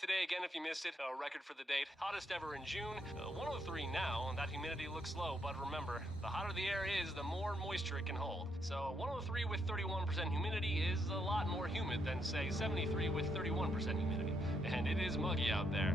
Today again if you missed it, a record for the date, hottest ever in June, 103 now, and that humidity looks low, but remember, the hotter the air is, the more moisture it can hold. So 103 with 31% humidity is a lot more humid than, say, 73 with 31% humidity. And it is muggy out there.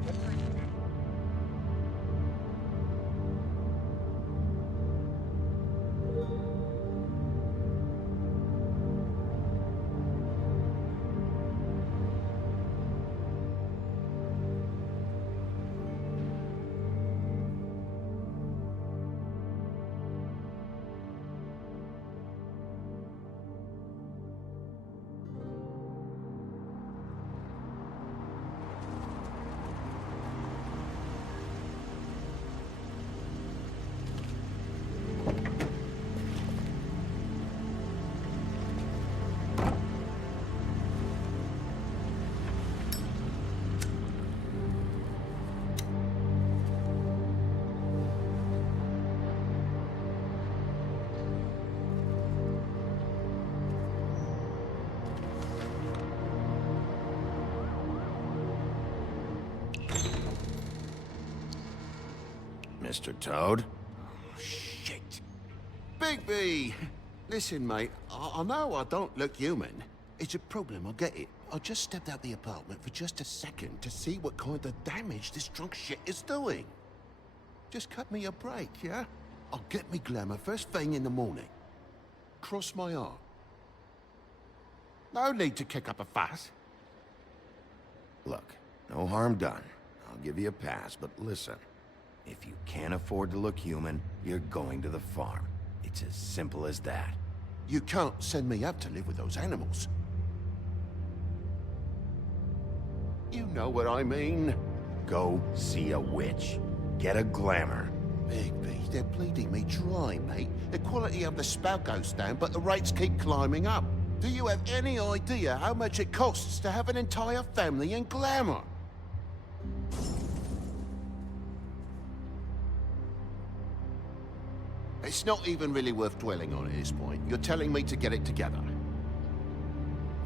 Mr. Toad? Oh, shit. Bigby! Listen, mate, I know I don't look human. It's a problem, I get it. I just stepped out the apartment for just a second to see what kind of damage this drunk shit is doing. Just cut me a break, yeah? I'll get me glamour first thing in the morning. Cross my heart. No need to kick up a fuss. Look, no harm done. I'll give you a pass, but listen. If you can't afford to look human, you're going to the farm. It's as simple as that. You can't send me up to live with those animals. You know what I mean. Go see a witch. Get a glamour. Bigby, they're bleeding me dry, mate. The quality of the spout goes down, but the rates keep climbing up. Do you have any idea how much it costs to have an entire family in glamour? It's not even really worth dwelling on at this point. You're telling me to get it together.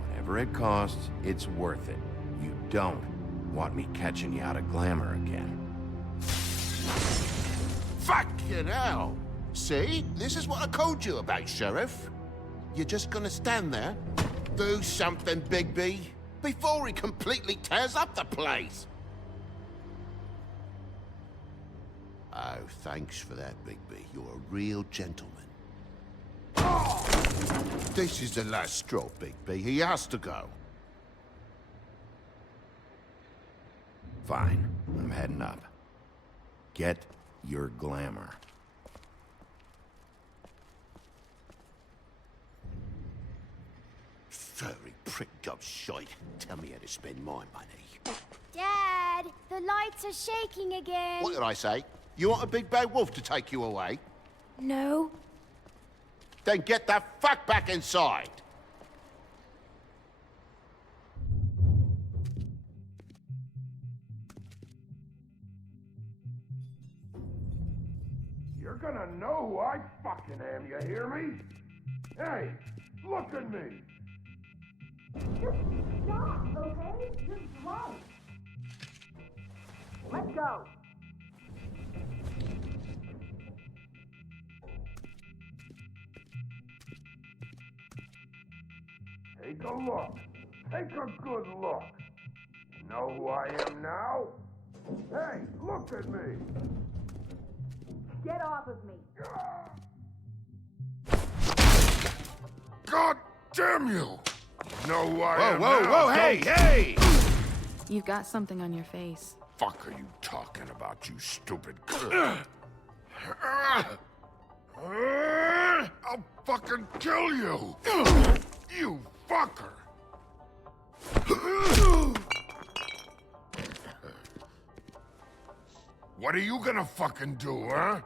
Whatever it costs, it's worth it. You don't want me catching you out of glamour again. Fucking hell! See? This is what I called you about, Sheriff. You're just gonna stand there? Do something, Bigby, before he completely tears up the place. Oh, thanks for that, Bigby. You're a real gentleman. This is the last straw, Bigby. He has to go. Fine, I'm heading up. Get your glamour. Furry pricked up shite. Tell me how to spend my money. Dad, the lights are shaking again. What did I say? You want a big bad wolf to take you away? No. Then get the fuck back inside! You're gonna know who I fucking am, you hear me? Hey, look at me! Just stop, okay? You're drunk. Let's go. Take a look. Take a good look. You know who I am now? Hey, look at me! Get off of me. God damn you! You know who I am Whoa, now, whoa, hey, hey! You've got something on your face. Fuck are you talking about, you stupid I'll fucking kill you! You fucker! What are you gonna fucking do, huh?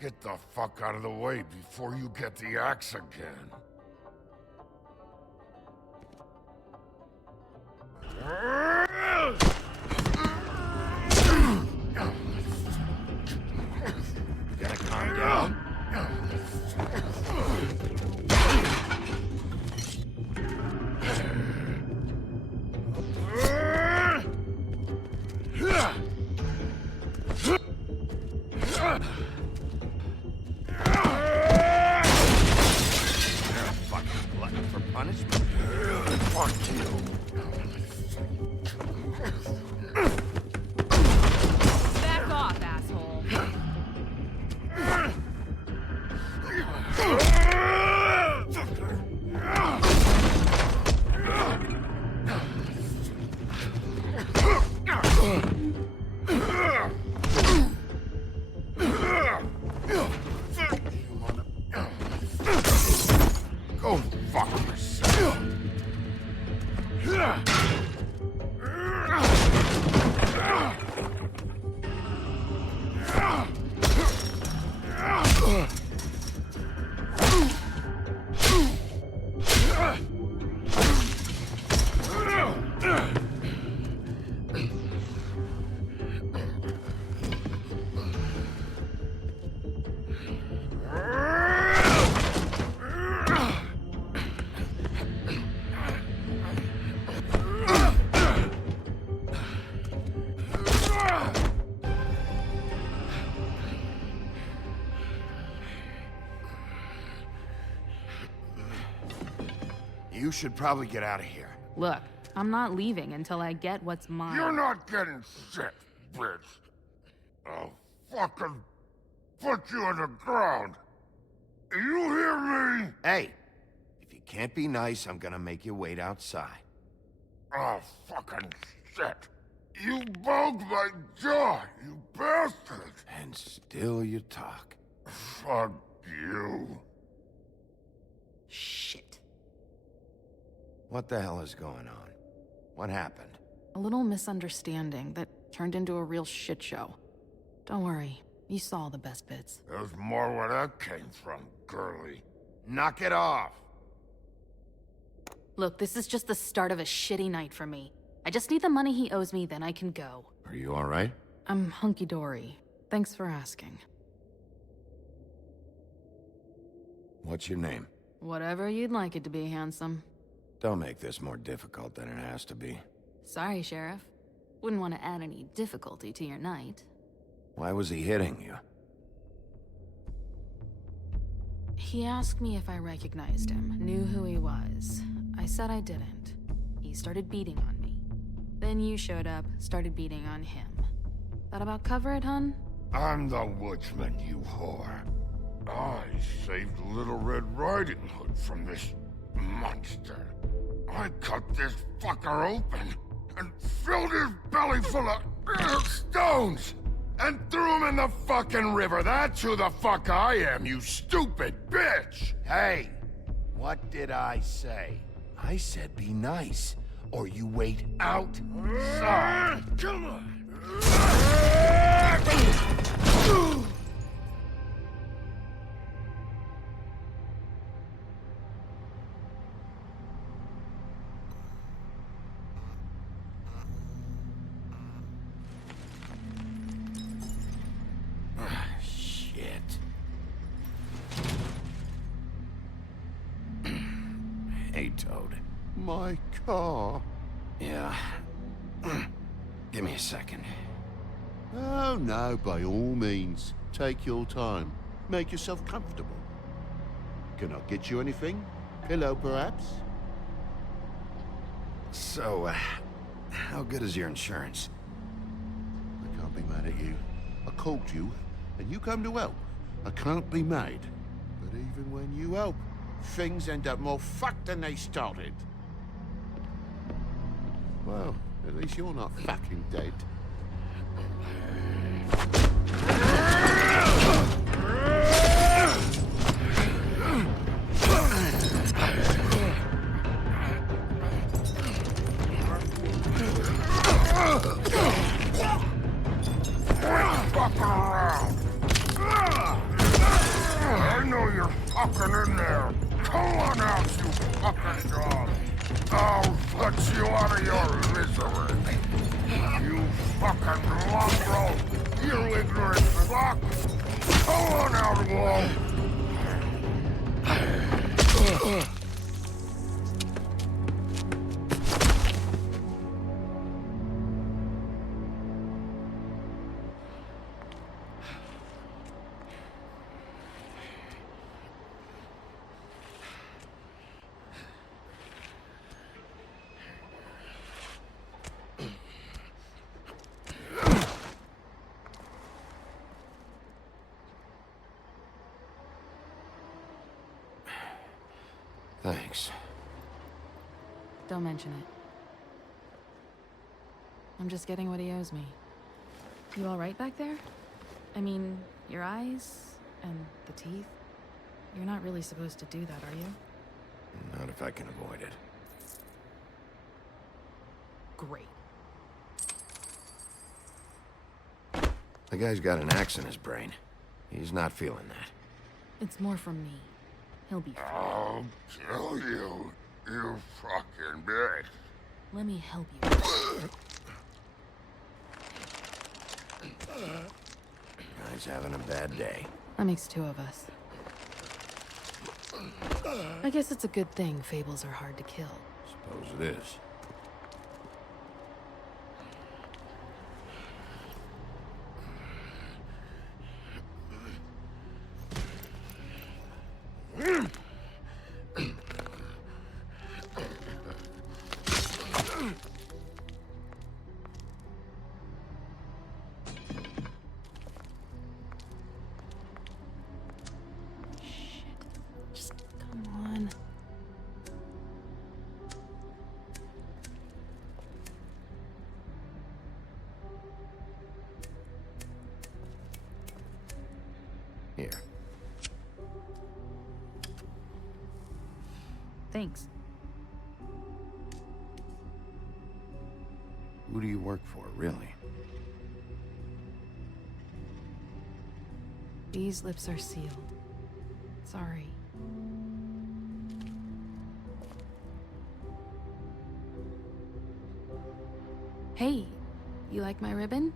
Get the fuck out of the way before you get the axe again. Gotta calm down. Fucking glutton for punishment. Fuck you. Back off, asshole. Go fuck yourself. You should probably get out of here. Look, I'm not leaving until I get what's mine. You're not getting shit, bitch. I'll fucking put you on the ground. You hear me? Hey, if you can't be nice, I'm gonna make you wait outside. Oh, fucking shit. You bugged my jaw, you bastard. And still you talk. Fuck you. Shit. What the hell is going on? What happened? A little misunderstanding that turned into a real shit show. Don't worry, you saw the best bits. There's more where that came from, girly. Knock it off! Look, this is just the start of a shitty night for me. I just need the money he owes me, then I can go. Are you alright? I'm hunky-dory. Thanks for asking. What's your name? Whatever you'd like it to be, handsome. Don't make this more difficult than it has to be. Sorry, Sheriff. Wouldn't want to add any difficulty to your night. Why was he hitting you? He asked me if I recognized him, knew who he was. I said I didn't. He started beating on me. Then you showed up, started beating on him. That about cover it, hun? I'm the woodsman, you whore. I saved Little Red Riding Hood from this monster. I cut this fucker open and filled his belly full of stones and threw him in the fucking river. That's who the fuck I am, you stupid bitch! Hey, what did I say? I said be nice, or you wait outside. Come on! Shit. Hey, Toad. My car? Yeah. Give me a second. Oh, no, by all means. Take your time. Make yourself comfortable. Can I get you anything? Pillow, perhaps? So, how good is your insurance? I can't be mad at you. I called you, and you come to help. I can't be mad. But even when you help, things end up more fucked than they started. Well, at least you're not fucking dead. Fucking around! I know you're fucking in there. Come on out, you fucking dog. I'll put you out of your misery. You fucking mongrel. You ignorant fuck. Come on out, Wolf. Thanks. Don't mention it. I'm just getting what he owes me. You all right back there? I mean, your eyes and the teeth? You're not really supposed to do that, are you? Not if I can avoid it. Great. The guy's got an axe in his brain. He's not feeling that. It's more from me. He'll be fine. I'll kill you, you fucking bitch. Let me help you. Guy's having a bad day. That makes two of us. I guess it's a good thing fables are hard to kill. Suppose it is. Just come on. Here. Thanks. Who do you work for, really? These lips are sealed. Sorry. Hey, you like my ribbon?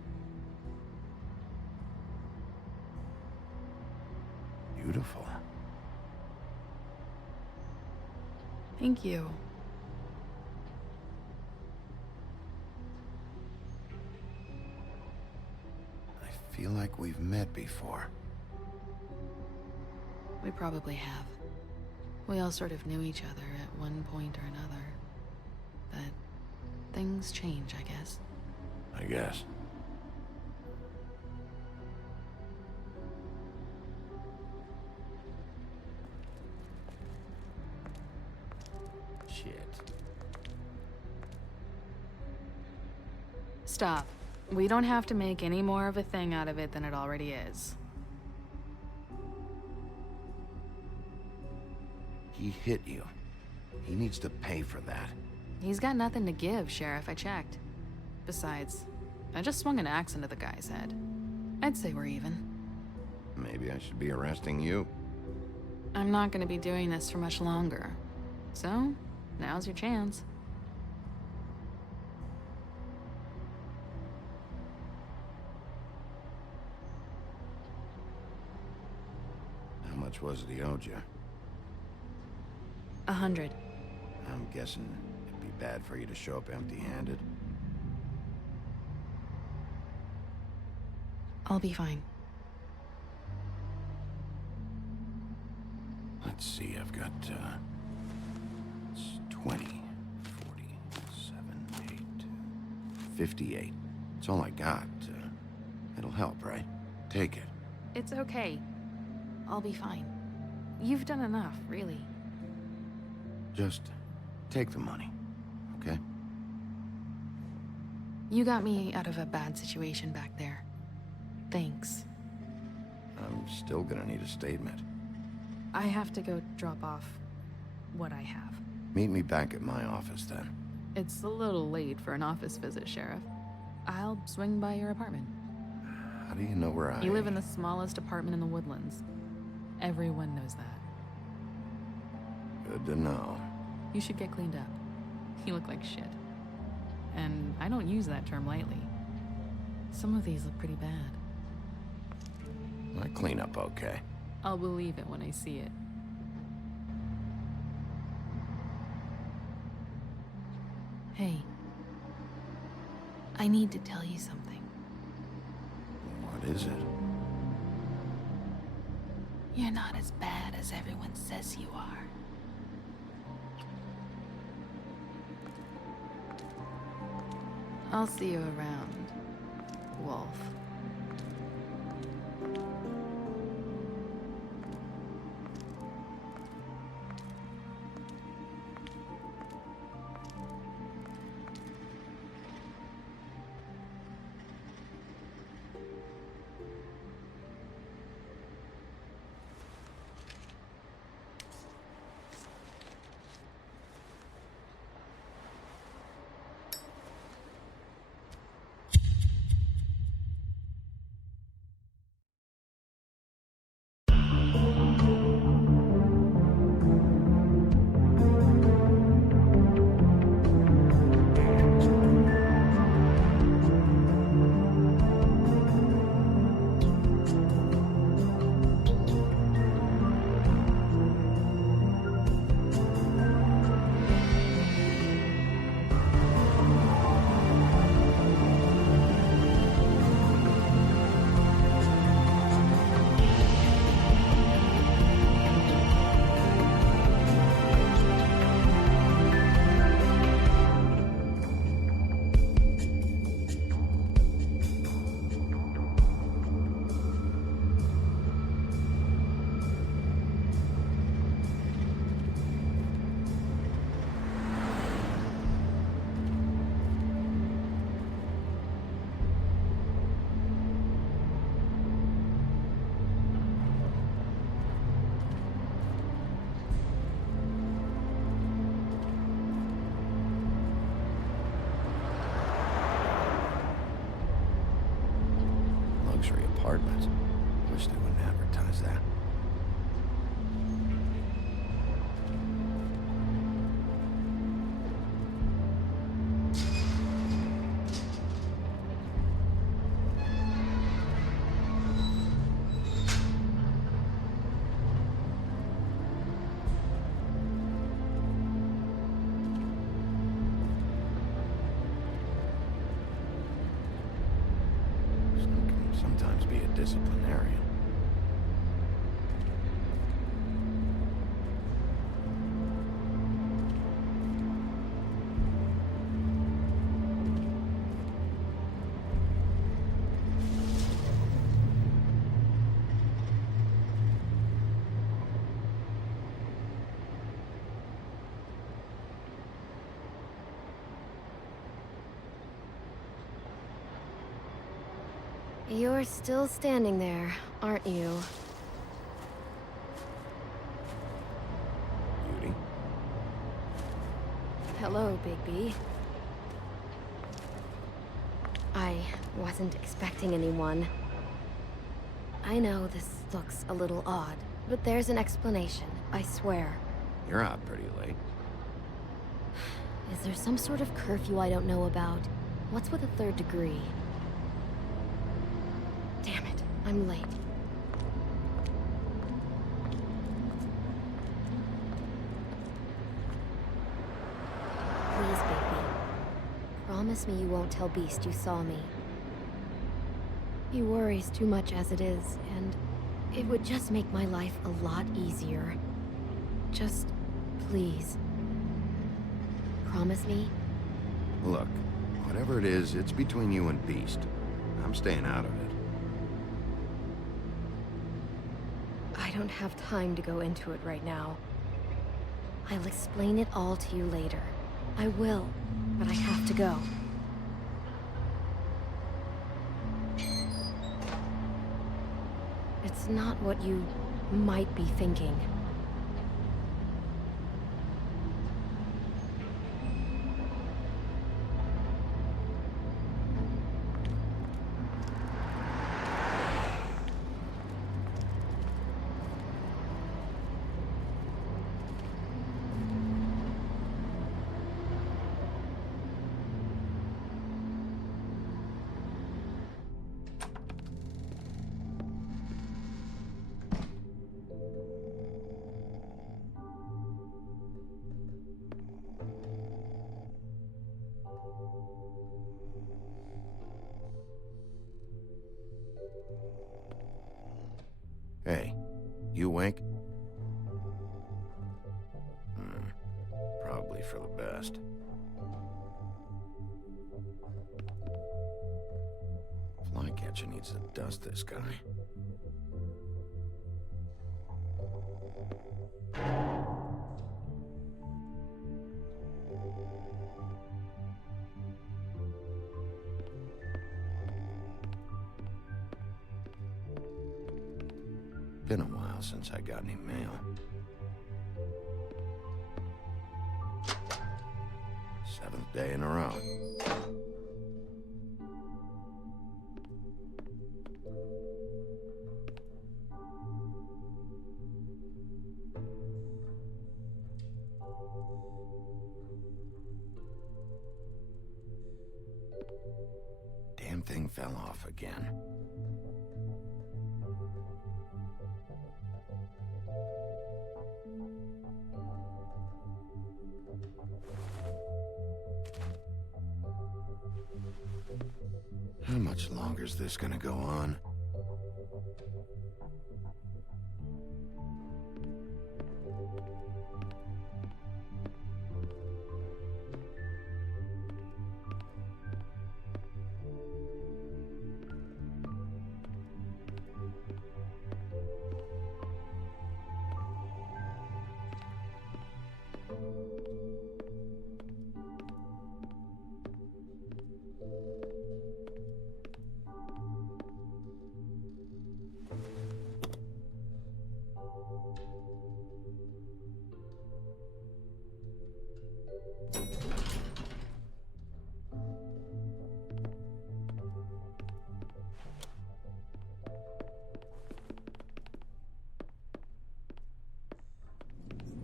Beautiful. Thank you. I feel like we've met before. We probably have. We all sort of knew each other at one point or another. But things change, I guess. I guess. Shit. Stop. We don't have to make any more of a thing out of it than it already is. He hit you. He needs to pay for that. He's got nothing to give, Sheriff. I checked. Besides, I just swung an axe into the guy's head. I'd say we're even. Maybe I should be arresting you. I'm not gonna be doing this for much longer. So, now's your chance. How much was it he owed you? 100. I'm guessing it'd be bad for you to show up empty-handed. I'll be fine. Let's see, I've got, it's 20, 47, 8, 58. It's all I got. It'll help, right? Take it. It's okay. I'll be fine. You've done enough, really. Just take the money, okay? You got me out of a bad situation back there. Thanks. I'm still gonna need a statement. I have to go drop off what I have. Meet me back at my office, then. It's a little late for an office visit, Sheriff. I'll swing by your apartment. How do you know where I... You live in the smallest apartment in the Woodlands. Everyone knows that. Good to know. You should get cleaned up. You look like shit. And I don't use that term lightly. Some of these look pretty bad. I clean up okay. I'll believe it when I see it. Hey. I need to tell you something. What is it? You're not as bad as everyone says you are. I'll see you around, Wolf. Luxury apartments. Wish they wouldn't advertise that. Snow can sometimes be a disciplinarian. You're still standing there, aren't you? Beauty? Hello, Bigby. I wasn't expecting anyone. I know this looks a little odd, but there's an explanation, I swear. You're out pretty late. Is there some sort of curfew I don't know about? What's with a third degree? Damn it, I'm late. Please, Bigby. Promise me you won't tell Beast you saw me. He worries too much as it is, and it would just make my life a lot easier. Just, please. Promise me? Look, whatever it is, it's between you and Beast. I'm staying out of it. I don't have time to go into it right now. I'll explain it all to you later. I will, but I have to go. It's not what you might be thinking. Hey, you awake? Probably for the best. Flycatcher needs to dust this guy. Been a while since I got any mail. Seventh day in a row. Damn thing fell off again. How much longer is this gonna go on?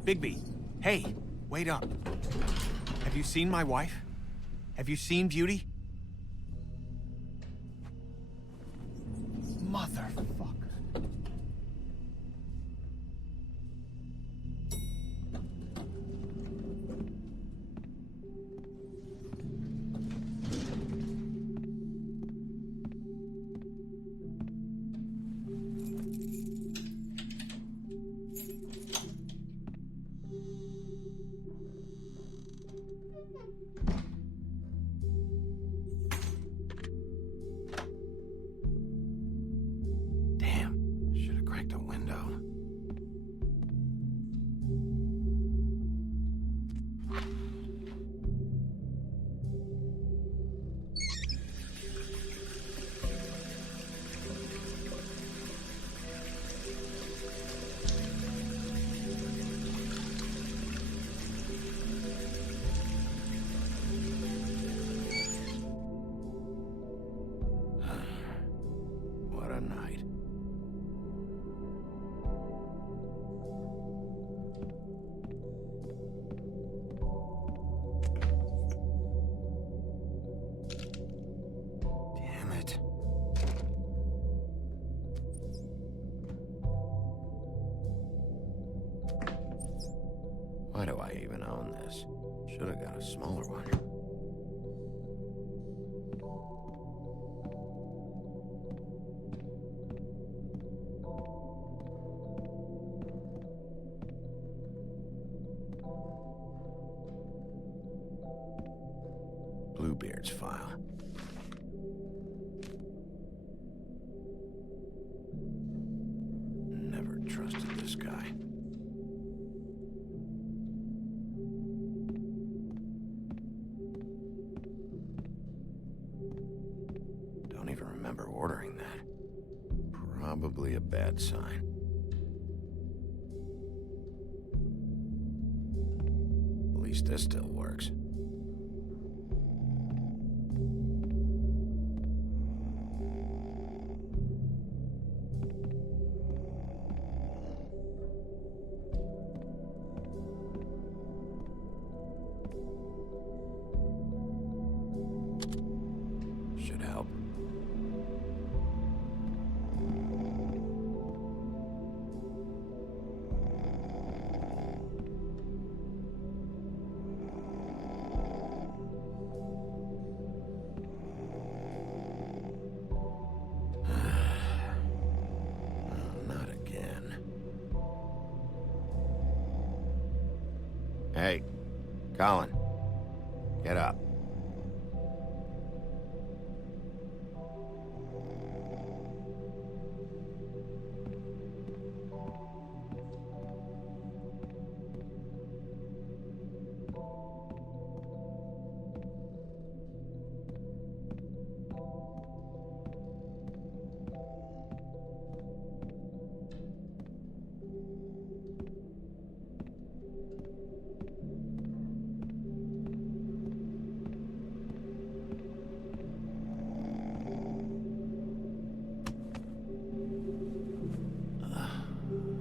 Bigby, hey, wait up. Have you seen my wife? Have you seen Beauty? Motherfucker. do I even own this? Should have got a smaller one. Bluebeard's file. Never trusted this guy. Don't even remember ordering that. Probably a bad sign. At least this still works. Should help. Not again. Hey, Colin. Get up.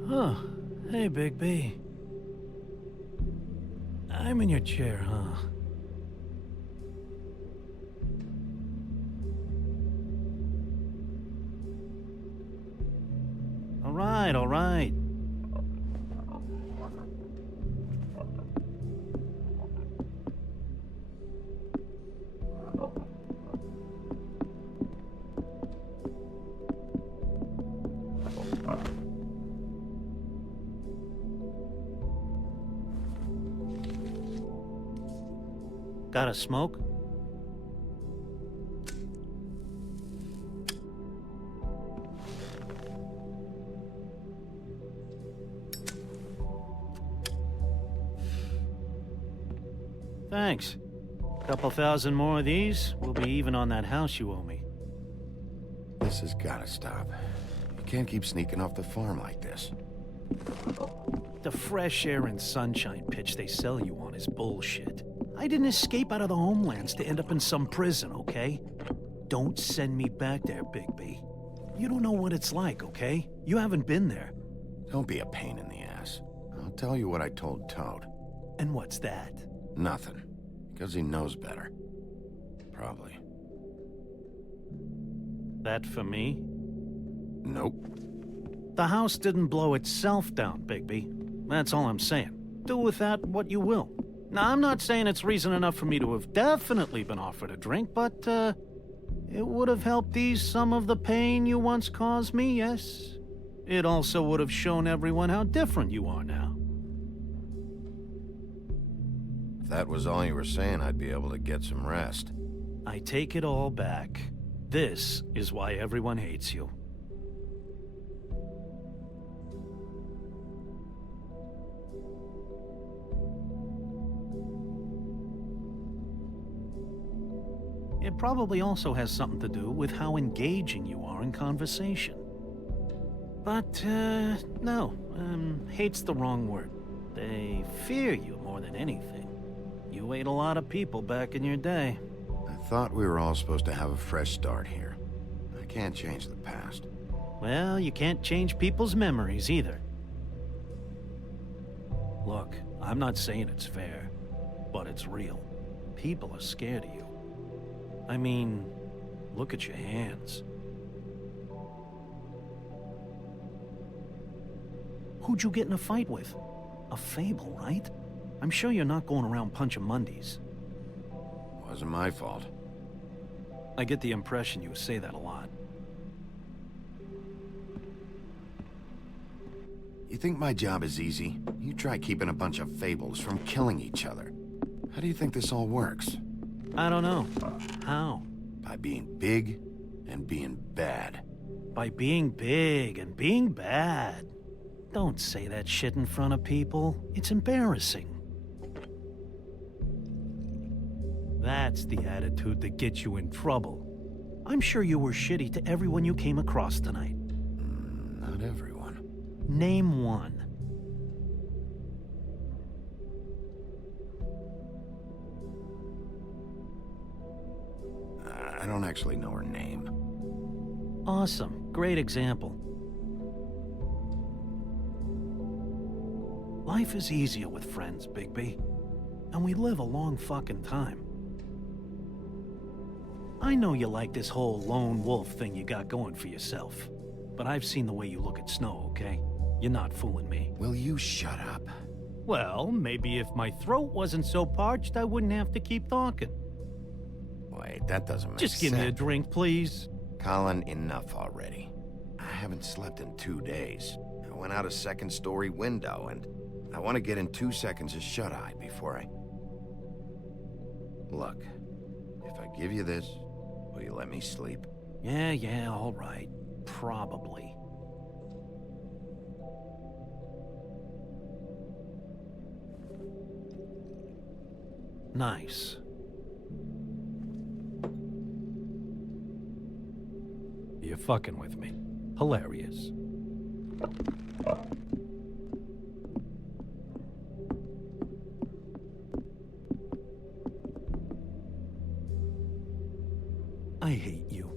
Huh. Hey, Big B. I'm in your chair, huh? All right. Got a smoke? Thanks. Couple thousand more of these, we'll be even on that house you owe me. This has gotta stop. You can't keep sneaking off the farm like this. The fresh air and sunshine pitch they sell you on is bullshit. I didn't escape out of the homelands to end up in some prison, okay? Don't send me back there, Bigby. You don't know what it's like, okay? You haven't been there. Don't be a pain in the ass. I'll tell you what I told Toad. And what's that? Nothing. Because he knows better. Probably. That for me? Nope. The house didn't blow itself down, Bigby. That's all I'm saying. Do with that what you will. Now, I'm not saying it's reason enough for me to have definitely been offered a drink, but, it would have helped ease some of the pain you once caused me, yes? It also would have shown everyone how different you are now. If that was all you were saying, I'd be able to get some rest. I take it all back. This is why everyone hates you. It probably also has something to do with how engaging you are in conversation. But, no, hate's the wrong word. They fear you more than anything. You ate a lot of people back in your day. I thought we were all supposed to have a fresh start here. I can't change the past. Well, you can't change people's memories either. Look, I'm not saying it's fair, but it's real. People are scared of you. I mean, look at your hands. Who'd you get in a fight with? A fable, right? I'm sure you're not going around punching Mondays. Wasn't my fault. I get the impression you say that a lot. You think my job is easy? You try keeping a bunch of fables from killing each other. How do you think this all works? I don't know. How? By being big and being bad. By being big and being bad. Don't say that shit in front of people. It's embarrassing. That's the attitude that gets you in trouble. I'm sure you were shitty to everyone you came across tonight. Not everyone. Name one. I don't actually know her name. Awesome. Great example. Life is easier with friends, Bigby. And we live a long fucking time. I know you like this whole lone wolf thing you got going for yourself. But I've seen the way you look at Snow, okay? You're not fooling me. Will you shut up? Well, maybe if my throat wasn't so parched, I wouldn't have to keep talking. Wait, that doesn't make sense. Just give me a drink, please. Colin, enough already. I haven't slept in 2 days. I went out a second-story window, and I want to get in 2 seconds of shut-eye before I... Look, if I give you this, will you let me sleep? Yeah, all right. Probably. Nice. You're fucking with me. Hilarious. I hate you.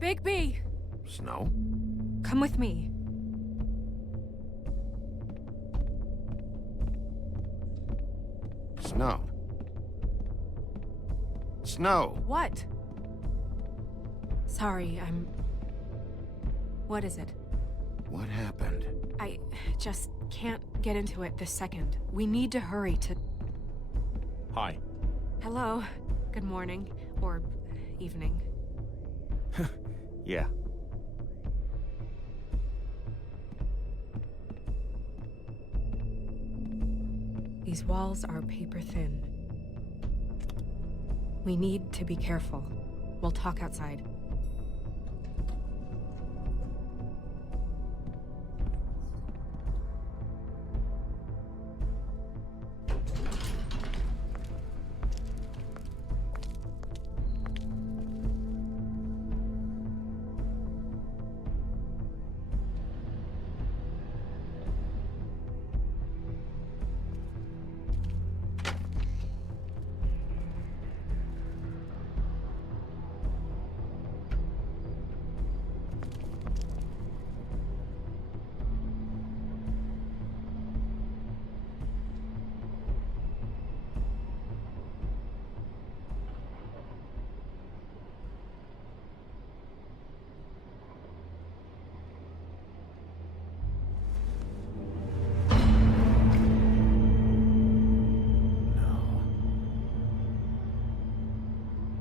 Bigby! Snow? Come with me. Snow. Snow! What? Sorry, What is it? What happened? I just can't get into it this second. We need to hurry to... Hi. Hello. Good morning. Or evening. Yeah. These walls are paper thin. We need to be careful. We'll talk outside.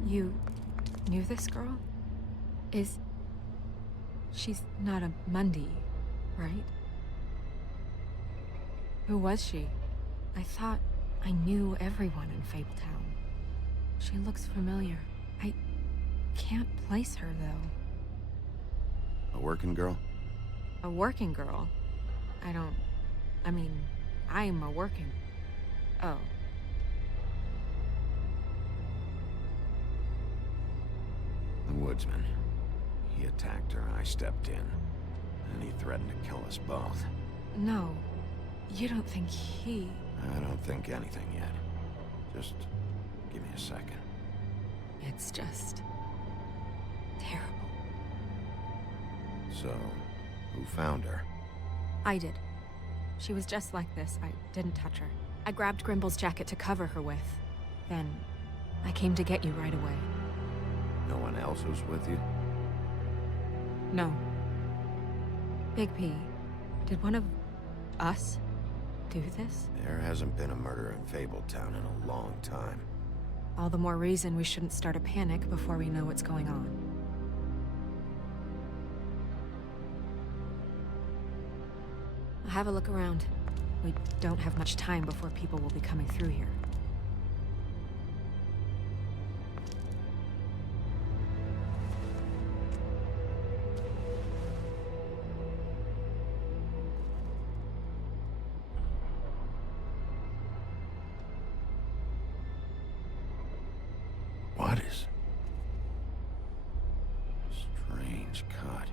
You knew this girl? She's not a Mundy, right? Who was she? I thought I knew everyone in Fabletown. She looks familiar. I can't place her, though. A working girl? A working girl? I'm a working... Oh. woodsman. He attacked her, I stepped in. And he threatened to kill us both. No. You don't think he... I don't think anything yet. Just give me a second. It's just... terrible. So, who found her? I did. She was just like this. I didn't touch her. I grabbed Grimble's jacket to cover her with. Then, I came to get you right away. No one else was with you? No. Big P, did one of us do this? There hasn't been a murder in Fabletown in a long time. All the more reason we shouldn't start a panic before we know what's going on. Have a look around. We don't have much time before people will be coming through here. What is... strange cut.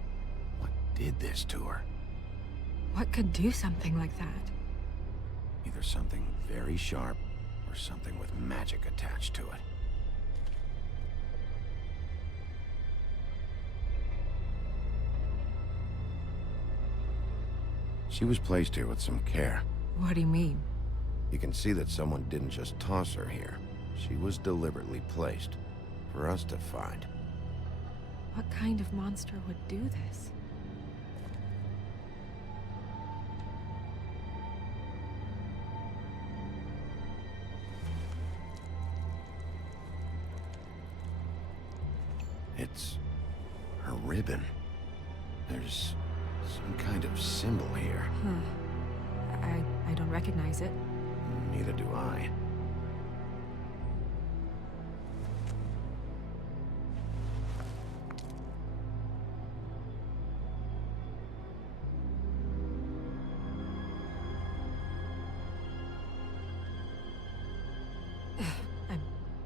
What did this to her? What could do something like that? Either something very sharp, or something with magic attached to it. She was placed here with some care. What do you mean? You can see that someone didn't just toss her here. She was deliberately placed, for us to find. What kind of monster would do this? It's her ribbon. There's some kind of symbol here. Huh. I don't recognize it. Neither do I.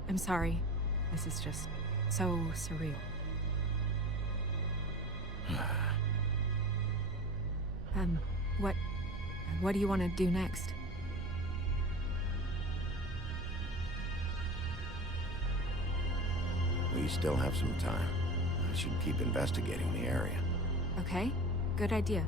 I'm sorry. This is just so surreal. What do you want to do next? We still have some time. I should keep investigating the area. Okay, good idea.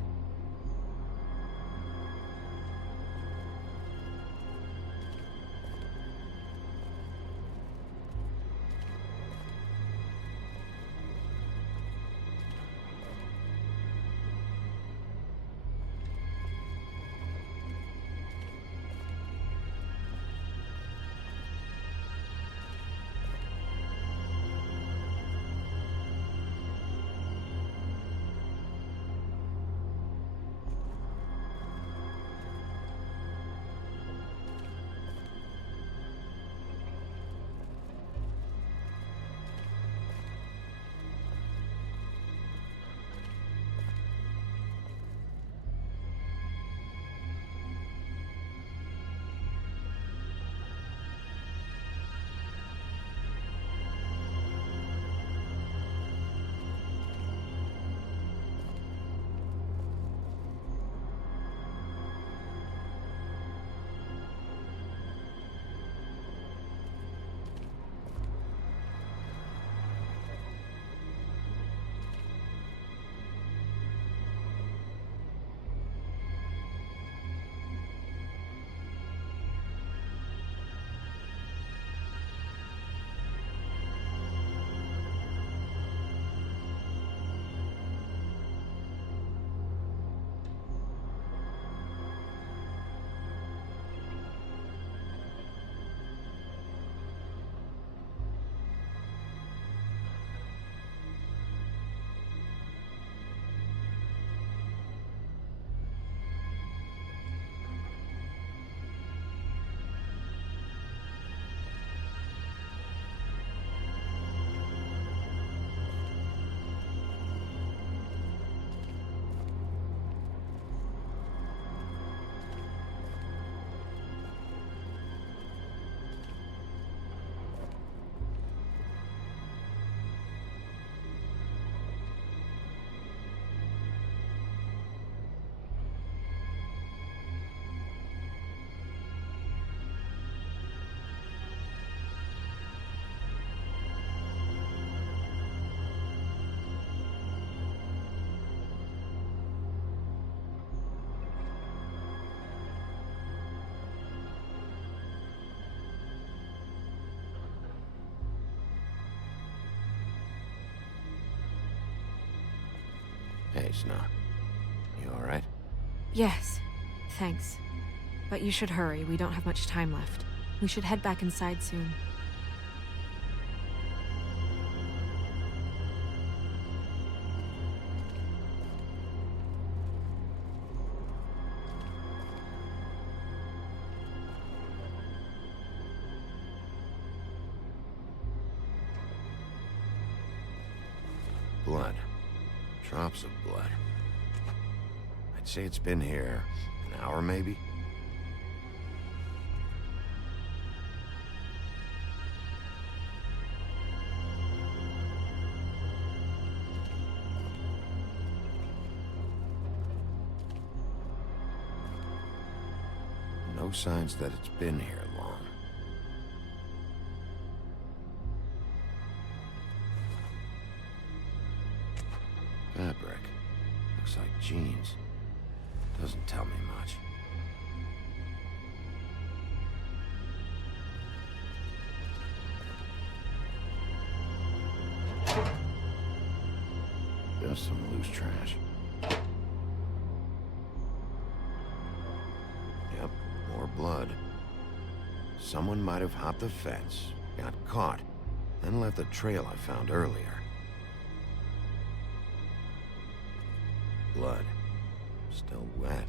Hey, Snow. You alright? Yes, thanks. But you should hurry, we don't have much time left. We should head back inside soon. Blood. Drops of blood. I'd say it's been here an hour, maybe? No signs that it's been here long. Fabric. Looks like jeans. Doesn't tell me much. Just some loose trash. Yep, more blood. Someone might have hopped the fence, got caught, then left the trail I found earlier. Blood. Still wet.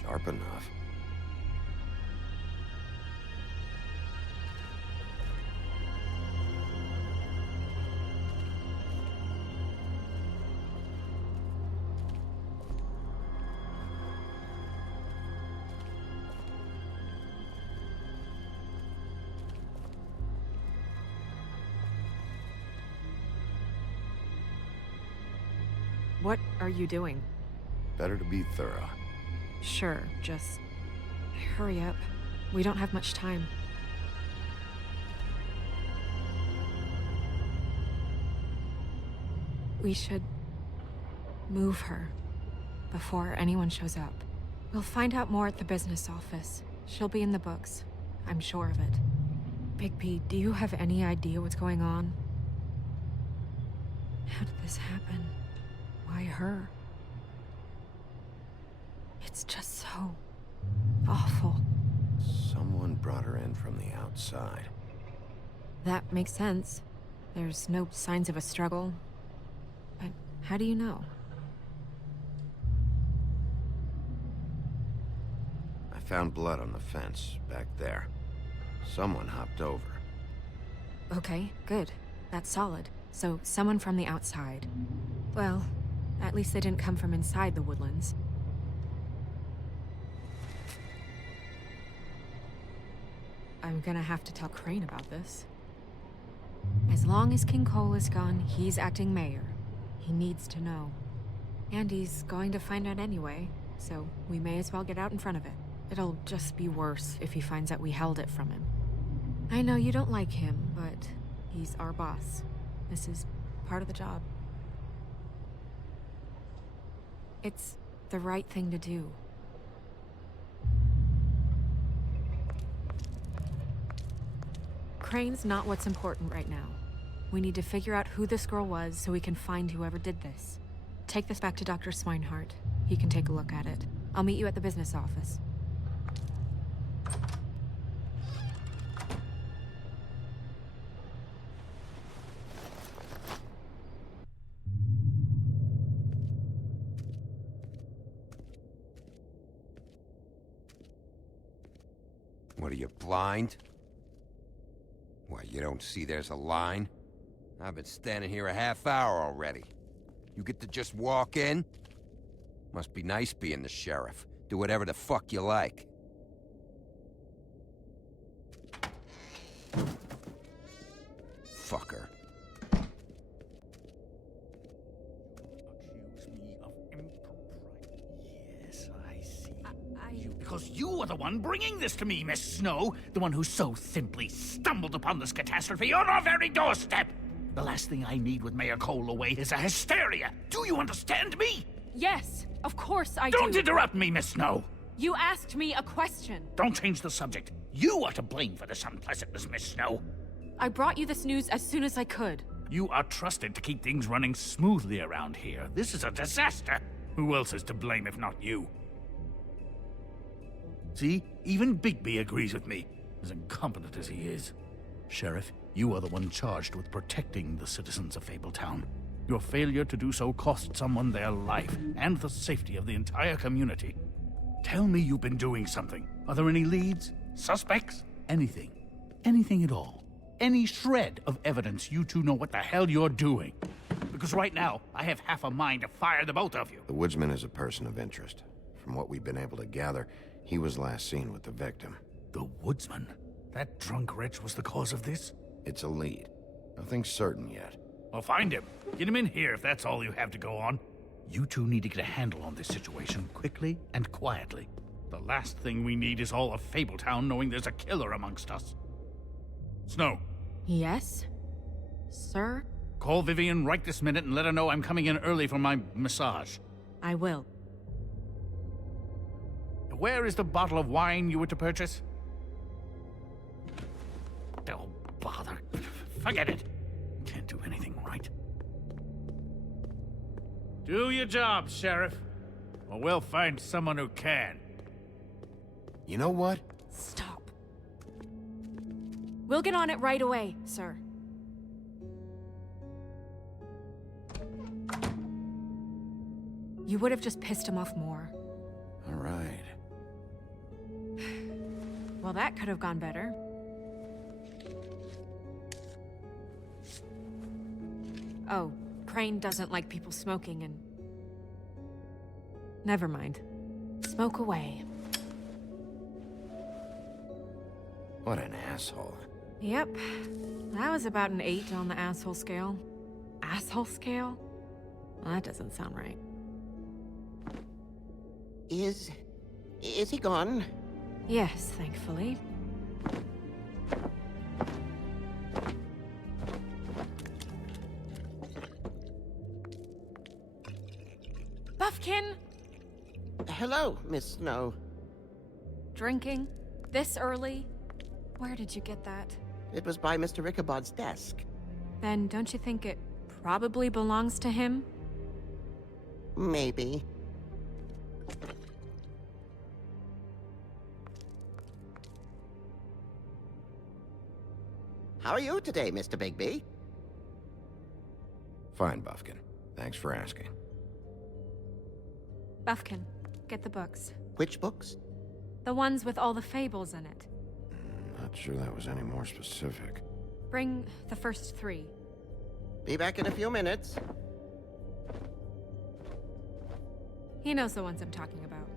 Sharp enough. What are you doing? Better to be thorough. Sure, just hurry up. We don't have much time. We should move her before anyone shows up. We'll find out more at the business office. She'll be in the books. I'm sure of it. Bigby, do you have any idea what's going on? How did this happen? Why her? It's just so awful. Someone brought her in from the outside. That makes sense. There's no signs of a struggle. But how do you know? I found blood on the fence, back there. Someone hopped over. Okay, good. That's solid. So, someone from the outside. Well, at least they didn't come from inside the woodlands. I'm gonna have to tell Crane about this. As long as King Cole is gone, he's acting mayor. He needs to know. And he's going to find out anyway, so we may as well get out in front of it. It'll just be worse if he finds out we held it from him. I know you don't like him, but he's our boss. This is part of the job. It's the right thing to do. Crane's not what's important right now. We need to figure out who this girl was so we can find whoever did this. Take this back to Dr. Swinehart. He can take a look at it. I'll meet you at the business office. What are you, blind? What, you don't see there's a line? I've been standing here a half hour already. You get to just walk in? Must be nice being the sheriff. Do whatever the fuck you like. Fucker. Accuse me of impropriety. Yes, I see. Because you are the one bringing this to me, Miss Snow. The one who so simply stumbled upon this catastrophe on our very doorstep. The last thing I need with Mayor Cole away is a hysteria. Do you understand me? Yes, of course I do. Don't interrupt me, Miss Snow. You asked me a question. Don't change the subject. You are to blame for this unpleasantness, Miss Snow. I brought you this news as soon as I could. You are trusted to keep things running smoothly around here. This is a disaster. Who else is to blame if not you? See? Even Bigby agrees with me, as incompetent as he is. Sheriff, you are the one charged with protecting the citizens of Fabletown. Your failure to do so cost someone their life, and the safety of the entire community. Tell me you've been doing something. Are there any leads? Suspects? Anything. Anything at all. Any shred of evidence you two know what the hell you're doing. Because right now, I have half a mind to fire the both of you. The woodsman is a person of interest. From what we've been able to gather, he was last seen with the victim. The woodsman? That drunk wretch was the cause of this? It's a lead. Nothing's certain yet. Well, find him. Get him in here if that's all you have to go on. You two need to get a handle on this situation quickly and quietly. The last thing we need is all of Fabletown knowing there's a killer amongst us. Snow. Yes? Sir? Call Vivian right this minute and let her know I'm coming in early for my massage. I will. Where is the bottle of wine you were to purchase? Oh, bother. Forget it. Can't do anything right. Do your job, Sheriff. Or we'll find someone who can. You know what? Stop. We'll get on it right away, sir. You would have just pissed him off more. All right. Well, that could have gone better. Oh, Crane doesn't like people smoking and... Never mind. Smoke away. What an asshole. Yep. That was about an 8 on the asshole scale. Asshole scale? Well, that doesn't sound right. Is he gone? Yes, thankfully. Buffkin! Hello, Miss Snow. Drinking? This early? Where did you get that? It was by Mr. Ichabod's desk. Then don't you think it probably belongs to him? Maybe. How are you today, Mr. Bigby? Fine, Buffkin. Thanks for asking. Buffkin, get the books. Which books? The ones with all the fables in it. Not sure that was any more specific. Bring the first 3. Be back in a few minutes. He knows the ones I'm talking about.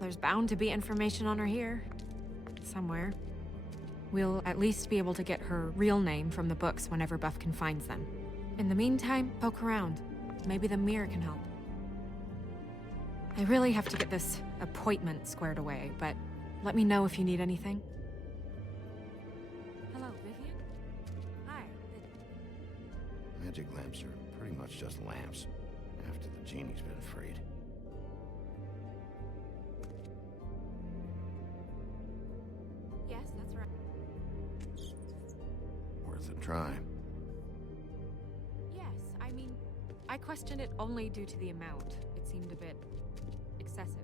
There's bound to be information on her here. Somewhere. We'll at least be able to get her real name from the books whenever Buffkin finds them. In the meantime, poke around. Maybe the mirror can help. I really have to get this appointment squared away, but let me know if you need anything. Hello, Vivian? Hi. Magic lamps are pretty much just lamps, after the genie's been freed. Yes, that's right. Worth a try. Yes, I mean, I questioned it only due to the amount. It seemed a bit excessive.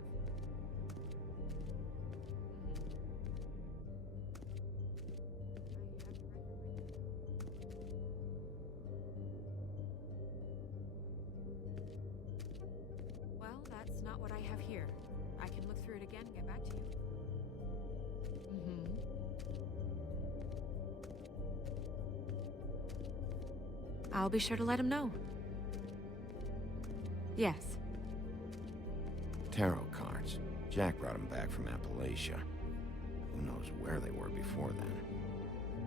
Well, that's not what I have here. I can look through it again and get back to you. I'll be sure to let him know. Yes. Tarot cards. Jack brought them back from Appalachia. Who knows where they were before then?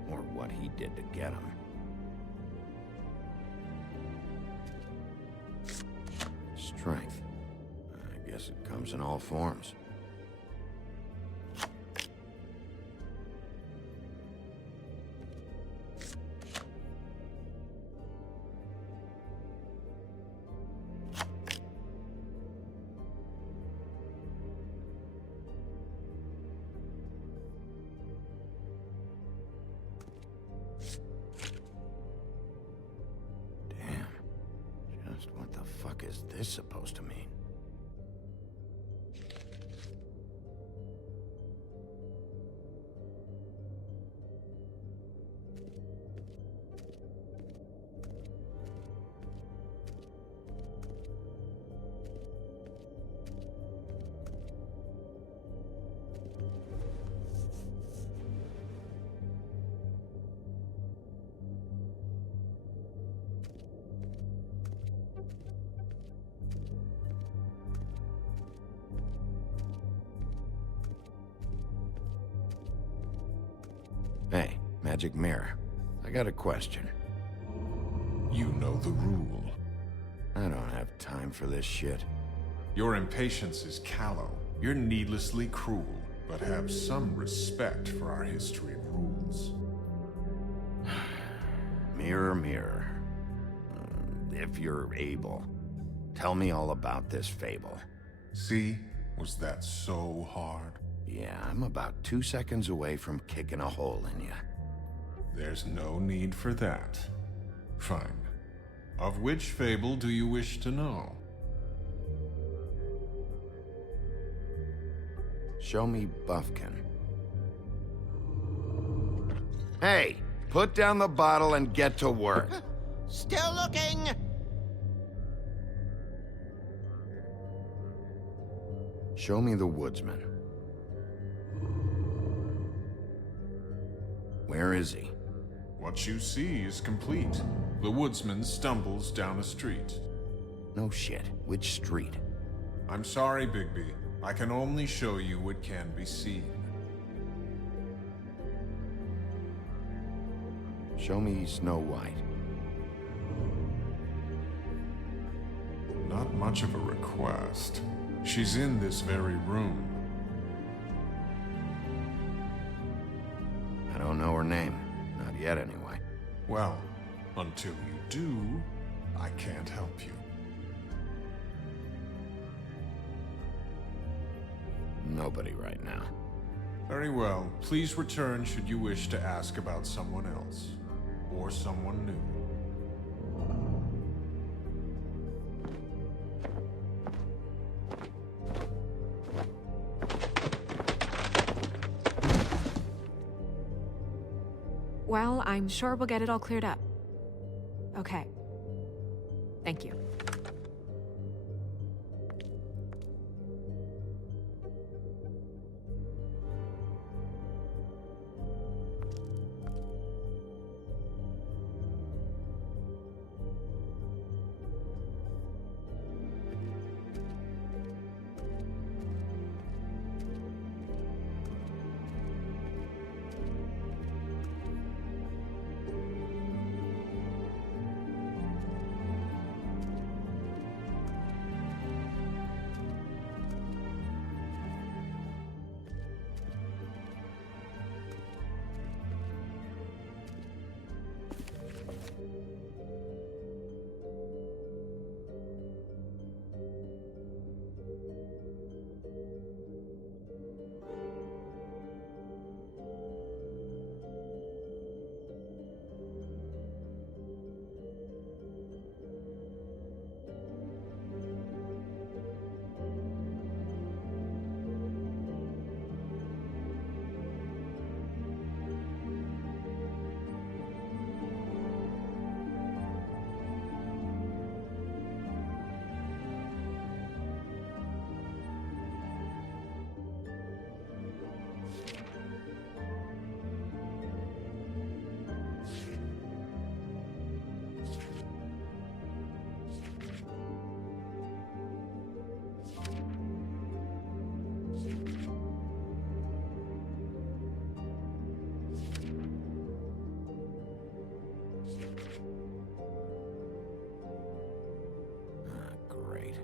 Or what he did to get them. Strength. I guess it comes in all forms. fuck is this supposed to mean? Hey, Magic Mirror. I got a question. You know the rule. I don't have time for this shit. Your impatience is callow. You're needlessly cruel, but have some respect for our history of rules. Mirror, mirror. If you're able, tell me all about this fable. See? Was that so hard? Yeah, I'm about 2 seconds away from kicking a hole in you. There's no need for that. Fine. Of which fable do you wish to know? Show me Buffkin. Hey, put down the bottle and get to work. Still looking! Show me the woodsman. Where is he? What you see is complete. The woodsman stumbles down a street. No shit. Which street? I'm sorry, Bigby. I can only show you what can be seen. Show me Snow White. Not much of a request. She's in this very room. I don't know her name. Not yet, anyway. Well, until you do, I can't help you. Nobody right now. Very well. Please return should you wish to ask about someone else. Or someone new. Well, I'm sure we'll get it all cleared up. Okay. Thank you.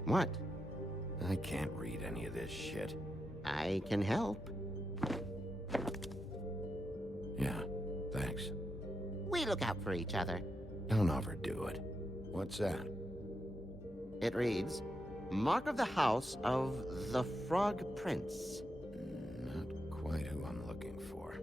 What? I can't read any of this shit. I can help. Yeah, thanks. We look out for each other. Don't overdo it. What's that? It reads, Mark of the House of the Frog Prince. Not quite who I'm looking for.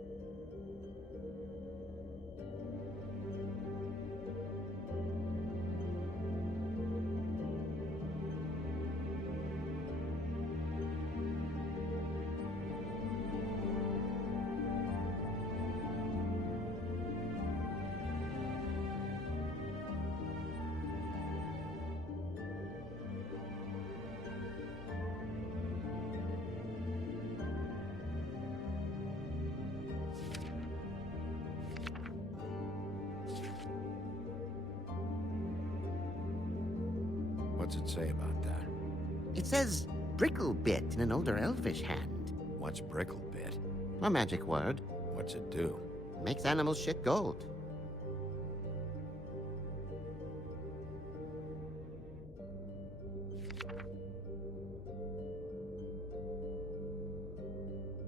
What's it say about that? It says Bricklebit in an older elvish hand. What's Bricklebit? A magic word. What's it do? Makes animals shit gold.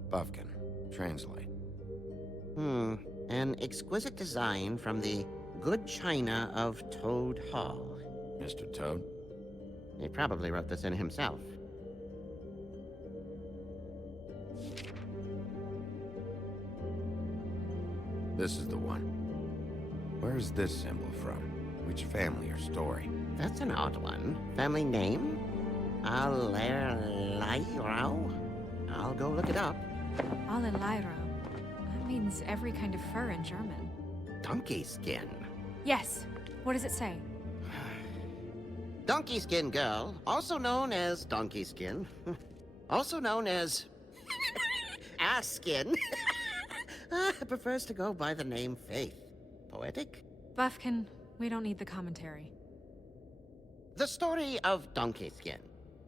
Bufkin, translate. An exquisite design from the good china of Toad Hall. Mr. Toad? He probably wrote this in himself. This is the one. Where's this symbol from? Which family or story? That's an odd one. Family name? Allerleirauh? I'll go look it up. Allerleirauh. That means every kind of fur in German. Donkey skin. Yes. What does it say? Donkey skin girl, also known as donkey skin, also known as ass skin, prefers to go by the name Faith. Poetic? Bufkin, we don't need the commentary. The story of Donkey Skin.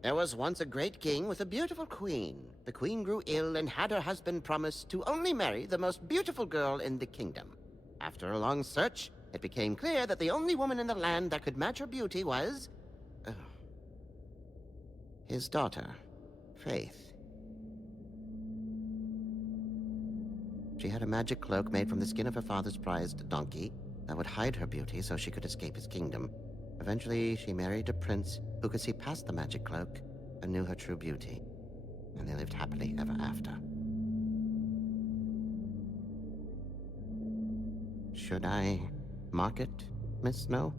There was once a great king with a beautiful queen. The queen grew ill and had her husband promise to only marry the most beautiful girl in the kingdom. After a long search, it became clear that the only woman in the land that could match her beauty was... his daughter, Faith. She had a magic cloak made from the skin of her father's prized donkey that would hide her beauty so she could escape his kingdom. Eventually, she married a prince who could see past the magic cloak and knew her true beauty. And they lived happily ever after. Should I mark it, Miss Snow?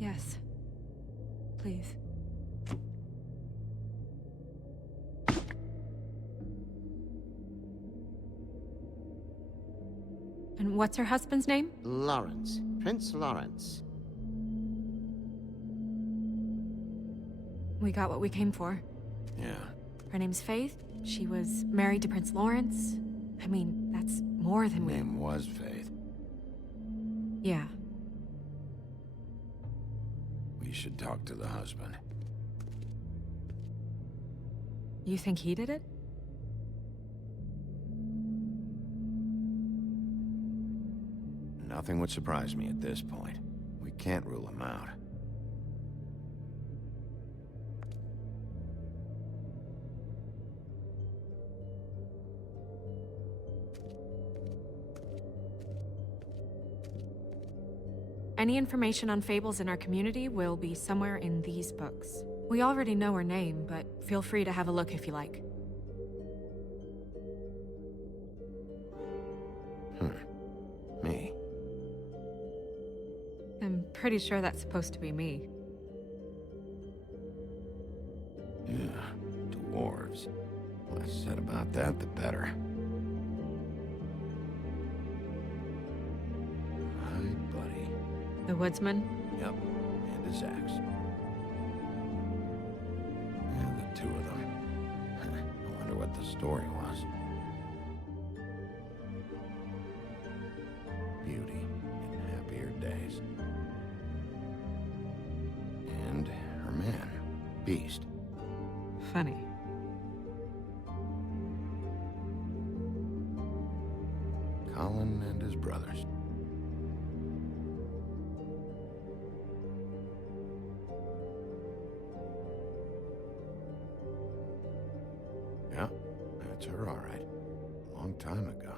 Yes. Please. And what's her husband's name? Lawrence. Prince Lawrence. We got what we came for. Yeah. Her name's Faith. She was married to Prince Lawrence. I mean, that's more than we... Name was Faith. Yeah. We should talk to the husband. You think he did it? Nothing would surprise me at this point. We can't rule him out. Any information on Fables in our community will be somewhere in these books. We already know her name, but feel free to have a look if you like. Me. I'm pretty sure that's supposed to be me. Yeah, dwarves. Less said about that, the better. Hi, buddy. The woodsman? Yep, and his axe. Yeah, the two of them. I wonder what the story was. Beauty in happier days. And her man, Beast. Funny. Colin and his brothers. Yeah, that's her, all right. Long time ago.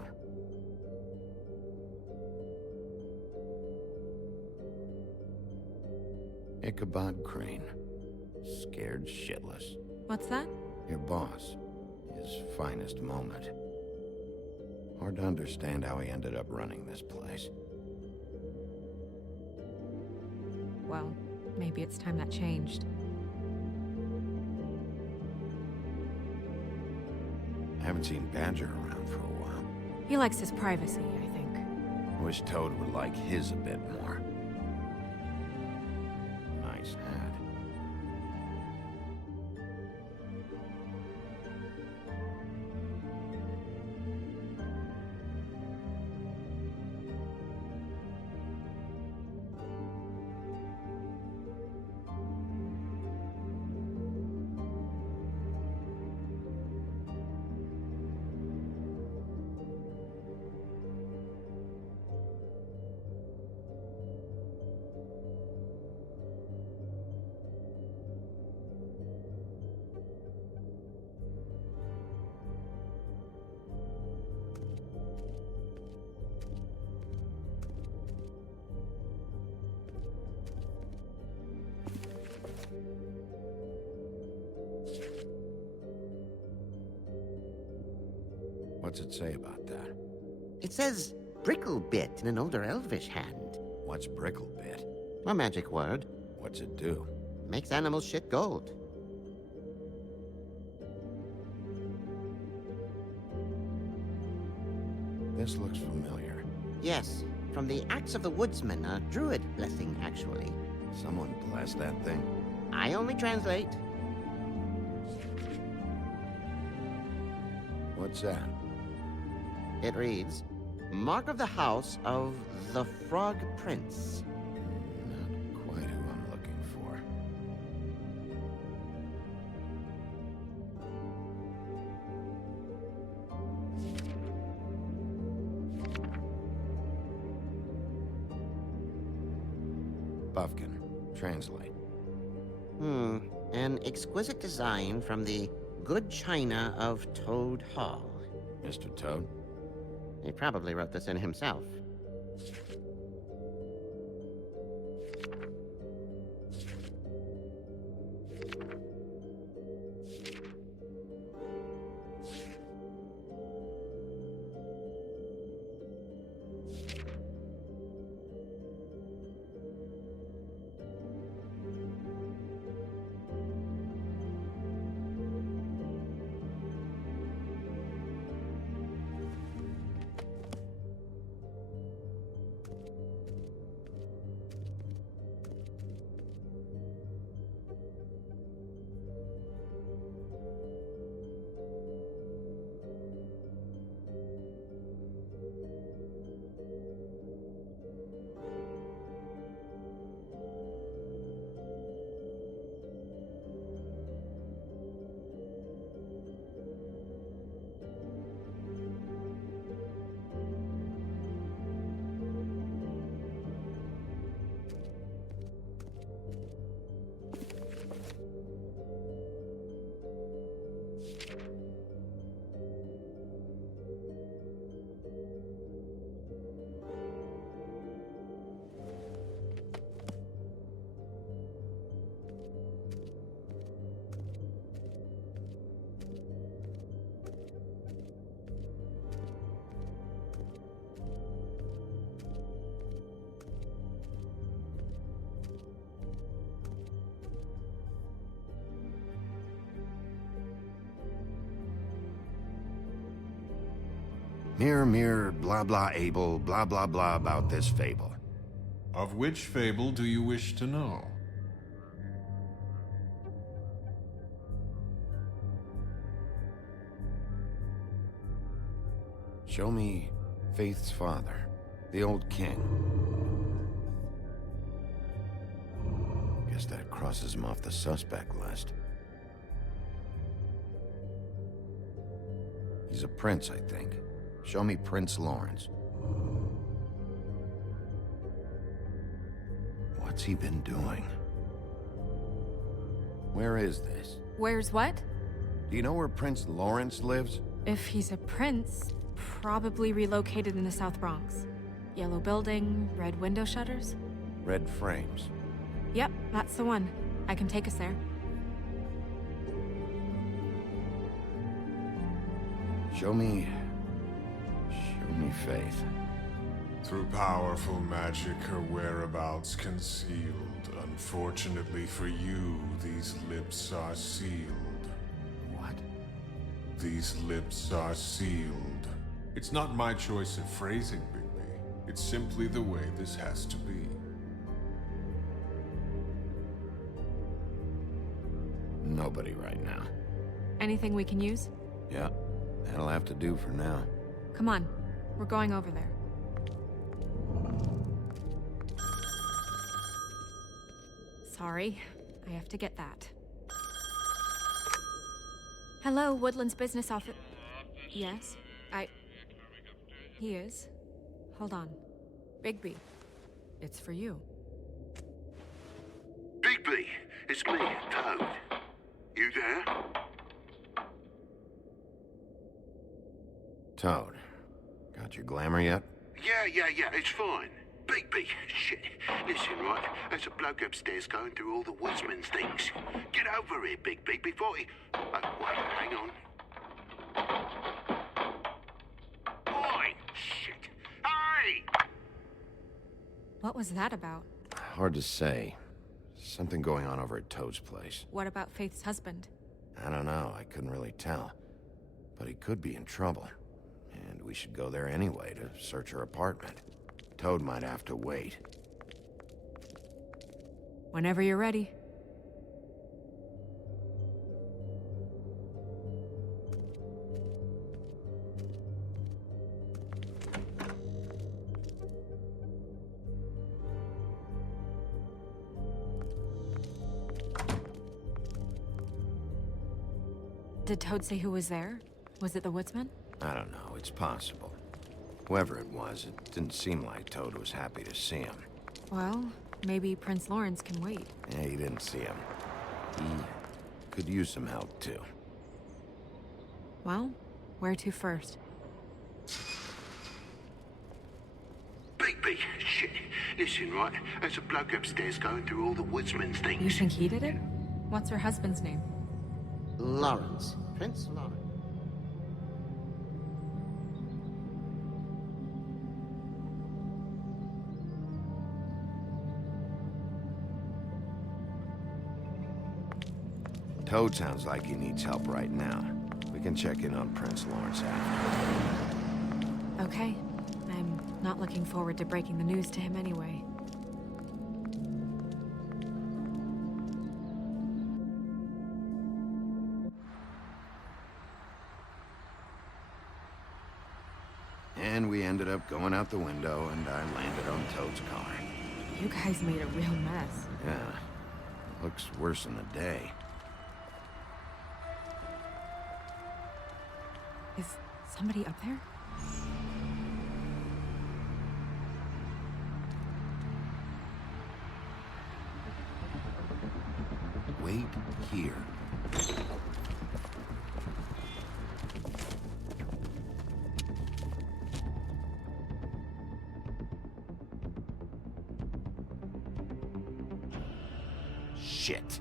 Ichabod Crane. Scared shitless. What's that? Your boss. His finest moment. Hard to understand how he ended up running this place. Well, maybe it's time that changed. I haven't seen Badger around for a while. He likes his privacy, I think. Wish Toad would like his a bit more. Nice hat. What's it say about that? It says Bricklebit in an older elvish hand. What's Bricklebit? A magic word. What's it do? Makes animals shit gold. This looks familiar. Yes, from the Axe of the Woodsman, a druid blessing, actually. Someone blessed that thing? I only translate. What's that? It reads, Mark of the House of the Frog Prince. Not quite who I'm looking for. Buffkin, translate. An exquisite design from the good china of Toad Hall. Mr. Toad? He probably wrote this in himself. Mirror, mirror, blah blah able, blah blah blah about this fable. Of which fable do you wish to know? Show me Faith's father, the old king. Guess that crosses him off the suspect list. He's a prince, I think. Show me Prince Lawrence. What's he been doing? Where is this? Where's what? Do you know where Prince Lawrence lives? If he's a prince, probably relocated in the South Bronx. Yellow building, red window shutters? Red frames. Yep, that's the one. I can take us there. Show me Faith. Through powerful magic, her whereabouts concealed. Unfortunately for you, these lips are sealed. What? These lips are sealed. It's not my choice of phrasing, Bigby. It's simply the way this has to be. Nobody right now. Anything we can use? Yeah, that'll have to do for now. Come on, we're going over there. Sorry, I have to get that. Hello, Woodland's business office. Yes, He is. Hold on. Bigby, it's for you. Bigby, it's me, Toad. You there? Toad, got your glamour yet? Yeah, it's fine. Bigby, shit. Listen, right, there's a bloke upstairs going through all the woodsman's things. Get over here, Bigby, before he... wait, hang on. What was that about? Hard to say. Something going on over at Toad's place. What about Faith's husband? I don't know, I couldn't really tell. But he could be in trouble. And we should go there anyway to search her apartment. Toad might have to wait. Whenever you're ready. Did Toad say who was there? Was it the woodsman? I don't know, it's possible. Whoever it was, it didn't seem like Toad was happy to see him. Well, maybe Prince Lawrence can wait. Yeah, he didn't see him. He could use some help, too. Well, where to first? Bigby, shit. Listen, right, there's a bloke upstairs going through all the woodsman's things. You think he did it? What's her husband's name? Lawrence. Prince Lawrence. Toad sounds like he needs help right now. We can check in on Prince Lawrence after. Okay. I'm not looking forward to breaking the news to him anyway. And we ended up going out the window, and I landed on Toad's car. You guys made a real mess. Yeah. Looks worse in the day. Is somebody up there? Wait here. Shit.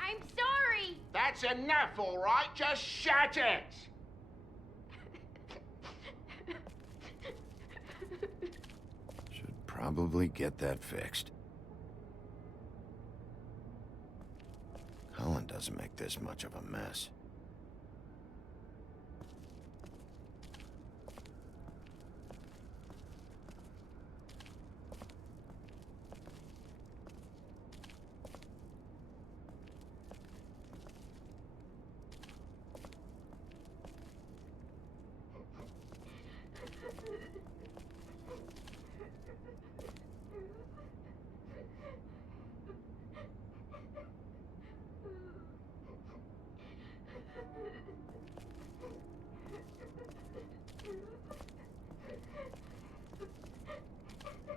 I'm sorry! That's enough, all right? Just shut it! Should probably get that fixed. Colin doesn't make this much of a mess.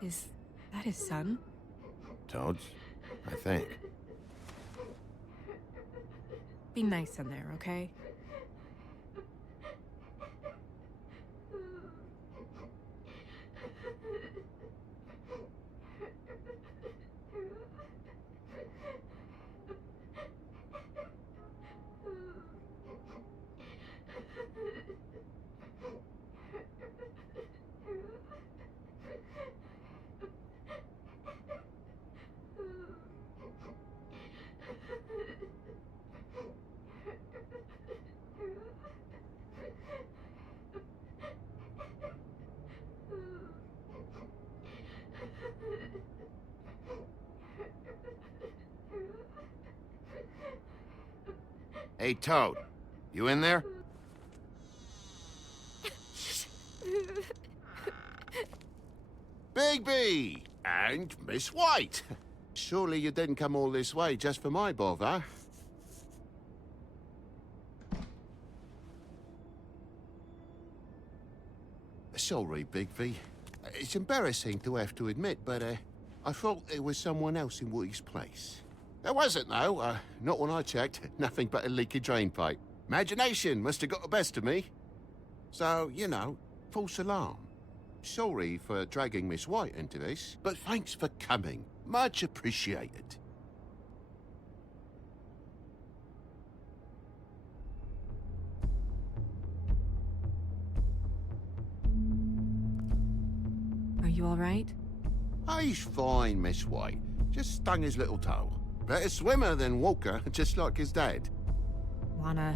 Is that his son? Toad's? I think. Be nice in there, okay? Hey, Toad. You in there? Bigby! And Miss White! Surely you didn't come all this way just for my bother? Sorry, Bigby. It's embarrassing to have to admit, but I thought there was someone else in Woody's place. There wasn't, though. Not when I checked. Nothing but a leaky drain pipe. Imagination must have got the best of me. So, you know, false alarm. Sorry for dragging Miss White into this, but thanks for coming. Much appreciated. Are you alright? He's fine, Miss White. Just stung his little toe. Better swimmer than Walker, just like his dad. Wanna...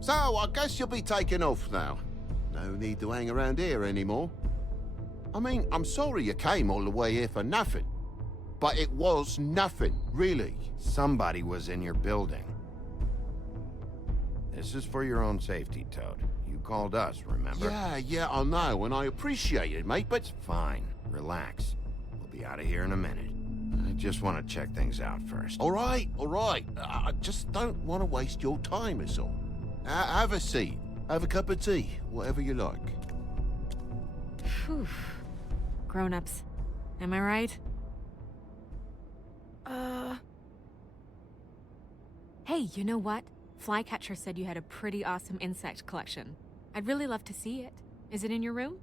So, I guess you'll be taking off now. No need to hang around here anymore. I mean, I'm sorry you came all the way here for nothing. But it was nothing, really. Somebody was in your building. This is for your own safety, Toad. You called us, remember? Yeah, I know, and I appreciate it, mate, but... Fine. Relax. We'll be out of here in a minute. I just want to check things out first. All right. I just don't want to waste your time, is all. Have a seat. Have a cup of tea. Whatever you like. Phew. Grown-ups. Am I right? Hey, you know what? Flycatcher said you had a pretty awesome insect collection. I'd really love to see it. Is it in your room?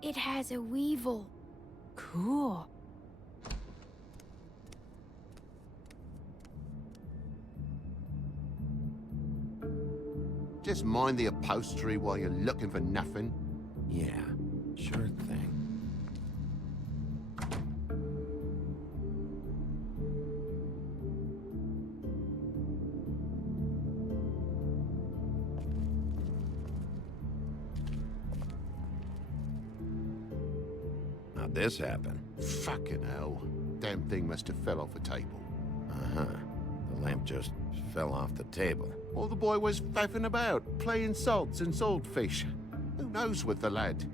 It has a weevil. Cool. Just mind the upholstery while you're looking for nothing. Yeah, sure thing. How'd this happen? Fucking hell. Damn thing must have fell off a table. Uh-huh. The lamp just fell off the table. Or the boy was faffing about, playing salts and saltfish. Who knows with the lad?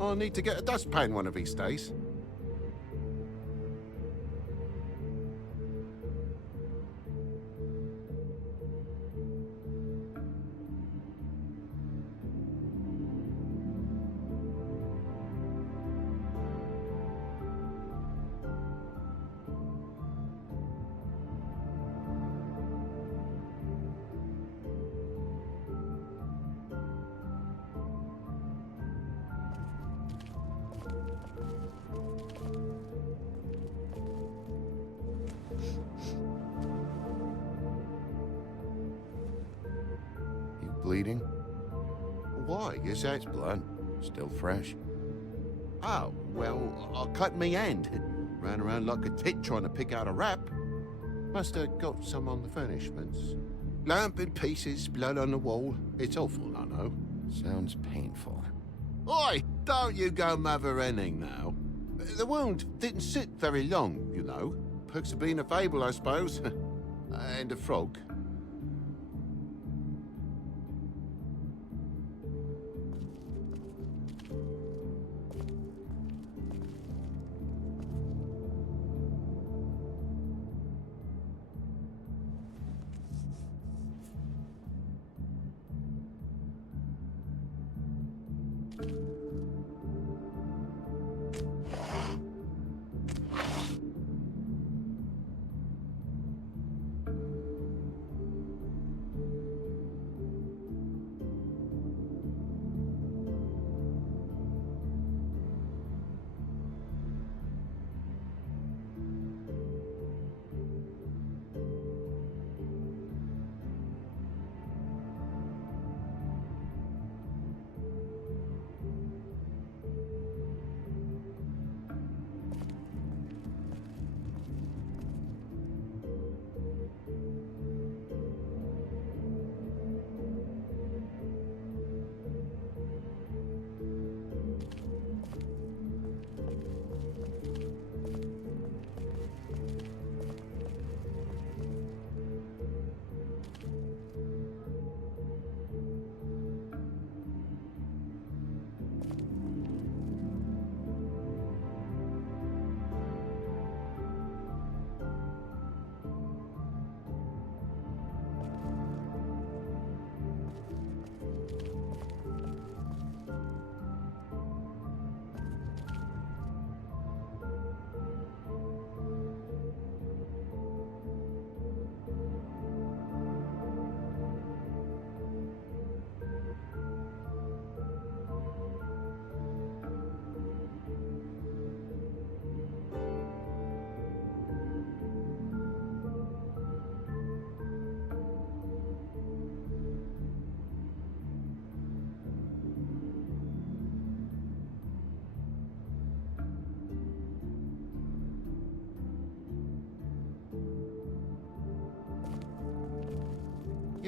I'll need to get a dustpan one of these days. Bleeding? Why? Is that... It's blood. Still fresh. Oh, well, I cut me hand. Ran around like a tit trying to pick out a wrap. Must have got some on the furnishments. Lamp in pieces, blood on the wall. It's awful, I know. Sounds painful. Oi! Don't you go mother-henning now. The wound didn't sit very long, you know. Perks of being a fable, I suppose. And a frog.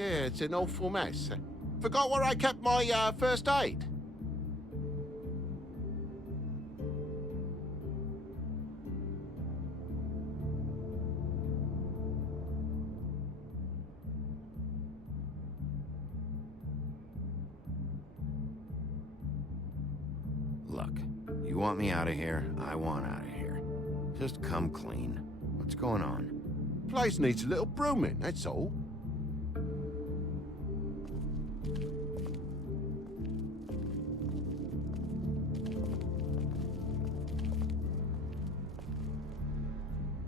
Yeah, it's an awful mess. Forgot where I kept my first aid. Look, you want me out of here, I want out of here. Just come clean. What's going on? Place needs a little brooming, that's all.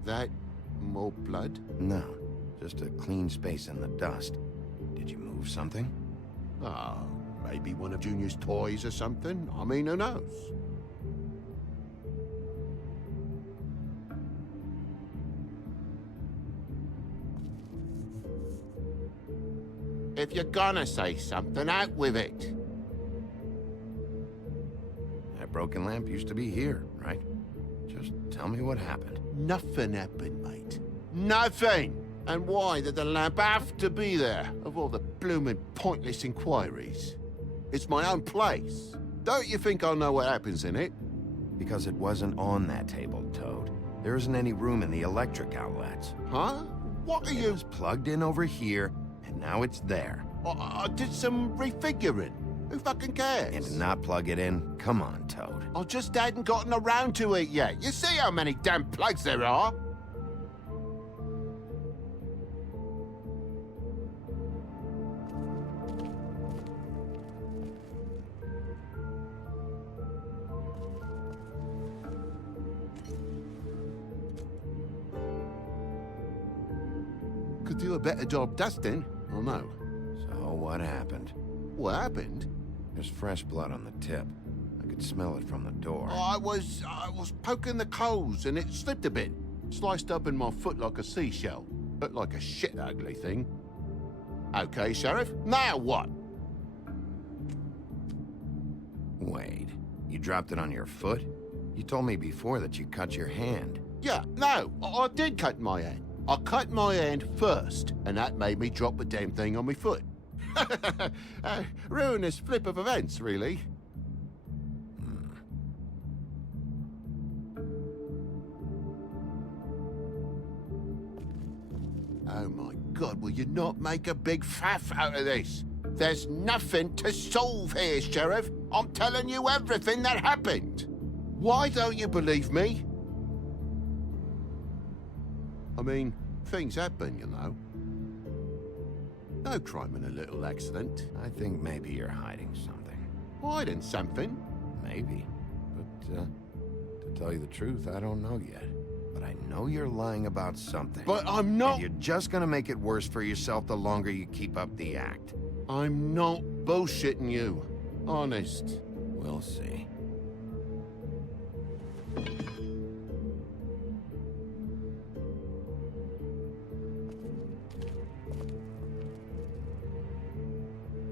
That more blood? No, just a clean space in the dust. Did you move something? Oh, maybe one of Junior's toys or something. I mean, who knows? If you're gonna say something, out with it. That broken lamp used to be here, right? Just tell me what happened. Nothing happened, mate. Nothing! And why did the lamp have to be there, of all the blooming pointless inquiries? It's my own place. Don't you think I'll know what happens in it? Because it wasn't on that table, Toad. There isn't any room in the electric outlets. Huh? What are you... It was plugged in over here, and now it's there. I did some refiguring. Who fucking cares? And to not plug it in? Come on, Toad. I just hadn't gotten around to it yet. You see how many damn plugs there are? Could do a better job dusting, I know. So what happened? What happened? There's fresh blood on the tip. I could smell it from the door. I was poking the coals and it slipped a bit. Sliced up in my foot like a seashell. Looked like a shit ugly thing. Okay, Sheriff, now what? Wait, you dropped it on your foot? You told me before that you cut your hand. Yeah, no, I did cut my hand. I cut my hand first, and that made me drop the damn thing on my foot. Ruinous flip of events, really. Oh my God, will you not make a big faff out of this? There's nothing to solve here, Sheriff. I'm telling you everything that happened. Why don't you believe me? I mean, things happen, you know. No crime in a little accident. I think maybe you're hiding something. Hiding something? Maybe. But, to tell you the truth, I don't know yet. But I know you're lying about something. But I'm not... And you're just gonna make it worse for yourself the longer you keep up the act. I'm not bullshitting you. Honest. We'll see.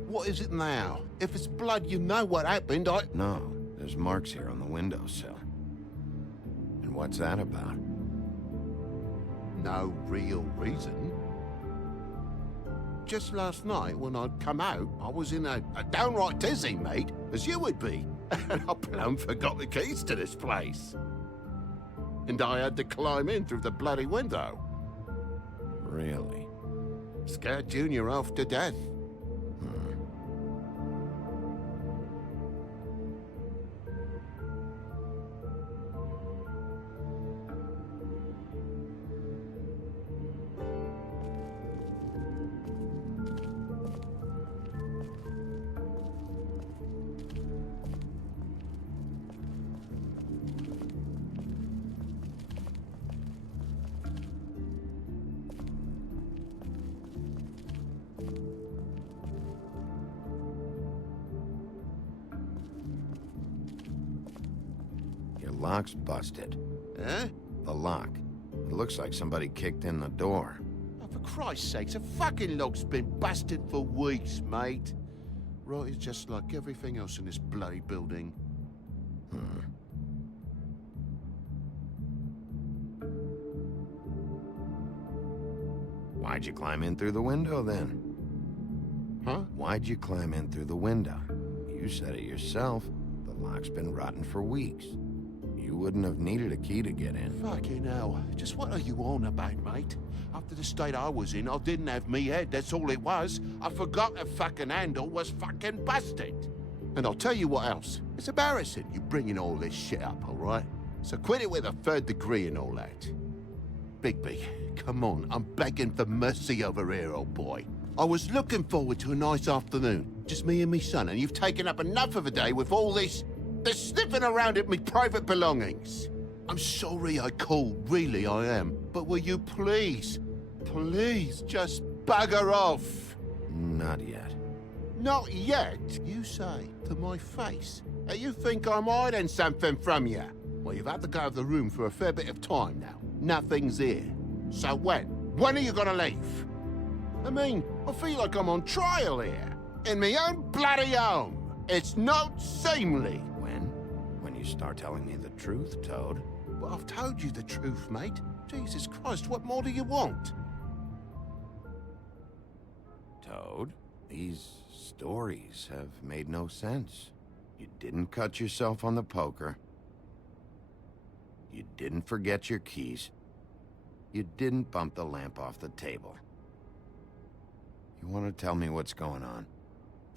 What is it now? If it's blood, you know what happened. No, there's marks here on the windowsill. And what's that about? No real reason. Just last night, when I'd come out, I was in a downright dizzy, mate, as you would be. And I plumb forgot the keys to this place. And I had to climb in through the bloody window. Really? Scared Junior off to death. Lock's busted. Eh? The lock. It looks like somebody kicked in the door. Oh, for Christ's sakes, a fucking lock's been busted for weeks, mate. Right, it's just like everything else in this bloody building. Why'd you climb in through the window, then? Huh? Why'd you climb in through the window? You said it yourself. The lock's been rotten for weeks. You wouldn't have needed a key to get in. Fucking hell. Just what are you on about, mate? After the state I was in, I didn't have me head, that's all it was. I forgot the fucking handle was fucking busted. And I'll tell you what else. It's embarrassing you bringing all this shit up, all right? So quit it with a 3rd degree and all that. Bigby, come on, I'm begging for mercy over here, old boy. I was looking forward to a nice afternoon, just me and me son, and you've taken up enough of a day with all this sniffing around at me private belongings. I'm sorry I called, really I am. But will you please just bugger off? Not yet. Not yet, you say, to my face. You think I'm hiding something from you? Well, you've had to go out of the room for a fair bit of time now. Nothing's here. So when? When are you gonna leave? I mean, I feel like I'm on trial here. In my own bloody home. It's not seemly. When you start telling me the truth, Toad. Well, I've told you the truth, mate. Jesus Christ, what more do you want? Toad, these stories have made no sense. You didn't cut yourself on the poker. You didn't forget your keys. You didn't bump the lamp off the table. You want to tell me what's going on?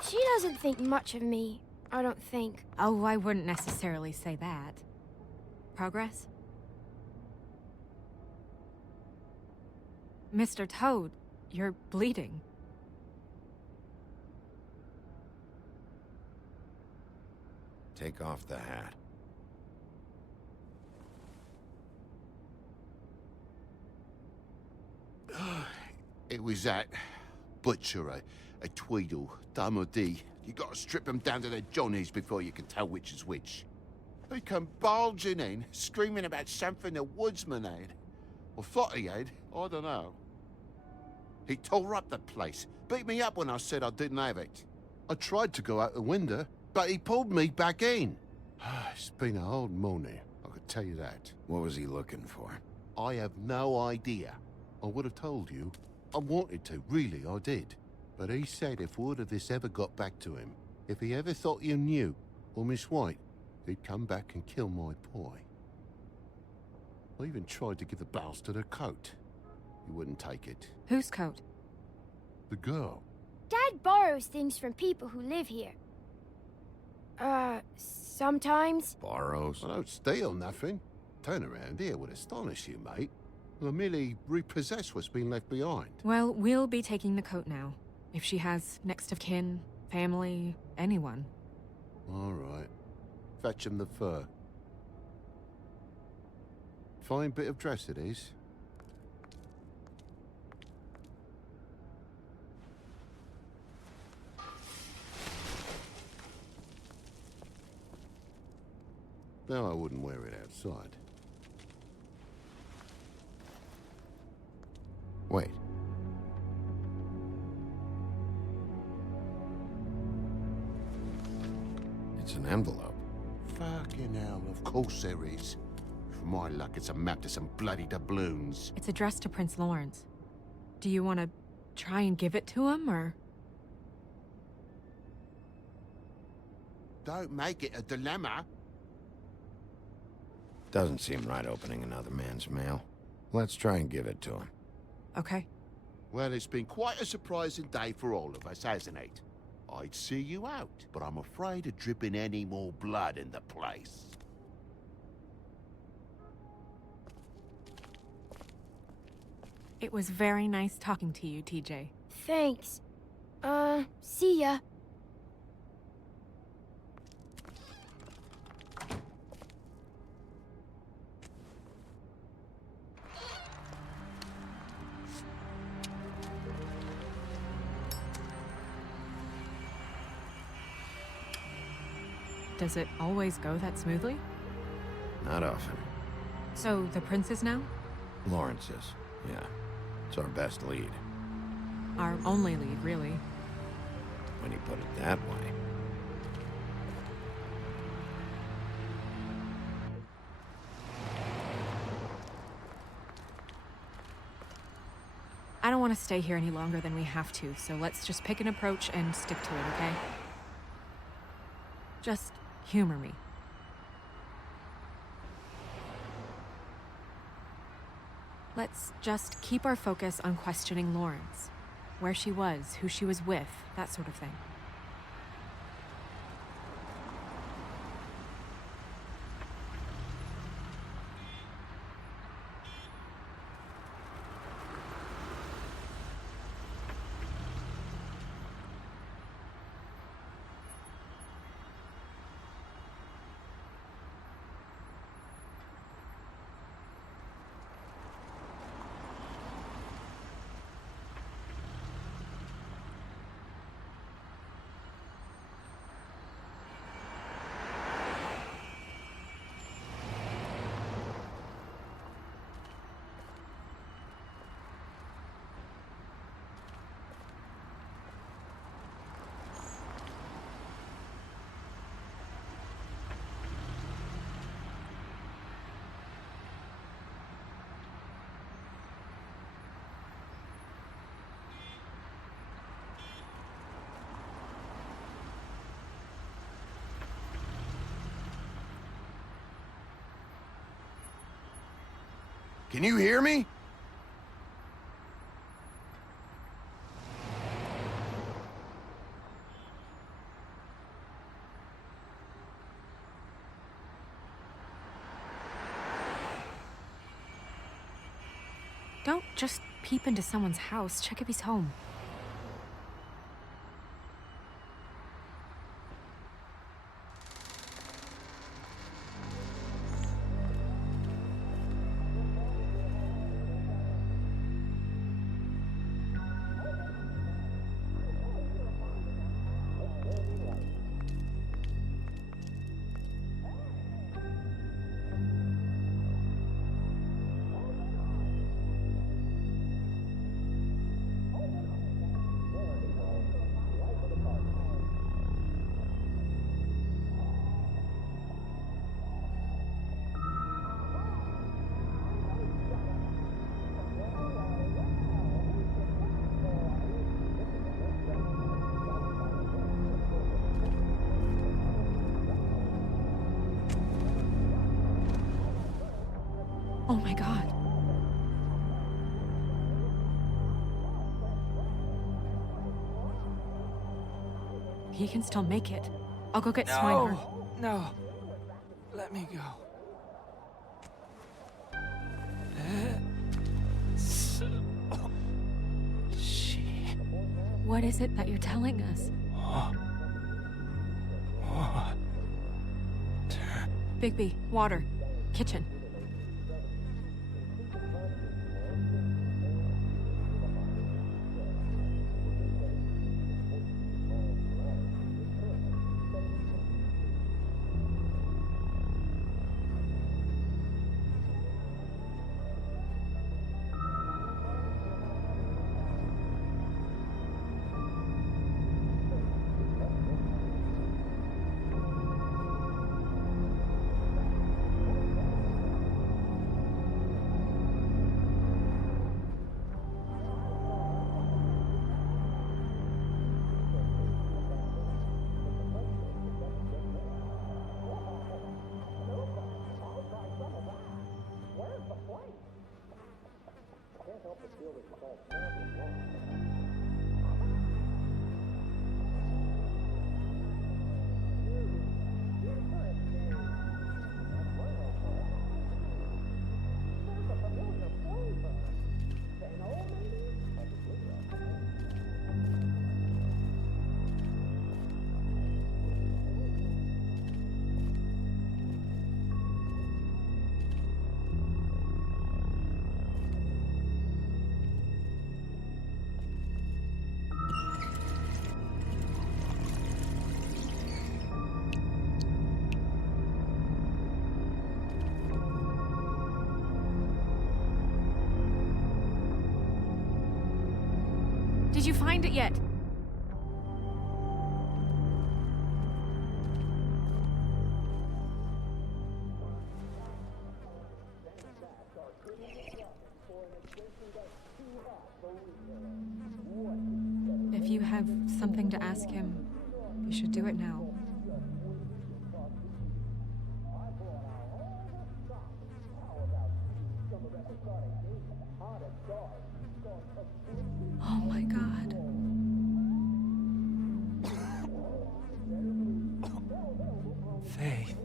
She doesn't think much of me, I don't think. Oh, I wouldn't necessarily say that. Progress? Mr. Toad, you're bleeding. Take off the hat. It was that butcher, a Tweedle, Dumody. You gotta strip them down to their johnnies before you can tell which is which. They come bulging in, screaming about something the woodsman had. Or thought he had, I don't know. He tore up the place, beat me up when I said I didn't have it. I tried to go out the window, but he pulled me back in. It's been a hard morning, I could tell you that. What was he looking for? I have no idea. I would have told you. I wanted to, really, I did. But he said if word of this ever got back to him, if he ever thought you knew, or Miss White, he'd come back and kill my boy. I even tried to give the bastard a coat. He wouldn't take it. Whose coat? The girl. Dad borrows things from people who live here. Sometimes. Borrows? I don't steal nothing. Turn around here would astonish you, mate. I merely repossess what's been left behind. Well, we'll be taking the coat now. If she has next of kin, family, anyone. All right. Fetch him the fur. Fine bit of dress it is. No, I wouldn't wear it outside. Wait. It's an envelope. Fucking hell, of course there is. For my luck, it's a map to some bloody doubloons. It's addressed to Prince Lawrence. Do you want to try and give it to him, or...? Don't make it a dilemma. Doesn't seem right opening another man's mail. Let's try and give it to him. Okay. Well, it's been quite a surprising day for all of us, hasn't it? I'd see you out, but I'm afraid of dripping any more blood in the place. It was very nice talking to you, TJ. Thanks. See ya. Does it always go that smoothly? Not often. So, the prince is now? Lawrence's, yeah. It's our best lead. Our only lead, really. When you put it that way. I don't want to stay here any longer than we have to, so let's just pick an approach and stick to it, okay? Just humor me. Let's just keep our focus on questioning Lawrence. Where she was, who she was with, that sort of thing. Can you hear me? Don't just peep into someone's house. Check if he's home. Oh my God. He can still make it. I'll go get Swinehart. No. Let me go. What is it that you're telling us? Bigby, water. Kitchen. Did you find it yet? you have something to ask him, you should do it now. Oh my God. Faith.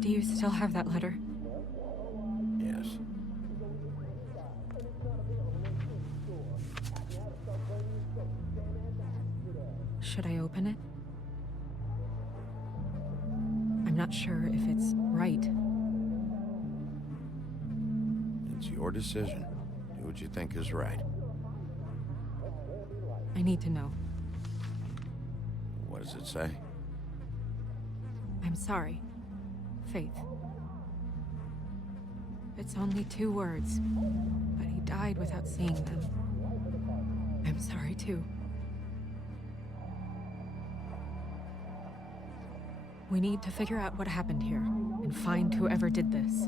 Do you still have that letter? Yes. Should I open it? I'm not sure if it's right. It's your decision. Do what you think is right. I need to know. What does it say? I'm sorry. Faith. It's only 2 words, but he died without seeing them. I'm sorry too. We need to figure out what happened here and find whoever did this.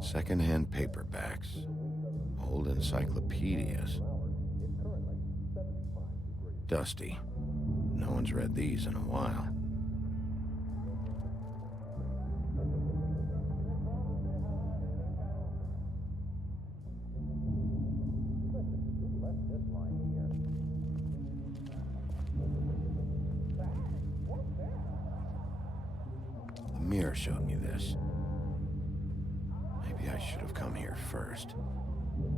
Second-hand paperbacks. Old encyclopedias. Dusty. No one's read these in a while. The mirror showed me this. Maybe I should have come here first.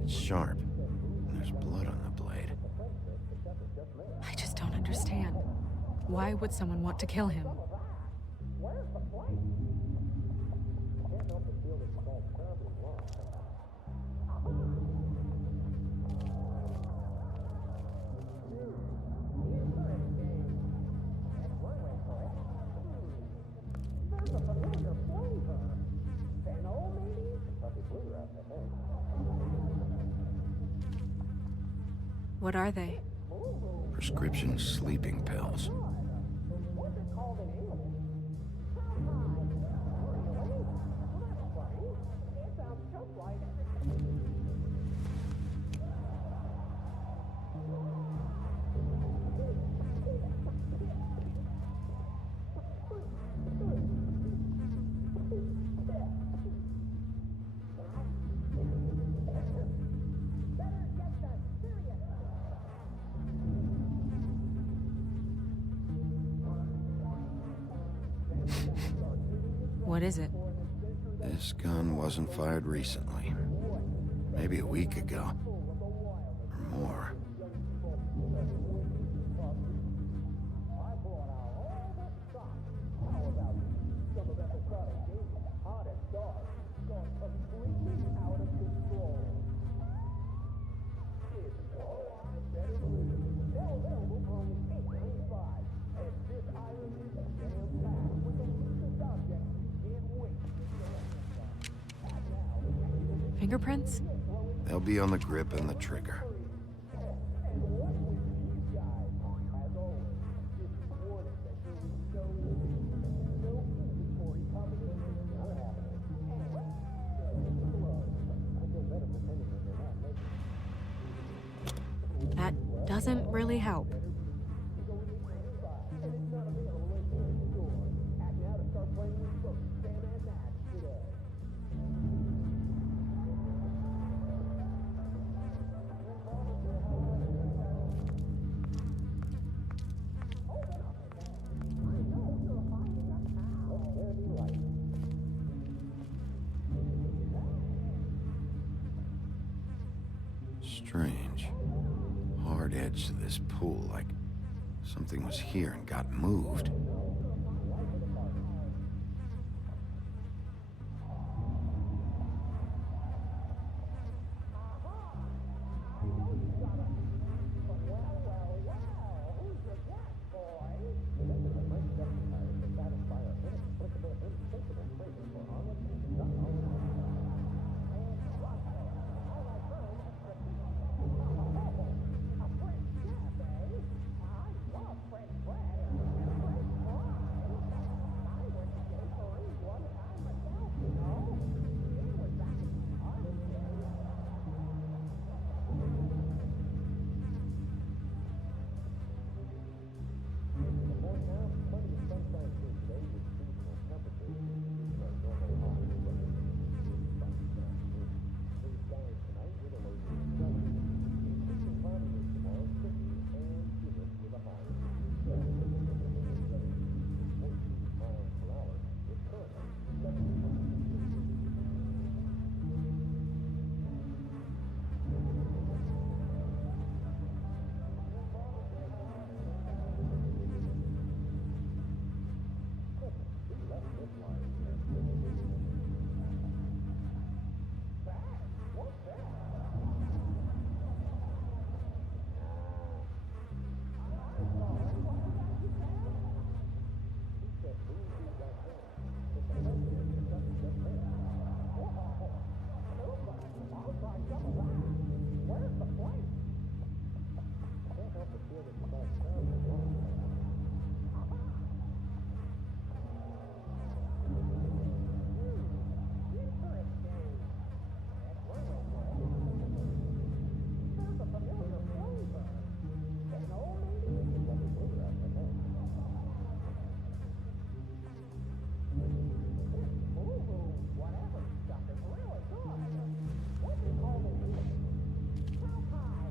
It's sharp, and there's blood on the blade. I just don't understand. Why would someone want to kill him? What are they? Prescription sleeping pills. What is it? This gun wasn't fired recently. Maybe a week ago. Or more. Fingerprints? They'll be on the grip and the trigger. That doesn't really help. Strange. Hard edge to this pool, like something was here and got moved.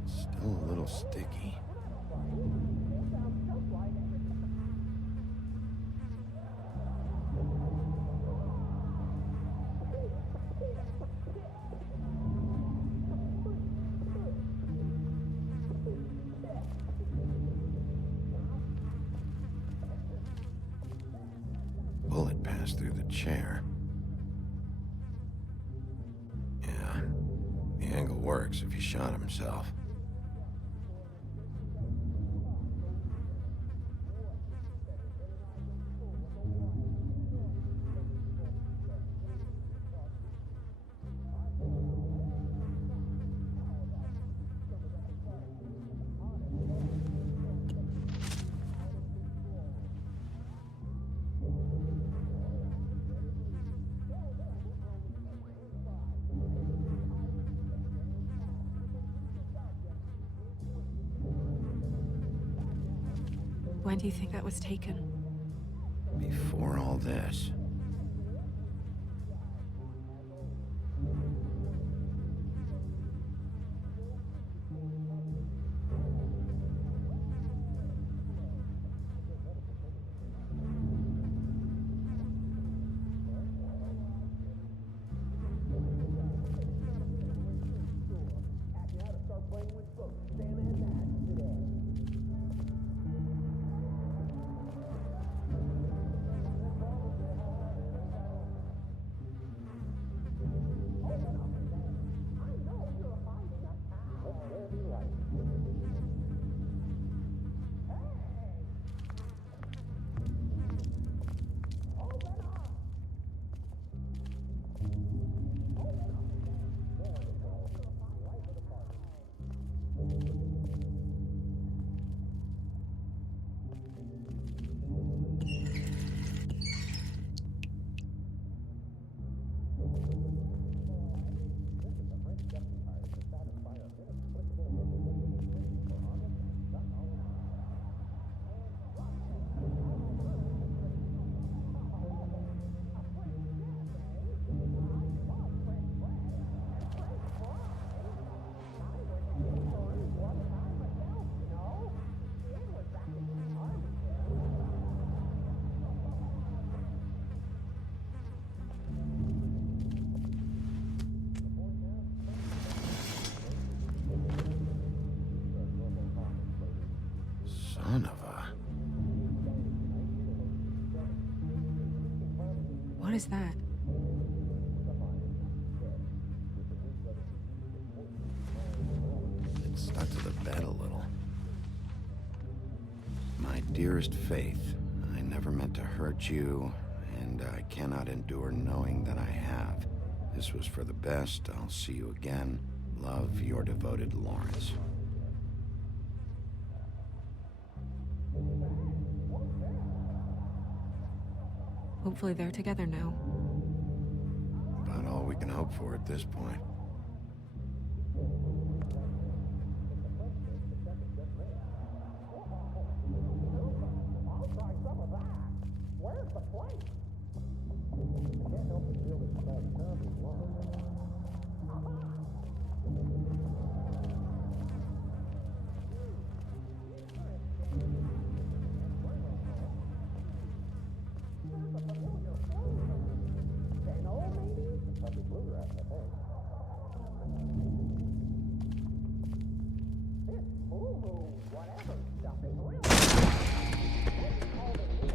Still a little sticky. Bullet passed through the chair. Yeah, the angle works if he shot himself. When do you think that was taken? Before all this. What is that? It stuck to the bed a little. My dearest Faith, I never meant to hurt you, and I cannot endure knowing that I have. This was for the best. I'll see you again. Love, your devoted Lawrence. Hopefully they're together now. About all we can hope for at this point.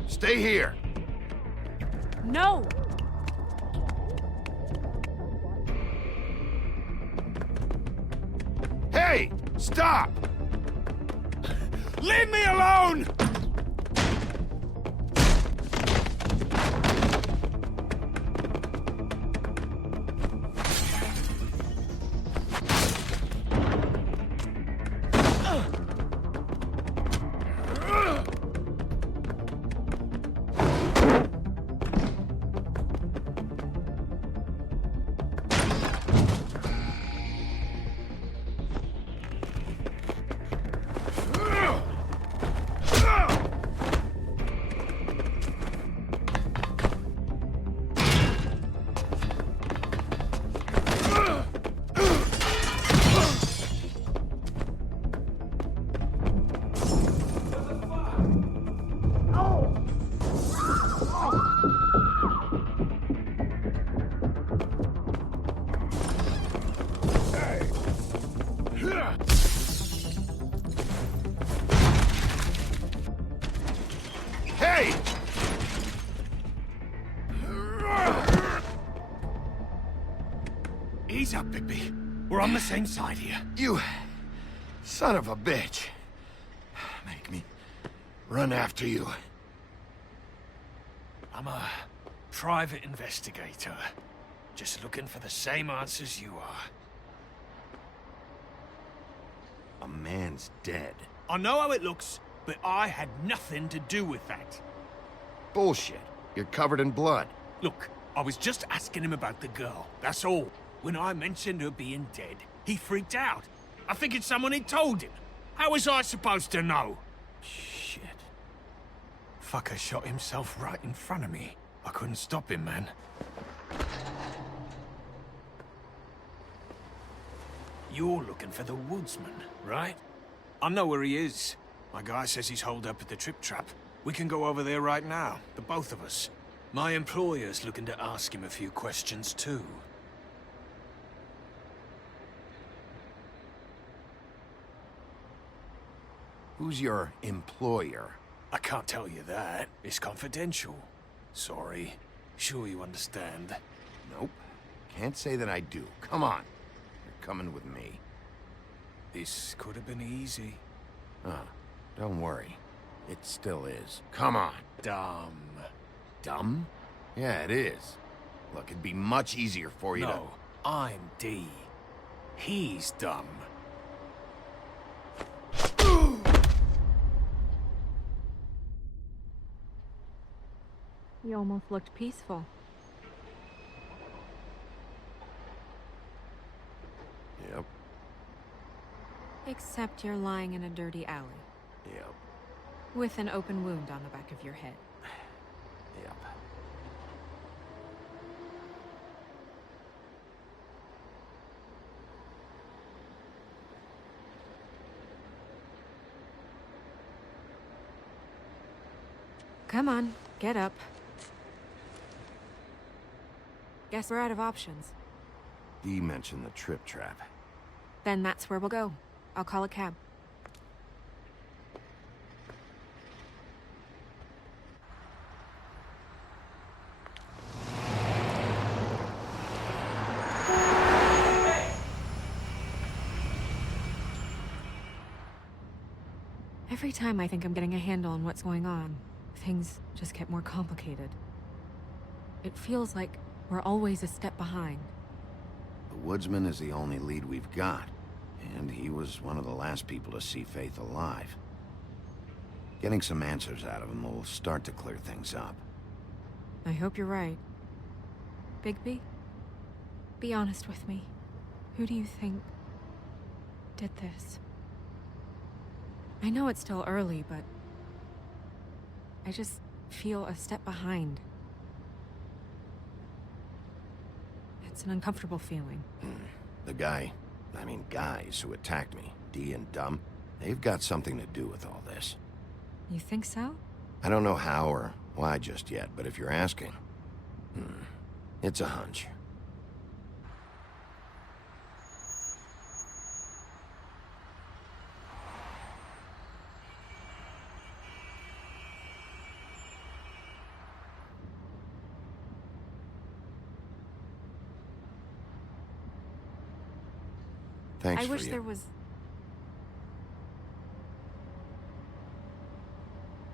Stay here. No! Hey! Stop! Leave me alone! Hey! Ease up, Bigby. We're on the same side here. You son of a bitch. Make me run after you. I'm a private investigator. Just looking for the same answers you are. A man's dead. I know how it looks, but I had nothing to do with that. Bullshit. You're covered in blood. Look, I was just asking him about the girl, that's all. When I mentioned her being dead, he freaked out. I figured someone had told him. How was I supposed to know? Shit. Fucker shot himself right in front of me. I couldn't stop him, man. You're looking for the woodsman, right? I know where he is. My guy says he's holed up at the Trip Trap. We can go over there right now, the both of us. My employer's looking to ask him a few questions, too. Who's your employer? I can't tell you that. It's confidential. Sorry. Sure you understand. Nope. Can't say that I do. Come on. You're coming with me. This could have been easy. Don't worry. It still is. Come on. Dumb. Dumb? Yeah, it is. Look, it'd be much easier for you No, I'm D. He's dumb. You almost looked peaceful. Yep. Except you're lying in a dirty alley. Yep. With an open wound on the back of your head. Yep. Come on, get up. Guess we're out of options. Dee mentioned the Trip Trap. Then that's where we'll go. I'll call a cab. Every time I think I'm getting a handle on what's going on, things just get more complicated. It feels like we're always a step behind. The woodsman is the only lead we've got, and he was one of the last people to see Faith alive. Getting some answers out of him will start to clear things up. I hope you're right. Bigby? Be honest with me. Who do you think did this? I know it's still early, but I just feel a step behind. It's an uncomfortable feeling. The guys who attacked me, Dee and Dumb, they've got something to do with all this. You think so? I don't know how or why just yet, but if you're asking, it's a hunch. Thanks I for wish you. there was...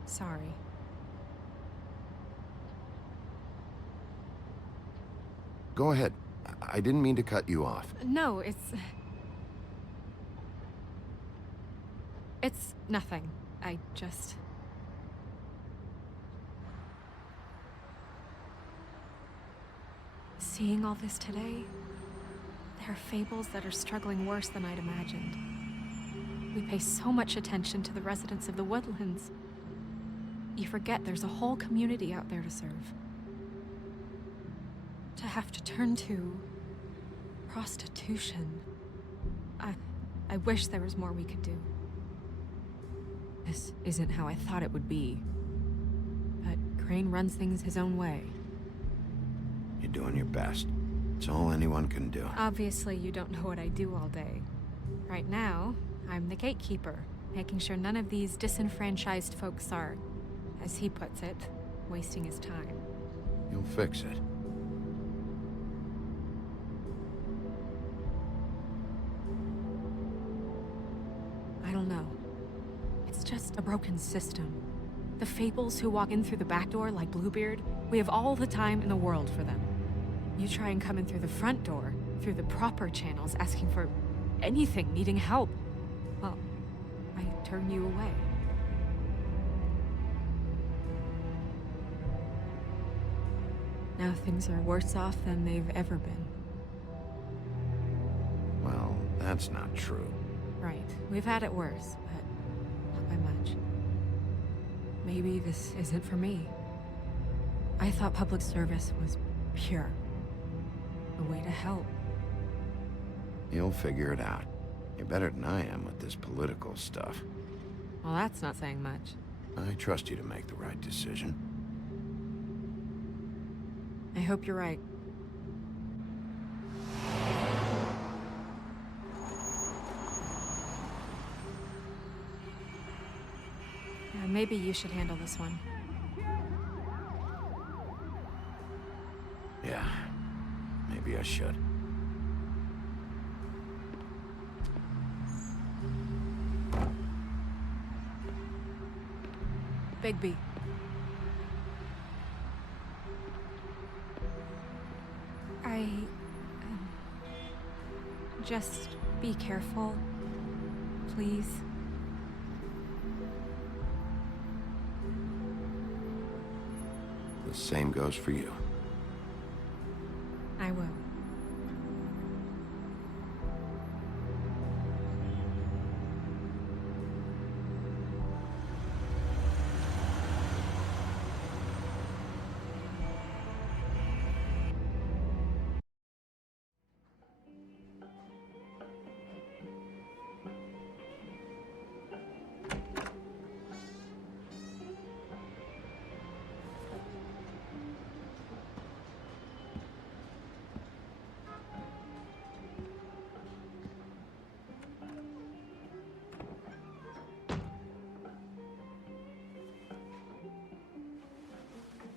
Sorry. Go ahead. I didn't mean to cut you off. No, it's nothing. I just... Seeing all this today, there are fables that are struggling worse than I'd imagined. We pay so much attention to the residents of the woodlands. You forget there's a whole community out there to serve. To have to turn to prostitution. I wish there was more we could do. This isn't how I thought it would be. But Crane runs things his own way. You're doing your best. It's all anyone can do. Obviously, you don't know what I do all day. Right now, I'm the gatekeeper, making sure none of these disenfranchised folks are, as he puts it, wasting his time. You'll fix it. I don't know. It's just a broken system. The fables who walk in through the back door like Bluebeard, we have all the time in the world for them. You try and come in through the front door, through the proper channels, asking for anything, needing help. Well, I turn you away. Now things are worse off than they've ever been. Well, that's not true. Right. We've had it worse, but not by much. Maybe this isn't for me. I thought public service was pure. A way to help. You'll figure it out. You're better than I am with this political stuff. Well, that's not saying much. I trust you to make the right decision. I hope you're right. Yeah, maybe you should handle this one. Yeah, maybe I should. Bigby. Just be careful, please. The same goes for you. I will.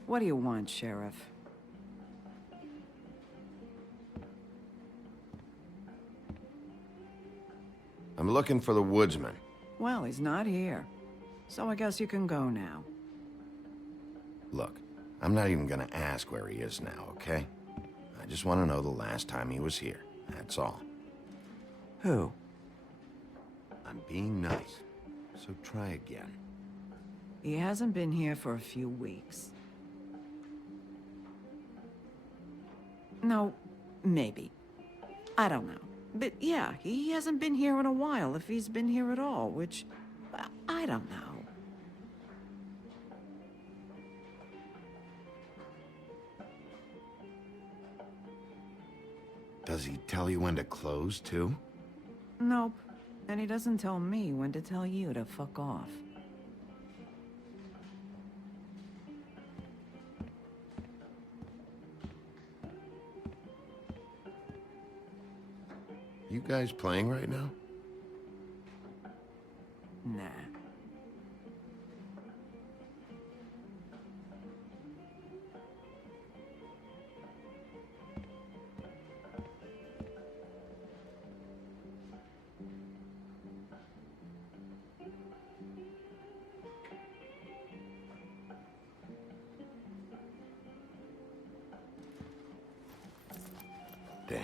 What do you want, Sheriff? I'm looking for the woodsman. Well, he's not here. So I guess you can go now. Look, I'm not even gonna ask where he is now, okay? I just want to know the last time he was here. That's all. Who? I'm being nice, so try again. He hasn't been here for a few weeks. No, maybe. I don't know. But yeah, he hasn't been here in a while, if he's been here at all, which... I don't know. Does he tell you when to close, too? Nope. And he doesn't tell me when to tell you to fuck off. You guys playing right now? Nah. Damn.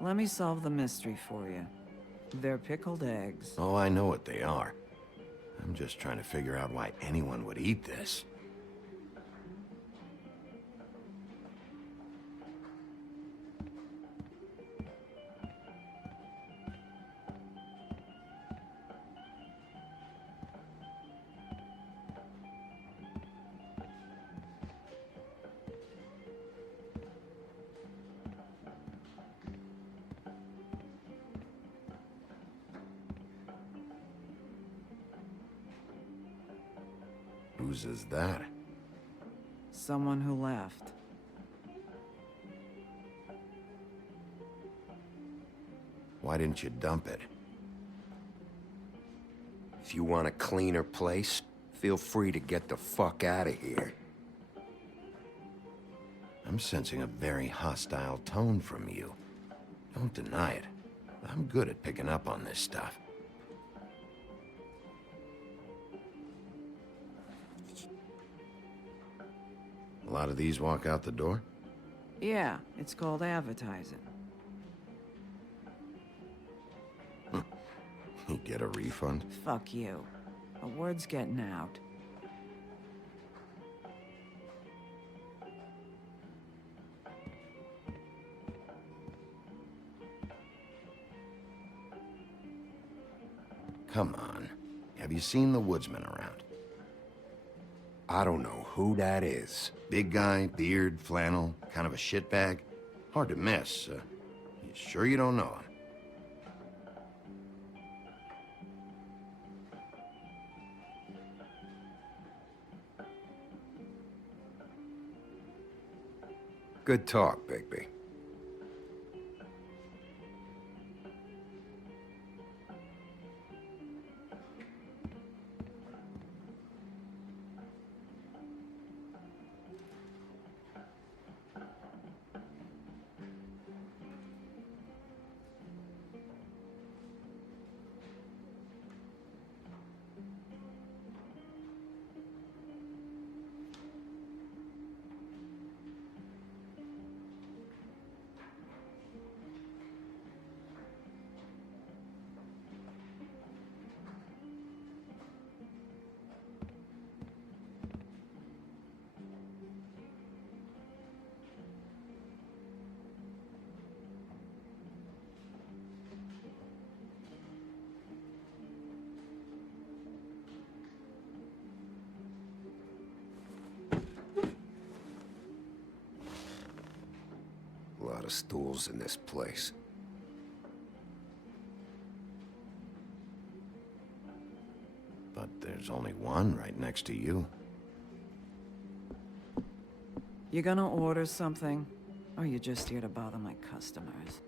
Let me solve the mystery for you. They're pickled eggs. Oh, I know what they are. I'm just trying to figure out why anyone would eat this. Whose is that? Someone who left. Why didn't you dump it? If you want a cleaner place, feel free to get the fuck out of here. I'm sensing a very hostile tone from you. Don't deny it. I'm good at picking up on this stuff. A lot of these walk out the door? Yeah, it's called advertising. You get a refund? Fuck you. The word's getting out. Come on. Have you seen the woodsman around? I don't know who that is. Big guy, beard, flannel, kind of a shitbag. Hard to miss. You sure you don't know him? Good talk, Bigby. A lot of stools in this place. But there's only one right next to you. You gonna order something? Or you just here to bother my customers?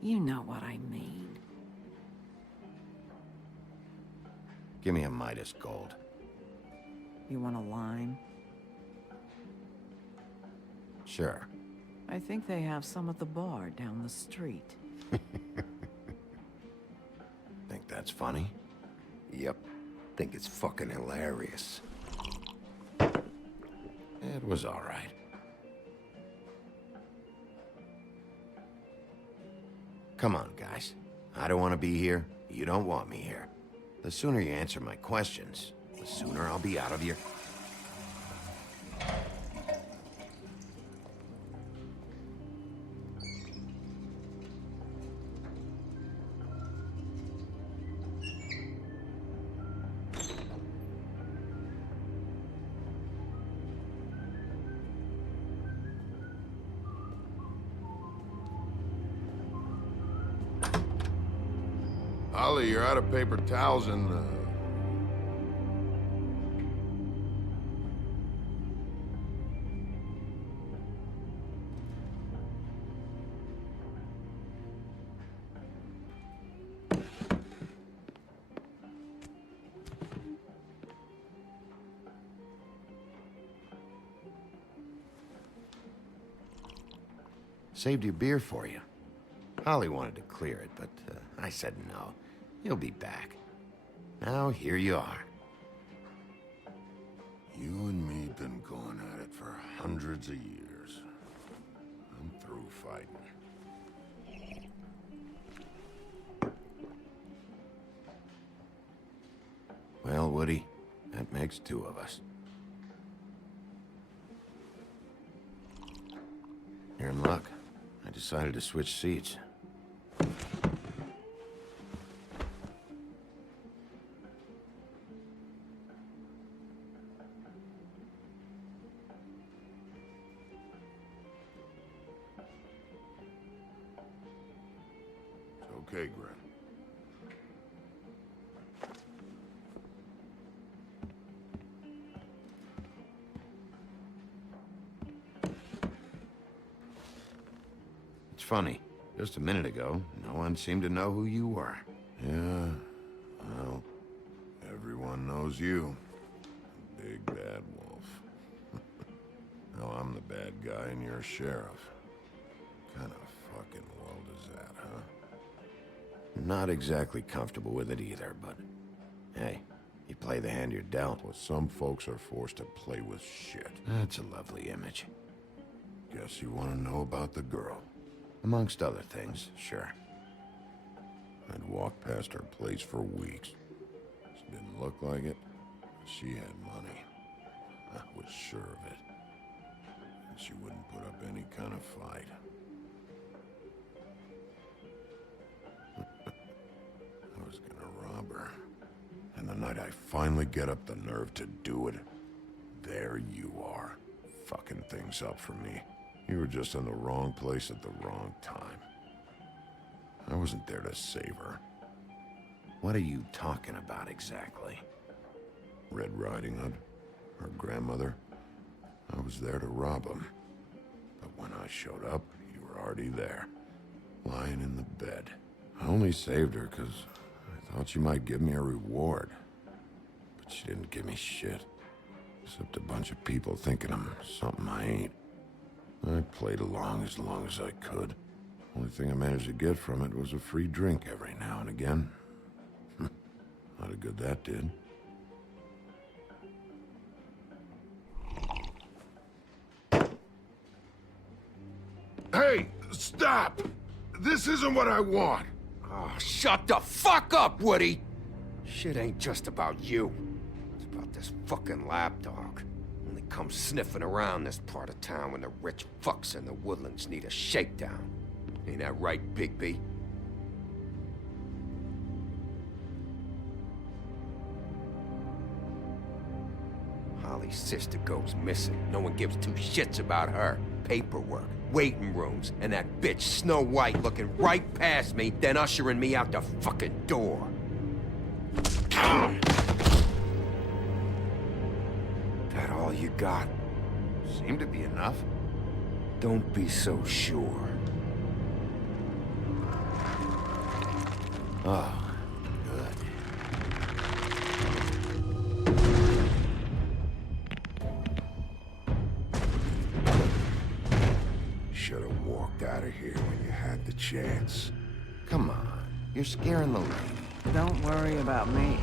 You know what I mean. Give me a Midas Gold. You want a lime? Sure. I think they have some at the bar down the street. Think that's funny? Yep. Think it's fucking hilarious. It was all right. Come on, guys. I don't want to be here. You don't want me here. The sooner you answer my questions, the sooner I'll be out of your... Holly, you're out of paper towels and, Saved your beer for you. Holly wanted to clear it, but I said no. You'll be back. Now, here you are. You and me been going at it for hundreds of years. I'm through fighting. Well, Woody, that makes two of us. You're in luck. I decided to switch seats. Okay, Gren. It's funny. Just a minute ago, no one seemed to know who you were. Yeah, well, everyone knows you. Big bad wolf. Now I'm the bad guy and you're a sheriff. Kind of fucking world is that, huh? Not exactly comfortable with it either, but hey, you play the hand you're dealt. Well, some folks are forced to play with shit. That's a lovely image. Guess you want to know about the girl. Amongst other things, sure. I'd walked past her place for weeks. She didn't look like it. She had money. I was sure of it. And she wouldn't put up any kind of fight. I was gonna rob her. And the night I finally get up the nerve to do it, there you are, fucking things up for me. You were just in the wrong place at the wrong time. I wasn't there to save her. What are you talking about exactly? Red Riding Hood, her grandmother. I was there to rob him. But when I showed up, you were already there, lying in the bed. I only saved her because I thought she might give me a reward. But she didn't give me shit. Except a bunch of people thinking I'm something I ain't. I played along as I could. Only thing I managed to get from it was a free drink every now and again. Not a good that did. Hey, stop! This isn't what I want! Oh, shut the fuck up, Woody! Shit ain't just about you. It's about this fucking lapdog. Only comes sniffing around this part of town when the rich fucks in the woodlands need a shakedown. Ain't that right, Bigby? Holly's sister goes missing. No one gives two shits about her. Paperwork, waiting rooms, and that bitch Snow White looking right past me, then ushering me out the fucking door. That all you got? Seemed to be enough. Don't be so sure. Oh, good. should have walked out of here when you had the chance. Come on, you're scaring the lady. Don't worry about me.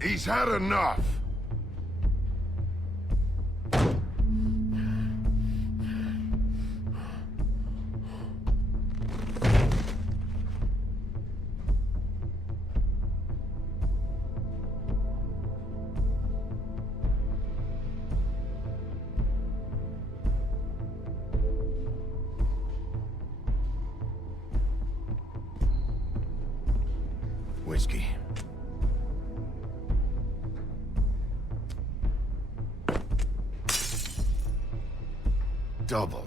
He's had enough. Whiskey. Double.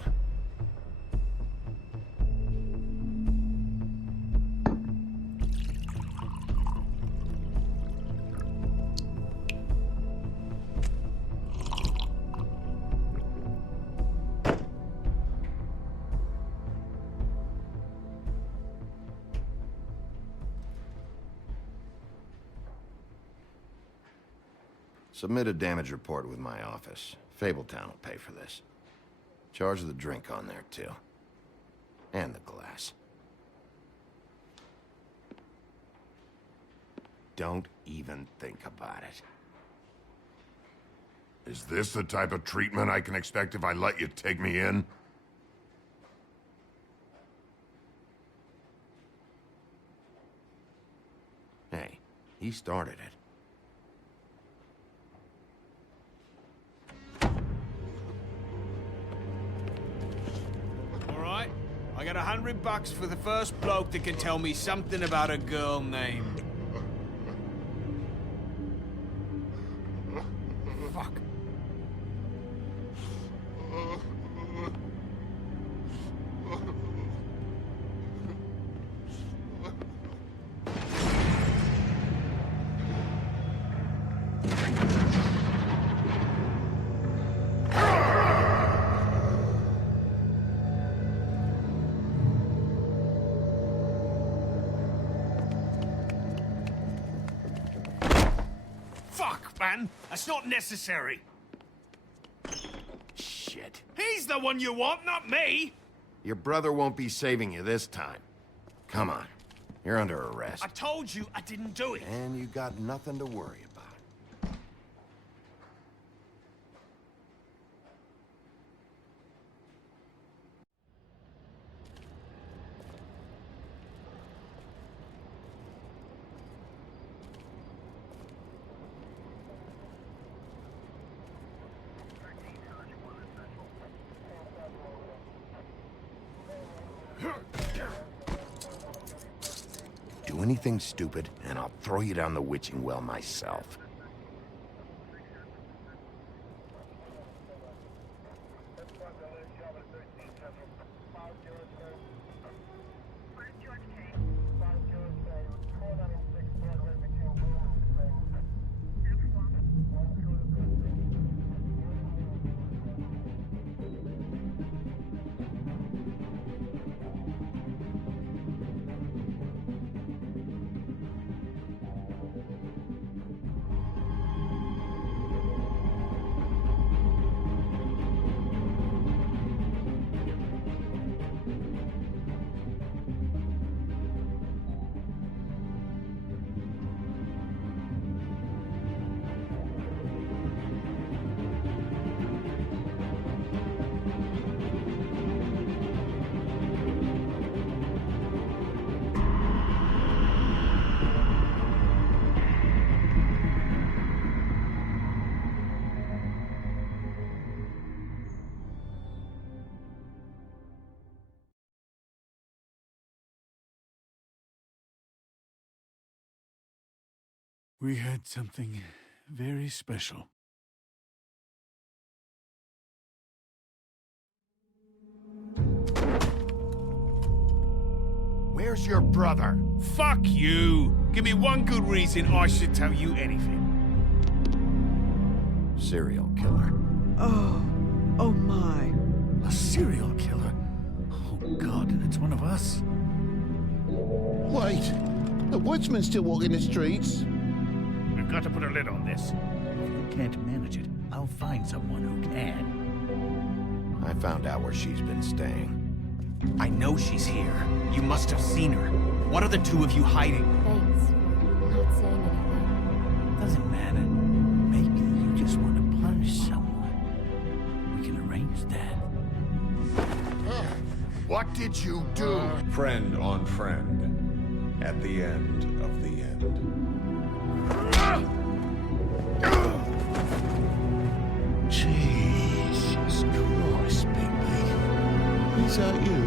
Submit a damage report with my office. Fabletown will pay for this. Charge the drink on there, too. And the glass. Don't even think about it. Is this the type of treatment I can expect if I let you take me in? Hey, he started it. I got $100 for the first bloke that can tell me something about a girl named... Fuck. Man, that's not necessary. Shit. He's the one you want, not me. Your brother won't be saving you this time. Come on. You're under arrest. I told you I didn't do it. And you got nothing to worry about. do anything stupid, and I'll throw you down the witching well myself. We had something very special. Where's your brother? Fuck you! Give me one good reason I should tell you anything. Serial killer. Oh my. A serial killer? Oh God, and it's one of us? Wait, the woodsman's still walking the streets. We've got to put a lid on this. If you can't manage it, I'll find someone who can. I found out where she's been staying. I know she's here. You must have seen her. What are the two of you hiding? Thanks for not saying anything. Doesn't matter. Maybe you just want to punish someone. We can arrange that. What did you do? Friend on friend. At the end of the end. Jesus Christ, Bigby. Is that you?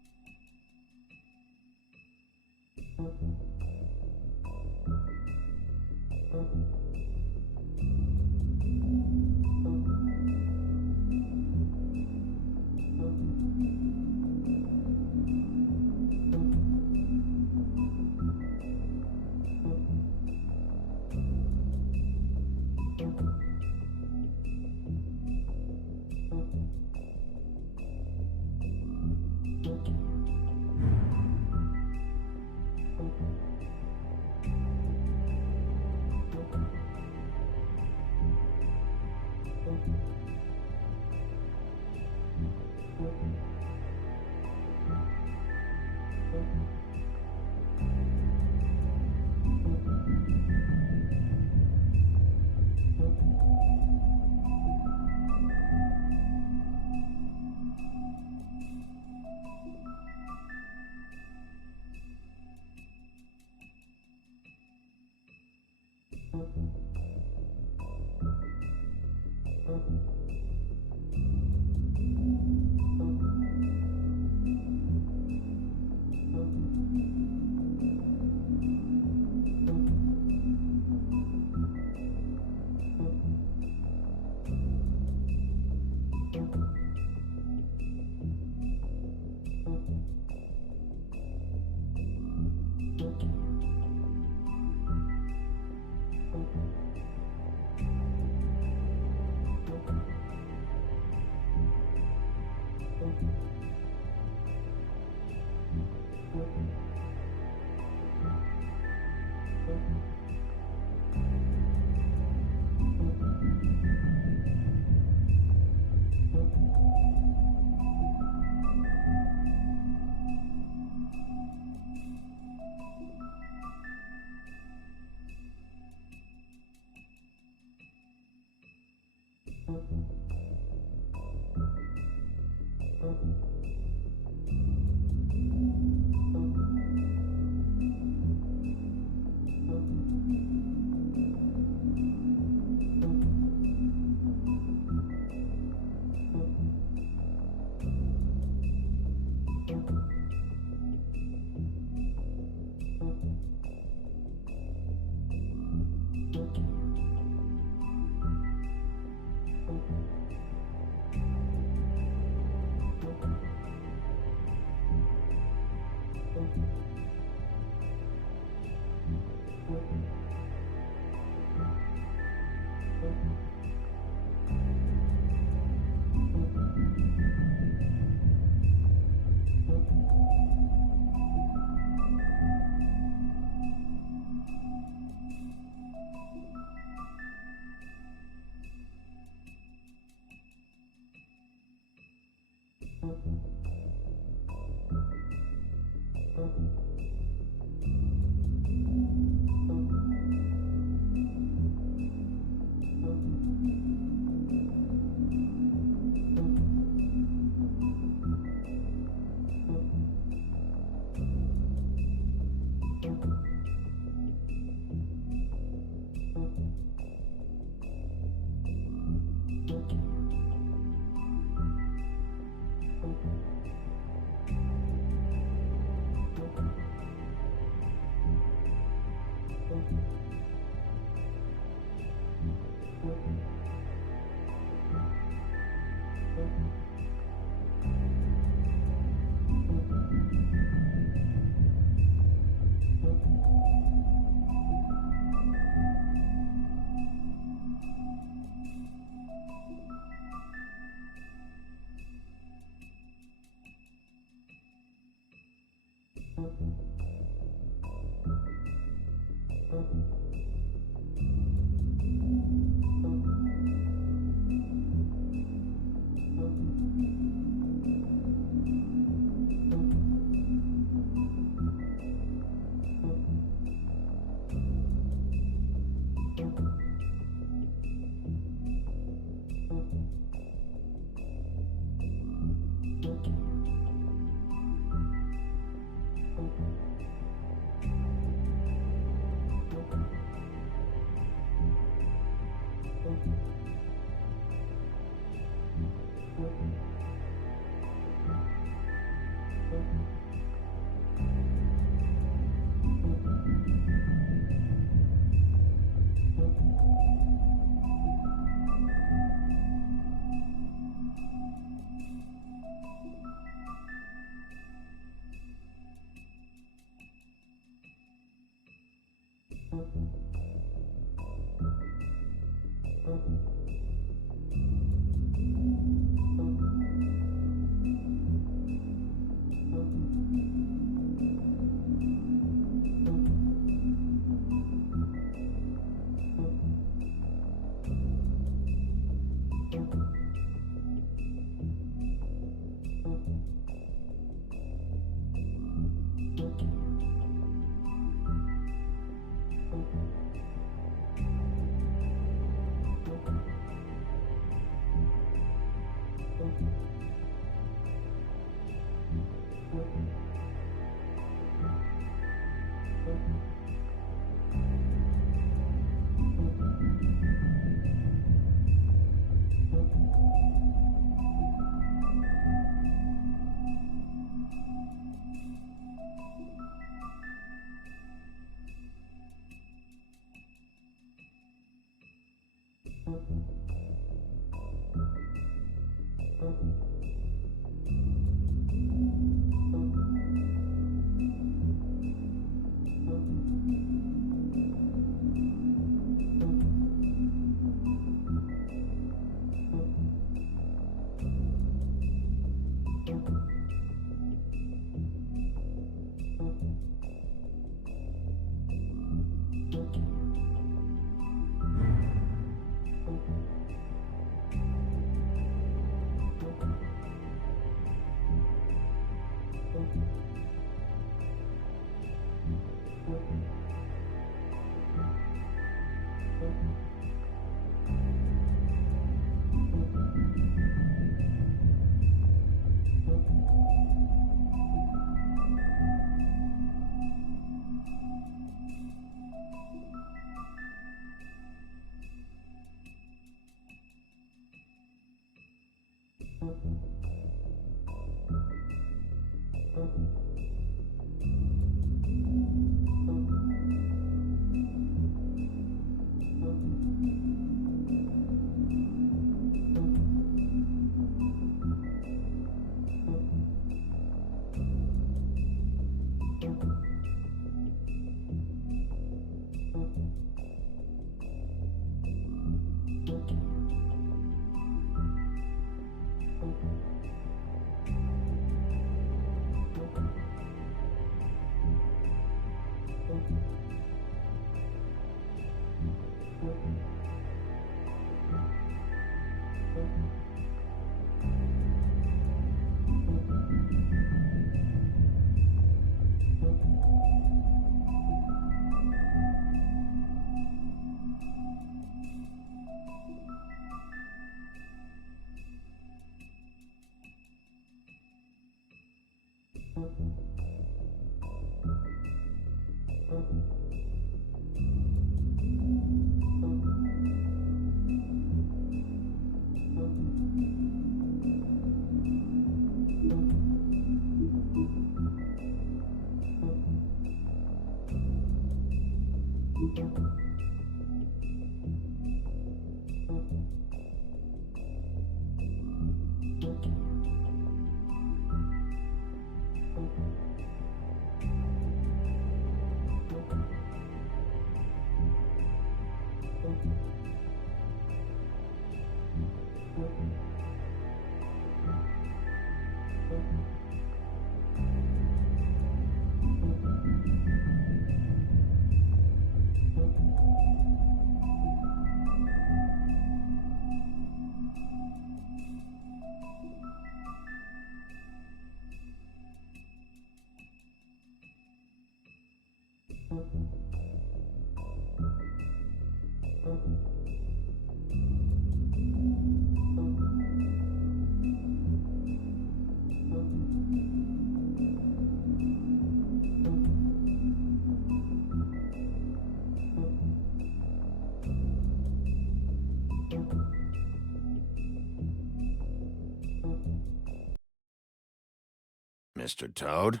Mr. Toad?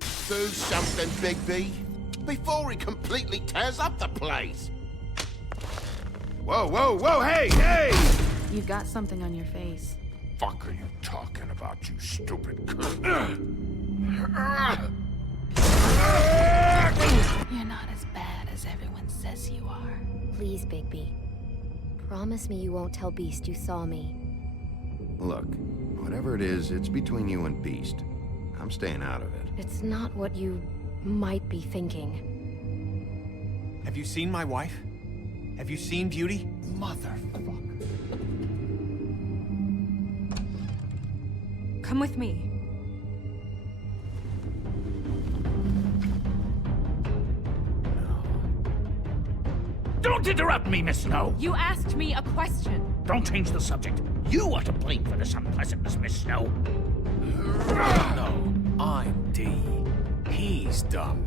Do something, Bigby, before he completely tears up the place! Whoa, whoa, whoa, hey, hey! You've got something on your face. Fuck are you talking about, you stupid cunt? You're not as bad as everyone says you are. Please, Bigby. Promise me you won't tell Beast you saw me. Look, whatever it is, it's between you and Beast. I'm staying out of it. It's not what you might be thinking. Have you seen my wife? Have you seen Beauty? Motherfucker. Come with me. Don't interrupt me, Miss Snow! You asked me a question. Don't change the subject. You are to blame for this unpleasantness, Miss Snow. No, I'm D. He's dumb.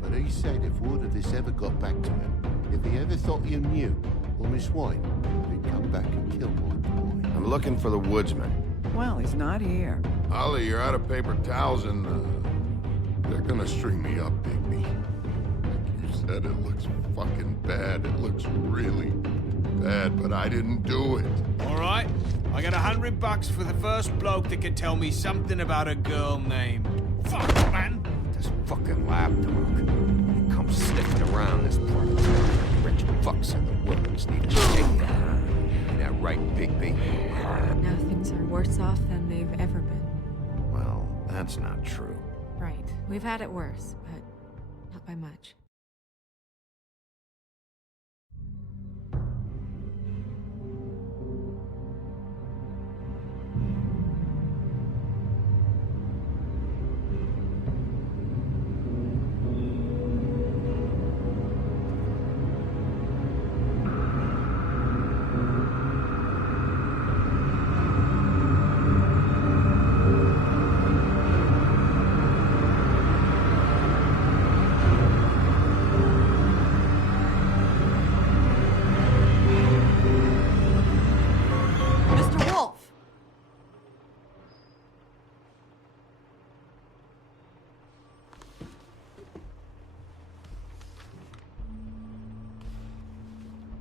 But he said if word of this ever got back to him, if he ever thought you knew, or Miss Wine, he'd come back and kill my boy. I'm looking for the woodsman. Well, he's not here. Ollie, you're out of paper towels and, they're gonna string me up, Bigby. Like you said, it looks fucking bad. It looks really bad, but I didn't do it. All right, I got $100 for the first bloke that can tell me something about a girl named... Fuck, man! This fucking lapdog. He comes sniffing around this part of town. Rich fucks in the woods need a shakedown. Ain't that right, Bigby? Now things are worse off than they've ever been. Well, that's not true. Right. We've had it worse, but not by much.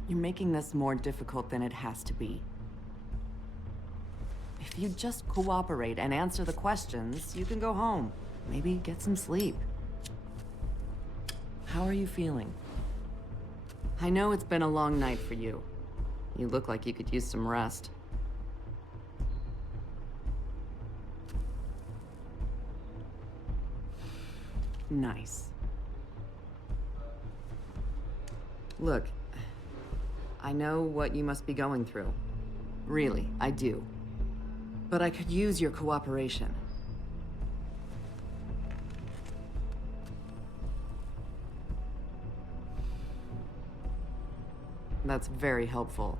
You're making this more difficult than it has to be. If you just cooperate and answer the questions, you can go home. Maybe get some sleep. How are you feeling? I know it's been a long night for you. You look like you could use some rest. Nice. Look, I know what you must be going through. Really, I do. But I could use your cooperation. That's very helpful.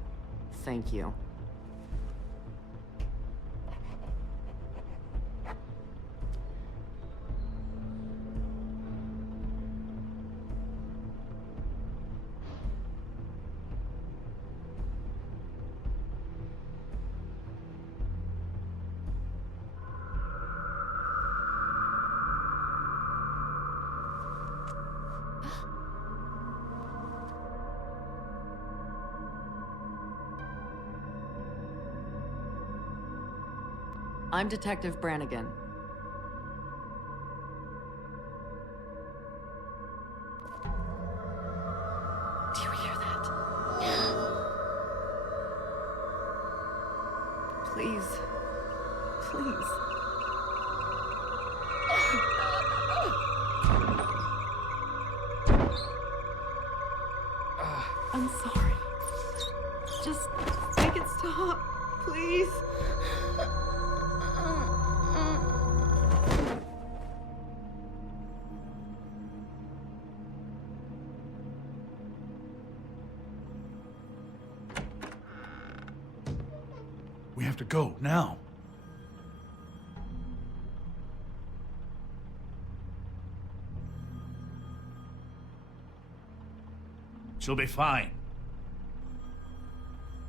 Thank you. I'm Detective Brannigan. Do you hear that? Please. Please. I'm sorry. Just make it stop, please. We have to go, now. She'll be fine.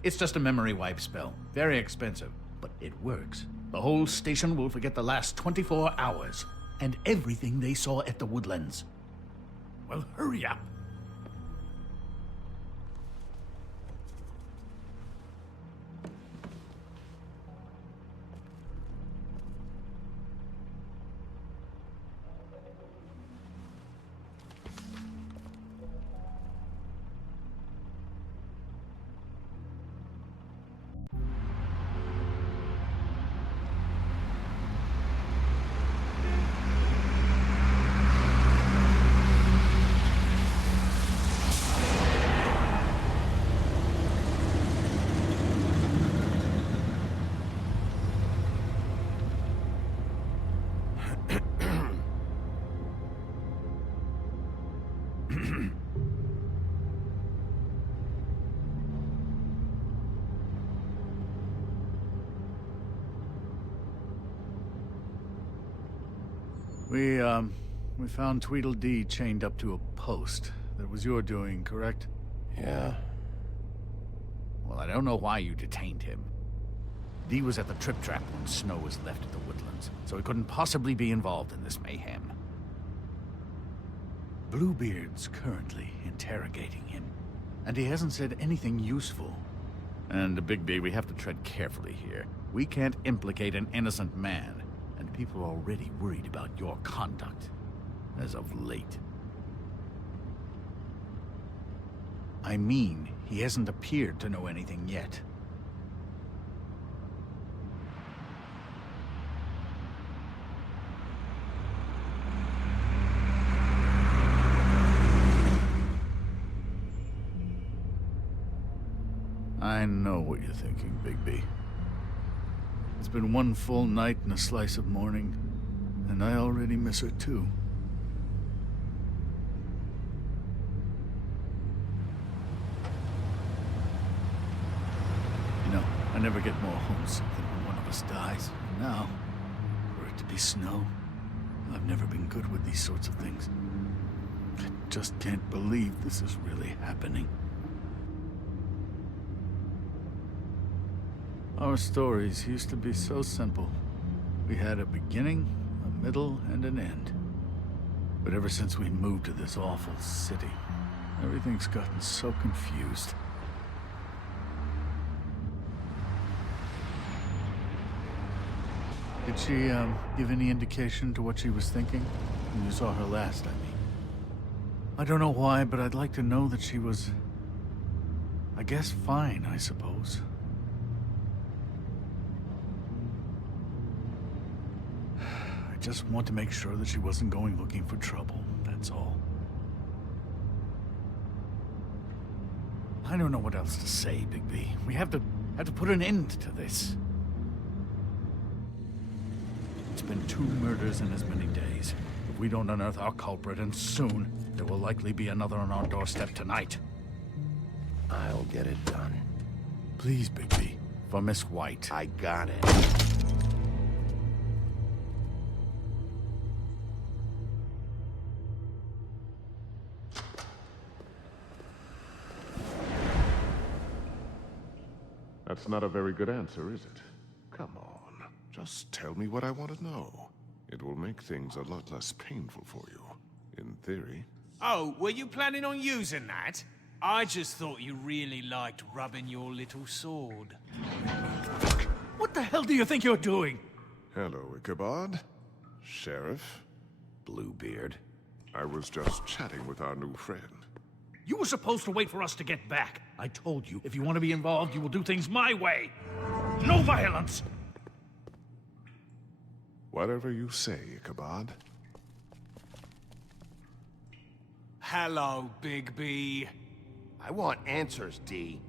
It's just a memory wipe spell. Very expensive, but it works. The whole station will forget the last 24 hours, and everything they saw at the Woodlands. Well, hurry up. We found Tweedledee chained up to a post. That was your doing, correct? Yeah. Well, I don't know why you detained him. Dee was at the Trip Trap when Snow was left at the Woodlands, so he couldn't possibly be involved in this mayhem. Bluebeard's currently interrogating him, and he hasn't said anything useful. And, Bigby, we have to tread carefully here. We can't implicate an innocent man, and people are already worried about your conduct, as of late. I mean, he hasn't appeared to know anything yet. I know what you're thinking, Bigby. It's been one full night and a slice of morning, and I already miss her too. You know, I never get more homesick than when one of us dies. And now, for it to be Snow, I've never been good with these sorts of things. I just can't believe this is really happening. Our stories used to be so simple. We had a beginning, a middle, and an end. But ever since we moved to this awful city, everything's gotten so confused. Did she, give any indication to what she was thinking? When you saw her last, I mean. I don't know why, but I'd like to know that she was... I guess fine, I suppose. I just want to make sure that she wasn't going looking for trouble, that's all. I don't know what else to say, Bigby. We have to put an end to this. It's been 2 murders in as many days. If we don't unearth our culprit, and soon, there will likely be another on our doorstep tonight. I'll get it done. Please, Bigby. For Miss White. I got it. That's not a very good answer, is it? Come on, just tell me what I want to know. It will make things a lot less painful for you, in theory. Oh, were you planning on using that? I just thought you really liked rubbing your little sword. What the hell do you think you're doing? Hello, Ichabod. Sheriff. Bluebeard. I was just chatting with our new friend. You were supposed to wait for us to get back. I told you, if you want to be involved, you will do things my way. No violence! Whatever you say, Ichabod. Hello, Bigby. I want answers, Dee.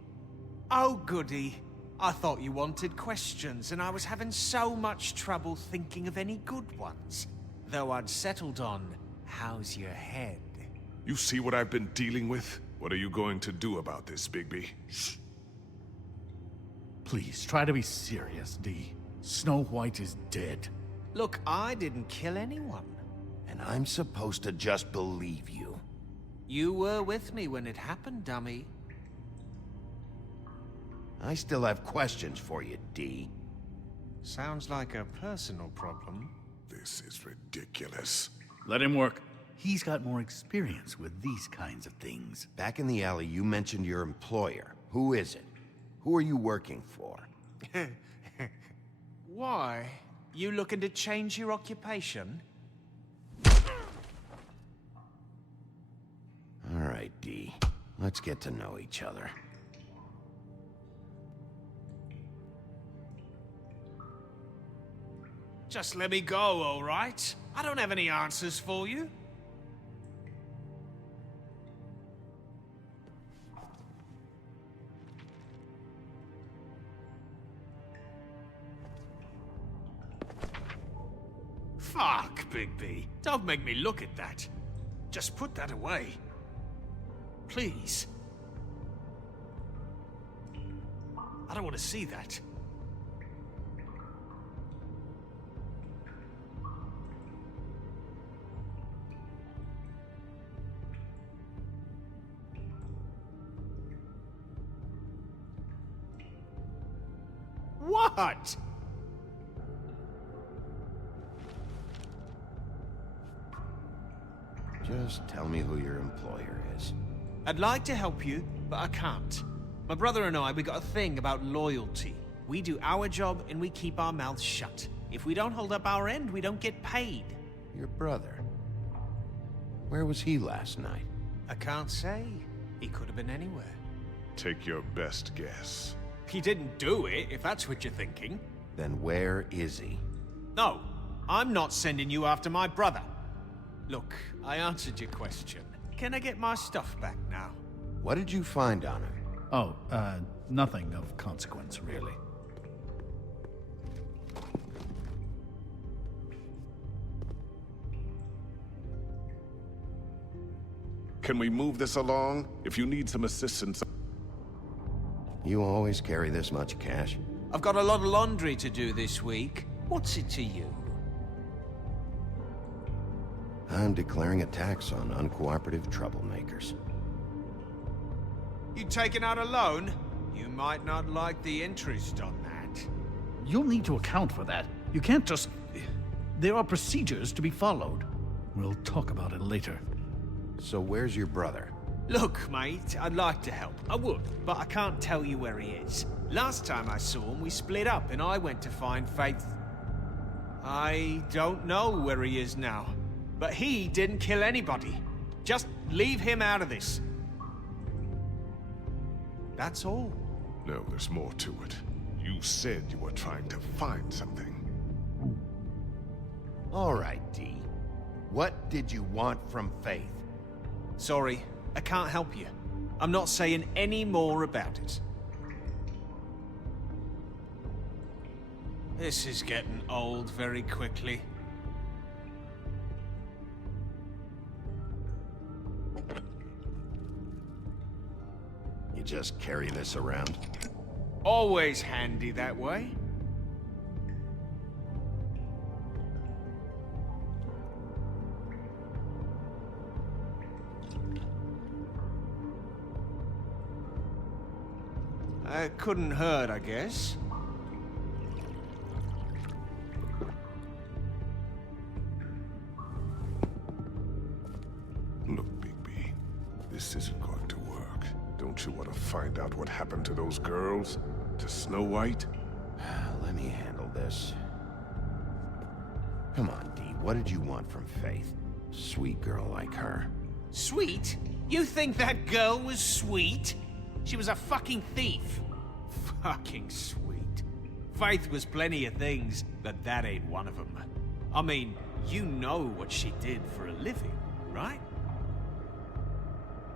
Oh, goody. I thought you wanted questions, and I was having so much trouble thinking of any good ones. Though I'd settled on, how's your head? You see what I've been dealing with? What are you going to do about this, Bigby? Shh. Please, try to be serious, Dee. Snow White is dead. Look, I didn't kill anyone. And I'm supposed to just believe you. You were with me when it happened, dummy. I still have questions for you, Dee. Sounds like a personal problem. This is ridiculous. Let him work. He's got more experience with these kinds of things. Back in the alley, you mentioned your employer. Who is it? Who are you working for? Why? You looking to change your occupation? All right, Dee. Let's get to know each other. Just let me go, all right? I don't have any answers for you. Fuck, Bigby. Don't make me look at that. Just put that away. Please. I don't want to see that. What? Just tell me who your employer is. I'd like to help you, but I can't. My brother and I, we got a thing about loyalty. We do our job and we keep our mouths shut. If we don't hold up our end, we don't get paid. Your brother? Where was he last night? I can't say. He could have been anywhere. Take your best guess. He didn't do it, if that's what you're thinking. Then where is he? No, I'm not sending you after my brother. Look, I answered your question. Can I get my stuff back now? What did you find on him? Oh, nothing of consequence, really. Can we move this along? If you need some assistance... You always carry this much cash? I've got a lot of laundry to do this week. What's it to you? I'm declaring a tax on uncooperative troublemakers. You taking out a loan? You might not like the interest on that. You'll need to account for that. You can't just... There are procedures to be followed. We'll talk about it later. So where's your brother? Look, mate, I'd like to help. I would, but I can't tell you where he is. Last time I saw him, we split up and I went to find Faith. I don't know where he is now. But he didn't kill anybody. Just leave him out of this. That's all. No, there's more to it. You said you were trying to find something. All right, Dee. What did you want from Faith? Sorry, I can't help you. I'm not saying any more about it. This is getting old very quickly. You just carry this around? Always handy that way. It couldn't hurt, I guess. Look, Bigby, this isn't going to work. Don't you want to find out what happened to those girls? To Snow White? Let me handle this. Come on, Dee, what did you want from Faith? Sweet girl like her. Sweet? You think that girl was sweet? She was a fucking thief. Fucking sweet. Faith was plenty of things, but that ain't one of them. I mean, you know what she did for a living, right?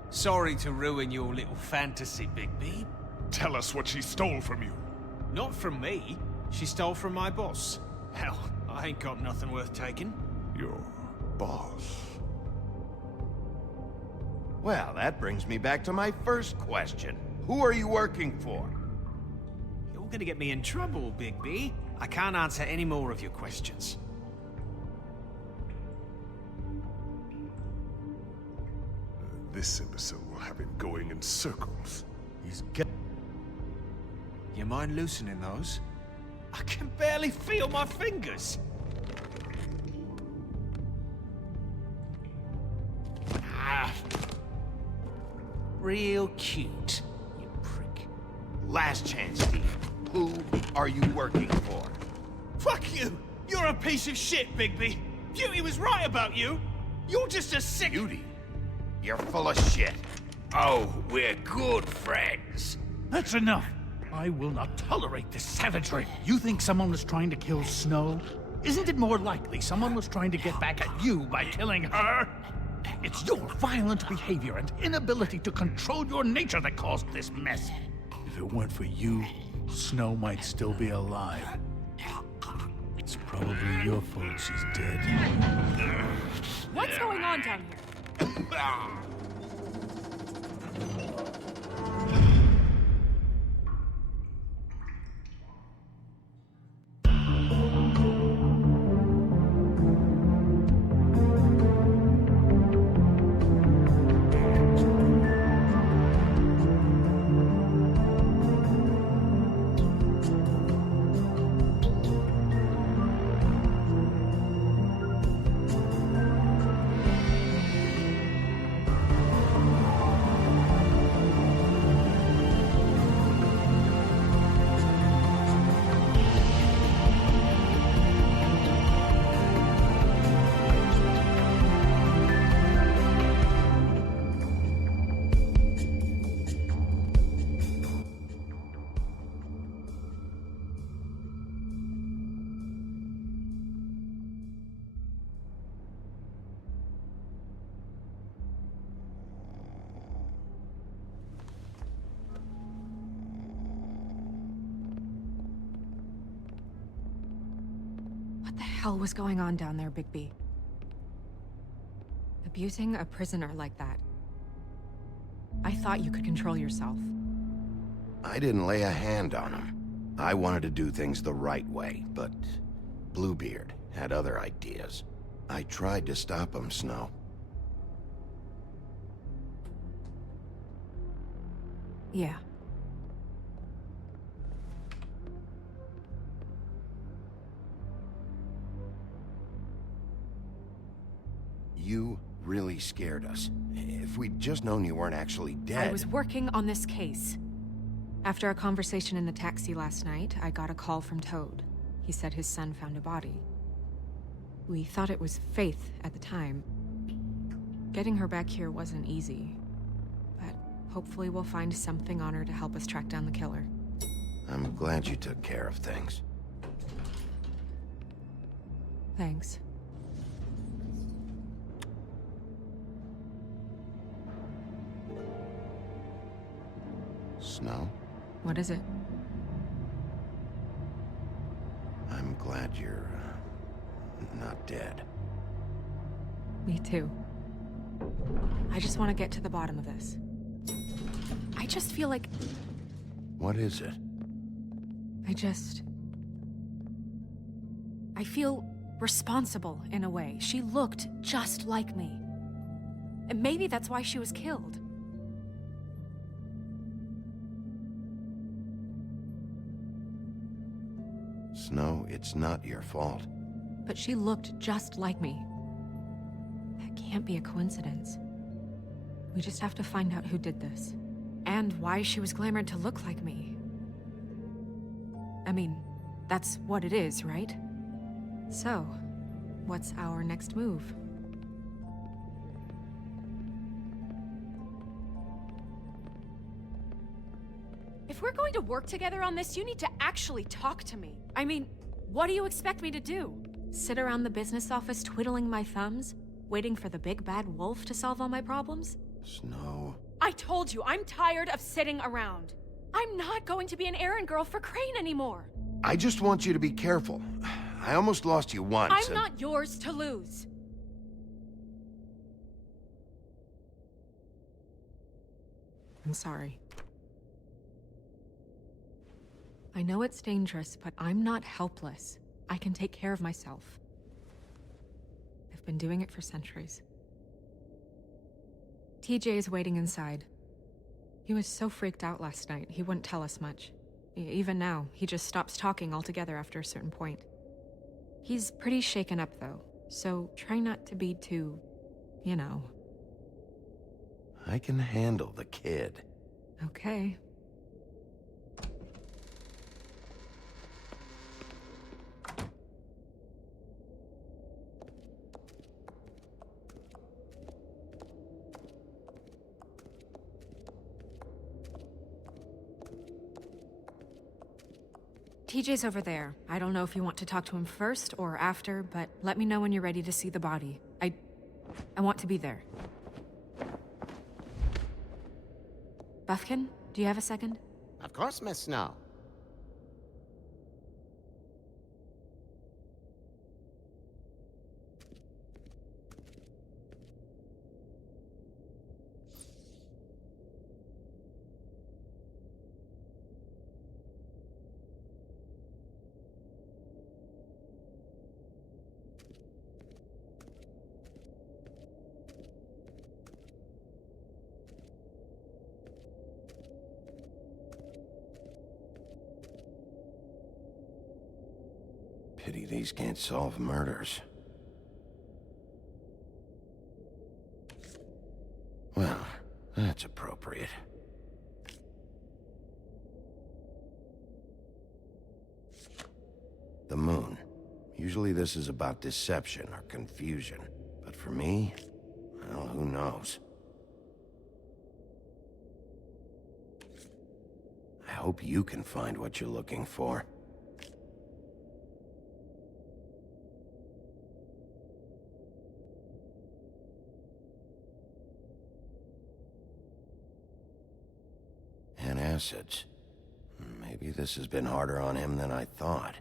Sorry to ruin your little fantasy, Bigby. Tell us what she stole from you. Not from me. She stole from my boss. Hell, I ain't got nothing worth taking. Your boss? Well, that brings me back to my first question. Who are you working for? You're You're gonna get me in trouble, Bigby. I can't answer any more of your questions. This imbecile will have him going in circles. He's You mind loosening those? I can barely feel my fingers. Ah. Real cute, you prick. Last chance, Steve. Who are you working for? Fuck you! You're a piece of shit, Bigby! Beauty was right about you! You're just a sick— Beauty? You're full of shit. Oh, we're good friends. That's enough. I will not tolerate this savagery. You think someone was trying to kill Snow? Isn't it more likely someone was trying to get back at you by killing her? It's your violent behavior and inability to control your nature that caused this mess. If it weren't for you, Snow might still be alive. It's probably your fault she's dead. What's going on down here? What the hell was going on down there, Bigby? Abusing a prisoner like that. I thought you could control yourself. I didn't lay a hand on him. I wanted to do things the right way, but Bluebeard had other ideas. I tried to stop him, Snow. Yeah. You really scared us. If we'd just known you weren't actually dead... I was working on this case. After our conversation in the taxi last night, I got a call from Toad. He said his son found a body. We thought it was Faith at the time. Getting her back here wasn't easy. But hopefully we'll find something on her to help us track down the killer. I'm glad you took care of things. Thanks. Snow? What is it? I'm glad you're, not dead. Me too. I just want to get to the bottom of this. I just feel like... What is it? I feel responsible in a way. She looked just like me. And maybe that's why she was killed. Snow, it's not your fault. But she looked just like me. That can't be a coincidence. We just have to find out who did this. And why she was glamored to look like me. I mean, that's what it is, right? So, what's our next move? If we're going to work together on this, you need to actually talk to me. I mean, what do you expect me to do? Sit around the business office twiddling my thumbs, waiting for the big bad wolf to solve all my problems? Snow... I told you, I'm tired of sitting around. I'm not going to be an errand girl for Crane anymore. I just want you to be careful. I almost lost you once. I'm not yours to lose. I'm sorry. I know it's dangerous, but I'm not helpless. I can take care of myself. I've been doing it for centuries. TJ is waiting inside. He was so freaked out last night, he wouldn't tell us much. Even now, he just stops talking altogether after a certain point. He's pretty shaken up, though, so try not to be too, you know. I can handle the kid. Okay. TJ's over there. I don't know if you want to talk to him first or after, but let me know when you're ready to see the body. I want to be there. Buffkin, do you have a second? Of course, Miss Snow. Pity these can't solve murders. Well, that's appropriate. The moon. Usually this is about deception or confusion. But for me, well, who knows? I hope you can find what you're looking for. Acids. Maybe this has been harder on him than I thought.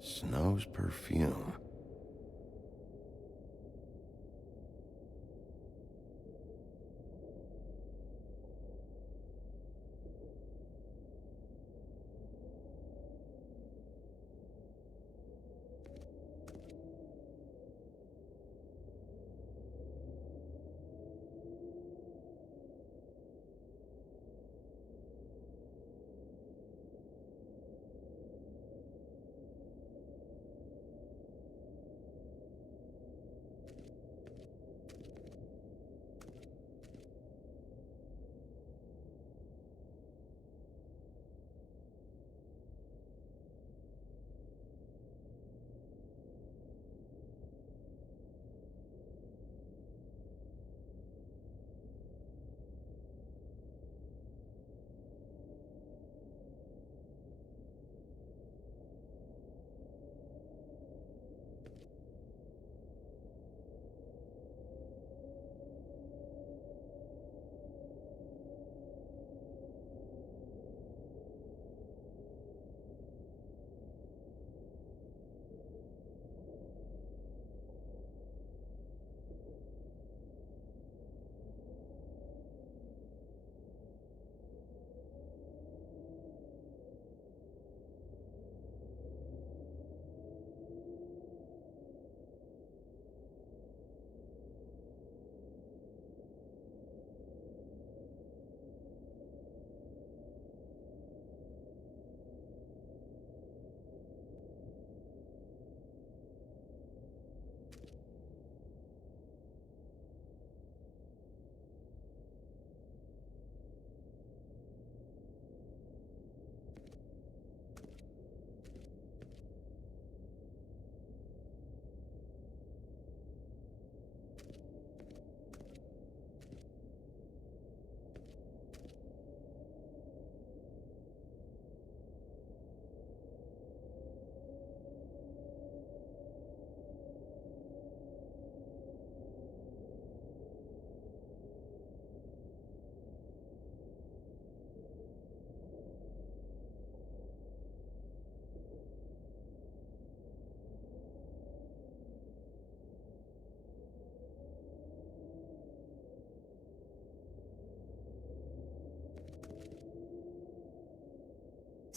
Snow's perfume.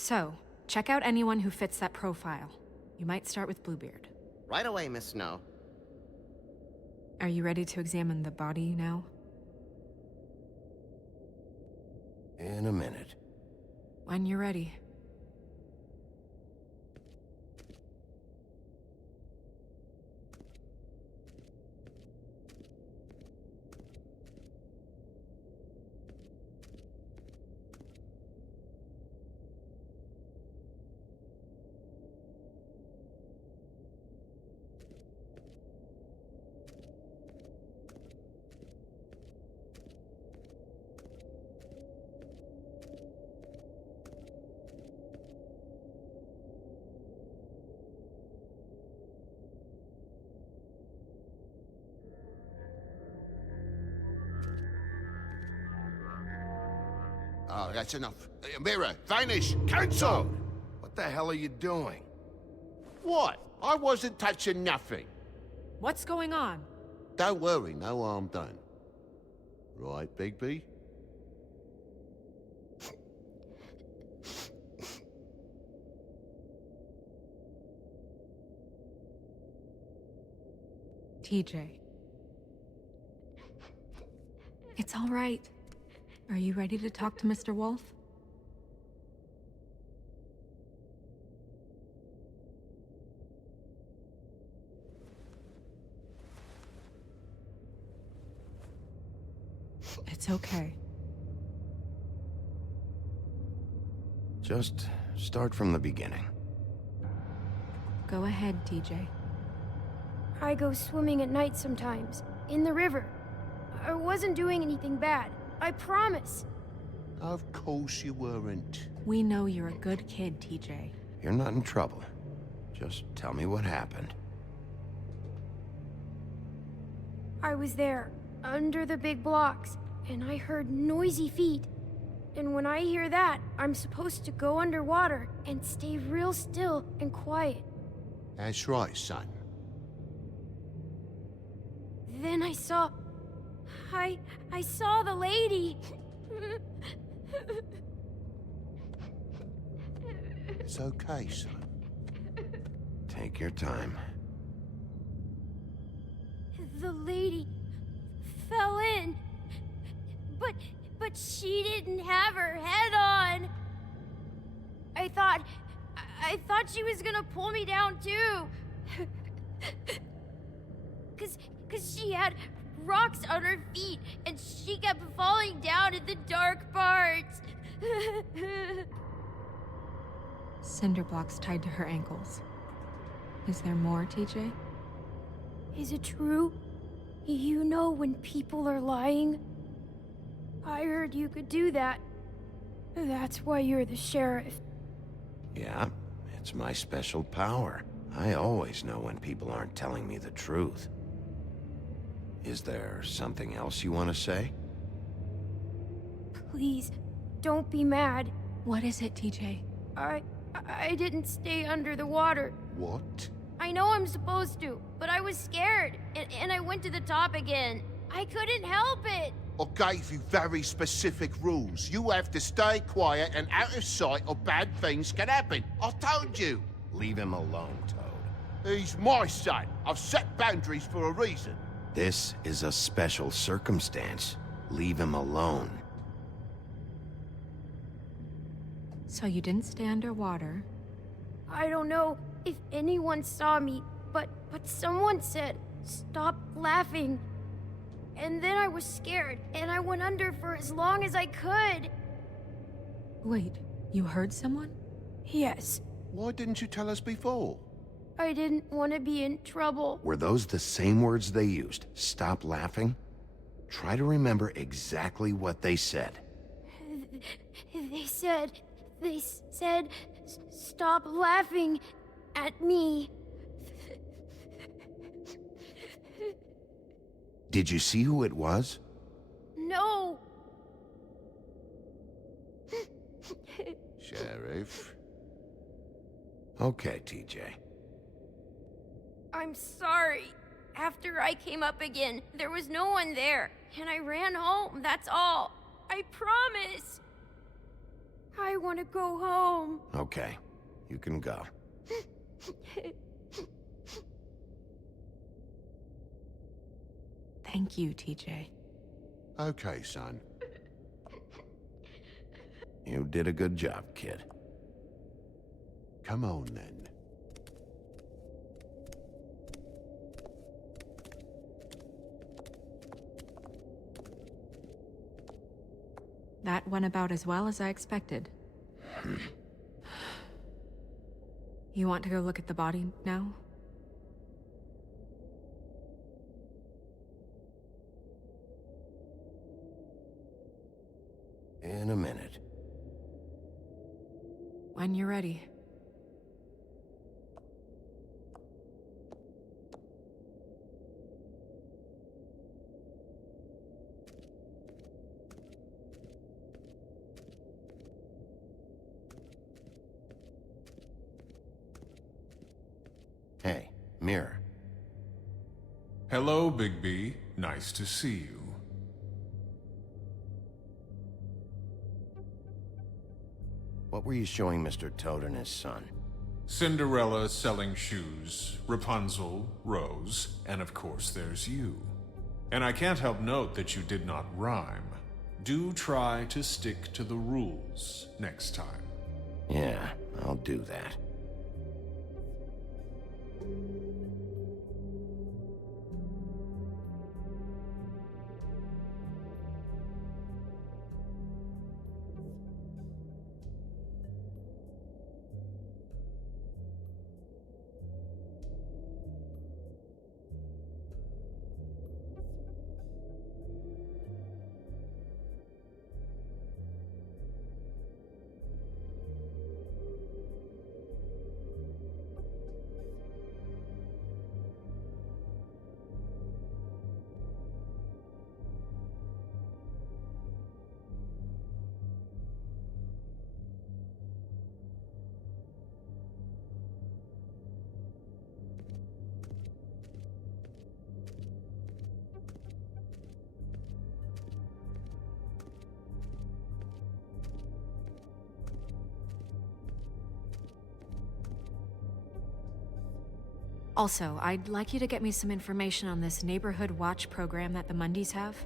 So, check out anyone who fits that profile. You might start with Bluebeard. Right away, Miss Snow. Are you ready to examine the body now? In a minute. When you're ready. Oh, that's enough. Mirror, vanish, cancel! What the hell are you doing? What? I wasn't touching nothing. What's going on? Don't worry, no harm done. Right, Bigby? TJ. It's all right. Are you ready to talk to Mr. Wolf? It's okay. Just start from the beginning. Go ahead, TJ. I go swimming at night sometimes, in the river. I wasn't doing anything bad. I promise. Of course you weren't. We know you're a good kid, TJ. You're not in trouble. Just tell me what happened. I was there, under the big blocks, and I heard noisy feet. And when I hear that, I'm supposed to go underwater and stay real still and quiet. That's right, son. Then I saw the lady. It's okay, son. Take your time. The lady fell in. But she didn't have her head on. I thought she was gonna pull me down too. Cause she had rocks on her feet and she kept falling down in the dark parts. Cinder blocks tied to her ankles. Is there more, TJ? Is it true? You know when people are lying? I heard you could do that. That's why you're the sheriff. Yeah, it's my special power. I always know when people aren't telling me the truth. Is there something else you want to say? Please, don't be mad. What is it, TJ? I didn't stay under the water. What? I know I'm supposed to, but I was scared, and I went to the top again. I couldn't help it. I gave you very specific rules. You have to stay quiet and out of sight or bad things can happen. I told you. Leave him alone, Toad. He's my son. I've set boundaries for a reason. This is a special circumstance. Leave him alone. So you didn't stay underwater? I don't know if anyone saw me, but someone said, "Stop laughing." And then I was scared, and I went under for as long as I could. Wait, you heard someone? Yes. Why didn't you tell us before? I didn't want to be in trouble. Were those the same words they used? Stop laughing? Try to remember exactly what they said. They said, "Stop laughing at me." Did you see who it was? No. Sheriff? Okay, TJ. I'm sorry. After I came up again, there was no one there, and I ran home, that's all. I promise. I want to go home. Okay, you can go. Thank you, TJ. Okay, son. You did a good job, kid. Come on, then. That went about as well as I expected. You want to go look at the body now? In a minute. When you're ready. Hey, Mirror. Hello, Bigby. Nice to see you. What were you showing Mr. Toad and his son? Cinderella selling shoes, Rapunzel, Rose, and of course there's you. And I can't help note that you did not rhyme. Do try to stick to the rules next time. Yeah, I'll do that. Also, I'd like you to get me some information on this neighborhood watch program that the Mundys have.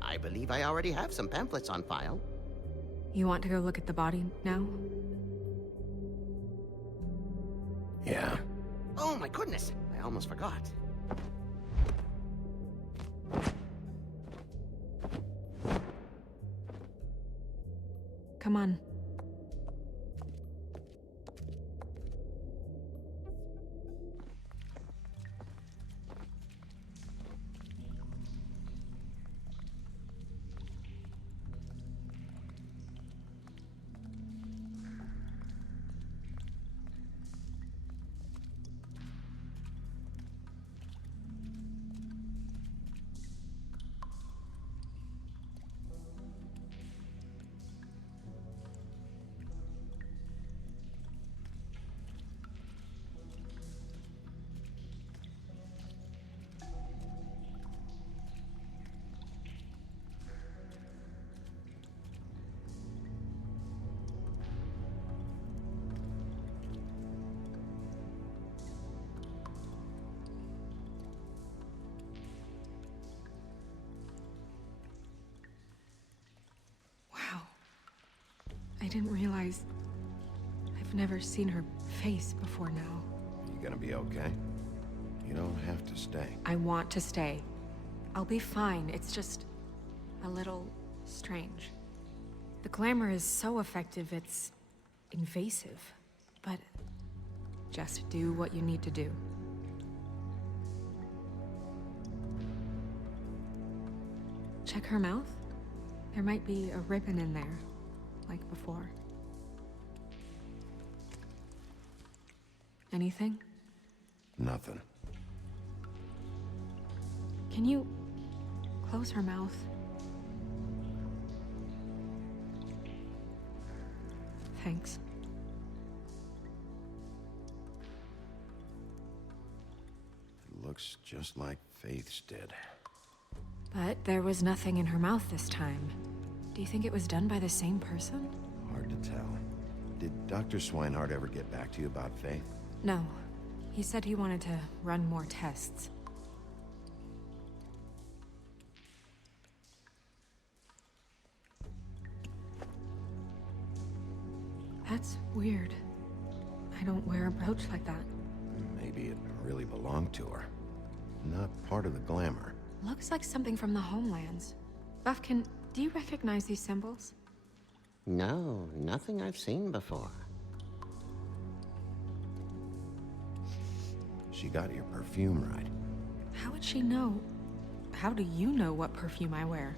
I believe I already have some pamphlets on file. You want to go look at the body now? Yeah. Oh my goodness, I almost forgot. Come on. I didn't realize I've never seen her face before now. You gonna be okay? You don't have to stay. I want to stay. I'll be fine. It's just a little strange. The glamour is so effective, it's invasive. But just do what you need to do. Check her mouth. There might be a ribbon in there, like before. Anything? Nothing. Can you close her mouth? Thanks. It looks just like Faith's did. But there was nothing in her mouth this time. Do you think it was done by the same person? Hard to tell. Did Dr. Swinehart ever get back to you about Faith? No. He said he wanted to run more tests. That's weird. I don't wear a brooch like that. Maybe it really belonged to her. Not part of the glamour. Looks like something from the homelands. Buffkin, do you recognize these symbols? No, nothing I've seen before. She got your perfume right. How would she know? How do you know what perfume I wear?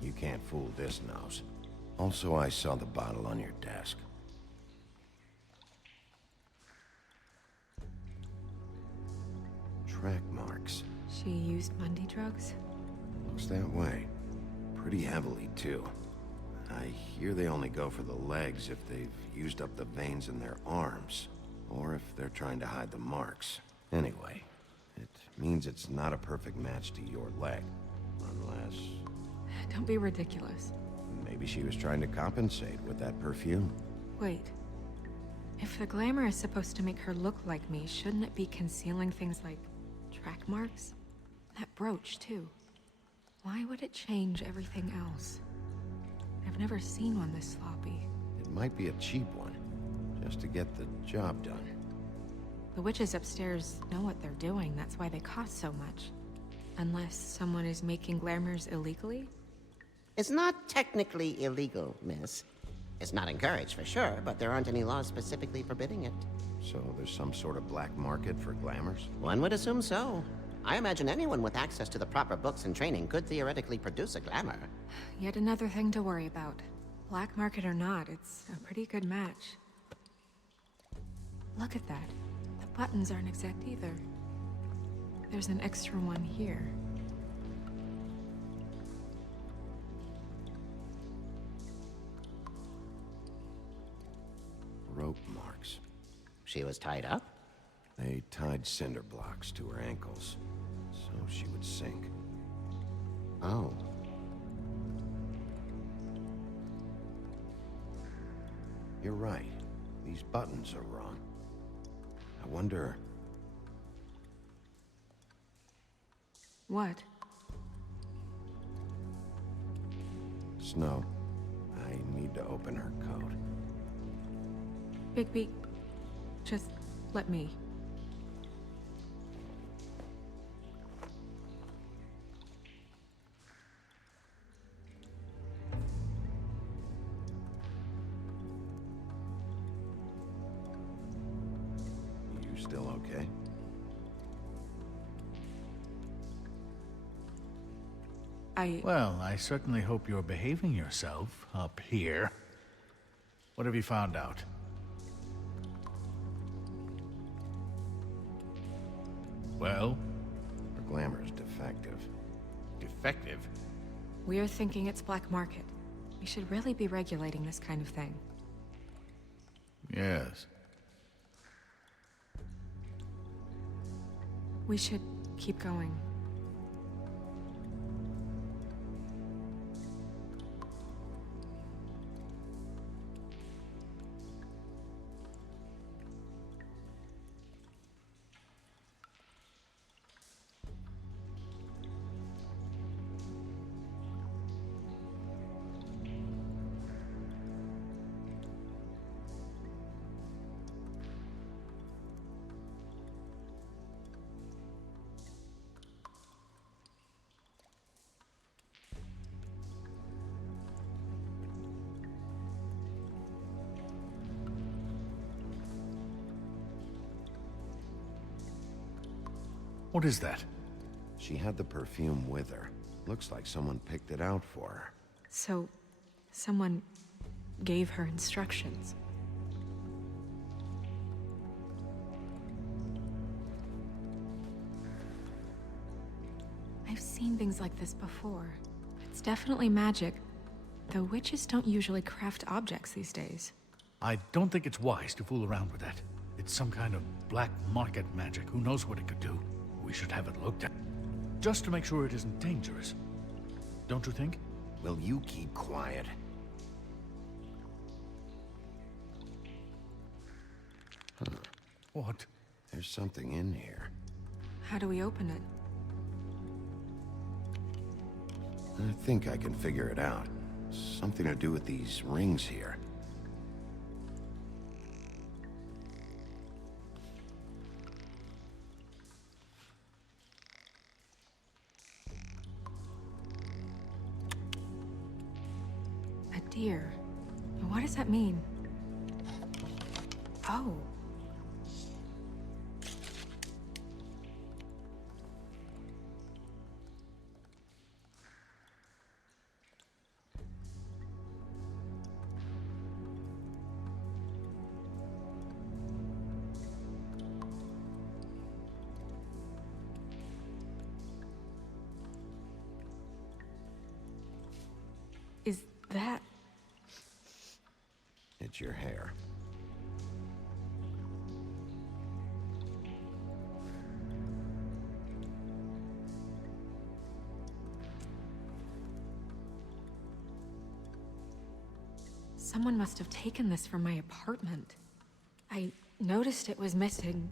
You can't fool this nose. Also, I saw the bottle on your desk. Track marks. She used Mundy drugs? Looks that way. Pretty heavily, too. I hear they only go for the legs if they've used up the veins in their arms, or if they're trying to hide the marks. Anyway, it means it's not a perfect match to your leg, unless... Don't be ridiculous. Maybe she was trying to compensate with that perfume. Wait. If the glamour is supposed to make her look like me, shouldn't it be concealing things like track marks? That brooch, too. Why would it change everything else? I've never seen one this sloppy. It might be a cheap one, just to get the job done. The witches upstairs know what they're doing, that's why they cost so much. Unless someone is making glamours illegally? It's not technically illegal, miss. It's not encouraged for sure, but there aren't any laws specifically forbidding it. So there's some sort of black market for glamours? One would assume so. I imagine anyone with access to the proper books and training could theoretically produce a glamour. Yet another thing to worry about. Black market or not, it's a pretty good match. Look at that. The buttons aren't exact either. There's an extra one here. Rope marks. She was tied up? They tied cinder blocks to her ankles, so she would sink. Oh. You're right. These buttons are wrong. I wonder... What? Snow, I need to open her coat. Bigby, just let me. You still okay? Well, I certainly hope you're behaving yourself up here. What have you found out? Well? Her glamour's defective. Defective? We're thinking it's black market. We should really be regulating this kind of thing. Yes. We should keep going. What is that? She had the perfume with her. Looks like someone picked it out for her. So, someone gave her instructions. I've seen things like this before. It's definitely magic, though witches don't usually craft objects these days. I don't think it's wise to fool around with that. It's some kind of black market magic. Who knows what it could do? We should have it looked at. Just to make sure it isn't dangerous. Don't you think? Will you keep quiet? What? There's something in here. How do we open it? I think I can figure it out. Something to do with these rings here. A deer. What does that mean? Oh. Is that... It's your hair. Someone must have taken this from my apartment. I noticed it was missing,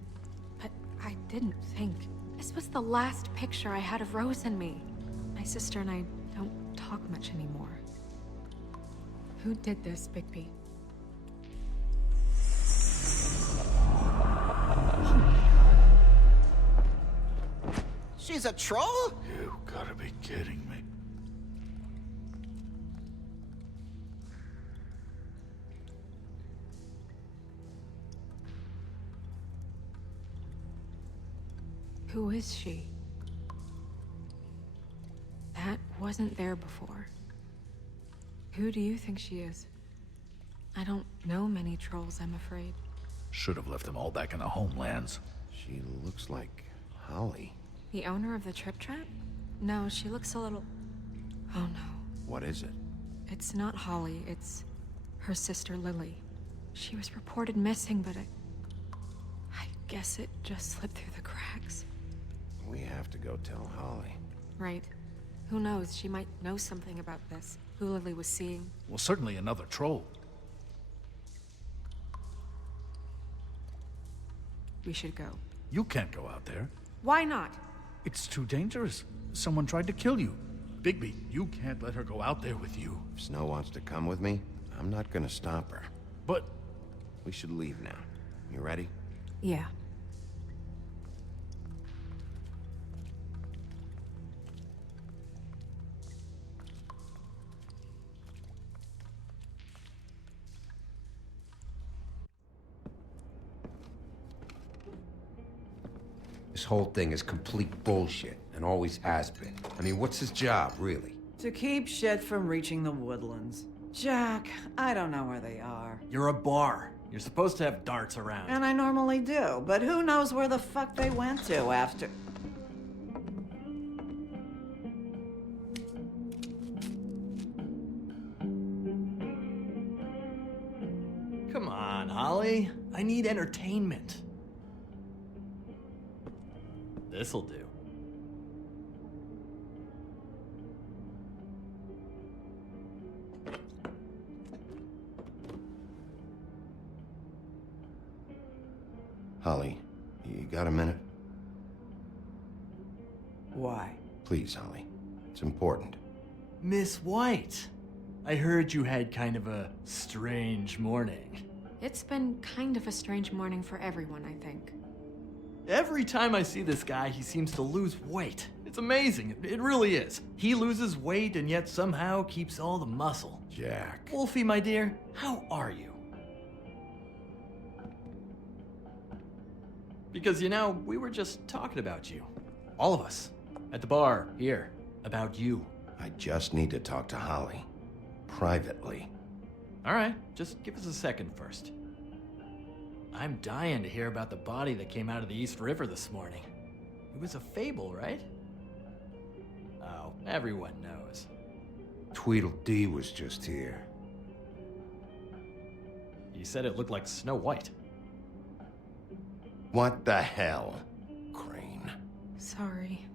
but I didn't think. This was the last picture I had of Rose and me. My sister and I don't talk much anymore. Who did this, Bigby? She's a troll? You gotta be kidding me. Who is she? That wasn't there before. Who do you think she is? I don't know many trolls, I'm afraid. Should have left them all back in the homelands. She looks like Holly. The owner of the Trip Trap? No, she looks a little... Oh no. What is it? It's not Holly, it's her sister Lily. She was reported missing, but I guess it just slipped through the cracks. We have to go tell Holly. Right. Who knows, she might know something about this. Who Lily was seeing. Well, certainly another troll. We should go. You can't go out there. Why not? It's too dangerous. Someone tried to kill you. Bigby, you can't let her go out there with you. If Snow wants to come with me, I'm not gonna stop her. But... We should leave now. You ready? Yeah. This whole thing is complete bullshit, and always has been. I mean, what's his job, really? To keep shit from reaching the woodlands. Jack, I don't know where they are. You're a bar. You're supposed to have darts around. And I normally do, but who knows where the fuck they went to after... Come on, Holly. I need entertainment. This'll do. Holly, you got a minute? Why? Please, Holly. It's important. Miss White, I heard you had kind of a strange morning. It's been kind of a strange morning for everyone, I think. Every time I see this guy, he seems to lose weight. It's amazing. It really is. He loses weight and yet somehow keeps all the muscle. Jack. Wolfie, my dear, how are you? Because, you know, we were just talking about you. All of us. At the bar, here. About you. I just need to talk to Holly. Privately. Alright, just give us a second first. I'm dying to hear about the body that came out of the East River this morning. It was a fable, right? Oh, everyone knows. Tweedledee was just here. You said it looked like Snow White. What the hell, Crane? Sorry.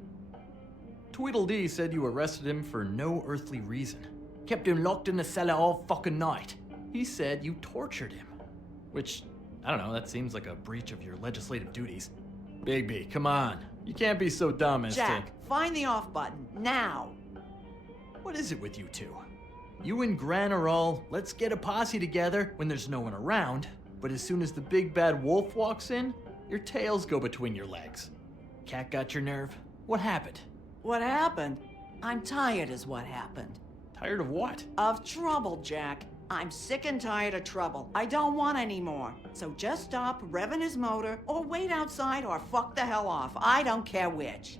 Tweedledee said you arrested him for no earthly reason. Kept him locked in the cellar all fucking night. He said you tortured him. Which I don't know, that seems like a breach of your legislative duties. Bigby, come on. You can't be so dumb as Jack, find the off button, now! What is it with you two? You and Gran are all, let's get a posse together when there's no one around, but as soon as the big bad wolf walks in, your tails go between your legs. Cat got your nerve? What happened? What happened? I'm tired is what happened. Tired of what? Of trouble, Jack. I'm sick and tired of trouble. I don't want any more. So just stop revving his motor, or wait outside, or fuck the hell off. I don't care which.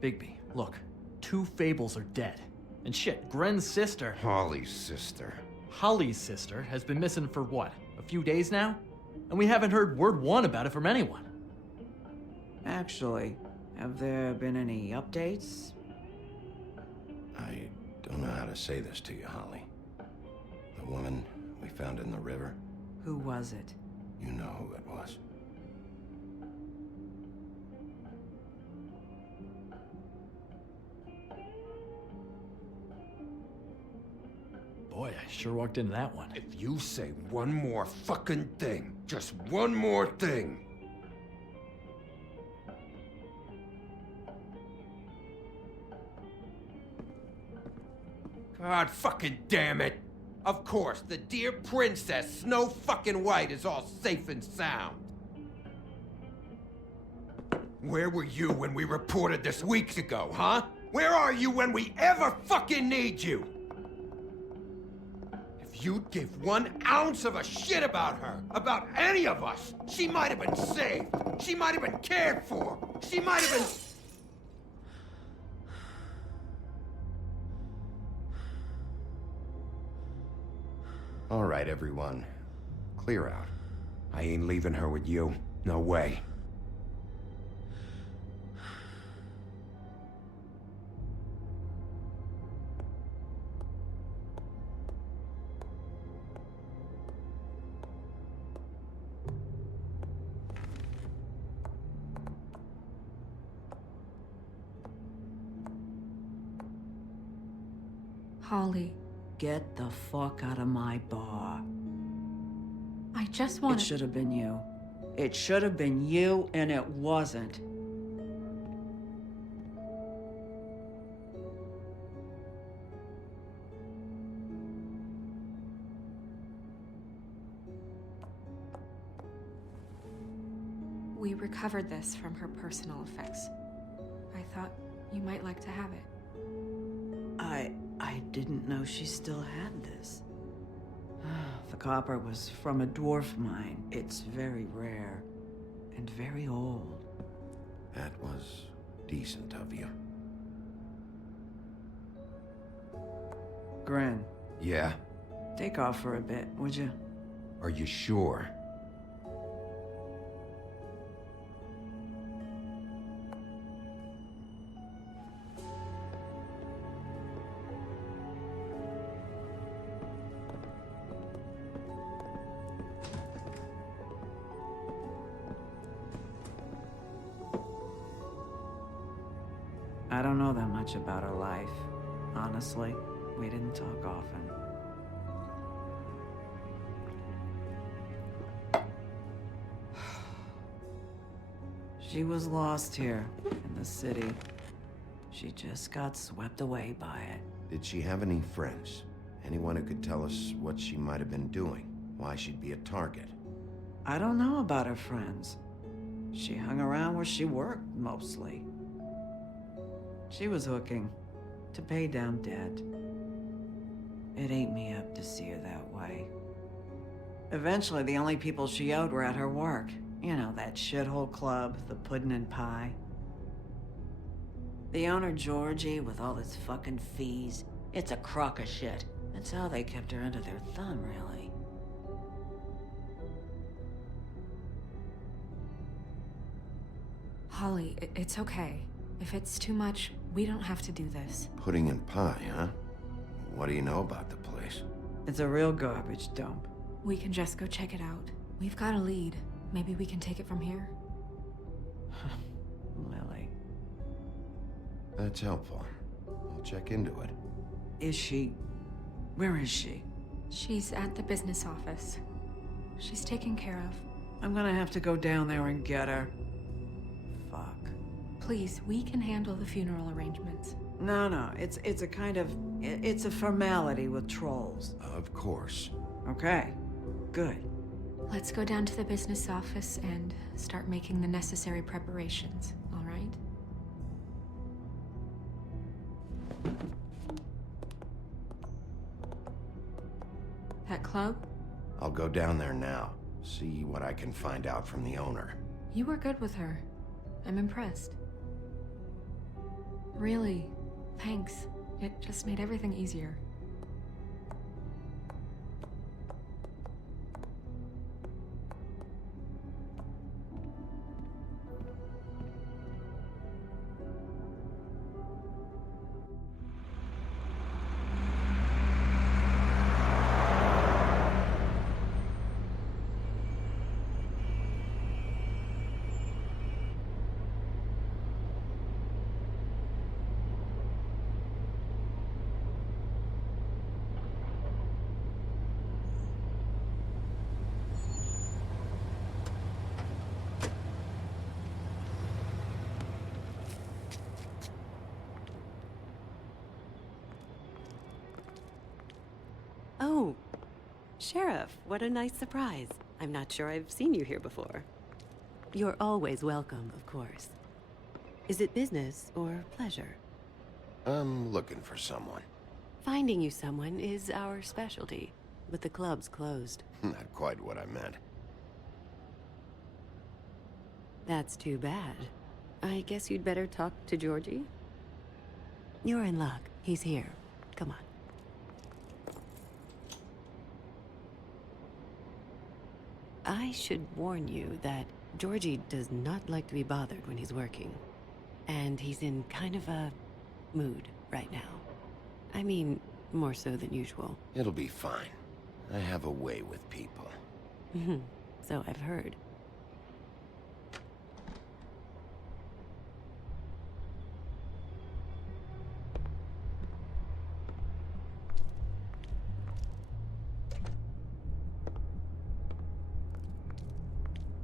Bigby, look. 2 fables are dead. And shit, Gren's sister... Holly's sister. Holly's sister has been missing for what? A few days now? And we haven't heard word one about it from anyone. Actually, have there been any updates? I don't know how to say this to you, Holly. The woman we found in the river. Who was it? You know who it was. Boy, I sure walked into that one. If you say one more fucking thing, just one more thing. God fucking damn it! Of course, the dear princess, Snow fucking White, is all safe and sound. Where were you when we reported this weeks ago, huh? Where are you when we ever fucking need you? If you'd give 1 ounce of a shit about her, about any of us, she might have been saved. She might have been cared for. She might have been... All right, everyone. Clear out. I ain't leaving her with you. No way. Holly. Get the fuck out of my bar. I just want It should have been you. It should have been you, and it wasn't. We recovered this from her personal effects. I thought you might like to have it. I didn't know she still had this. The copper was from a dwarf mine. It's very rare and very old. That was decent of you. Gren. Yeah? Take off for a bit, would you? Are you sure? I don't know that much about her life. Honestly, we didn't talk often. She was lost here, in the city. She just got swept away by it. Did she have any friends? Anyone who could tell us what she might have been doing? Why she'd be a target? I don't know about her friends. She hung around where she worked, mostly. She was hooking to pay down debt. It ate me up to see her that way. Eventually, the only people she owed were at her work. You know, that shithole club, the Puddin' and Pie. The owner, Georgie, with all his fucking fees, it's a crock of shit. That's how they kept her under their thumb, really. Holly, it's okay. If it's too much, we don't have to do this. Pudding and pie, huh? What do you know about the place? It's a real garbage dump. We can just go check it out. We've got a lead. Maybe we can take it from here. Lily. That's helpful. I'll check into it. Is she... Where is she? She's at the business office. She's taken care of. I'm gonna have to go down there and get her. Fuck. Please, we can handle the funeral arrangements. No, it's a kind of... It's a formality with trolls. Of course. Okay, good. Let's go down to the business office and start making the necessary preparations, all right? That club? I'll go down there now. See what I can find out from the owner. You were good with her. I'm impressed. Really, thanks. It just made everything easier. Oh, Sheriff, what a nice surprise. I'm not sure I've seen you here before. You're always welcome, of course. Is it business or pleasure? I'm looking for someone. Finding you someone is our specialty, but the club's closed. Not quite what I meant. That's too bad. I guess you'd better talk to Georgie. You're in luck. He's here. Come on. I should warn you that Georgie does not like to be bothered when he's working. And he's in kind of a mood right now. I mean, more so than usual. It'll be fine. I have a way with people. So I've heard.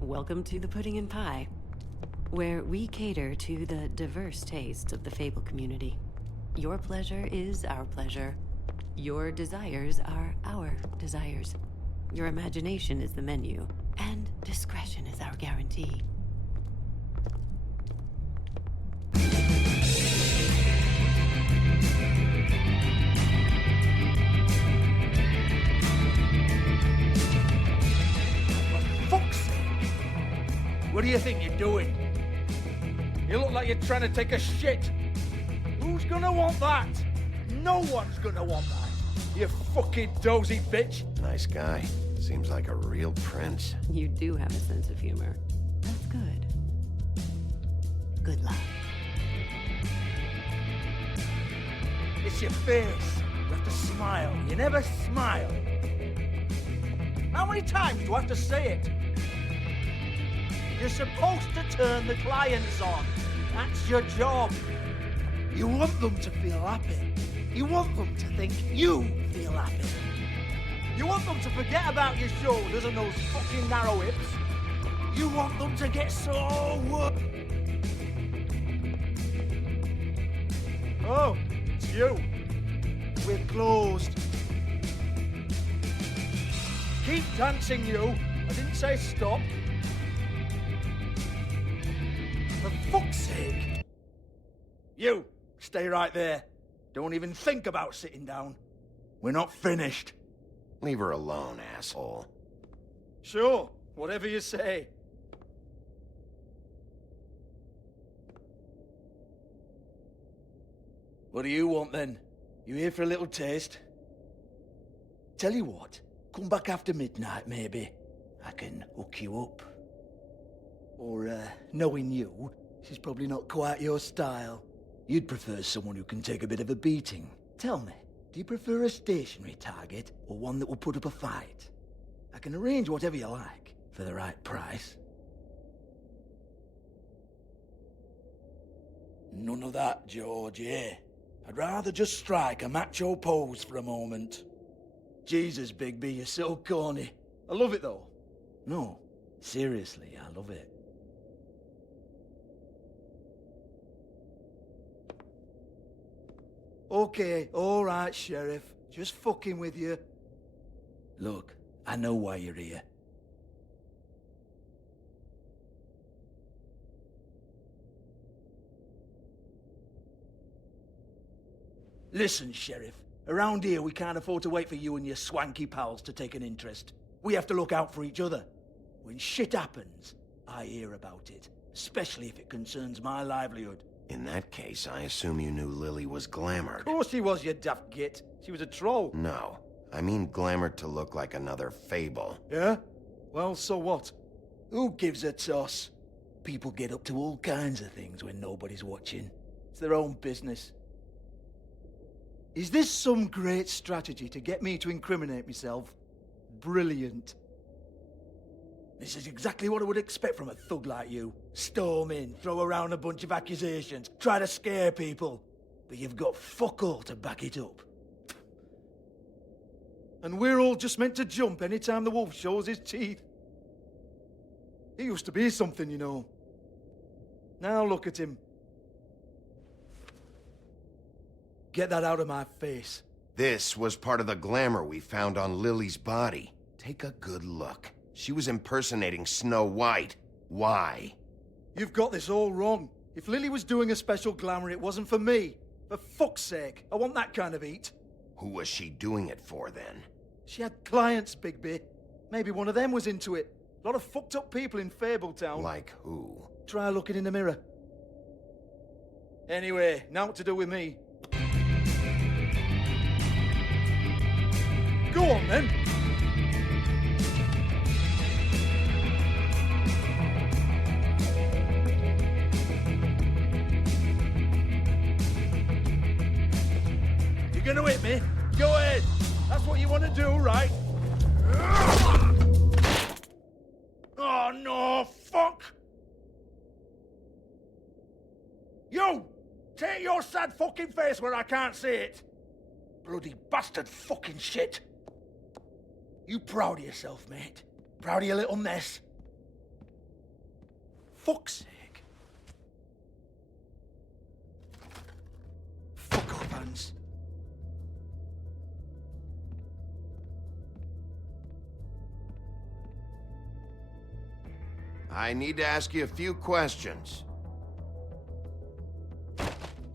Welcome to the Pudding and Pie, where we cater to the diverse tastes of the Fable community. Your pleasure is our pleasure. Your desires are our desires. Your imagination is the menu, and discretion is our guarantee. What do you think you're doing? You look like you're trying to take a shit. Who's gonna want that? No one's gonna want that. You fucking dozy bitch. Nice guy. Seems like a real prince. You do have a sense of humor. That's good. Good luck. It's your face. You have to smile. You never smile. How many times do I have to say it? You're supposed to turn the clients on. That's your job. You want them to feel happy. You want them to think you feel happy. You want them to forget about your shoulders and those fucking narrow hips. You want them to get so Oh, it's you. We're closed. Keep dancing, you. I didn't say stop. For fuck's sake! You, stay right there. Don't even think about sitting down. We're not finished. Leave her alone, asshole. Sure, whatever you say. What do you want then? You here for a little taste? Tell you what, come back after midnight maybe. I can hook you up. Or, knowing you, she's probably not quite your style. You'd prefer someone who can take a bit of a beating. Tell me, do you prefer a stationary target, or one that will put up a fight? I can arrange whatever you like, for the right price. None of that, George, eh? I'd rather just strike a macho pose for a moment. Jesus, Bigby, you're so corny. I love it, though. No, Seriously, I love it. Okay, alright, Sheriff. Just fucking with you. Look, I know why you're here. Listen, Sheriff. Around here, we can't afford to wait for you and your swanky pals to take an interest. We have to look out for each other. When shit happens, I hear about it. Especially if it concerns my livelihood. In that case, I assume you knew Lily was glamored. Of course she was, you daft git. She was a troll. No. I mean glamored to look like another fable. Yeah? Well, so what? Who gives a toss? People get up to all kinds of things when nobody's watching. It's their own business. Is this some great strategy to get me to incriminate myself? Brilliant. This is exactly what I would expect from a thug like you. Storm in, throw around a bunch of accusations, try to scare people. But you've got fuck all to back it up. And we're all just meant to jump any time the wolf shows his teeth. He used to be something, you know. Now look at him. Get that out of my face. This was part of the glamour we found on Lily's body. Take a good look. She was impersonating Snow White. Why? You've got this all wrong. If Lily was doing a special glamour, it wasn't for me. For fuck's sake, I want that kind of eat. Who was she doing it for, then? She had clients, Bigby. Maybe one of them was into it. A lot of fucked up people in Fabletown. Like who? Try looking in the mirror. Anyway, now what to do with me. Go on, then. You're gonna hit me? Go ahead. That's what you want to do, right? Oh, no, fuck! You! Take your sad fucking face where I can't see it! Bloody bastard fucking shit! You proud of yourself, mate? Proud of your little mess? Fuck's sake. Fuck off, Hans. I need to ask you a few questions.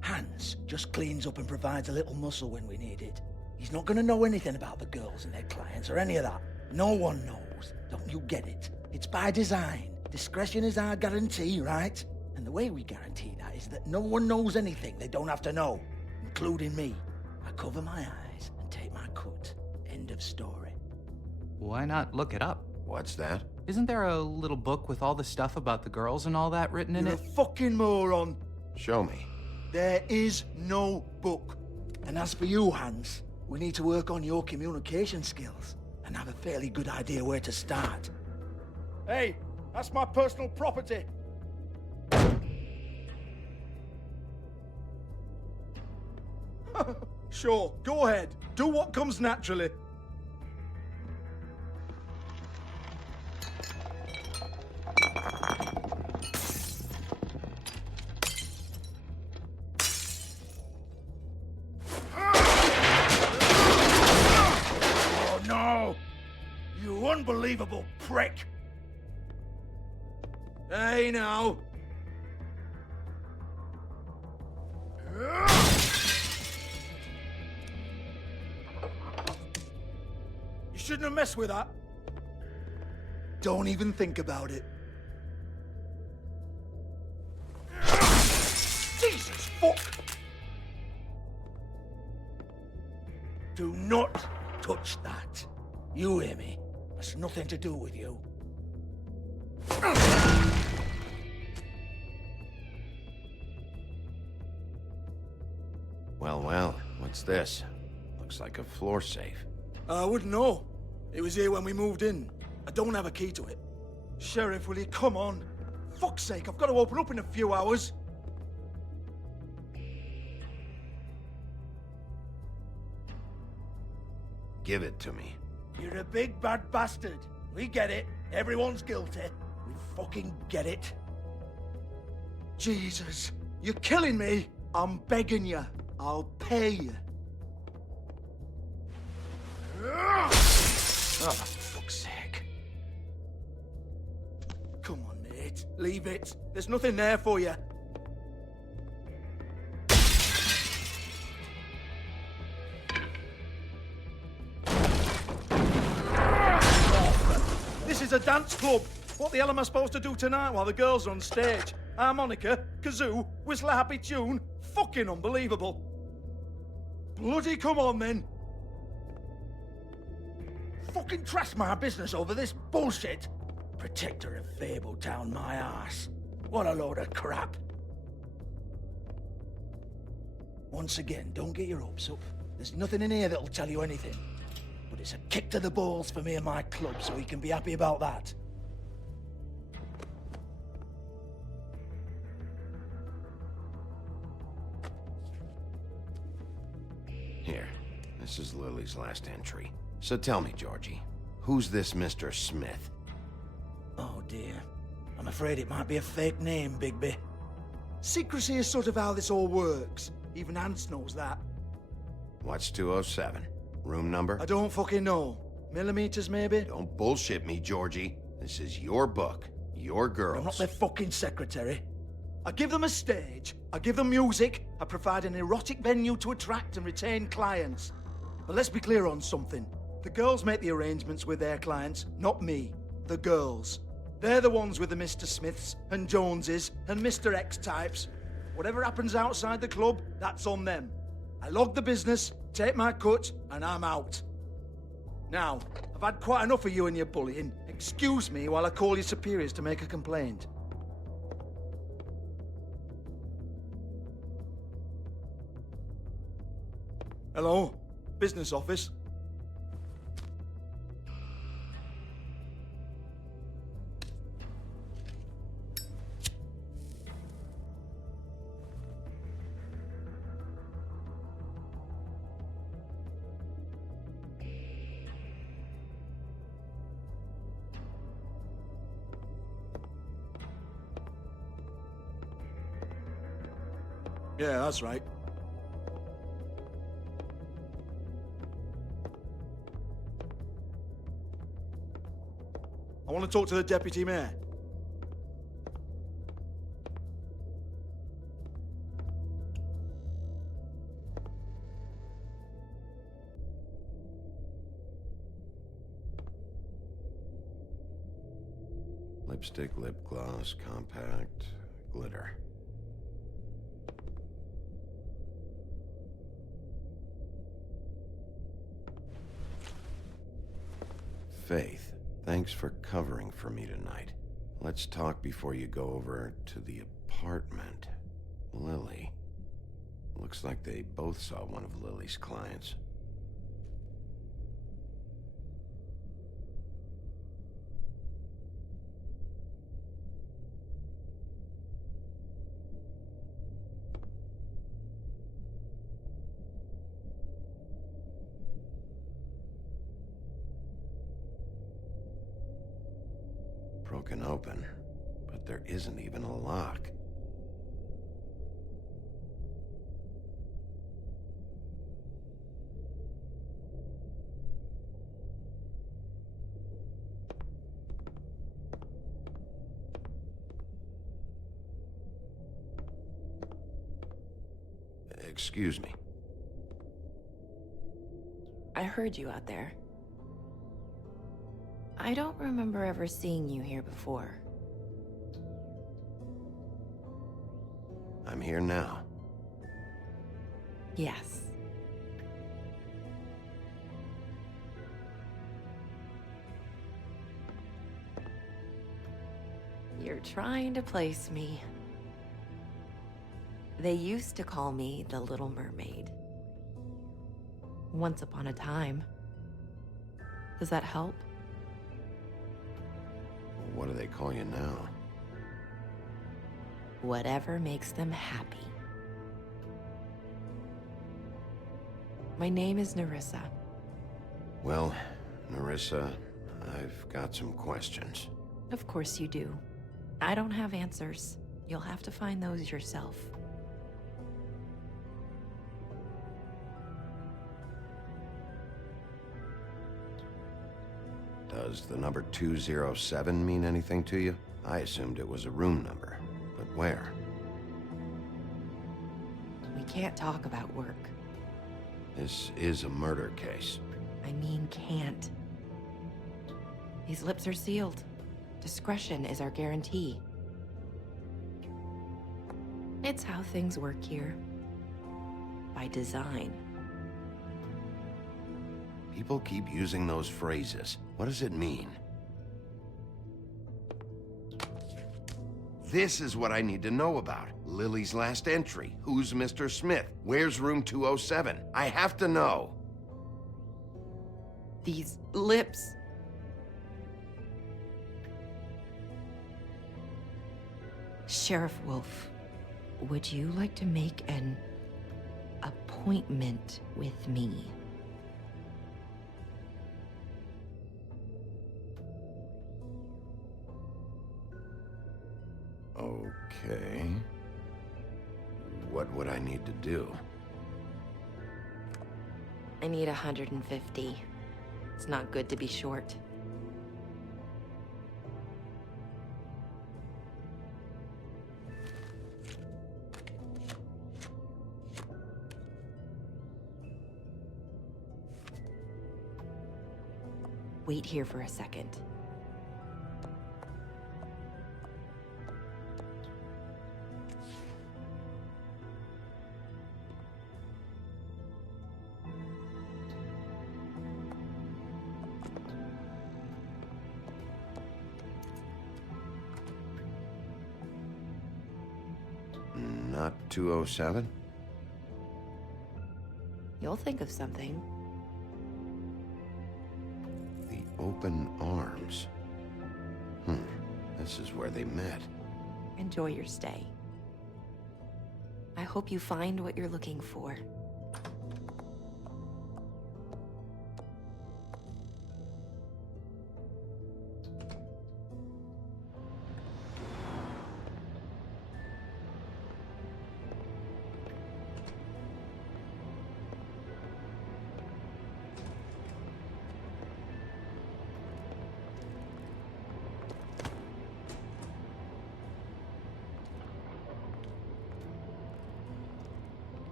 Hans just cleans up and provides a little muscle when we need it. He's not gonna know anything about the girls and their clients or any of that. No one knows. Don't you get it? It's by design. Discretion is our guarantee, right? And the way we guarantee that is that no one knows anything they don't have to know, including me. I cover my eyes and take my cut. End of story. Why not look it up? What's that? Isn't there a little book with all the stuff about the girls and all that written in You're it? a fucking moron. Show me. There is no book. And as for you, Hans, we need to work on your communication skills and have a fairly good idea where to start. Hey, that's my personal property. Sure, go ahead. Do what comes naturally. Oh no! You unbelievable prick! Hey now! You shouldn't have messed with that. Don't even think about it. Jesus fuck! Do not touch that. You hear me? That's nothing to do with you. Well, well, what's this? Looks like a floor safe. I wouldn't know. It was here when we moved in. I don't have a key to it. Sheriff, will you come on? Fuck's sake, I've got to open up in a few hours. Give it to me. You're a big bad bastard. We get it. Everyone's guilty. We fucking get it. Jesus, you're killing me. I'm begging you. I'll pay you. Oh, for fuck's sake. Come on, mate. Leave it. There's nothing there for you. This is a dance club. What the hell am I supposed to do tonight while the girls are on stage? Harmonica, kazoo, whistle a happy tune? Fucking unbelievable. Bloody come on, then. Fucking trash my business over this bullshit. Protector of Fabletown, my ass. What a load of crap. Once again, don't get your hopes up. There's nothing in here that'll tell you anything. But it's a kick to the balls for me and my club, so we can be happy about that. Here, this is Lily's last entry. So tell me, Georgie, who's this Mr. Smith? Oh dear. I'm afraid it might be a fake name, Bigby. Secrecy is sort of how this all works. Even Hans knows that. What's 207? Room number? I don't fucking know. Millimeters, maybe? Don't bullshit me, Georgie. This is your book. Your girls. I'm not their fucking secretary. I give them a stage, I give them music, I provide an erotic venue to attract and retain clients. But let's be clear on something. The girls make the arrangements with their clients, not me. The girls. They're the ones with the Mr. Smiths and Joneses and Mr. X types. Whatever happens outside the club, that's on them. I log the business, take my cut, and I'm out. Now, I've had quite enough of you and your bullying. Excuse me while I call your superiors to make a complaint. Hello? Business office? Yeah, that's right. I want to talk to the deputy mayor. Lipstick, lip gloss, compact, glitter. Faith, thanks for covering for me tonight. Let's talk before you go over to the apartment. Lily. Looks like they both saw one of Lily's clients. Broken open, but there isn't even a lock. Excuse me. I heard you out there. I don't remember ever seeing you here before. I'm here now. Yes. You're trying to place me. They used to call me the Little Mermaid. Once upon a time. Does that help? What do they call you now? Whatever makes them happy. My name is Nerissa. Well, Nerissa, I've got some questions. Of course you do. I don't have answers. You'll have to find those yourself. Does the number 207 mean anything to you? I assumed it was a room number, but where? We can't talk about work. This is a murder case. I mean can't. These lips are sealed. Discretion is our guarantee. It's how things work here. By design. People keep using those phrases. What does it mean? This is what I need to know about. Lily's last entry. Who's Mr. Smith? Where's room 207? I have to know. These lips. Sheriff Wolf, would you like to make an appointment with me? Okay. What would I need to do? I need 150. It's not good to be short. Wait here for a second. Not 207? You'll think of something. The open arms. This is where they met. Enjoy your stay. I hope you find what you're looking for.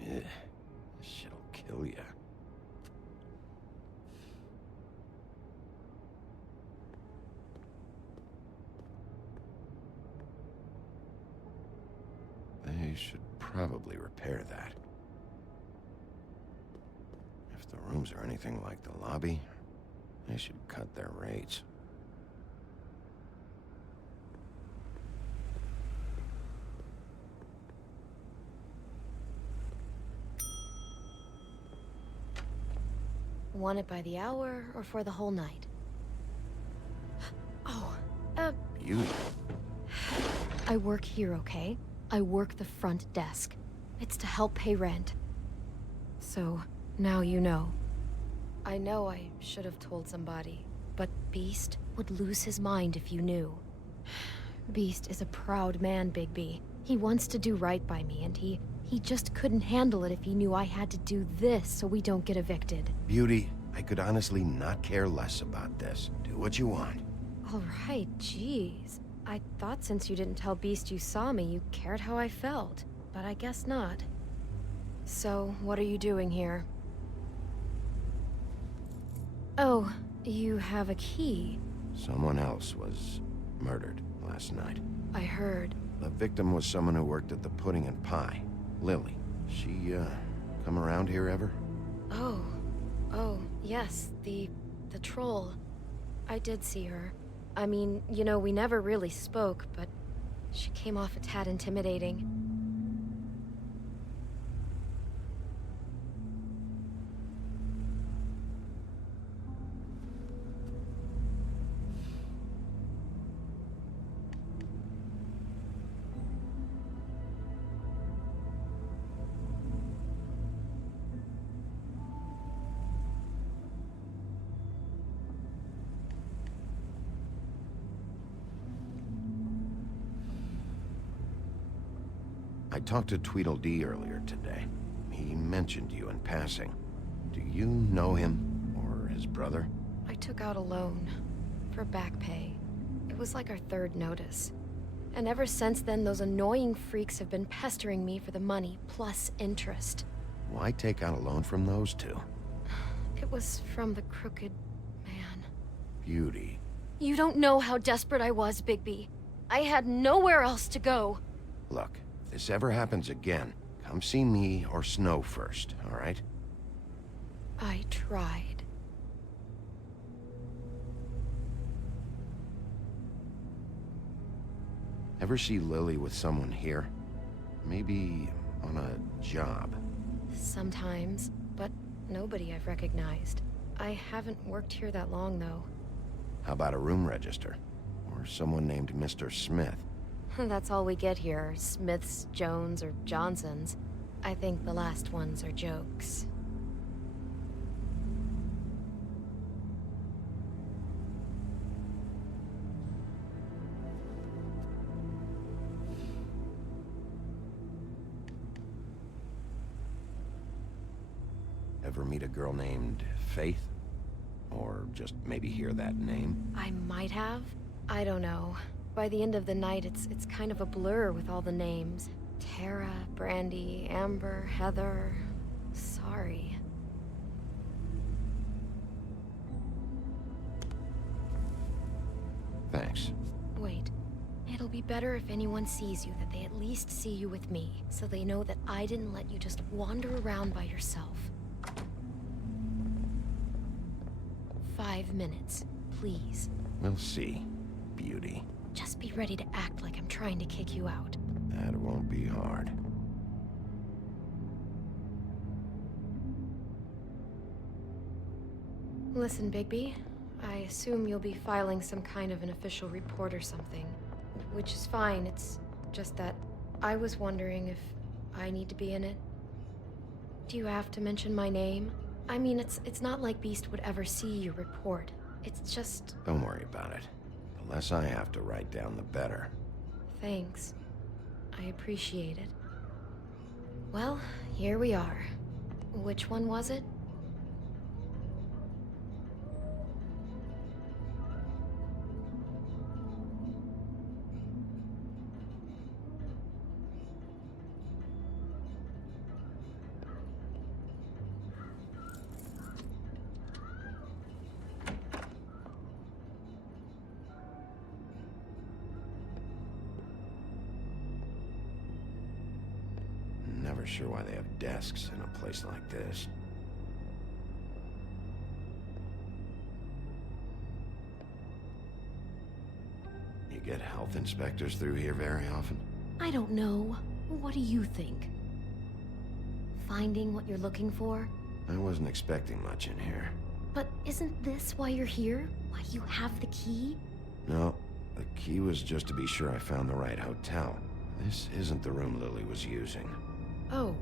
This shit'll kill ya. They should probably repair that. If the rooms are anything like the lobby, they should cut their rates. Want it by the hour or for the whole night? Oh, You? I work here, okay? I work the front desk. It's to help pay rent. So, now you know. I know I should have told somebody, but Beast would lose his mind if you knew. Beast is a proud man, Bigby. He wants to do right by me, and he just couldn't handle it if he knew I had to do this so we don't get evicted. Beauty, I could honestly not care less about this. Do what you want. All right, jeez. I thought since you didn't tell Beast you saw me, you cared how I felt. But I guess not. So, what are you doing here? Oh, you have a key. Someone else was murdered last night. I heard. The victim was someone who worked at the Pudding and Pie. Lily. She, come around here ever? Oh, yes, the troll. I did see her. I mean, you know, we never really spoke, but she came off a tad intimidating. I talked to Tweedledee earlier today. He mentioned you in passing. Do you know him, or his brother? I took out a loan for back pay. It was like our third notice. And ever since then, those annoying freaks have been pestering me for the money, plus interest. Why take out a loan from those two? It was from the Crooked Man. Beauty. You don't know how desperate I was, Bigby. I had nowhere else to go. Look, if this ever happens again, come see me or Snow first, all right? I tried. Ever see Lily with someone here? Maybe on a job. Sometimes, but nobody I've recognized. I haven't worked here that long, though. How about a room register? Or someone named Mr. Smith? That's all we get here, Smiths, Jones, or Johnsons. I think the last ones are jokes. Ever meet a girl named Faith? Or just maybe hear that name? I might have. I don't know. By the end of the night, it's kind of a blur with all the names. Tara, Brandy, Amber, Heather... Sorry. Thanks. Wait. It'll be better if anyone sees you that they at least see you with me, so they know that I didn't let you just wander around by yourself. 5 minutes, please. We'll see, Beauty. Just be ready to act like I'm trying to kick you out. That won't be hard. Listen, Bigby. I assume you'll be filing some kind of an official report or something. Which is fine, it's just that I was wondering if I need to be in it. Do you have to mention my name? I mean, it's not like Beast would ever see your report. It's just... Don't worry about it. The less I have to write down, the better. Thanks. I appreciate it. Well, here we are. Which one was it? Never sure why they have desks in a place like this. You get health inspectors through here very often? I don't know. What do you think? Finding what you're looking for? I wasn't expecting much in here. But isn't this why you're here? Why you have the key? No, the key was just to be sure I found the right hotel. This isn't the room Lily was using. Oh.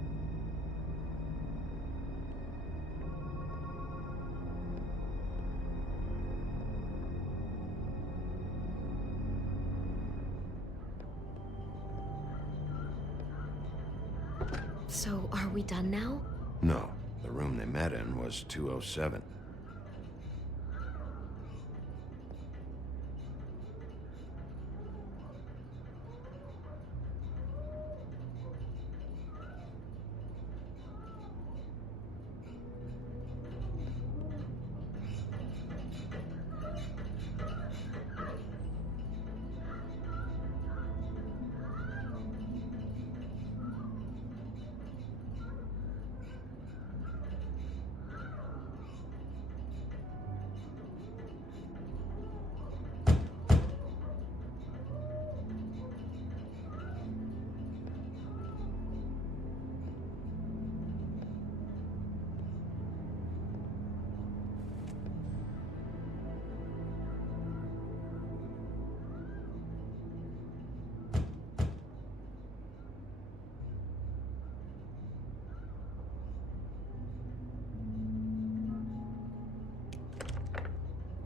So, are we done now? No, the room they met in was 207.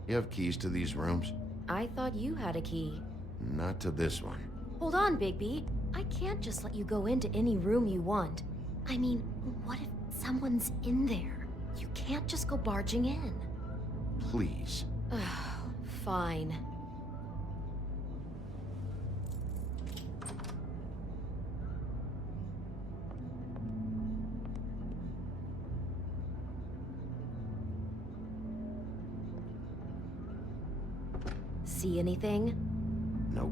You have keys to these rooms? I thought you had a key. Not to this one. Hold on, Bigby. I can't just let you go into any room you want. I mean, what if someone's in there? You can't just go barging in. Please. Fine. See anything? Nope.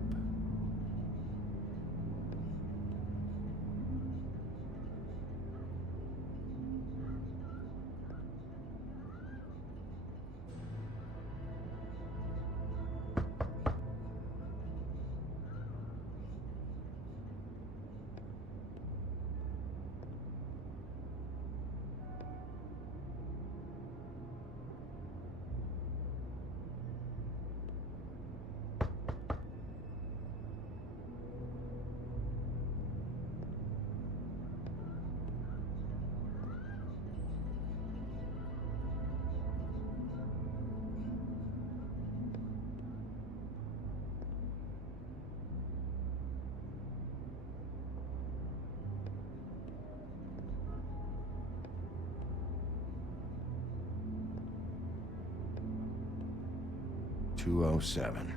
.207.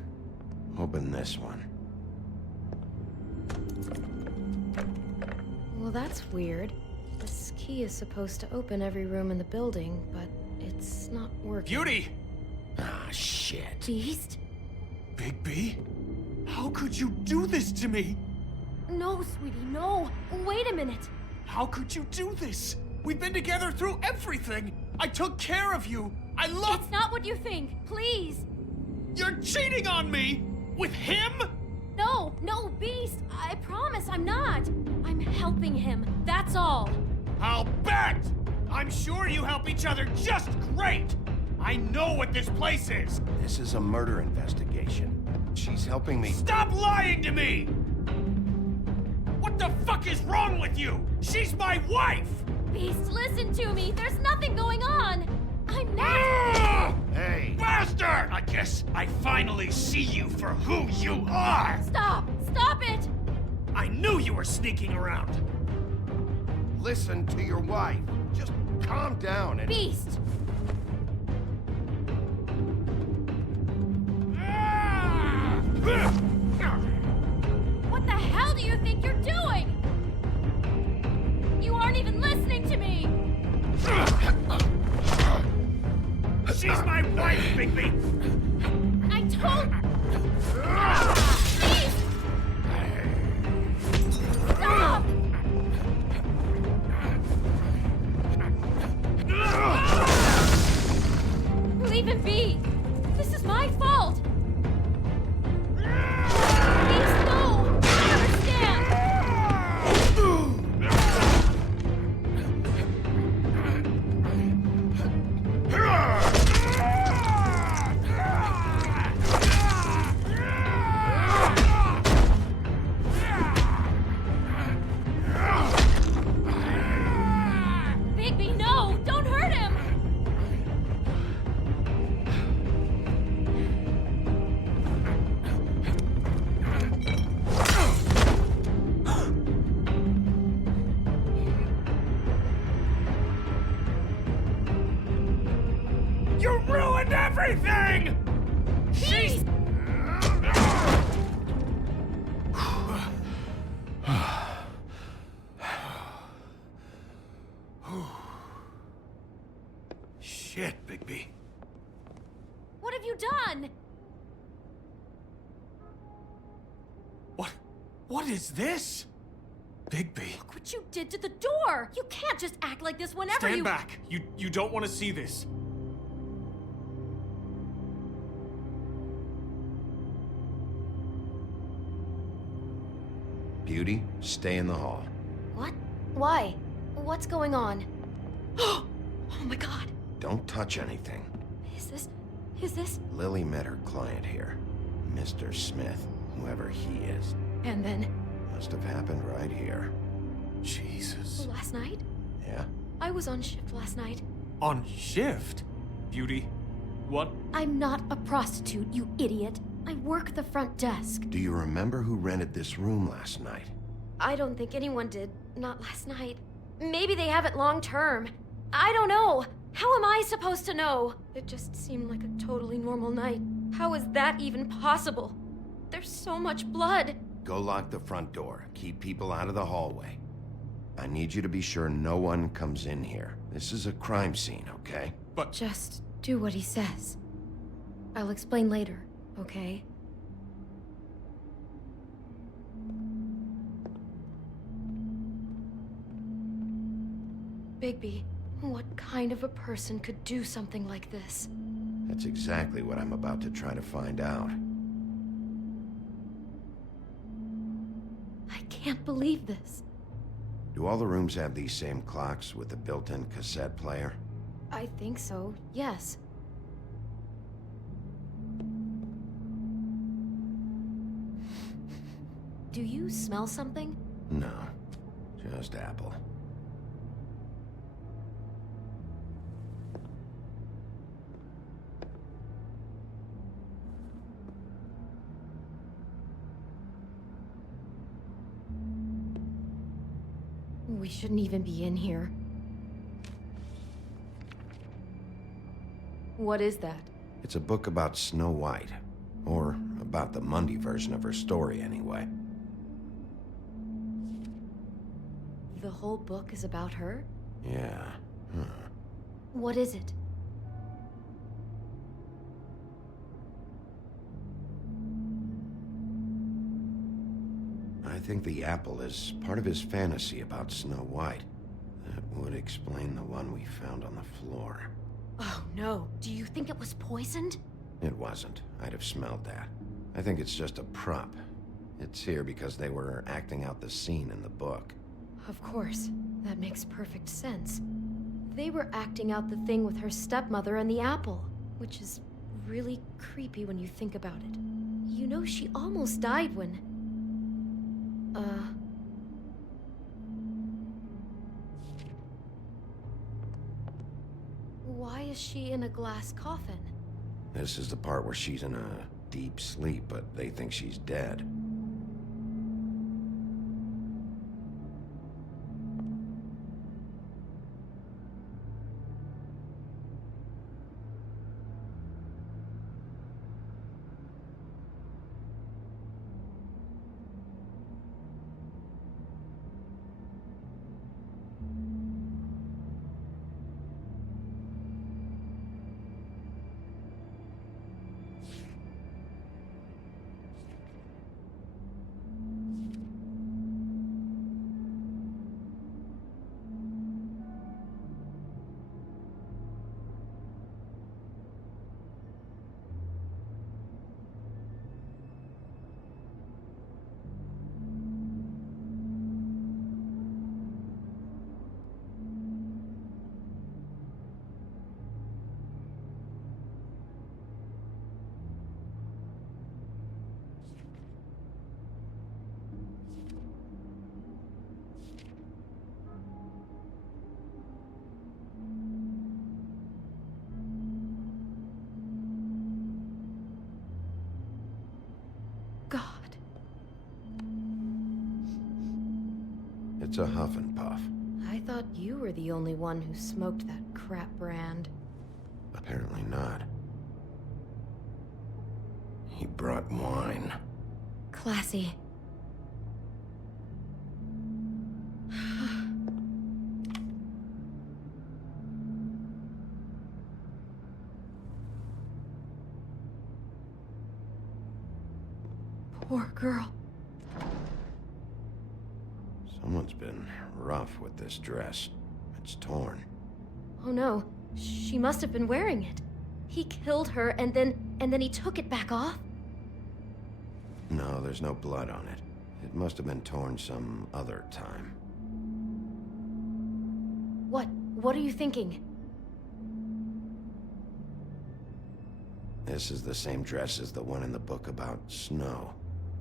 Open this one. Well, that's weird. This key is supposed to open every room in the building, but it's not working. Beauty! Ah, shit. Beast? Bigby? How could you do this to me? No, sweetie, no. Wait a minute. How could you do this? We've been together through everything. I took care of you. I love— It's not what you think. Please. You're cheating on me! With him? No, Beast. I promise I'm not. I'm helping him. That's all. I'll bet! I'm sure you help each other just great! I know what this place is! This is a murder investigation. She's helping me— Stop lying to me! What the fuck is wrong with you? She's my wife! Beast, listen to me. There's nothing going on. I'm not— Hey! Bastard! I guess I finally see you for who you are! Stop! Stop it! I knew you were sneaking around! Listen to your wife. Just calm down and— Beast! What the hell do you think you're doing? You aren't even listening to me! She's my wife, Bigby! I told— Beast! Stop! Leave him be! This is my fault! Beast, no! I understand! Bigby, no! Don't hurt him! You ruined everything! She's— Shit, Bigby. What have you done? What is this? Bigby. Look what you did to the door! You can't just act like this whenever Stand you— back. You don't want to see this. Beauty, stay in the hall. What? Why? What's going on? Oh my god. Don't touch anything. Is this? Lily met her client here. Mr. Smith, whoever he is. And then? Must have happened right here. Jesus. Last night? Yeah? I was on shift last night. On shift? Beauty, what I'm not a prostitute, you idiot. I work the front desk. Do you remember who rented this room last night? I don't think anyone did. Not last night. Maybe they have it long term. I don't know. How am I supposed to know? It just seemed like a totally normal night. How is that even possible? There's so much blood. Go lock the front door. Keep people out of the hallway. I need you to be sure no one comes in here. This is a crime scene, okay? But... Just do what he says. I'll explain later, okay? Bigby, what kind of a person could do something like this? That's exactly what I'm about to try to find out. I can't believe this. Do all the rooms have these same clocks with a built-in cassette player? I think so, yes. Do you smell something? No, just apple. We shouldn't even be in here. What is that? It's a book about Snow White. Or about the Mundy version of her story, anyway. The whole book is about her? Yeah. Huh. What is it? I think the apple is part of his fantasy about Snow White. That would explain the one we found on the floor. Oh no, do you think it was poisoned? It wasn't. I'd have smelled that. I think it's just a prop. It's here because they were acting out the scene in the book. Of course. That makes perfect sense. They were acting out the thing with her stepmother and the apple, which is really creepy when you think about it. You know, she almost died when... Why is she in a glass coffin? This is the part where she's in a deep sleep, but they think she's dead. It's a Huff and Puff. I thought you were the only one who smoked that crap brand. Apparently not. He brought wine. Classy. Poor girl. Someone's been rough with this dress. It's torn. Oh no, she must have been wearing it. He killed her and then he took it back off? No, there's no blood on it. It must have been torn some other time. What are you thinking? This is the same dress as the one in the book about Snow.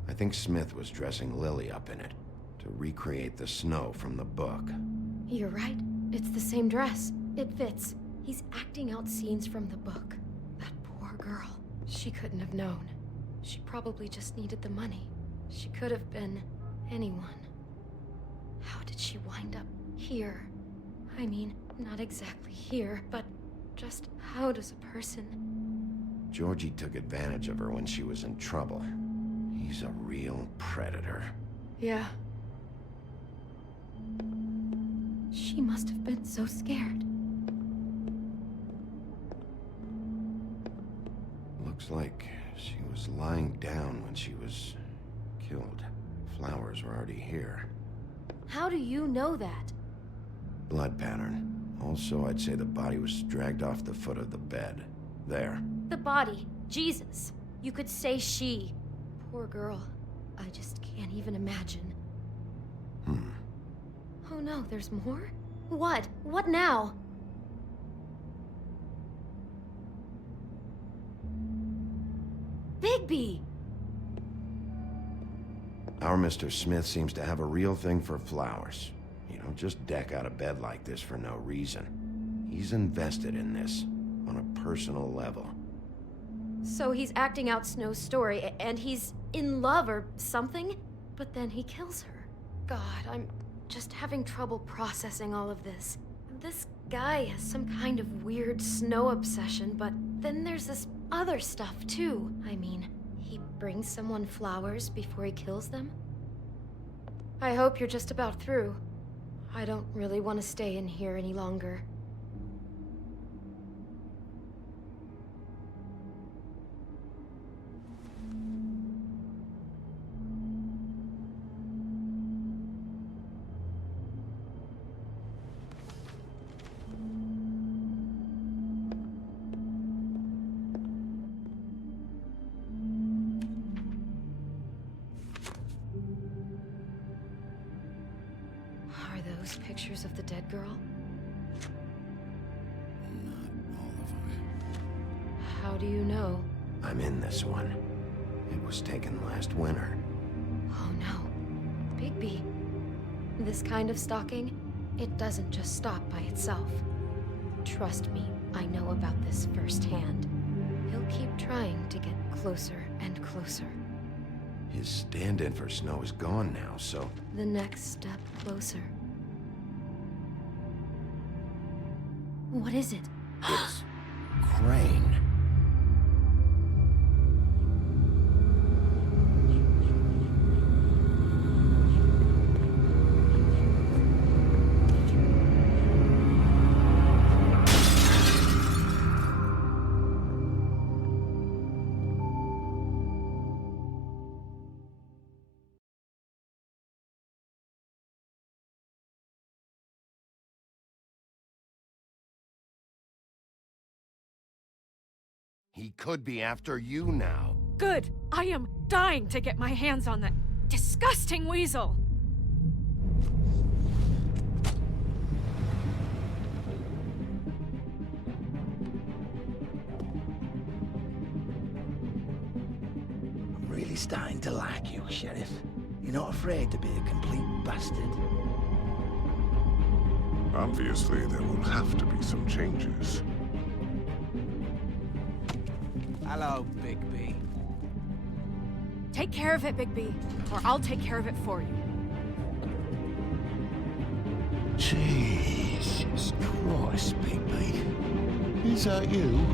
I think Smith was dressing Lily up in it to recreate the Snow from the book. You're right. It's the same dress. It fits. He's acting out scenes from the book. That poor girl. She couldn't have known. She probably just needed the money. She could have been anyone. How did she wind up here? I mean, not exactly here, but just how does a person... Georgie took advantage of her when she was in trouble. He's a real predator. Yeah. She must have been so scared. Looks like she was lying down when she was killed. Flowers were already here. How do you know that? Blood pattern. Also, I'd say the body was dragged off the foot of the bed. There. The body. Jesus. You could say she. Poor girl. I just can't even imagine. Oh no, there's more? What? What now? Bigby! Our Mr. Smith seems to have a real thing for flowers. You don't just deck out of bed like this for no reason. He's invested in this, on a personal level. So he's acting out Snow's story, and he's in love or something? But then he kills her. God, I'm just having trouble processing all of this. This guy has some kind of weird Snow obsession, but then there's this other stuff too. I mean, he brings someone flowers before he kills them? I hope you're just about through. I don't really want to stay in here any longer. Pictures of the dead girl? Not all of them. How do you know? I'm in this one. It was taken last winter. Oh no. Bigby. This kind of stalking, it doesn't just stop by itself. Trust me, I know about this firsthand. He'll keep trying to get closer and closer. His stand-in for Snow is gone now, so... The next step closer. What is it? It's... Crane. He could be after you now. Good. I am dying to get my hands on that disgusting weasel. I'm really starting to like you, Sheriff. You're not afraid to be a complete bastard. Obviously, there will have to be some changes. Hello, Bigby. Take care of it, Bigby, or I'll take care of it for you. Jesus Christ, Bigby. Is that you?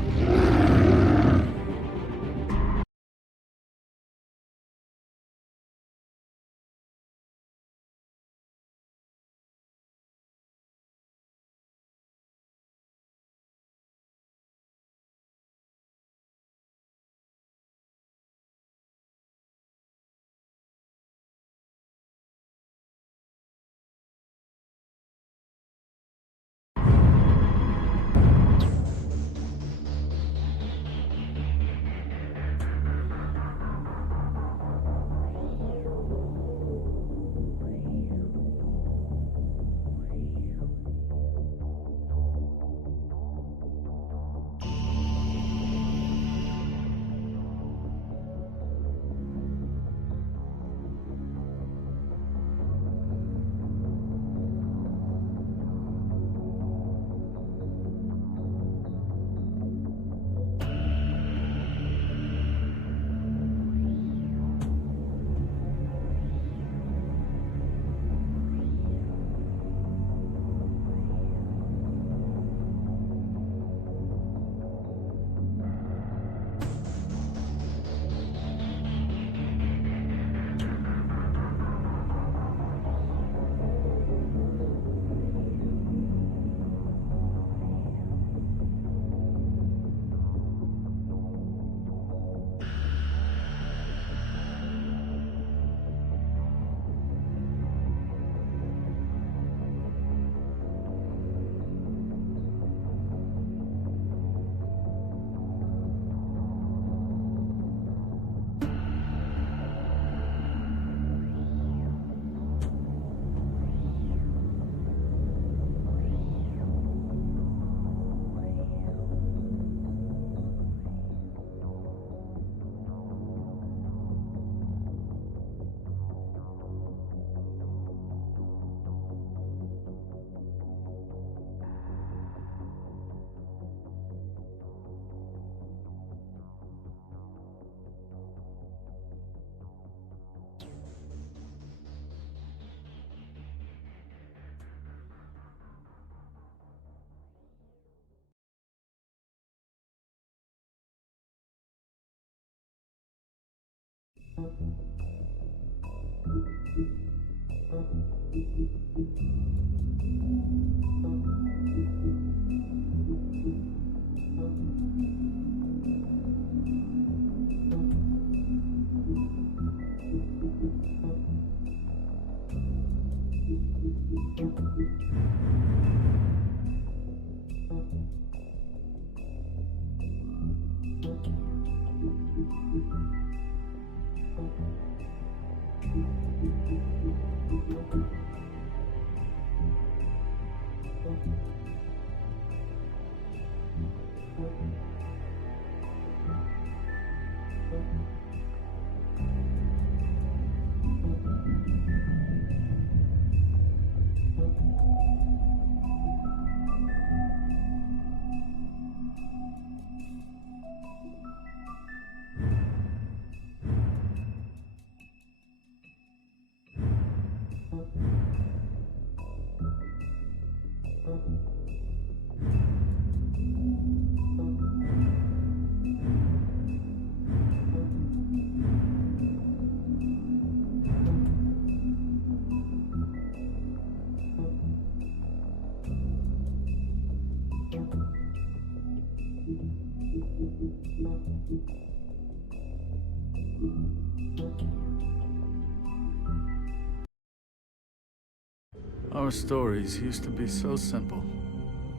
Our stories used to be so simple.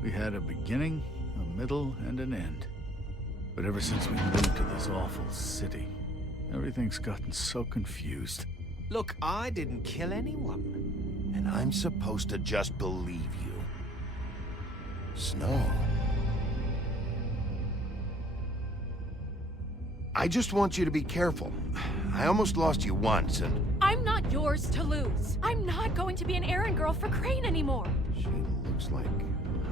We had a beginning, a middle, and an end. But ever since we moved to this awful city, everything's gotten so confused. Look, I didn't kill anyone. And I'm supposed to just believe you. Snow. I just want you to be careful. I almost lost you once, and... I'm not yours to lose. I'm not going to be an errand girl for Crane anymore. She looks like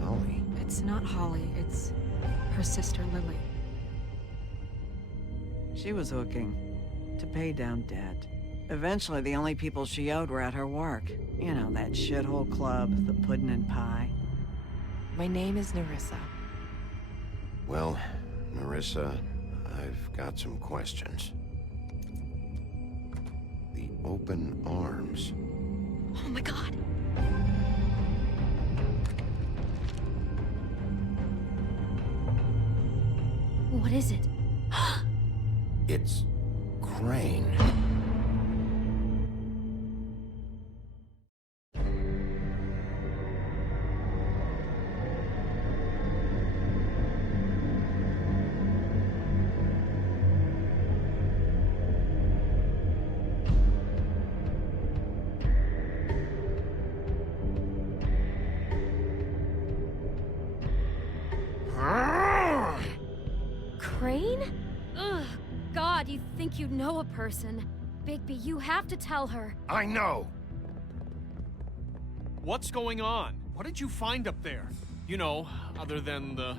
Holly. It's not Holly, it's her sister Lily. She was hooking to pay down debt. Eventually, the only people she owed were at her work. You know, that shithole club, the Puddin' and Pie. My name is Nerissa. Well, Nerissa, I've got some questions. The open arms. Oh my god. What is it? It's Crane. Crane? Ugh, God, you think you know a person. Bigby, you have to tell her. I know. What's going on? What did you find up there? You know, other than the...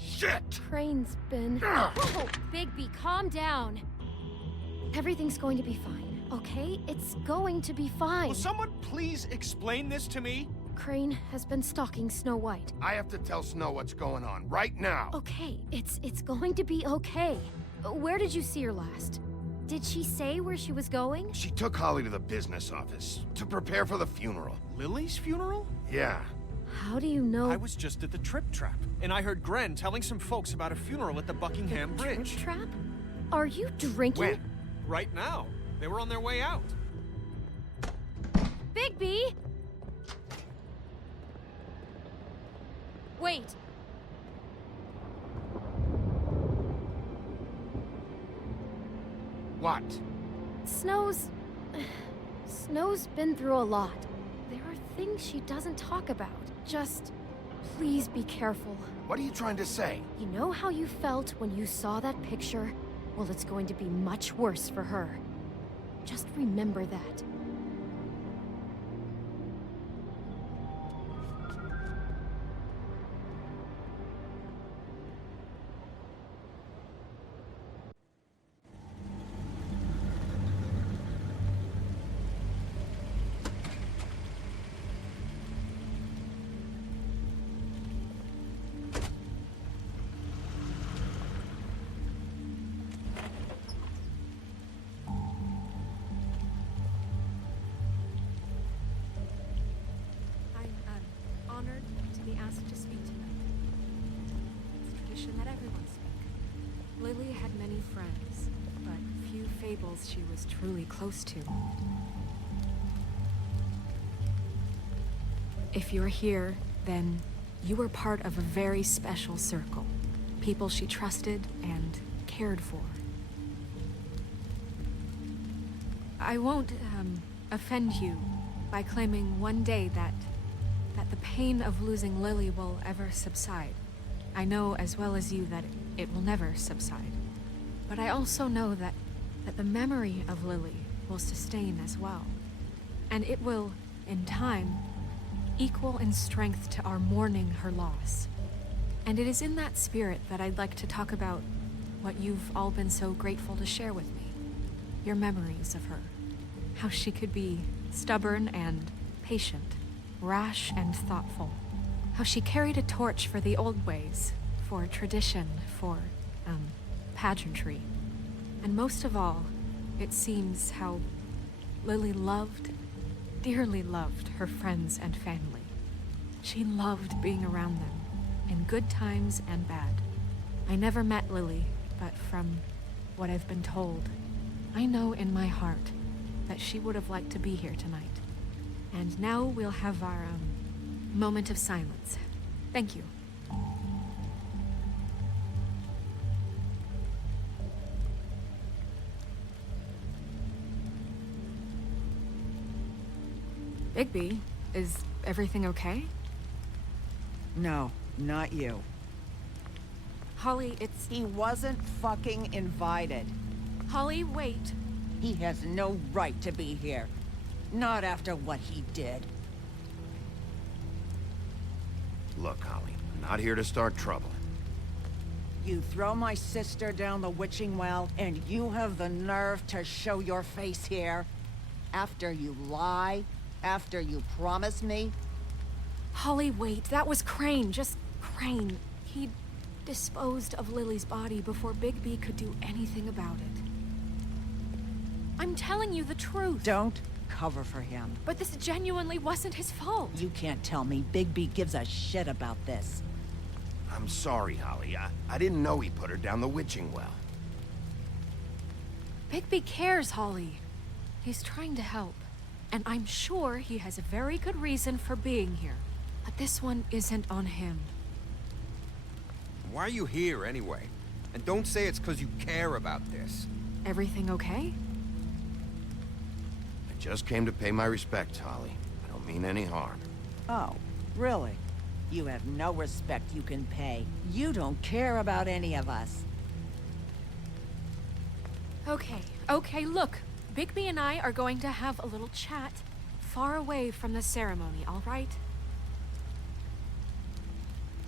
Shit! Crane's been... Oh, Bigby, calm down. Everything's going to be fine, okay? It's going to be fine. Will someone please explain this to me? Crane has been stalking Snow White. I have to tell Snow what's going on right now. Okay, it's going to be okay. Where did you see her last? Did she say where she was going? She took Holly to the business office to prepare for the funeral. Lily's funeral? Yeah. How do you know? I was just at the Trip Trap, and I heard Gren telling some folks about a funeral at the Buckingham Bridge. Trip Trap? Are you drinking? When? Right now. They were on their way out. Bigby! Wait. What? Snow's been through a lot. There are things she doesn't talk about. Just, please be careful. What are you trying to say? You know how you felt when you saw that picture? Well, it's going to be much worse for her. Just remember that. asked to speak to them. It's tradition that everyone speak. Lily had many friends, but few fables she was truly close to. If you're here, then you were part of a very special circle. People she trusted and cared for. I won't, offend you by claiming one day that the pain of losing Lily will ever subside. I know as well as you that it will never subside. But I also know that the memory of Lily will sustain as well. And it will, in time, equal in strength to our mourning her loss. And it is in that spirit that I'd like to talk about what you've all been so grateful to share with me. Your memories of her. How she could be stubborn and patient, rash and thoughtful. How she carried a torch for the old ways, for tradition, for, pageantry. And most of all, it seems how Lily loved, dearly loved her friends and family. She loved being around them, in good times and bad. I never met Lily, but from what I've been told, I know in my heart that she would have liked to be here tonight. And now we'll have our, moment of silence. Thank you. Bigby, is everything okay? No, not you. Holly, it's... He wasn't fucking invited. Holly, wait. He has no right to be here. Not after what he did. Look, Holly, I'm not here to start trouble. You throw my sister down the witching well, and you have the nerve to show your face here? After you lie? After you promise me? Holly, wait. That was Crane. Just Crane. He disposed of Lily's body before Bigby could do anything about it. I'm telling you the truth. Don't cover for him. But this genuinely wasn't his fault. You can't tell me Bigby gives a shit about this. I'm sorry, Holly. I didn't know he put her down the witching well. Bigby cares, Holly. He's trying to help. And I'm sure he has a very good reason for being here. But this one isn't on him. Why are you here, anyway? And don't say it's because you care about this. Everything okay? I just came to pay my respects, Holly. I don't mean any harm. Oh, really? You have no respect you can pay. You don't care about any of us. Okay, look. Bigby and I are going to have a little chat far away from the ceremony, all right?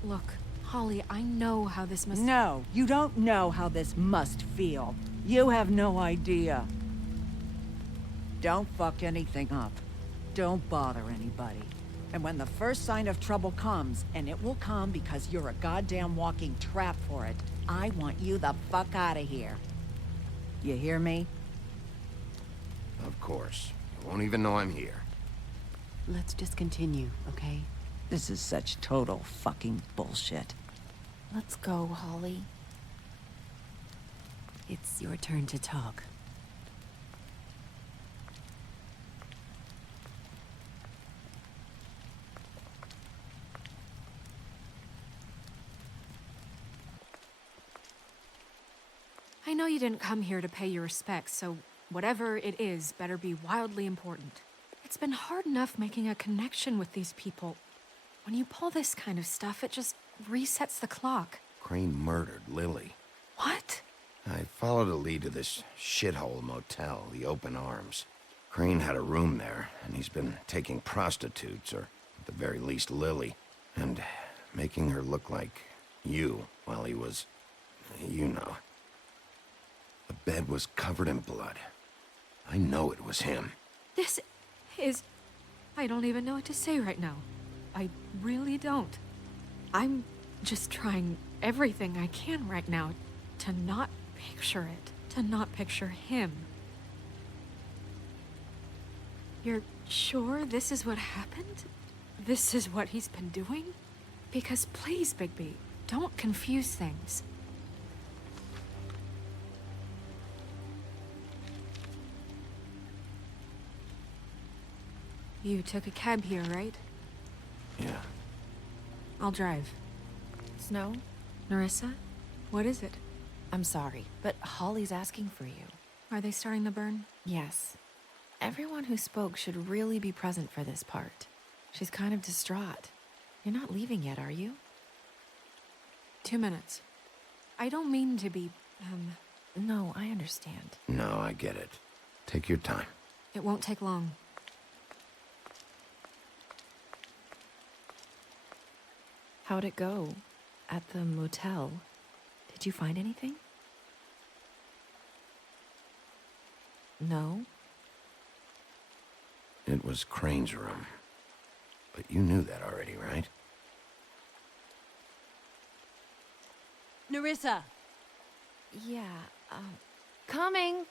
Look, Holly, I know how this must... No, you don't know how this must feel. You have no idea. Don't fuck anything up. Don't bother anybody. And when the first sign of trouble comes, and it will come because you're a goddamn walking trap for it, I want you the fuck out of here. You hear me? Of course. You won't even know I'm here. Let's just continue, okay? This is such total fucking bullshit. Let's go, Holly. It's your turn to talk. I know you didn't come here to pay your respects, so whatever it is better be wildly important. It's been hard enough making a connection with these people. When you pull this kind of stuff, it just resets the clock. Crane murdered Lily. What? I followed a lead to this shithole motel, the Open Arms. Crane had a room there, and he's been taking prostitutes, or at the very least Lily, and making her look like you while he was, you know. The bed was covered in blood. I know it was him. This is... I don't even know what to say right now. I really don't. I'm just trying everything I can right now to not picture it, to not picture him. You're sure this is what happened? This is what he's been doing? Because please, Bigby, don't confuse things. You took a cab here, right? Yeah. I'll drive. Snow? Nerissa? What is it? I'm sorry, but Holly's asking for you. Are they starting the burn? Yes. Everyone who spoke should really be present for this part. She's kind of distraught. You're not leaving yet, are you? 2 minutes. I don't mean to be, No, I understand. No, I get it. Take your time. It won't take long. How'd it go? At the motel? Did you find anything? No? It was Crane's room. But you knew that already, right? Nerissa! Yeah, coming!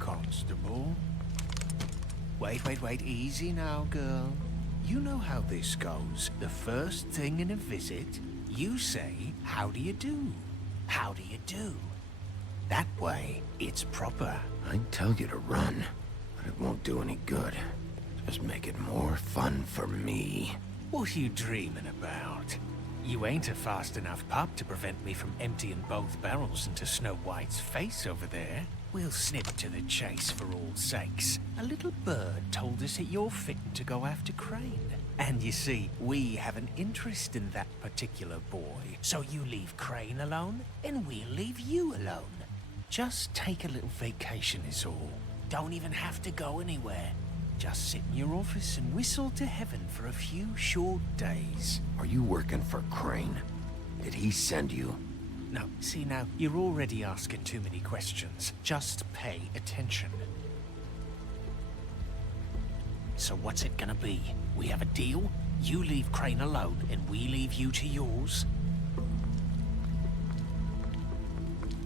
Constable? Wait, easy now, girl. You know how this goes. The first thing in a visit, you say, how do you do? How do you do? That way, it's proper. I'd tell you to run, but it won't do any good. Just make it more fun for me. What are you dreaming about? You ain't a fast enough pup to prevent me from emptying both barrels into Snow White's face over there. We'll snip to the chase for all sakes. A little bird told us that you're fitting to go after Crane. And you see, we have an interest in that particular boy. So you leave Crane alone, and we'll leave you alone. Just take a little vacation is all. Don't even have to go anywhere. Just sit in your office and whistle to heaven for a few short days. Are you working for Crane? Did he send you? No, see now, you're already asking too many questions. Just pay attention. So what's it gonna be? We have a deal? You leave Crane alone, and we leave you to yours?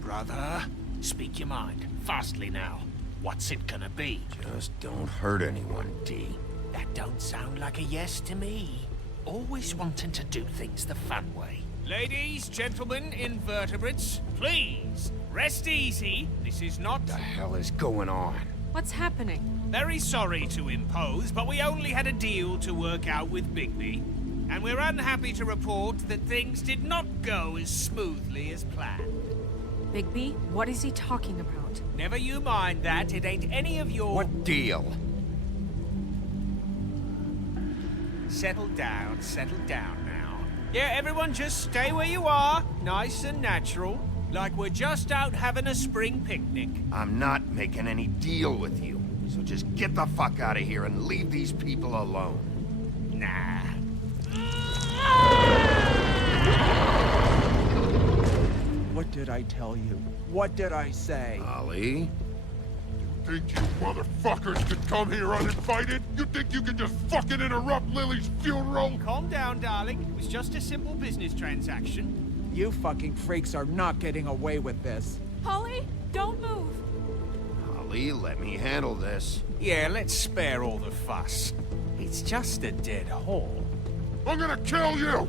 Brother, speak your mind. Fastly now. What's it gonna be? Just don't hurt anyone, D. That don't sound like a yes to me. Always wanting to do things the fun way. Ladies, gentlemen, invertebrates, please, rest easy. This is not... The hell is going on? What's happening? Very sorry to impose, but we only had a deal to work out with Bigby. And we're unhappy to report that things did not go as smoothly as planned. Bigby, what is he talking about? Never you mind that, it ain't any of your... What deal? Settle down now. Yeah, everyone just stay where you are, nice and natural, like we're just out having a spring picnic. I'm not making any deal with you, so just get the fuck out of here and leave these people alone. Nah. What did I tell you? What did I say? Ollie? You think you motherfuckers could come here uninvited? You think you can just fucking interrupt Lily's funeral? Calm down, darling. It was just a simple business transaction. You fucking freaks are not getting away with this. Holly, don't move. Ollie, let me handle this. Yeah, let's spare all the fuss. It's just a dead hole. I'm gonna kill you!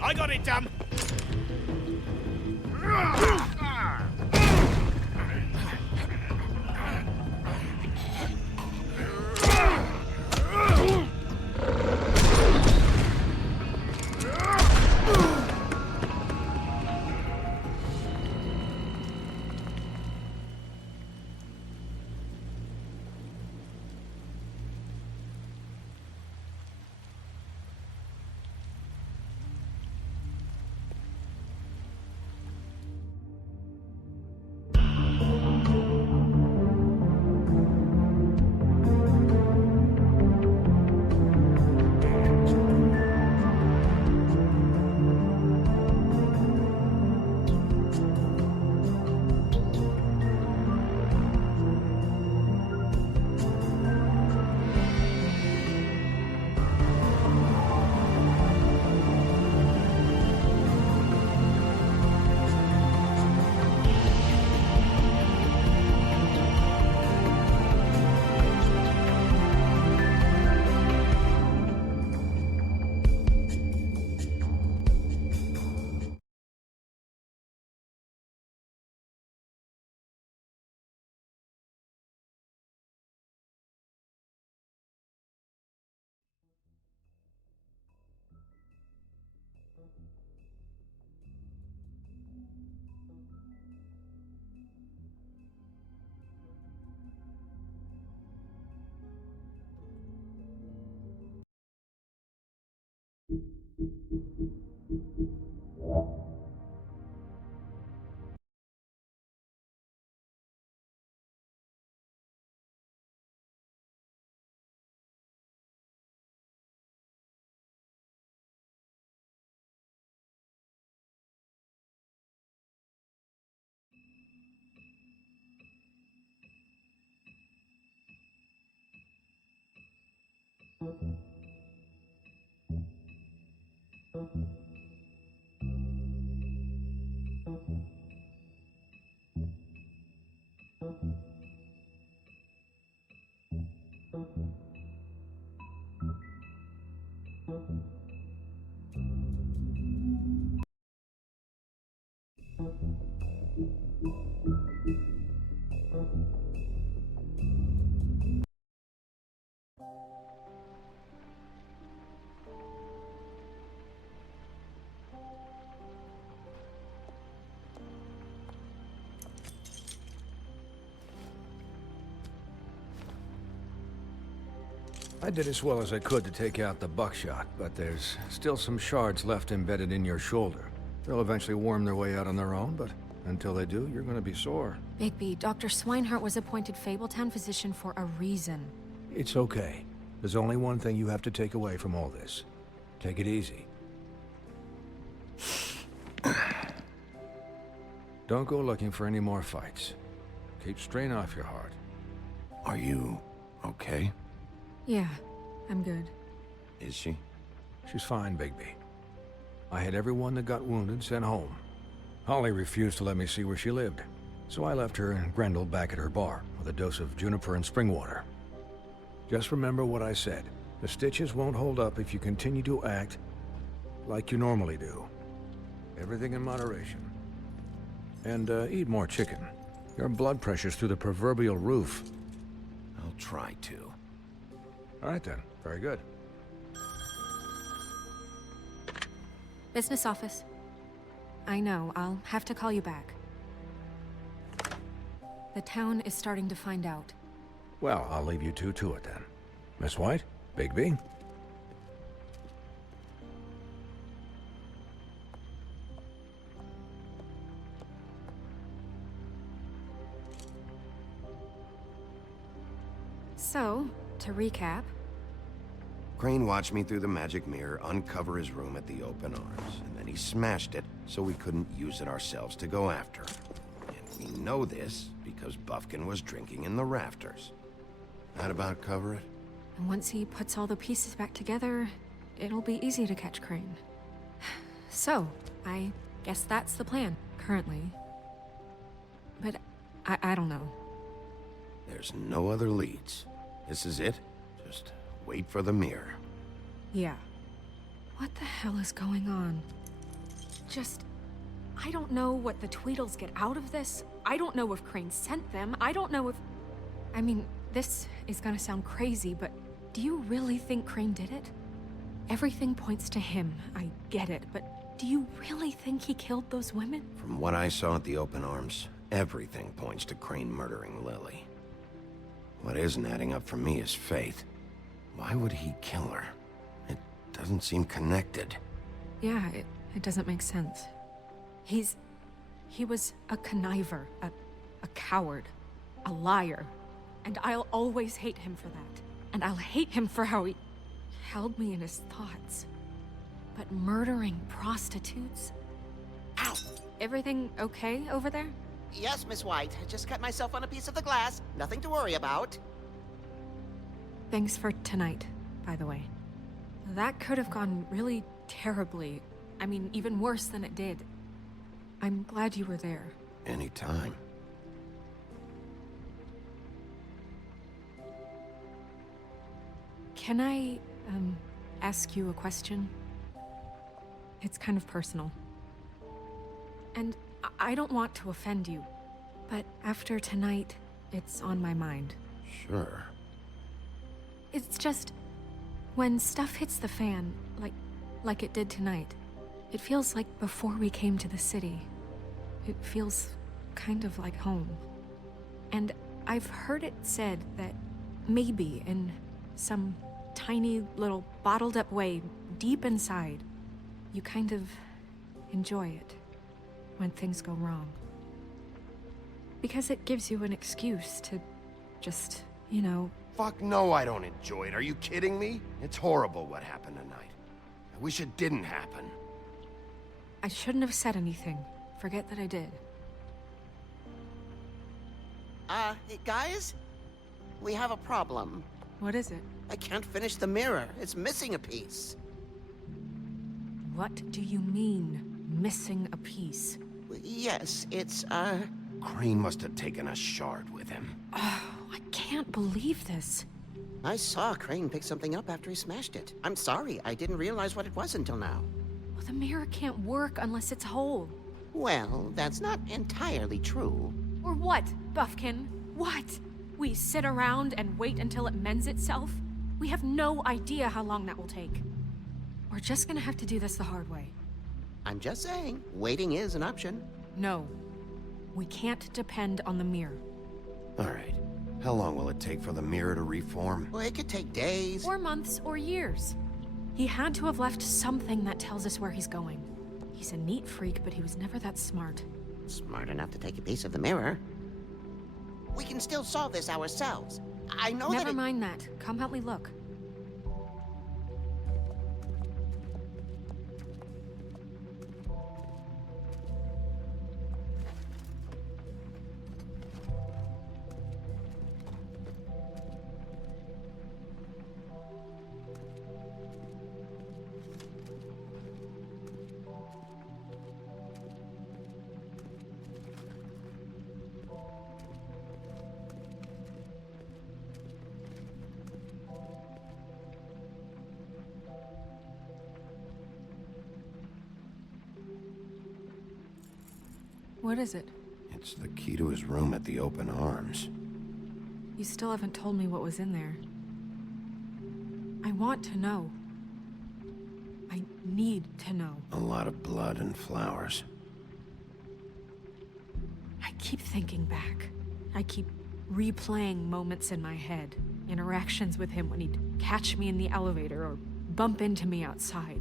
I got it, damn! I did as well as I could to take out the buckshot, but there's still some shards left embedded in your shoulder. They'll eventually worm their way out on their own, but until they do, you're gonna be sore. Bigby, Dr. Swinehart was appointed Fabletown physician for a reason. It's okay. There's only one thing you have to take away from all this. Take it easy. Don't go looking for any more fights. Keep strain off your heart. Are you okay? Yeah, I'm good. Is she? She's fine, Bigby. I had everyone that got wounded sent home. Holly refused to let me see where she lived, so I left her and Grendel back at her bar with a dose of juniper and spring water. Just remember what I said. The stitches won't hold up if you continue to act like you normally do. Everything in moderation. And eat more chicken. Your blood pressure's through the proverbial roof. I'll try to. All right then. Very good. Business office. I know, I'll have to call you back. The town is starting to find out. Well, I'll leave you two to it then. Miss White? Bigby? So, to recap... Crane watched me through the magic mirror uncover his room at the open arms, and then he smashed it so we couldn't use it ourselves to go after him. And we know this because Bufkin was drinking in the rafters. That about cover it? And once he puts all the pieces back together, it'll be easy to catch Crane. So, I guess that's the plan, currently. But I don't know. There's no other leads. This is it. Just wait for the mirror. Yeah. What the hell is going on? I don't know what the Tweedles get out of this. I don't know if Crane sent them. I don't know if... I mean, this is gonna sound crazy, but do you really think Crane did it? Everything points to him. I get it, but do you really think he killed those women? From what I saw at the open arms, everything points to Crane murdering Lily. What isn't adding up for me is Faith. Why would he kill her? It doesn't seem connected. Yeah, it doesn't make sense. He was a conniver, a coward, a liar. And I'll always hate him for that. And I'll hate him for how he held me in his thoughts. But murdering prostitutes? Ow! Everything okay over there? Yes, Miss White. I just cut myself on a piece of the glass. Nothing to worry about. Thanks for tonight, by the way. That could have gone really terribly. I mean, even worse than it did. I'm glad you were there. Anytime. Can I, ask you a question? It's kind of personal. And I don't want to offend you, but after tonight, it's on my mind. Sure. It's just, when stuff hits the fan, like it did tonight, it feels like before we came to the city. It feels kind of like home. And I've heard it said that maybe in some tiny little bottled up way deep inside, you kind of enjoy it when things go wrong. Because it gives you an excuse to just, you know... Fuck no, I don't enjoy it. Are you kidding me? It's horrible what happened tonight. I wish it didn't happen. I shouldn't have said anything. Forget that I did. Guys? We have a problem. What is it? I can't finish the mirror. It's missing a piece. What do you mean, missing a piece? Yes, it's, Crane must have taken a shard with him. Oh, I can't believe this. I saw Crane pick something up after he smashed it. I'm sorry, I didn't realize what it was until now. Well, the mirror can't work unless it's whole. Well, that's not entirely true. Or what, Buffkin? What? We sit around and wait until it mends itself? We have no idea how long that will take. We're just gonna have to do this the hard way. I'm just saying, waiting is an option. No. We can't depend on the mirror. All right. How long will it take for the mirror to reform? Well, it could take days. Or months, or years. He had to have left something that tells us where he's going. He's a neat freak, but he was never that smart. Smart enough to take a piece of the mirror. We can still solve this ourselves. I know Never mind that. Come help me look. What is it? It's the key to his room at the Open Arms. You still haven't told me what was in there. I want to know. I need to know. A lot of blood and flowers. I keep thinking back. I keep replaying moments in my head. Interactions with him when he'd catch me in the elevator or bump into me outside.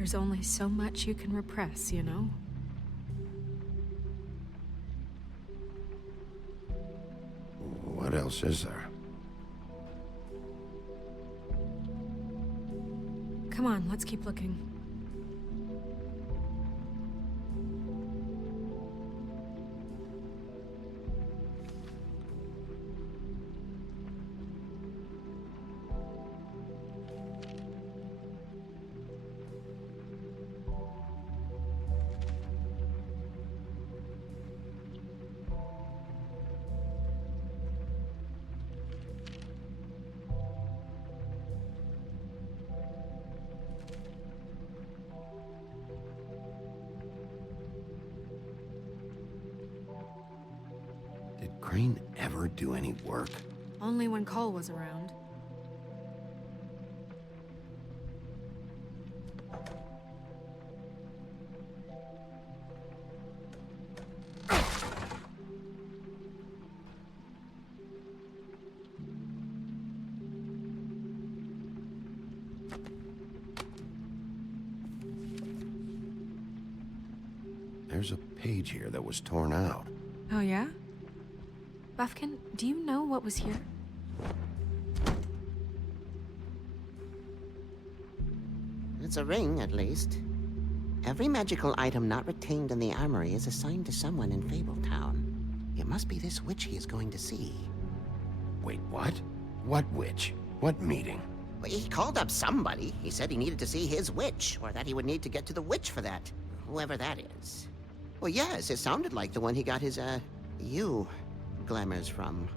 There's only so much you can repress, you know? What else is there? Come on, let's keep looking. Did Crane ever do any work? Only when Cole was around. There's a page here that was torn out. Oh, yeah? Buffkin, do you know what was here? It's a ring, at least. Every magical item not retained in the armory is assigned to someone in Fabletown. It must be this witch he is going to see. Wait, what? What witch? What meeting? Well, he called up somebody. He said he needed to see his witch, or that he would need to get to the witch for that. Whoever that is. Well, yes, it sounded like the one he got his, glamours from.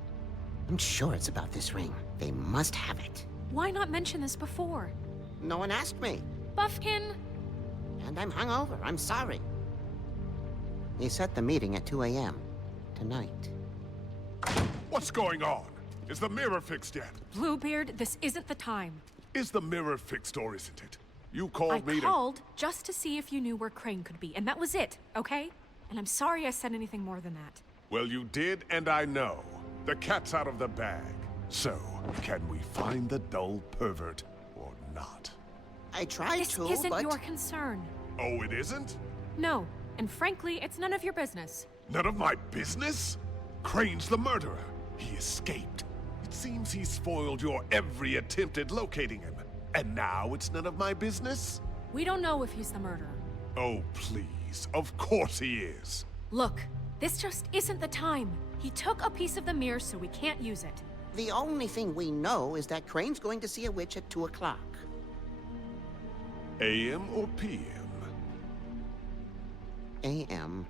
I'm sure it's about this ring. They must have it. Why not mention this before? No one asked me. Buffkin! And I'm hungover. I'm sorry. He set the meeting at 2 a.m. tonight. What's going on? Is the mirror fixed yet? Bluebeard, this isn't the time. Is the mirror fixed or isn't it? You called me I called just to see if you knew where Crane could be, and that was it, okay? And I'm sorry I said anything more than that. Well, you did, and I know. The cat's out of the bag. So, can we find the dull pervert or not? I tried to, This isn't but... your concern. Oh, it isn't? No, and frankly, it's none of your business. None of my business? Crane's the murderer. He escaped. It seems he spoiled your every attempt at locating him. And now it's none of my business? We don't know if he's the murderer. Oh, please. Of course he is. Look, This just isn't the time. He took a piece of the mirror, so we can't use it. The only thing we know is that Crane's going to see a witch at 2 o'clock. AM or PM? AM.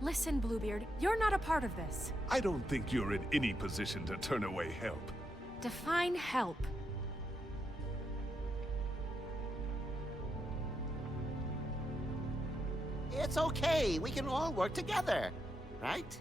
Listen, Bluebeard, you're not a part of this. I don't think you're in any position to turn away help. Define help. It's okay. We can all work together, right?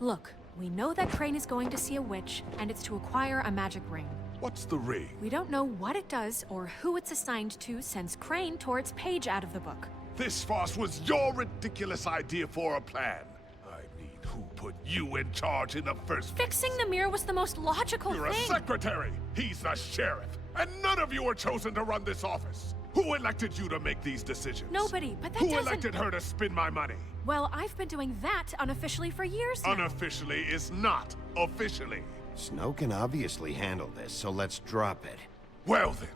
Look, we know that Crane is going to see a witch, and it's to acquire a magic ring. What's the ring? We don't know what it does or who it's assigned to since Crane tore its page out of the book. This farce was your ridiculous idea for a plan. I mean, who put you in charge in the first place? Fixing the mirror was the most logical You're thing. a secretary. He's the sheriff. And none of you were chosen to run this office. Who elected you to make these decisions? Nobody, but that Who doesn't... elected her to spend my money? Well, I've been doing that unofficially for years now. Unofficially is not officially. Snow can obviously handle this, so let's drop it. Well then,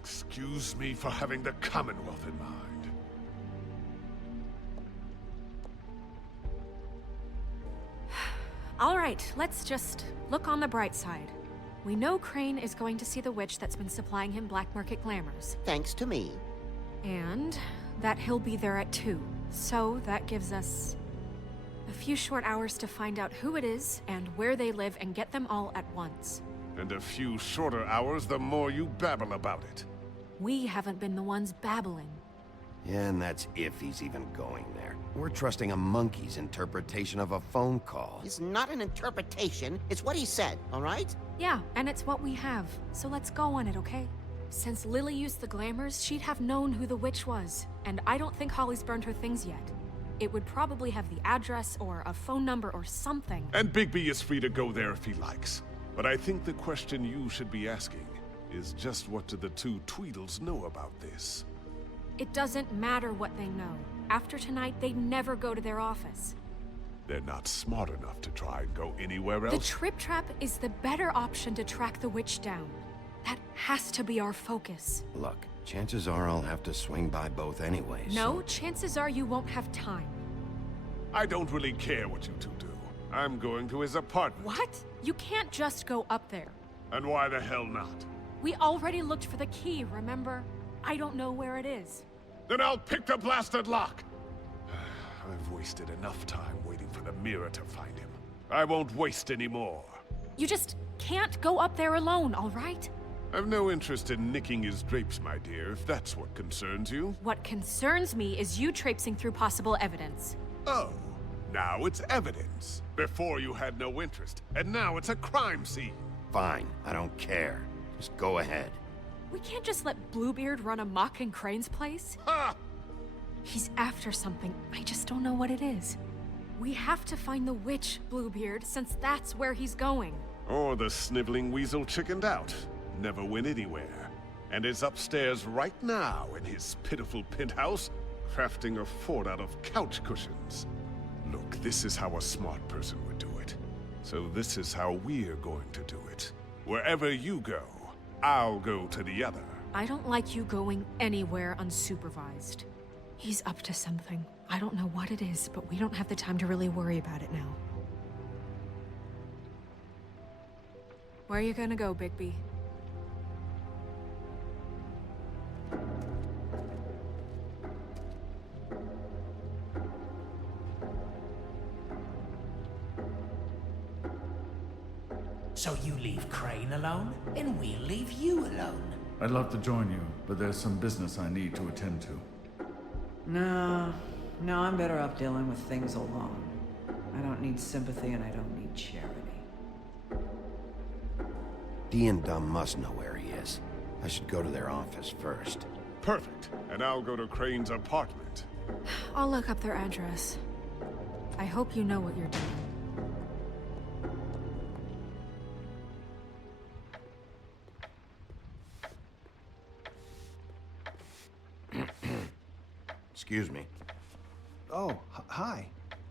excuse me for having the Commonwealth in mind. All right, let's just look on the bright side. We know Crane is going to see the witch that's been supplying him black market glamours. Thanks to me. And that he'll be there at 2. So that gives us a few short hours to find out who it is and where they live and get them all at once. And a few shorter hours the more you babble about it. We haven't been the ones babbling. Yeah, and that's if he's even going there. We're trusting a monkey's interpretation of a phone call. It's not an interpretation. It's what he said, all right? Yeah, and it's what we have. So let's go on it, okay? Since Lily used the glamours, she'd have known who the witch was. And I don't think Holly's burned her things yet. It would probably have the address or a phone number or something. And Bigby is free to go there if he likes. But I think the question you should be asking is just what do the two Tweedles know about this? It doesn't matter what they know. After tonight, they'd never go to their office. They're not smart enough to try and go anywhere The else. Trip Trap is the better option to track the witch down. That has to be our focus. Look, chances are I'll have to swing by both anyways. No, chances are you won't have time. I don't really care what you two do. I'm going to his apartment. What? You can't just go up there. And why the hell not? We already looked for the key, remember? I don't know where it is. Then I'll pick the blasted lock! I've wasted enough time waiting for the mirror to find him. I won't waste any more. You just can't go up there alone, all right? I've no interest in nicking his drapes, my dear, if that's what concerns you. What concerns me is you traipsing through possible evidence. Oh, now it's evidence. Before you had no interest, and now it's a crime scene. Fine, I don't care. Just go ahead. We can't just let Bluebeard run amok in Crane's place. Ha! He's after something. I just don't know what it is. We have to find the witch, Bluebeard, since that's where he's going. Or the sniveling weasel chickened out. Never went anywhere. And is upstairs right now in his pitiful penthouse, crafting a fort out of couch cushions. Look, this is how a smart person would do it. So this is how we're going to do it. Wherever you go, I'll go to the other. I don't like you going anywhere unsupervised. He's up to something. I don't know what it is, but we don't have the time to really worry about it now. Where are you gonna go, Bigby? So you leave Crane alone, and we'll leave you alone. I'd love to join you, but there's some business I need to attend to. No, I'm better off dealing with things alone. I don't need sympathy and I don't need charity. Dee and Dumb must know where he is. I should go to their office first. Perfect. And I'll go to Crane's apartment. I'll look up their address. I hope you know what you're doing. Excuse me. Oh, hi.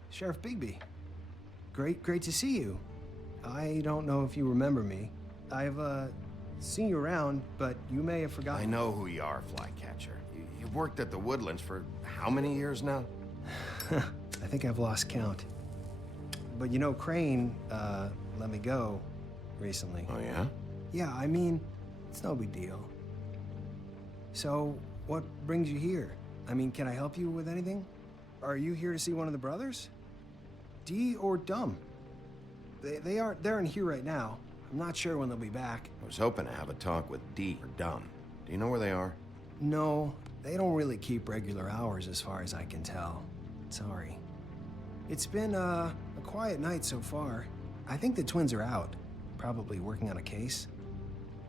Sheriff Bigby. Great to see you. I don't know if you remember me. I've, seen you around, but you may have forgotten. I know who you are, Flycatcher. You've worked at the Woodlands for how many years now? I think I've lost count. But you know, Crane, let me go recently. Oh, yeah? Yeah, I mean, it's no big deal. So, what brings you here? I mean, can I help you with anything? Are you here to see one of the brothers? Dee or Dumb? They're in here right now. I'm not sure when they'll be back. I was hoping to have a talk with Dee or Dumb. Do you know where they are? No, they don't really keep regular hours as far as I can tell. Sorry. It's been, a quiet night so far. I think the twins are out, probably working on a case.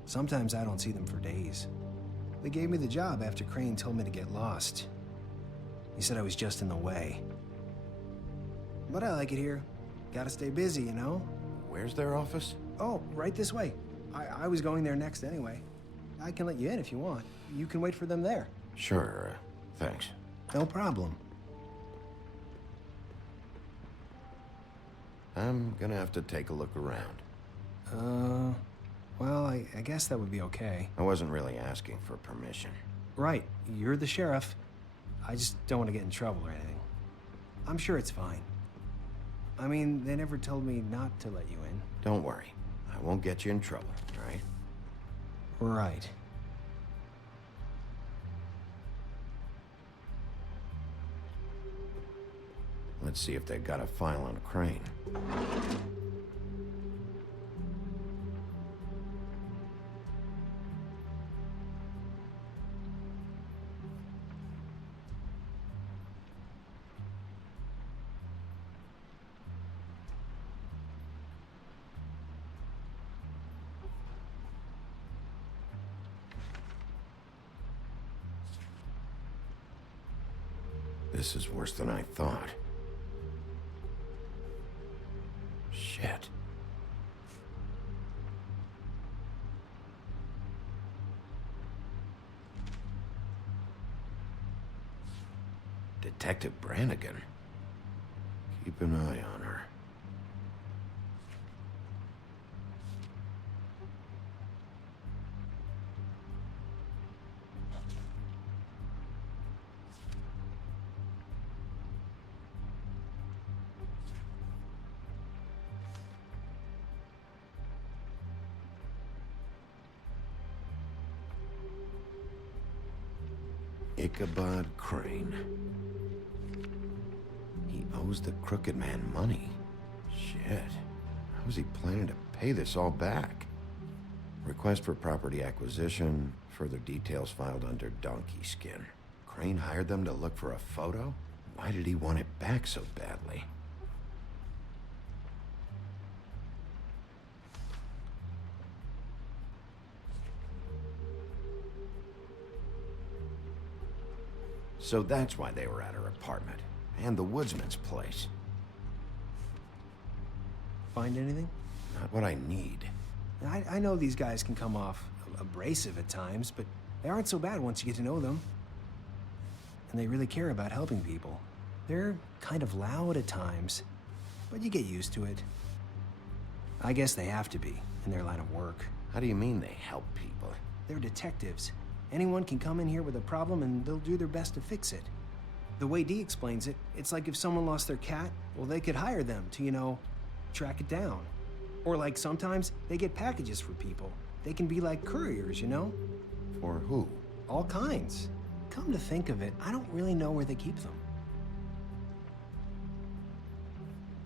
Sometimes I don't see them for days. They gave me the job after Crane told me to get lost. He said I was just in the way. But I like it here. Gotta stay busy, you know? Where's their office? Oh, right this way. I was going there next anyway. I can let you in if you want. You can wait for them there. Sure, thanks. No problem. I'm gonna have to take a look around. Well, I guess that would be okay. I wasn't really asking for permission. Right, you're the sheriff. I just don't want to get in trouble or anything. I'm sure it's fine. I mean, they never told me not to let you in. Don't worry. I won't get you in trouble, all right? Right. Let's see if they've got a file on Crane. This is worse than I thought. Shit. Detective Brannigan. Keep an eye on her. Ichabod Crane. He owes the Crooked Man money. Shit. How is he planning to pay this all back? Request for property acquisition. Further details filed under Donkey Skin. Crane hired them to look for a photo? Why did he want it back so badly? So that's why they were at her apartment. And the woodsman's place. Find anything? Not what I need. I know these guys can come off abrasive at times, but they aren't so bad once you get to know them. And they really care about helping people. They're kind of loud at times, but you get used to it. I guess they have to be, in their line of work. How do you mean they help people? They're detectives. Anyone can come in here with a problem and they'll do their best to fix it. The way Dee explains it, it's like if someone lost their cat, well, they could hire them to, you know, track it down. Or like sometimes they get packages for people. They can be like couriers, you know? For who? All kinds. Come to think of it, I don't really know where they keep them.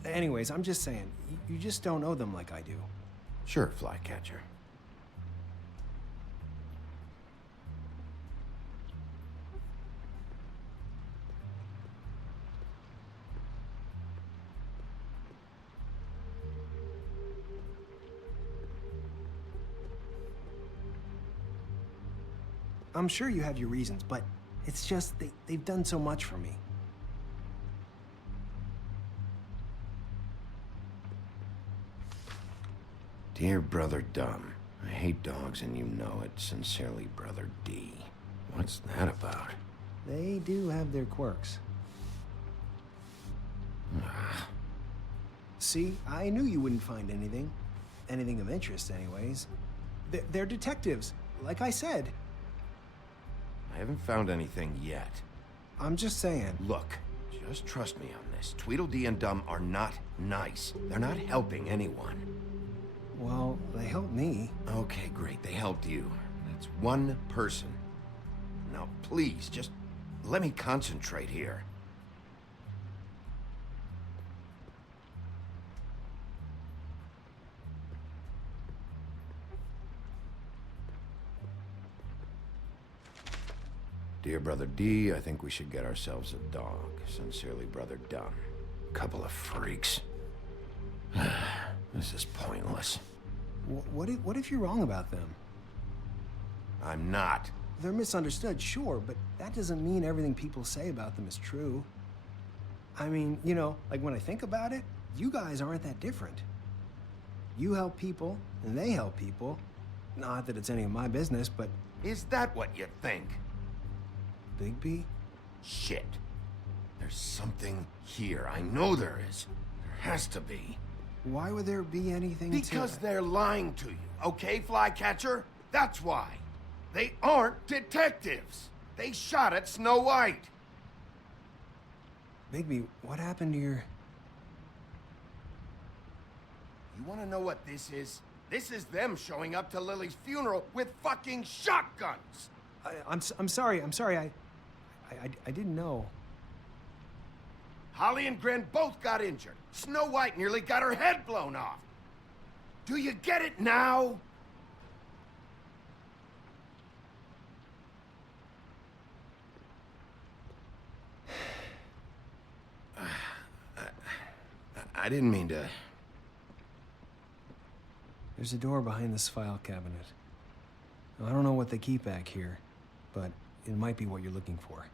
Anyways, I'm just saying, you just don't know them like I do. Sure, Flycatcher. I'm sure you have your reasons, but it's just they've done so much for me. Dear Brother Dumb, I hate dogs and you know it. Sincerely, Brother D. What's that about? They do have their quirks. See, I knew you wouldn't find anything. Anything of interest, anyways. They're detectives, like I said. I haven't found anything yet. I'm just saying. Look, Just trust me on this. Tweedledee and Dum are not nice. They're not helping anyone. Well, they helped me. Okay, great. They helped you. That's one person. Now, please, just let me concentrate here. Dear Brother D, I think we should get ourselves a dog. Sincerely, Brother Dum. Couple of freaks. This is pointless. What if you're wrong about them? I'm not. They're misunderstood, sure, but that doesn't mean everything people say about them is true. I mean, you know, like when I think about it, you guys aren't that different. You help people, and they help people. Not that it's any of my business, but... Is that what you think? Bigby? Shit. There's something here. I know there is. There has to be. Why would there be anything Because they're lying to you, okay, Flycatcher? That's why. They aren't detectives. They shot at Snow White. Bigby, what happened to your... You want to know what this is? This is them showing up to Lily's funeral with fucking shotguns. I'm sorry. I didn't know. Holly and Gren both got injured. Snow White nearly got her head blown off. Do you get it now? I didn't mean to... There's a door behind this file cabinet. Now, I don't know what they keep back here, but it might be what you're looking for.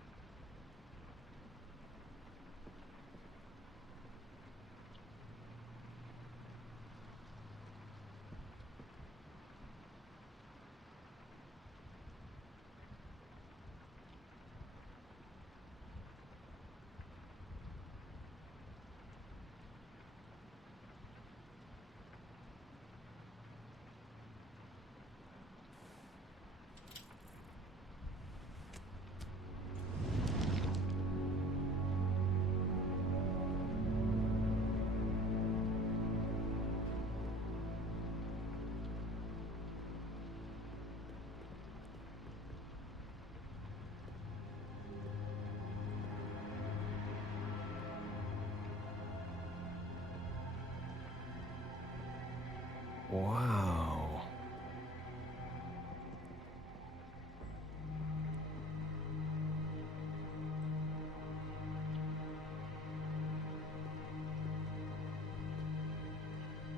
Wow.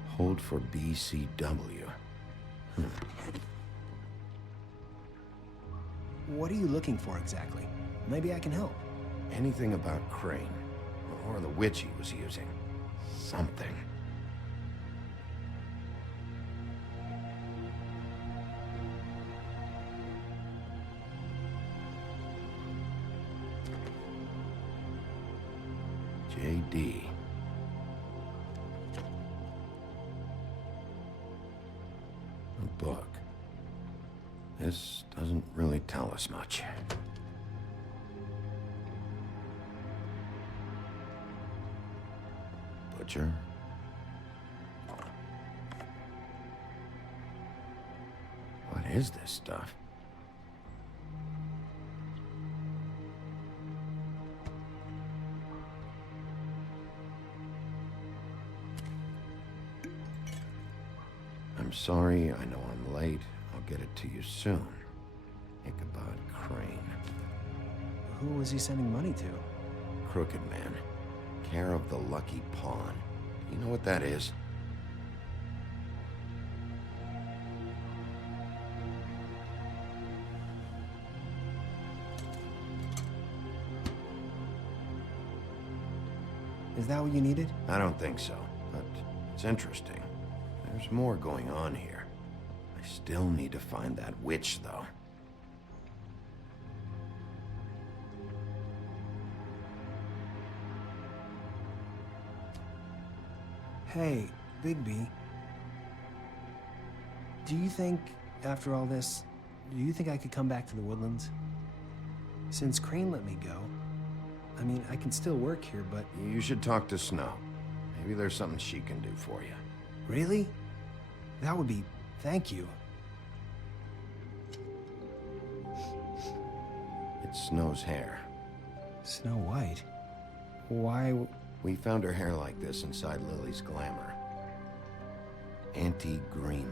Hold for BCW. What are you looking for exactly? Maybe I can help. Anything about Crane, or the witch he was using. Something. JD. A book. This doesn't really tell us much. Butcher. What is this stuff? I'm sorry, I know I'm late. I'll get it to you soon. Ichabod Crane. Who was he sending money to? Crooked Man. Care of the Lucky Pawn. Do you know what that is? Is that what you needed? I don't think so, but it's interesting. There's more going on here. I still need to find that witch, though. Hey, Bigby. Do you think, after all this, do you think I could come back to the Woodlands? Since Crane let me go, I mean, I can still work here, but... You should talk to Snow. Maybe there's something she can do for you. Really? That would be... Thank you. It's Snow's hair. Snow White? Why... We found her hair like this inside Lily's glamour. Anti-Greenleaf.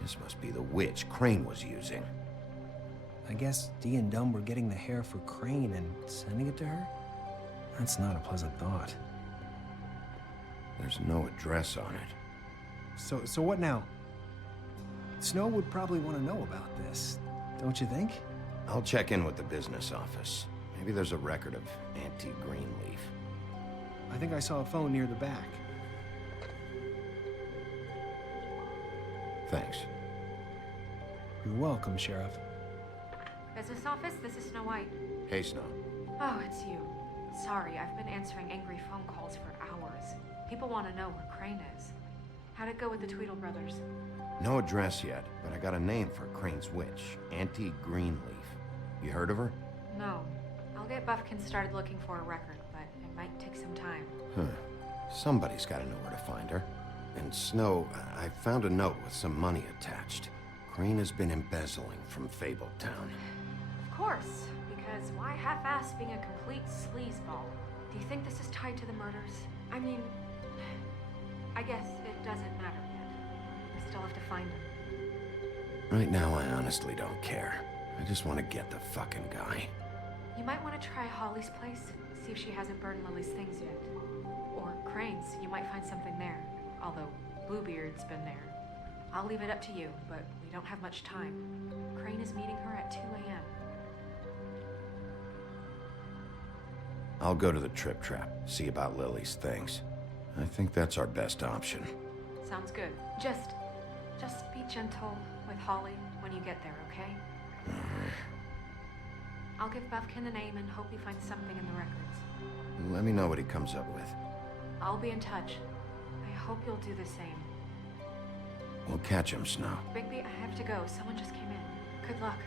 This must be the witch Crane was using. I guess Dee and Dumb were getting the hair for Crane and sending it to her? That's not a pleasant thought. There's no address on it. So what now? Snow would probably want to know about this, don't you think? I'll check in with the business office. Maybe there's a record of Anti-Greenleaf. I think I saw a phone near the back. Thanks. You're welcome, Sheriff. Business office, this is Snow White. Hey, Snow. Oh, it's you. Sorry, I've been answering angry phone calls for hours. People want to know where Crane is. How'd it go with the Tweedle brothers? No address yet, but I got a name for Crane's witch. Anti-Greenleaf. You heard of her? No. I'll get Buffkin started looking for a record, but it might take some time. Huh. Somebody's got to know where to find her. And Snow, I found a note with some money attached. Crane has been embezzling from Fabletown. Of course, because why half-ass being a complete sleazeball? Do you think this is tied to the murders? I mean, I guess it doesn't matter yet. We still have to find him. Right now, I honestly don't care. I just want to get the fucking guy. You might want to try Holly's place, see if she hasn't burned Lily's things yet. Or Crane's, you might find something there. Although, Bluebeard's been there. I'll leave it up to you, but we don't have much time. Crane is meeting her at 2 a.m. I'll go to the Trip Trap, see about Lily's things. I think that's our best option. Sounds good. Just be gentle with Holly when you get there, okay? I'll give Buffkin a name and hope he finds something in the records. Let me know what he comes up with. I'll be in touch. I hope you'll do the same. We'll catch him, Snow. Bigby, I have to go. Someone just came in. Good luck.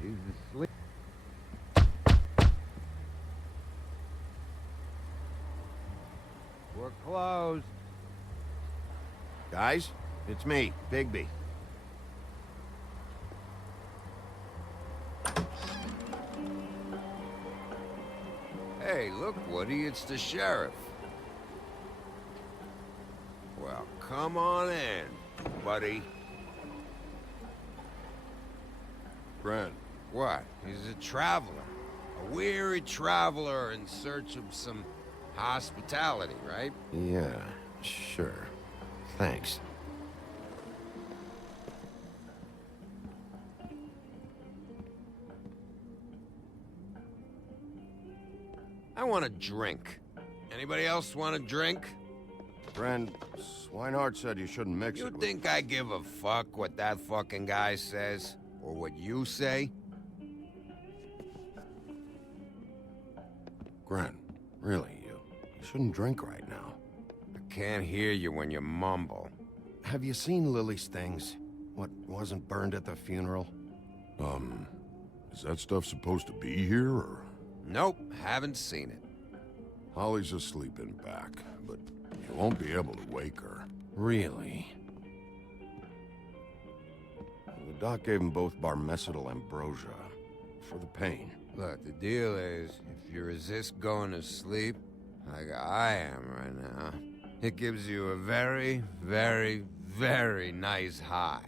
She's asleep. We're closed. Guys, it's me, Bigby. Hey, look, Woody, it's the sheriff. Well, come on in, buddy. Brent. What? He's a traveler. A weary traveler in search of some hospitality, right? Yeah, sure. Thanks. I want a drink. Anybody else want a drink? Friend, Swinehart said you shouldn't mix it You with... think I give a fuck what that fucking guy says? Or what you say? Gren, really, you shouldn't drink right now. I can't hear you when you mumble. Have you seen Lily's things? What wasn't burned at the funeral? Is that stuff supposed to be here, or...? Nope, haven't seen it. Holly's asleep in back, but you won't be able to wake her. Really? The doc gave them both Barmecidal ambrosia for the pain. Look, the deal is, if you resist going to sleep, like I am right now, it gives you a very, very, very nice high.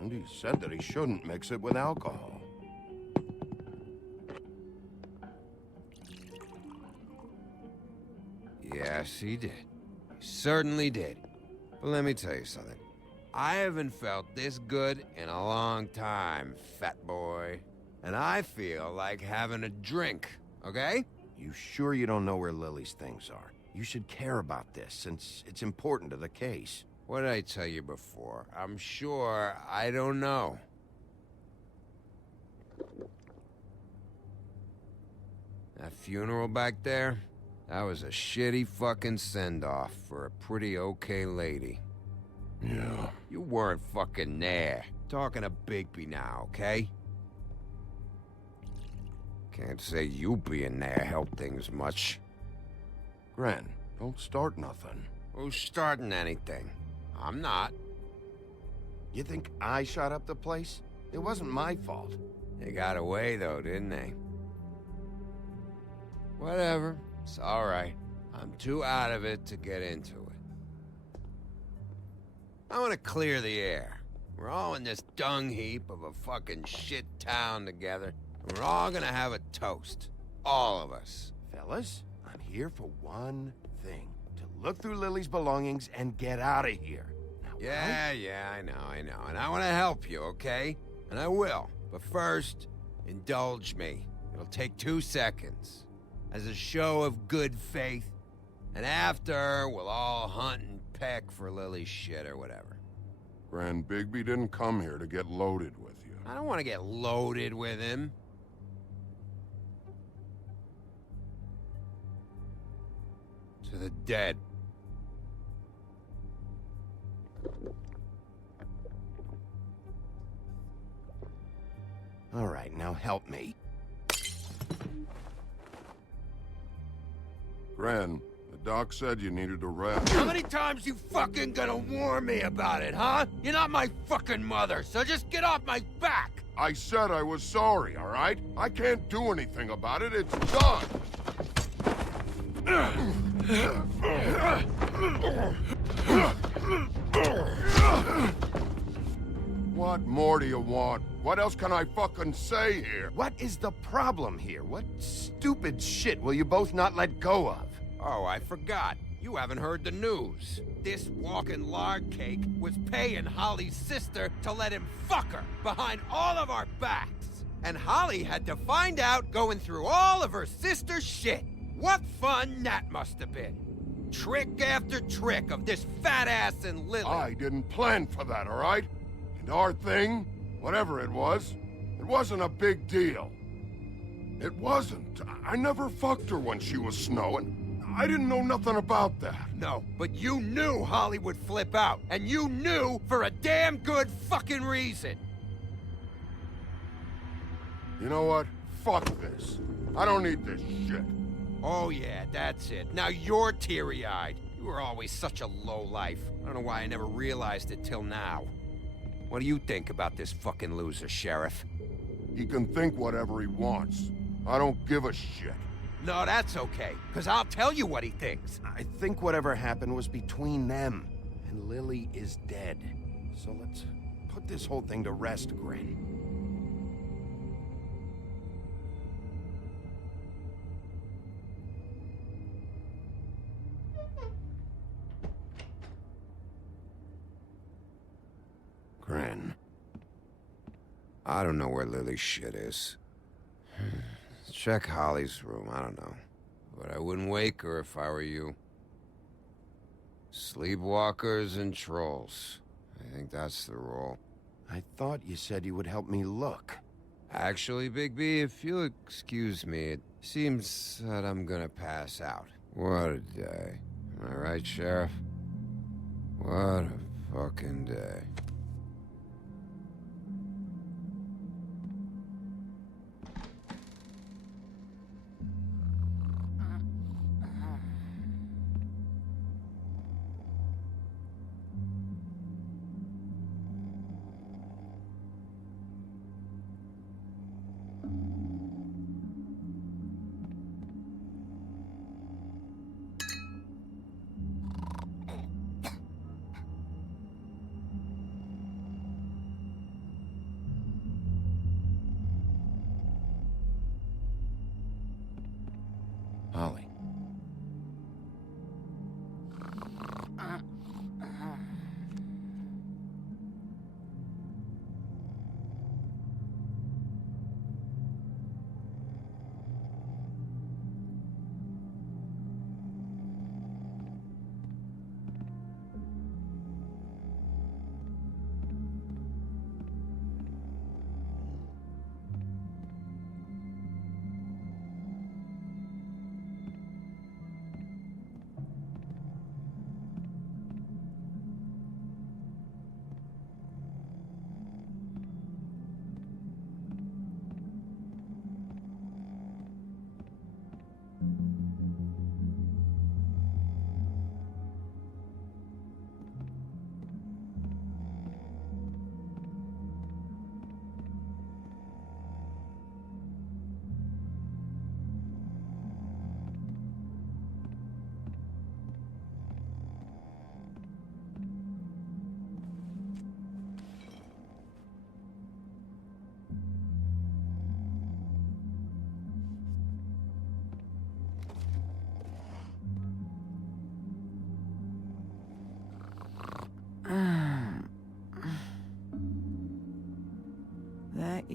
And he said that he shouldn't mix it with alcohol. Yes, he did. He certainly did. But let me tell you something. I haven't felt this good in a long time, fat boy. And I feel like having a drink, okay? You sure you don't know where Lily's things are? You should care about this, since it's important to the case. What did I tell you before? I'm sure I don't know. funeral back there? That was a shitty fucking send-off for a pretty okay lady. Yeah. You weren't fucking there. Talking to Bigby now, okay? Can't say you being there helped things much. Gren, don't start nothing. Who's starting anything? I'm not. You think I shot up the place? It wasn't my fault. They got away though, didn't they? Whatever. It's alright. I'm too out of it to get into it. I want to clear the air. We're all in this dung heap of a fucking shit town together. And we're all gonna have a toast. All of us. Fellas, I'm here for one thing. To look through Lily's belongings and get out of here. Now, Yeah, I know. And I want to help you, okay? And I will. But first, indulge me. It'll take 2 seconds. As a show of good faith. And after, we'll all hunt and peck for Lily's shit or whatever. Grand Bigby didn't come here to get loaded with you. I don't want to get loaded with him. To the dead. All right, now help me. Gren, the doc said you needed a rest. How many times you fucking gonna warn me about it, huh? You're not my fucking mother, so just get off my back! I said I was sorry, all right? I can't do anything about it. It's done. What more do you want? What else can I fucking say here? What is the problem here? What stupid shit will you both not let go of? Oh, I forgot. You haven't heard the news. This walking lard cake was paying Holly's sister to let him fuck her behind all of our backs. And Holly had to find out going through all of her sister's shit. What fun that must have been. Trick after trick of this fat ass and Lily. I didn't plan for that, all right? And our thing, whatever it wasn't a big deal. It wasn't. I never fucked her when she was snowing. I didn't know nothing about that. No, but you knew Holly would flip out. And you knew for a damn good fucking reason. You know what? Fuck this. I don't need this shit. Oh yeah, that's it. Now you're teary-eyed. You were always such a lowlife. I don't know why I never realized it till now. What do you think about this fucking loser, Sheriff? He can think whatever he wants. I don't give a shit. No, that's okay, because I'll tell you what he thinks. I think whatever happened was between them, and Lily is dead. So let's put this whole thing to rest, Gren. Gren. I don't know where Lily's shit is. Check Holly's room, I don't know. But I wouldn't wake her if I were you. Sleepwalkers and trolls. I think that's the rule. I thought you said you would help me look. Actually, Bigby, if you'll excuse me, it seems that I'm gonna pass out. What a day. Am I right, Sheriff? What a fucking day.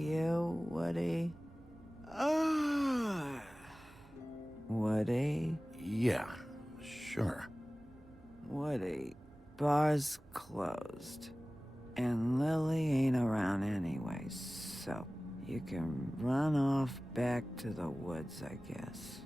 you, Woody? Woody? Yeah, sure. Woody, bar's closed. And Lily ain't around anyway, so you can run off back to the woods, I guess.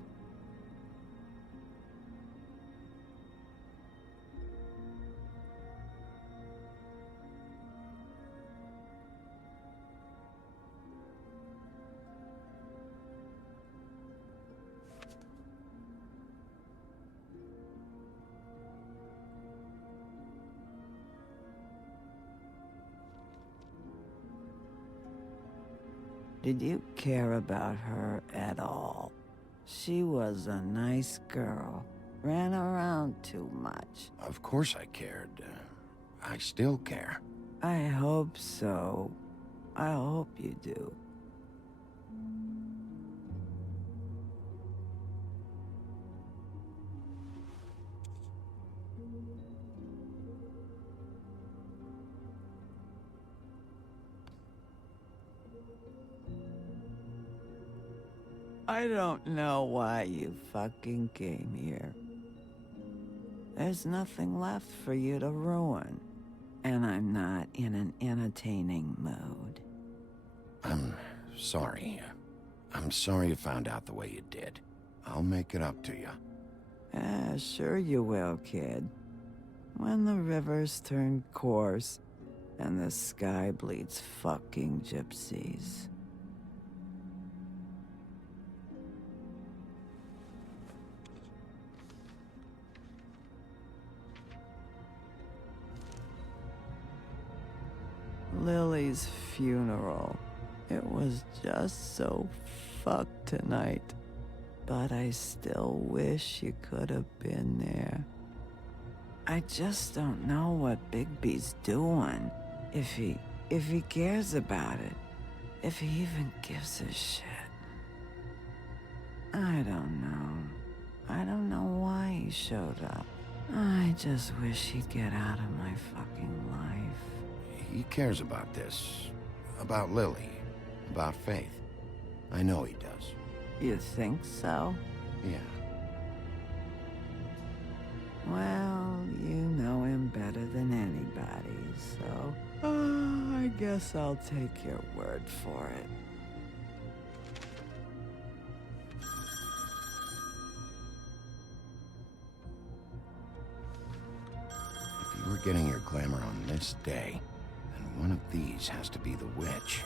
Did you care about her at all? She was a nice girl. Ran around too much. Of course I cared. I still care. I hope so. I hope you do. I don't know why you fucking came here. There's nothing left for you to ruin. And I'm not in an entertaining mood. I'm sorry. I'm sorry you found out the way you did. I'll make it up to you. Sure you will, kid. When the rivers turn coarse and the sky bleeds fucking gypsies. Lily's funeral. It was just so fucked tonight. But I still wish you could have been there. I just don't know what Bigby's doing. If he cares about it. If he even gives a shit. I don't know. I don't know why he showed up. I just wish he'd get out of my fucking life. He cares about this. About Lily. About Faith. I know he does. You think so? Yeah. Well, you know him better than anybody, so... I guess I'll take your word for it. If you were getting your glamour on this day, then one of these has to be the witch.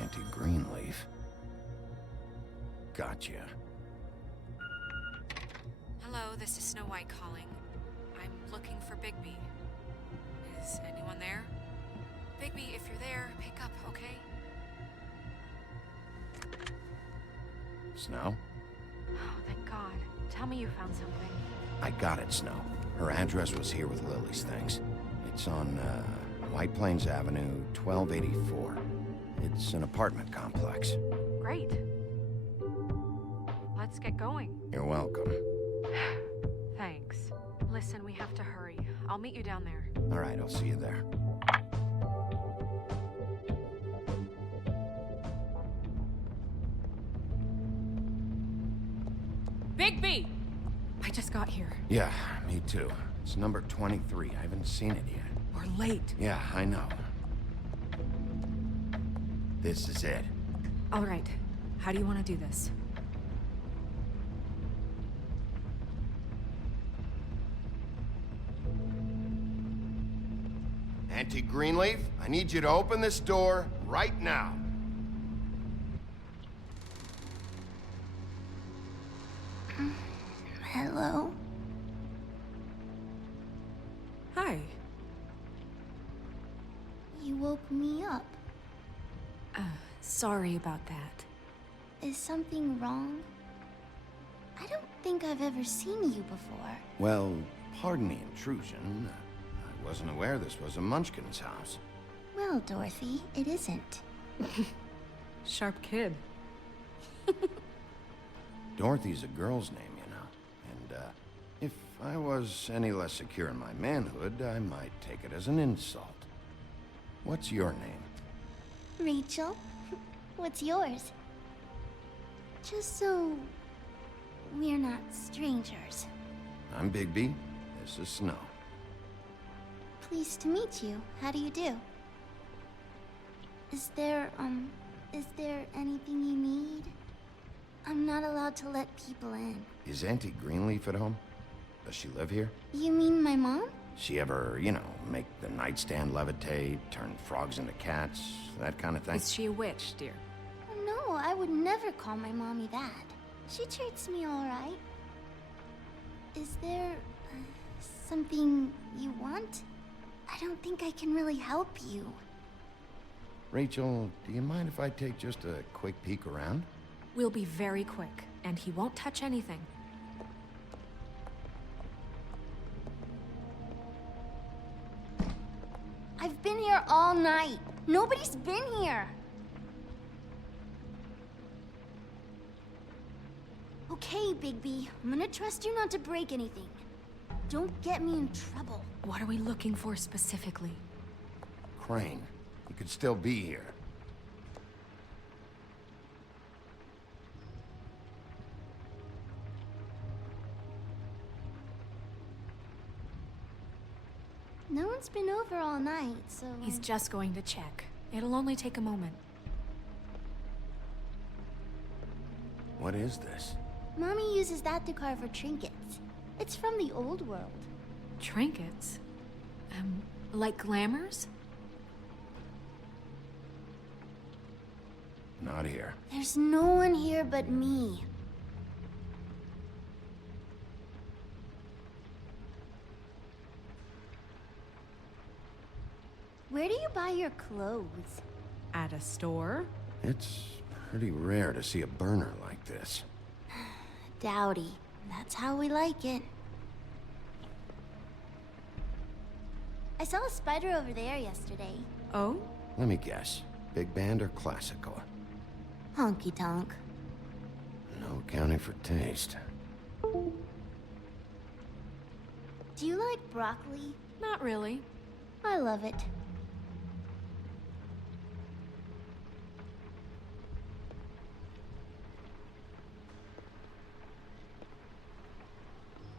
Auntie Greenleaf. Gotcha. Hello, this is Snow White calling. I'm looking for Bigby. Is anyone there? Bigby, if you're there, pick up, okay? Snow? Oh, thank God. Tell me you found something. I got it, Snow. Her address was here with Lily's things. It's on, White Plains Avenue, 1284. It's an apartment complex. Great. Let's get going. You're welcome. Thanks. Listen, we have to hurry. I'll meet you down there. All right, I'll see you there. Bigby! I just got here. Yeah, me too. It's number 23. I haven't seen it yet. We're late. Yeah, I know. This is it. All right. How do you want to do this? Auntie Greenleaf, I need you to open this door right now. Hello? Hi. You woke me up. Sorry about that. Is something wrong? I don't think I've ever seen you before. Well, pardon the intrusion. I wasn't aware this was a Munchkin's house. Well, Dorothy, it isn't. Sharp kid. Dorothy's a girl's name, you know. And, if I was any less secure in my manhood, I might take it as an insult. What's your name? Rachel, what's yours? Just so we're not strangers. I'm Bigby. This is Snow. Pleased to meet you. How do you do? Is there anything you need? I'm not allowed to let people in. Is Auntie Greenleaf at home? Does she live here? You mean my mom? She ever, make the nightstand levitate, turn frogs into cats, that kind of thing? Is she a witch, dear? No, I would never call my mommy that. She treats me all right. Is there something you want? I don't think I can really help you. Rachel, do you mind if I take just a quick peek around? We'll be very quick, and he won't touch anything. I've been here all night. Nobody's been here. Okay, Bigby. I'm gonna trust you not to break anything. Don't get me in trouble. What are we looking for specifically? Crane. He could still be here. No one's been over all night, so... He's just going to check. It'll only take a moment. What is this? Mommy uses that to carve her trinkets. It's from the old world. Trinkets? Like glamours? Not here. There's no one here but me. Where do you buy your clothes? At a store? It's pretty rare to see a burner like this. Dowdy. That's how we like it. I saw a spider over there yesterday. Oh? Let me guess. Big band or classical? Honky tonk. No accounting for taste. Do you like broccoli? Not really. I love it.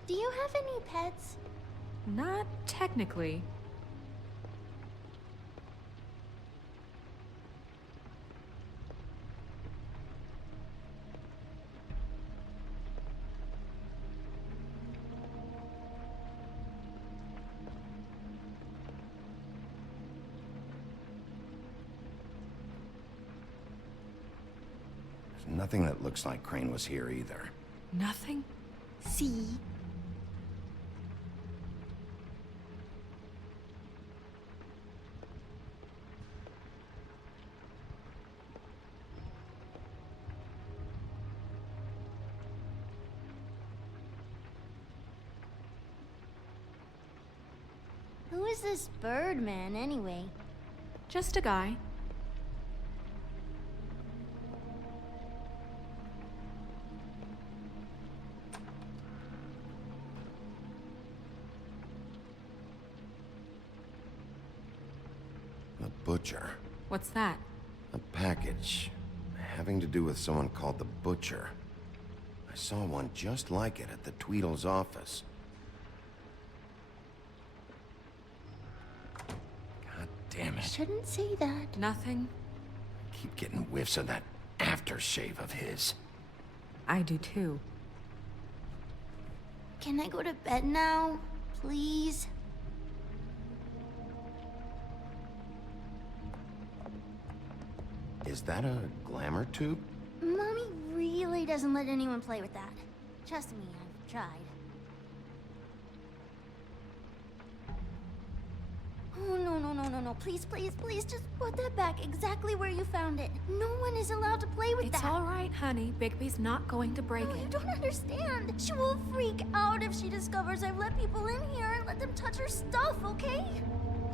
Do you have any pets? Not technically. There's nothing that looks like Crane was here either. Nothing? See? Who is this Birdman, anyway? Just a guy. The Butcher. What's that? A package having to do with someone called the Butcher. I saw one just like it at the Tweedle's office. God damn it. Shouldn't say that. Nothing. I keep getting whiffs of that aftershave of his. I do too. Can I go to bed now? Please? Is that a glamour tube? Mommy really doesn't let anyone play with that. Trust me, I've tried. Oh, no. Please, just put that back exactly where you found it. No one is allowed to play with that. It's all right, honey. Bigby's not going to break it. You don't understand. She will freak out if she discovers I've let people in here and let them touch her stuff, okay?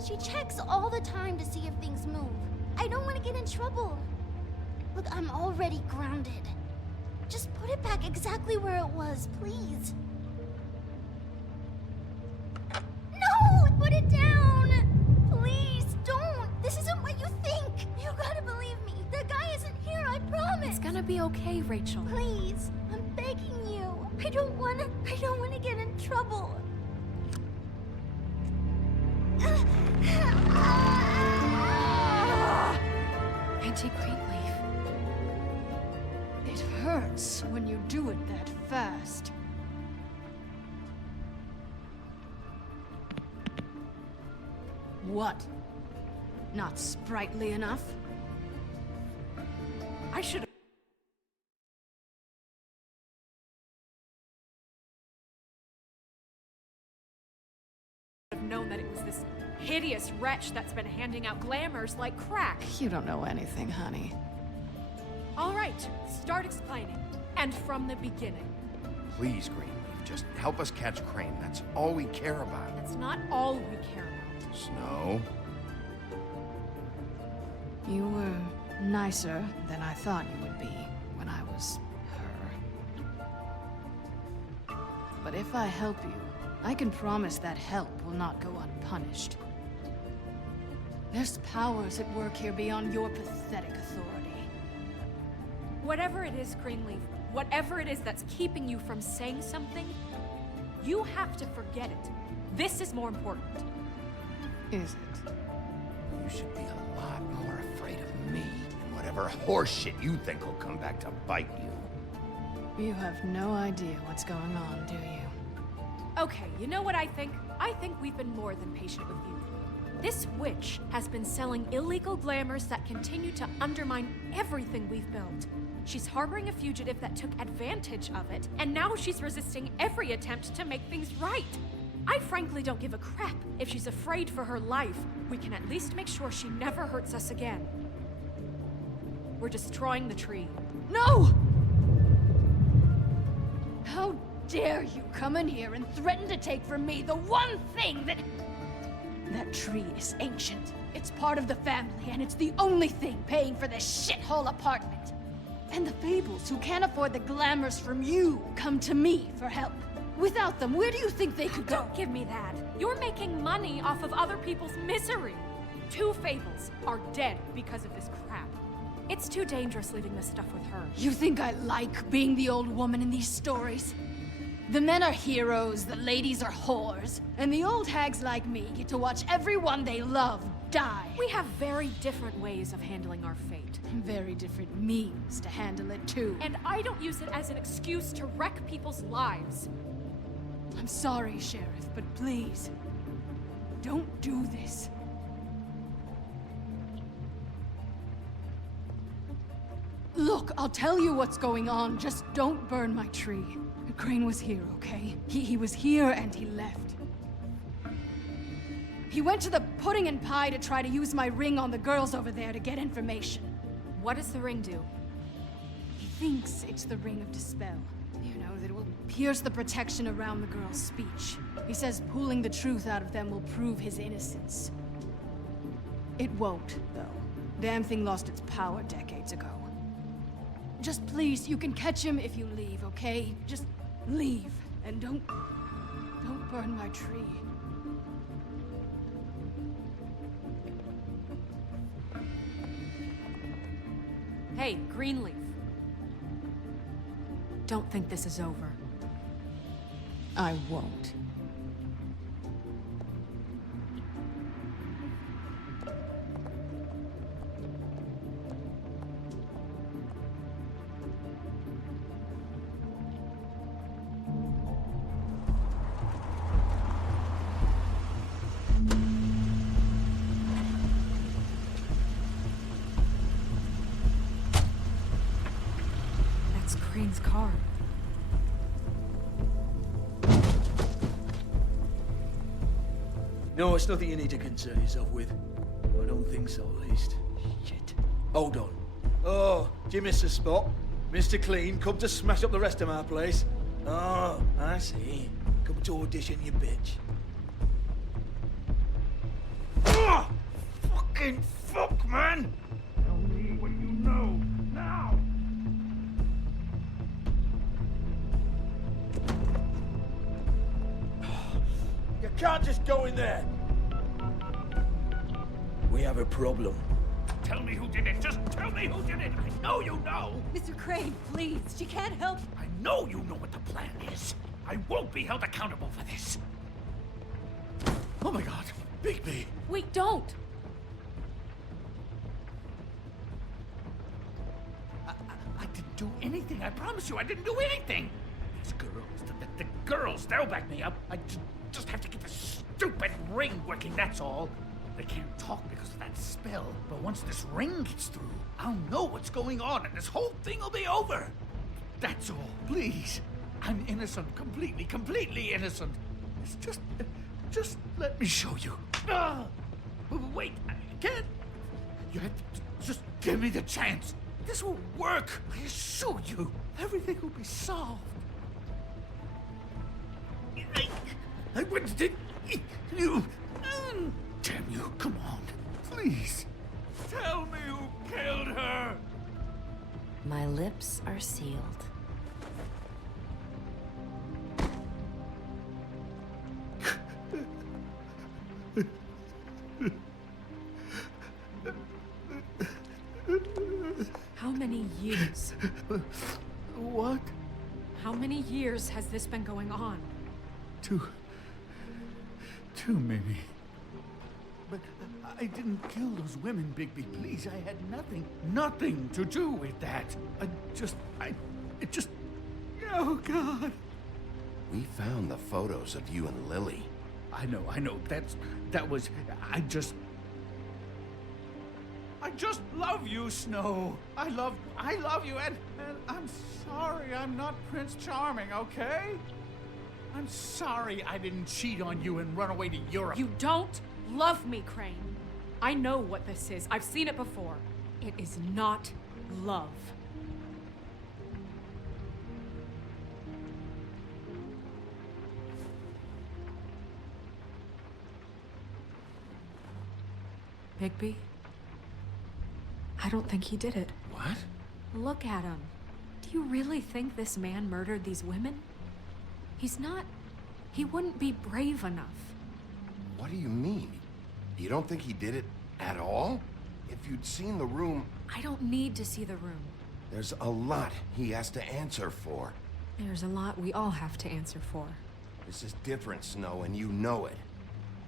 She checks all the time to see if things move. I don't want to get in trouble. Look, I'm already grounded. Just put it back exactly where it was, please. No! Put it down! Please, don't! This isn't what you think! You gotta believe It's gonna be okay, Rachel. Please, I'm begging you. I don't wanna get in trouble. Auntie Greenleaf. It hurts when you do it that fast. What? Not sprightly enough? I should have known that it was this hideous wretch that's been handing out glamours like crack. You don't know anything, honey. All right, start explaining. And from the beginning. Please, Greenleaf, just help us catch Crane. That's all we care about. That's not all we care about. Snow? You were nicer than I thought you would be when I was her. But if I help you, I can promise that help will not go unpunished. There's powers at work here beyond your pathetic authority. Whatever it is, Greenleaf, whatever it is that's keeping you from saying something, you have to forget it. This is more important. Is it? You should be a lot more afraid of me and whatever horseshit you think will come back to bite you. You have no idea what's going on, do you? Okay, you know what I think? I think we've been more than patient with you. This witch has been selling illegal glamours that continue to undermine everything we've built. She's harboring a fugitive that took advantage of it, and now she's resisting every attempt to make things right. I frankly don't give a crap if she's afraid for her life. We can at least make sure she never hurts us again. We're destroying the tree. No! How dare you come in here and threaten to take from me the one thing that... That tree is ancient. It's part of the family, and it's the only thing paying for this shithole apartment. And the Fables, who can't afford the glamours from you, come to me for help. Without them, where do you think they could go? Don't give me that. You're making money off of other people's misery. 2 Fables are dead because of this crap. It's too dangerous leaving this stuff with her. You think I like being the old woman in these stories? The men are heroes, the ladies are whores, and the old hags like me get to watch everyone they love die. We have very different ways of handling our fate. Very different means to handle it, too. And I don't use it as an excuse to wreck people's lives. I'm sorry, Sheriff, but please, don't do this. Look, I'll tell you what's going on, just don't burn my tree. Crane was here, okay? He was here and he left. He went to the Pudding and Pie to try to use my ring on the girls over there to get information. What does the ring do? He thinks it's the Ring of Dispel. You know, that it will pierce the protection around the girls' speech. He says pulling the truth out of them will prove his innocence. It won't, though. Damn thing lost its power decades ago. Just please, you can catch him if you leave, okay? Just leave, and don't burn my tree. Hey, Greenleaf. Don't think this is over. I won't. Crane's car. No, it's nothing you need to concern yourself with. I don't think so, at least. Shit. Hold on. Oh, do you miss a spot? Mr. Clean, come to smash up the rest of my place. Oh, I see. Come to audition, you bitch. Oh, fucking fuck, man! Tell me what you know, now! You can't just go in there. We have a problem. tell me who did it. Just tell me who did it. I know you know. Mr. Crane, please. She can't help. I know you know what the plan is. I won't be held accountable for this. Oh my God, Bigby. Wait, don't! I didn't do anything. I promise you, I didn't do anything. These girls, the girls, they'll back me up. I just have to get this stupid ring working, that's all. They can't talk because of that spell, but once this ring gets through, I'll know what's going on and this whole thing will be over. That's all, please. I'm innocent, completely innocent. It's just let me show you. Wait, I can't. You have to just give me the chance. This will work. I assure you, everything will be solved. I wouldn't did you. Damn you, come on, please. Tell me who killed her. My lips are sealed. How many years? What? How many years has this been going on? Two, maybe. But I didn't kill those women, Bigby. Please, I had nothing to do with that. Oh, God. We found the photos of you and Lily. I know. I just love you, Snow. I love you, and I'm sorry I'm not Prince Charming, okay? I'm sorry I didn't cheat on you and run away to Europe. You don't love me, Crane. I know what this is. I've seen it before. It is not love. Bigby? I don't think he did it. What? Look at him. Do you really think this man murdered these women? He's not... He wouldn't be brave enough. What do you mean? You don't think he did it at all? If you'd seen the room... I don't need to see the room. There's a lot he has to answer for. There's a lot we all have to answer for. This is different, Snow, and you know it.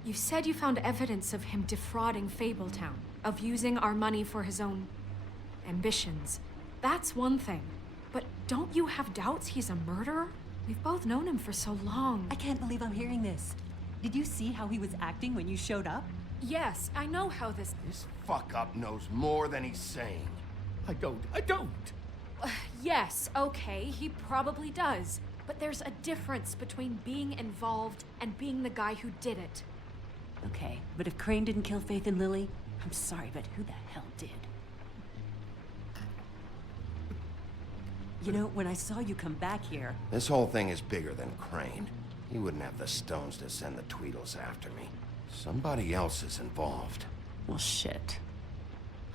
You said you found evidence of him defrauding Fabletown, of using our money for his own ambitions. That's one thing. But don't you have doubts he's a murderer? We've both known him for so long. I can't believe I'm hearing this. Did you see how he was acting when you showed up? Yes, I know how this... This fuck-up knows more than he's saying. I don't. Yes, okay, he probably does. But there's a difference between being involved and being the guy who did it. Okay, but if Crane didn't kill Faith and Lily, I'm sorry, but who the hell did? You know, when I saw you come back here... This whole thing is bigger than Crane. He wouldn't have the stones to send the Tweedles after me. Somebody else is involved. Well, shit.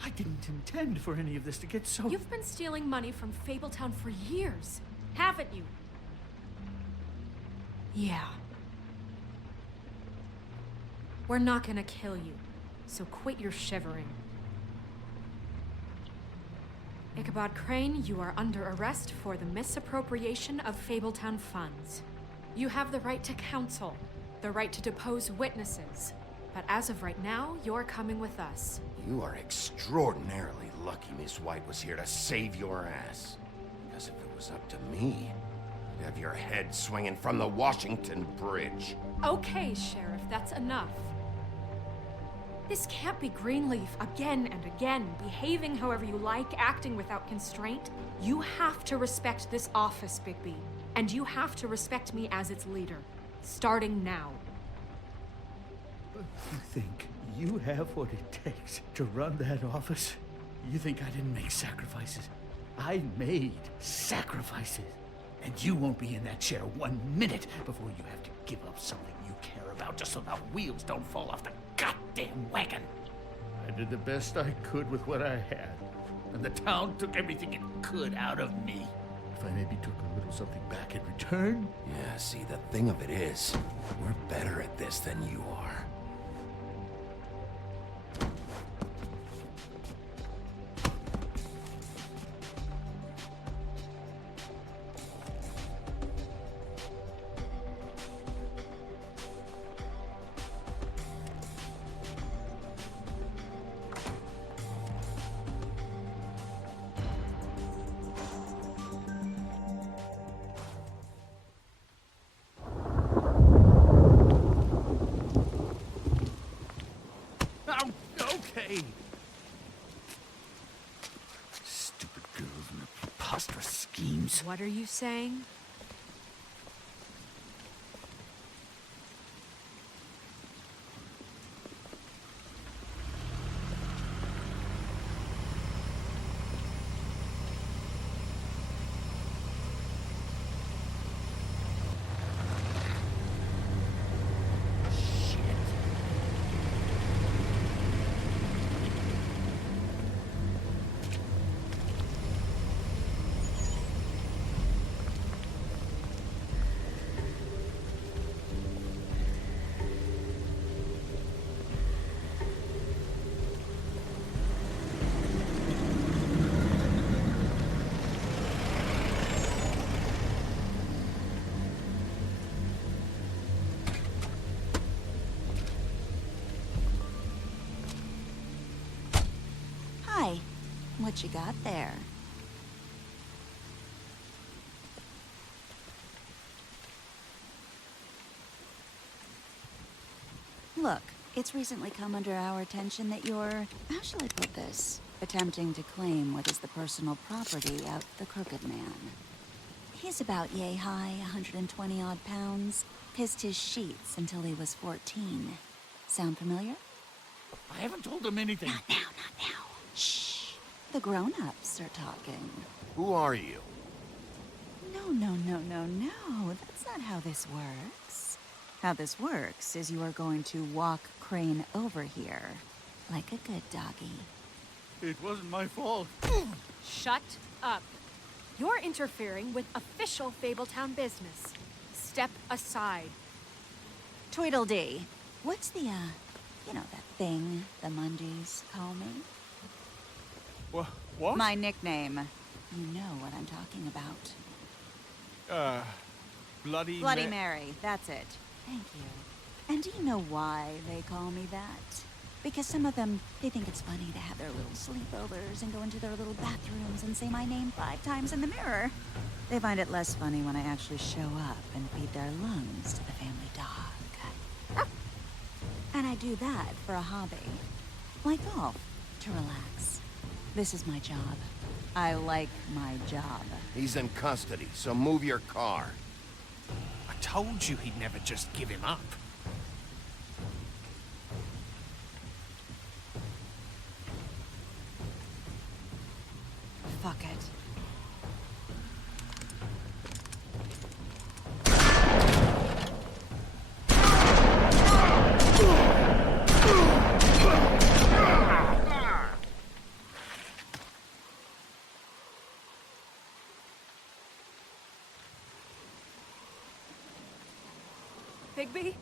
I didn't intend for any of this to get so... You've been stealing money from Fabletown for years, haven't you? Yeah. We're not gonna kill you, so quit your shivering. Ichabod Crane, you are under arrest for the misappropriation of Fabletown funds. You have the right to counsel, the right to depose witnesses, but as of right now, you're coming with us. You are extraordinarily lucky Miss White was here to save your ass. Because if it was up to me, you'd have your head swinging from the Washington Bridge. Okay, Sheriff, that's enough. This can't be Greenleaf again and again, behaving however you like, acting without constraint. You have to respect this office, Bigby. And you have to respect me as its leader. Starting now. You think you have what it takes to run that office? You think I didn't make sacrifices? I made sacrifices. And you won't be in that chair 1 minute before you have to give up something you care about just so the wheels don't fall off the goddamn wagon. I did the best I could with what I had. And the town took everything it could out of me. If I maybe took a little something back in return... Yeah, see, the thing of it is, we're better at this than you are. preposterous schemes. What are you saying? Hi. What you got there? Look, it's recently come under our attention that you're, how shall I put this, attempting to claim what is the personal property of the Crooked Man. He's about yay high, 120 odd pounds, pissed his sheets until he was 14. Sound familiar? I haven't told him anything. Not now. Shh. The grown-ups are talking. Who are you? No. That's not how this works. How this works is you are going to walk Crane over here. Like a good doggy. It wasn't my fault. Shut up. You're interfering with official Fabletown business. Step aside. Tweedledee. What's the, you know that thing the Mundies call me? What? My nickname. You know what I'm talking about. Bloody Mary. That's it. Thank you. And do you know why they call me that? Because some of them, they think it's funny to have their little sleepovers and go into their little bathrooms and say my name 5 times in the mirror. They find it less funny when I actually show up and feed their lungs to the family dog. And I do that for a hobby. Like golf, to relax. This is my job. I like my job. He's in custody, so move your car. I told you he'd never just give him up. Fuck it. Bigby?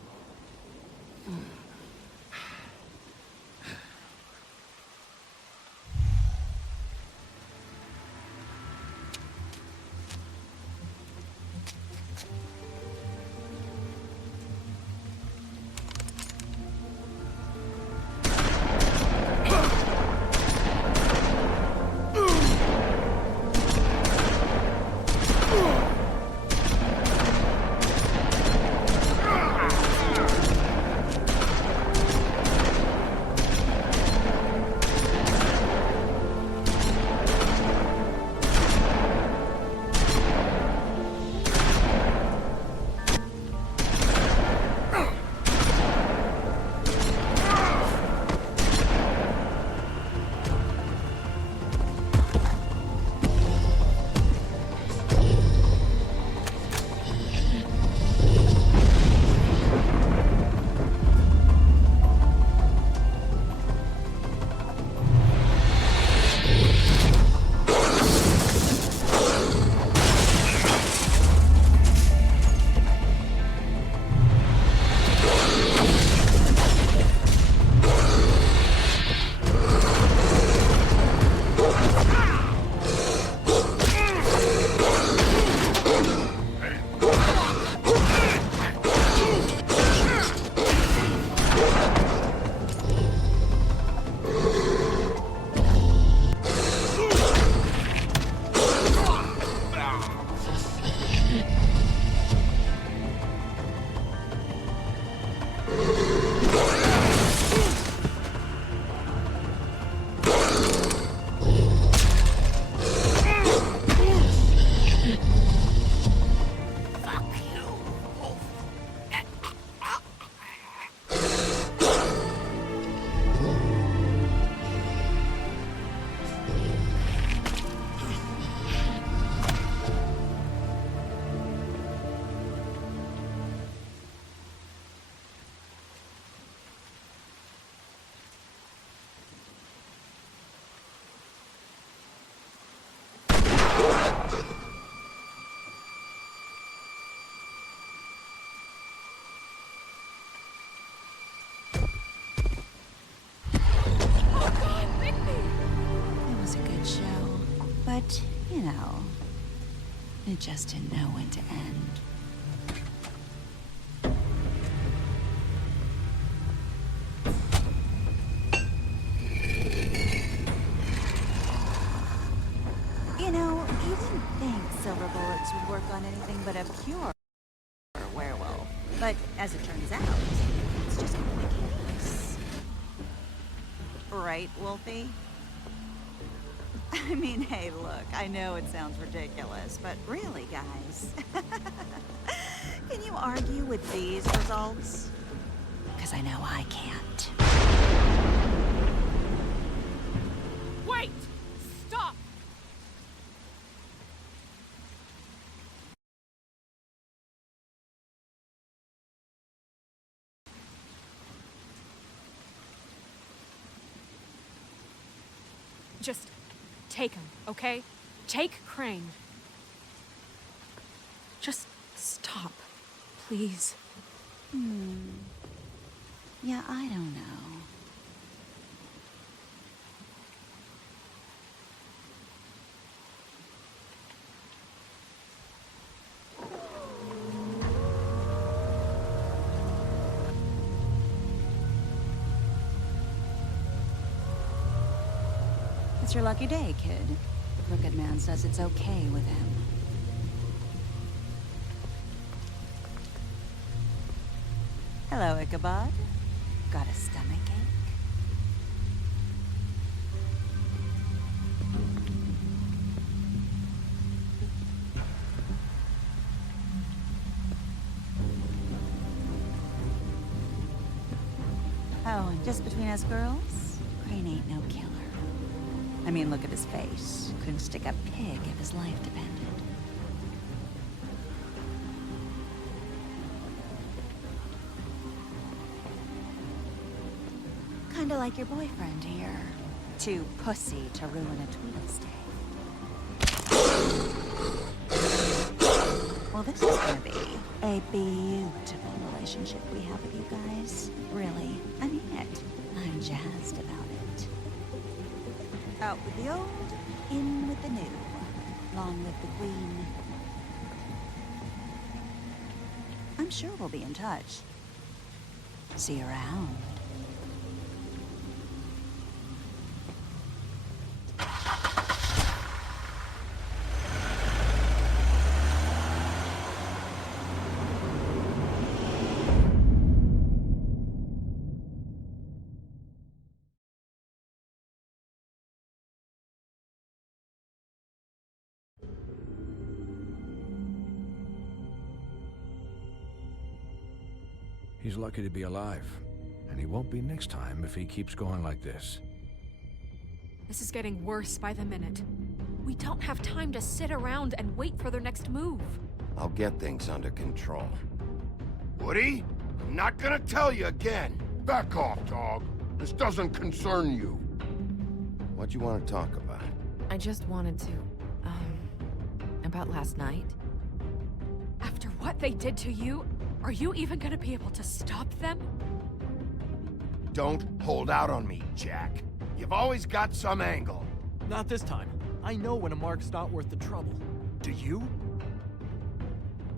But, you know, it just didn't know when to end. You know, you didn't think silver bullets would work on anything but a pure werewolf. But as it turns out, it's just not the case. Right, Wolfie? I mean, hey, look, I know it sounds ridiculous, but really, guys, can you argue with these results? Because I know I can't. Wait! Stop! Just take him, okay? Take Crane. Just stop, please. Yeah, I don't know. It's your lucky day, kid. The Crooked Man says it's okay with him. Hello, Ichabod. Got a stomachache? Oh, and just between us girls, Crane ain't no killer. I mean, look at his face. Couldn't stick a pig if his life depended. Kinda like your boyfriend here. Too pussy to ruin a Tweedle's day. Well, this is gonna be a beautiful relationship we have with you guys. Really, I mean it. I'm jazzed about it. Out with the old, in with the new. Long live the Queen. I'm sure we'll be in touch. See you around. He's lucky to be alive, and he won't be next time if he keeps going like this. This is getting worse by the minute. We don't have time to sit around and wait for their next move. I'll get things under control. Woody, I'm not gonna tell you again. Back off, dog. This doesn't concern you. What do you want to talk about? I just wanted to, about last night. After what they did to you, are you even gonna be able to stop them? Don't hold out on me, Jack. You've always got some angle. Not this time. I know when a mark's not worth the trouble. Do you?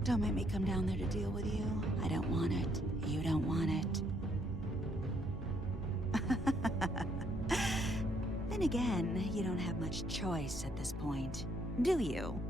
Don't make me come down there to deal with you. I don't want it. You don't want it. Then again, you don't have much choice at this point, do you?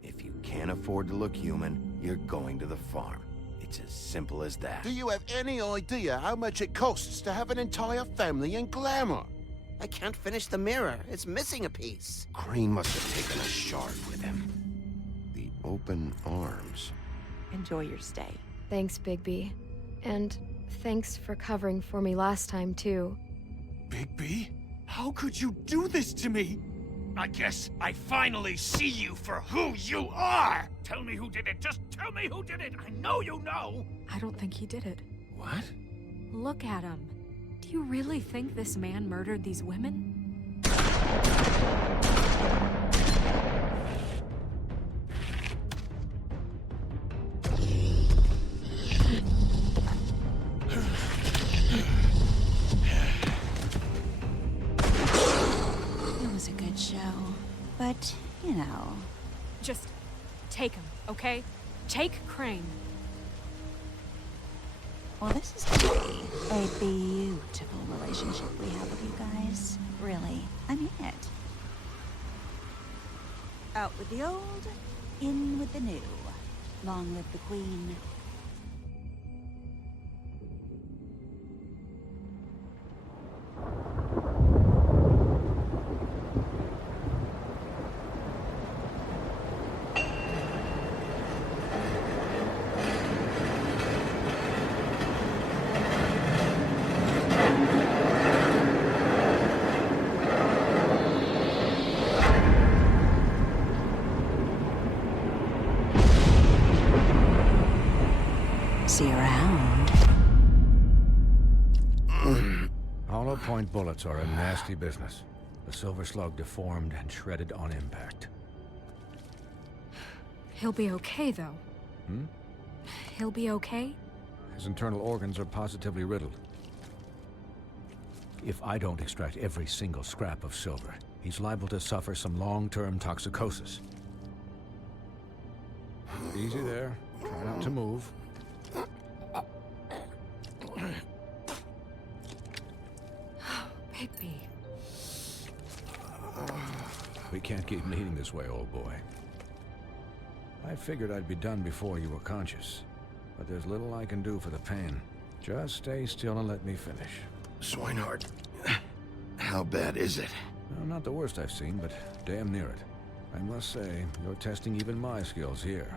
If you can't afford to look human, you're going to the farm. It's as simple as that. Do you have any idea how much it costs to have an entire family in Glamour? I can't finish the mirror. It's missing a piece. Crane must have taken a shard with him. The open arms. Enjoy your stay. Thanks, Bigby. And thanks for covering for me last time, too. Bigby? How could you do this to me? I guess I finally see you for who you are! Tell me who did it! Just tell me who did it! I know you know! I don't think he did it. What? Look at him. Do you really think this man murdered these women? It was a good show. But, you know. Just take him, okay? Take Crane. Well, this is gonna be a beautiful relationship we have with you guys. Really, I mean it. Out with the old, in with the new. Long live the Queen. See you around. Hollow point bullets are a nasty business. The Silver Slug deformed and shredded on impact. He'll be okay, though. Hmm? He'll be okay? His internal organs are positively riddled. If I don't extract every single scrap of silver, he's liable to suffer some long-term toxicosis. Easy there. Try not to move. Bigby. We can't keep meeting this way, old boy. I figured I'd be done before you were conscious, but there's little I can do for the pain. Just stay still and let me finish. Swinehart, how bad is it? No, not the worst I've seen, but damn near it. I must say, you're testing even my skills here.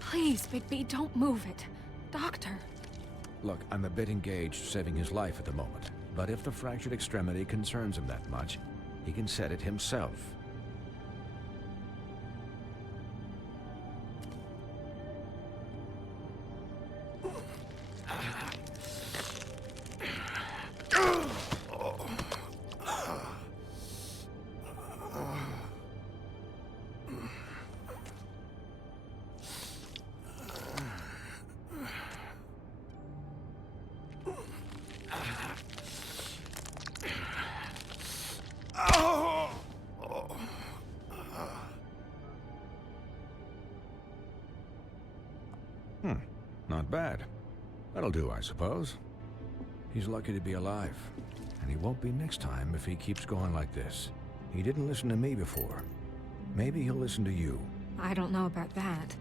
Please, Bigby, don't move it. Doctor. Look, I'm a bit engaged saving his life at the moment, but if the fractured extremity concerns him that much, he can set it himself. Not bad. That'll do, I suppose. He's lucky to be alive. And he won't be next time if he keeps going like this. He didn't listen to me before. Maybe he'll listen to you. I don't know about that.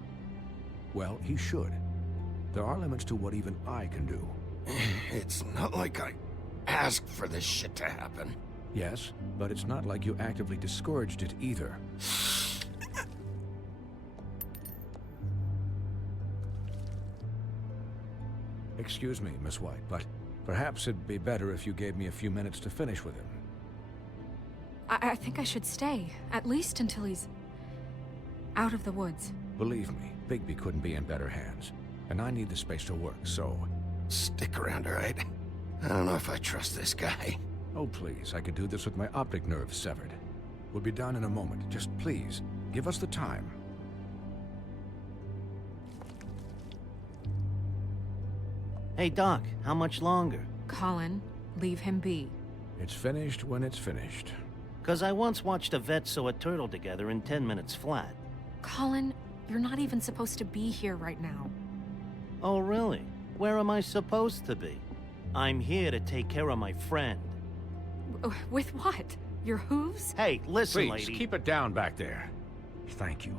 Well, he should. There are limits to what even I can do. It's not like I asked for this shit to happen. Yes, but it's not like you actively discouraged it either. Excuse me, Miss White, but perhaps it'd be better if you gave me a few minutes to finish with him. I think I should stay, at least until he's out of the woods. Believe me, Bigby couldn't be in better hands. And I need the space to work, so... Stick around, all right? I don't know if I trust this guy. Oh, please, I could do this with my optic nerve severed. We'll be done in a moment. Just please, give us the time. Hey, Doc, how much longer? Colin, leave him be. It's finished when it's finished. 'Cause I once watched a vet sew a turtle together in 10 minutes flat. Colin, you're not even supposed to be here right now. Oh, really? Where am I supposed to be? I'm here to take care of my friend. With what? Your hooves? Hey, listen, Please, lady. keep it down back there. Thank you.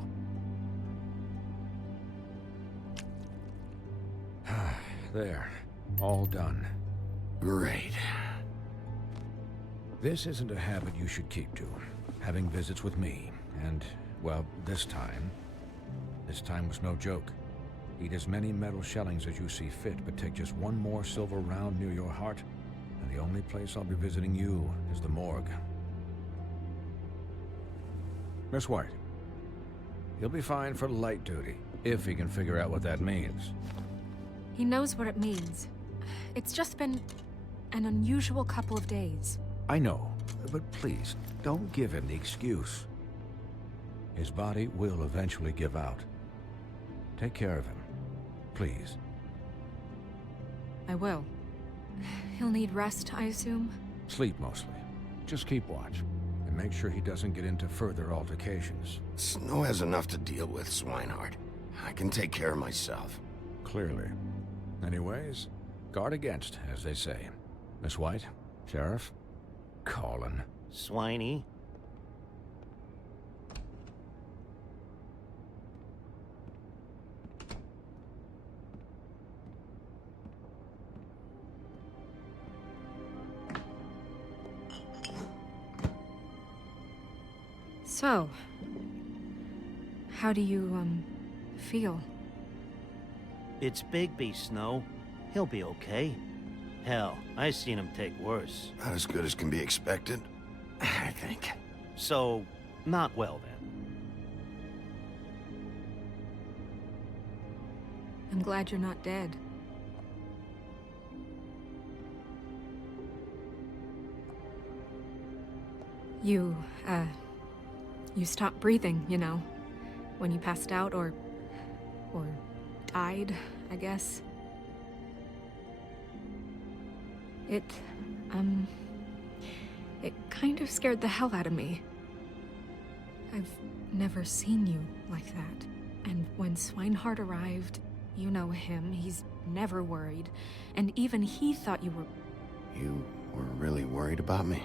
There. All done. Great. This isn't a habit you should keep to. Having visits with me. And, well, this time was no joke. Eat as many metal shellings as you see fit, but take just one more silver round near your heart, and the only place I'll be visiting you is the morgue. Miss White, he'll be fine for light duty, if he can figure out what that means. He knows what it means. It's just been an unusual couple of days. I know, but please, don't give him the excuse. His body will eventually give out. Take care of him, please. I will. He'll need rest, I assume? Sleep mostly. Just keep watch, and make sure he doesn't get into further altercations. Snow has enough to deal with, Swinehart. I can take care of myself. Clearly. Anyways, guard against, as they say. Miss White, Sheriff, Colin. Swiney. So, how do you, feel? It's Bigby, Snow. He'll be okay. Hell, I seen him take worse. Not as good as can be expected, I think. So, not well then. I'm glad you're not dead. You stopped breathing, you know, when you passed out or died, I guess. It kind of scared the hell out of me. I've never seen you like that. And when Swinehart arrived, you know him, he's never worried. And even he thought you were... You were really worried about me?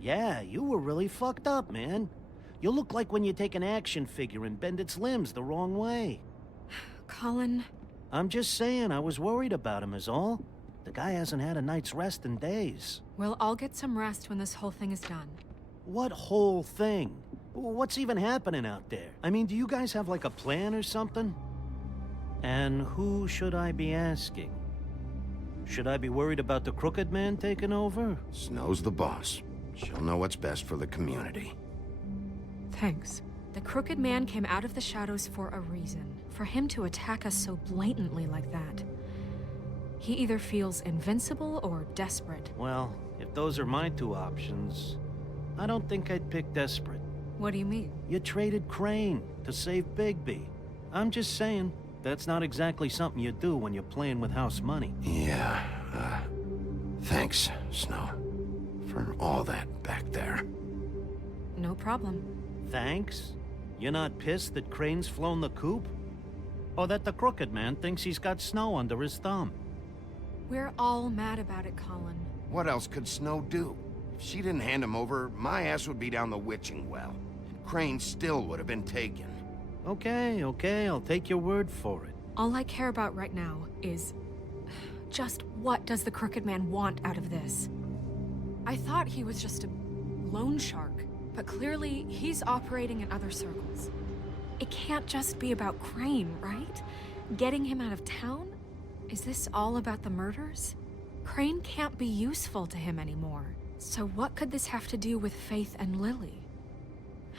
Yeah, you were really fucked up, man. You look like when you take an action figure and bend its limbs the wrong way. Colin... I'm just saying, I was worried about him is all. The guy hasn't had a night's rest in days. Well, I'll get some rest when this whole thing is done. What whole thing? What's even happening out there? I mean, do you guys have like a plan or something? And who should I be asking? Should I be worried about the Crooked Man taking over? Snow's the boss. She'll know what's best for the community. Thanks. The Crooked Man came out of the shadows for a reason. For him to attack us so blatantly like that. He either feels invincible or desperate. Well, if those are my two options, I don't think I'd pick desperate. What do you mean? You traded Crane to save Bigby. I'm just saying, that's not exactly something you do when you're playing with house money. Yeah, thanks, Snow, for all that back there. No problem. Thanks? You're not pissed that Crane's flown the coop? Or that the Crooked Man thinks he's got Snow under his thumb? We're all mad about it, Colin. What else could Snow do? If she didn't hand him over, my ass would be down the witching well. And Crane still would have been taken. Okay, I'll take your word for it. All I care about right now is... just what does the Crooked Man want out of this? I thought he was just a loan shark, but clearly he's operating in other circles. It can't just be about Crane, right? Getting him out of town? Is this all about the murders? Crane can't be useful to him anymore. So what could this have to do with Faith and Lily?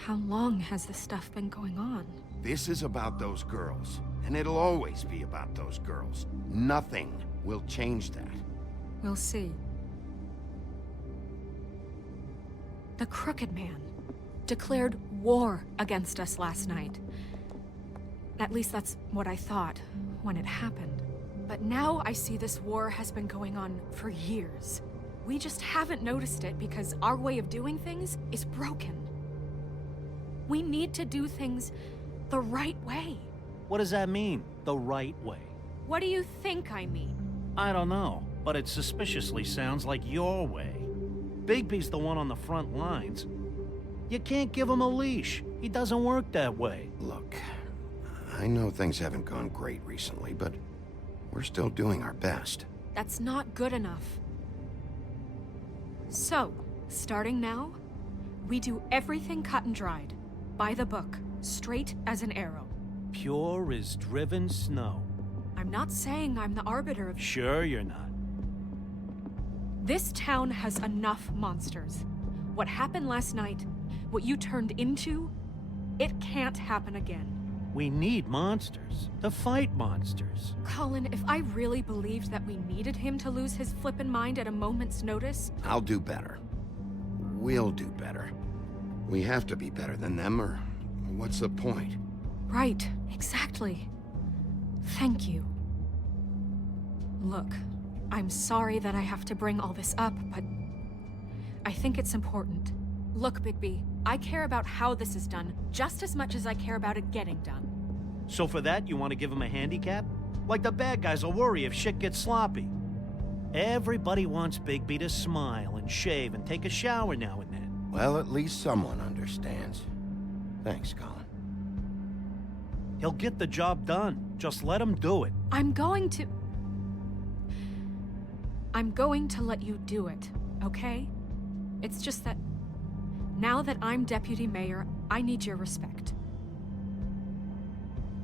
How long has this stuff been going on? This is about those girls, and it'll always be about those girls. Nothing will change that. We'll see. The Crooked Man declared war against us last night. At least that's what I thought when it happened. But now I see this war has been going on for years. We just haven't noticed it because our way of doing things is broken. We need to do things the right way. What does that mean, the right way? What do you think I mean? I don't know, but it suspiciously sounds like your way. Bigby's the one on the front lines. You can't give him a leash. He doesn't work that way. Look, I know things haven't gone great recently, but we're still doing our best. That's not good enough. So, starting now, we do everything cut and dried. By the book, straight as an arrow. Pure as driven snow. I'm not saying I'm the arbiter of... Sure you're not. This town has enough monsters. What happened last night, what you turned into, it can't happen again. We need monsters. To fight monsters. Colin, if I really believed that we needed him to lose his flippin' mind at a moment's notice... I'll do better. We'll do better. We have to be better than them, or what's the point? Right, exactly. Thank you. Look, I'm sorry that I have to bring all this up, but I think it's important. Look, Bigby, I care about how this is done just as much as I care about it getting done. So for that, you want to give him a handicap? Like the bad guys will worry if shit gets sloppy. Everybody wants Bigby to smile and shave and take a shower now and then. Well, at least someone understands. Thanks, Colin. He'll get the job done. Just let him do it. I'm going to let you do it, okay? It's just that now that I'm deputy mayor, I need your respect.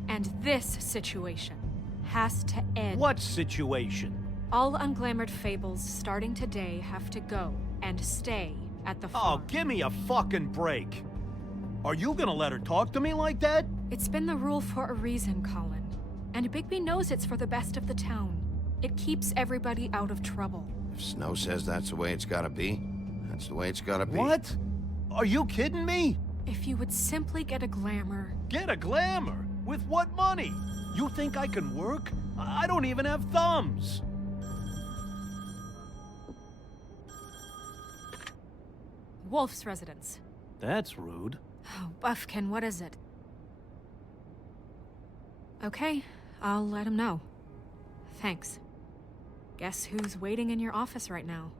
And this situation has to end. What situation? All unglamored fables starting today have to go and stay at the farm. Oh, give me a fucking break. Are you gonna let her talk to me like that? It's been the rule for a reason, Colin. And Bigby knows it's for the best of the town. It keeps everybody out of trouble. If Snow says that's the way it's gotta be, that's the way it's gotta be. What? Are you kidding me? If you would simply get a glamour. Get a glamour? With what money? You think I can work? I don't even have thumbs. Wolf's residence. That's rude. Oh, Buffkin, what is it? Okay, I'll let him know. Thanks. Guess who's waiting in your office right now?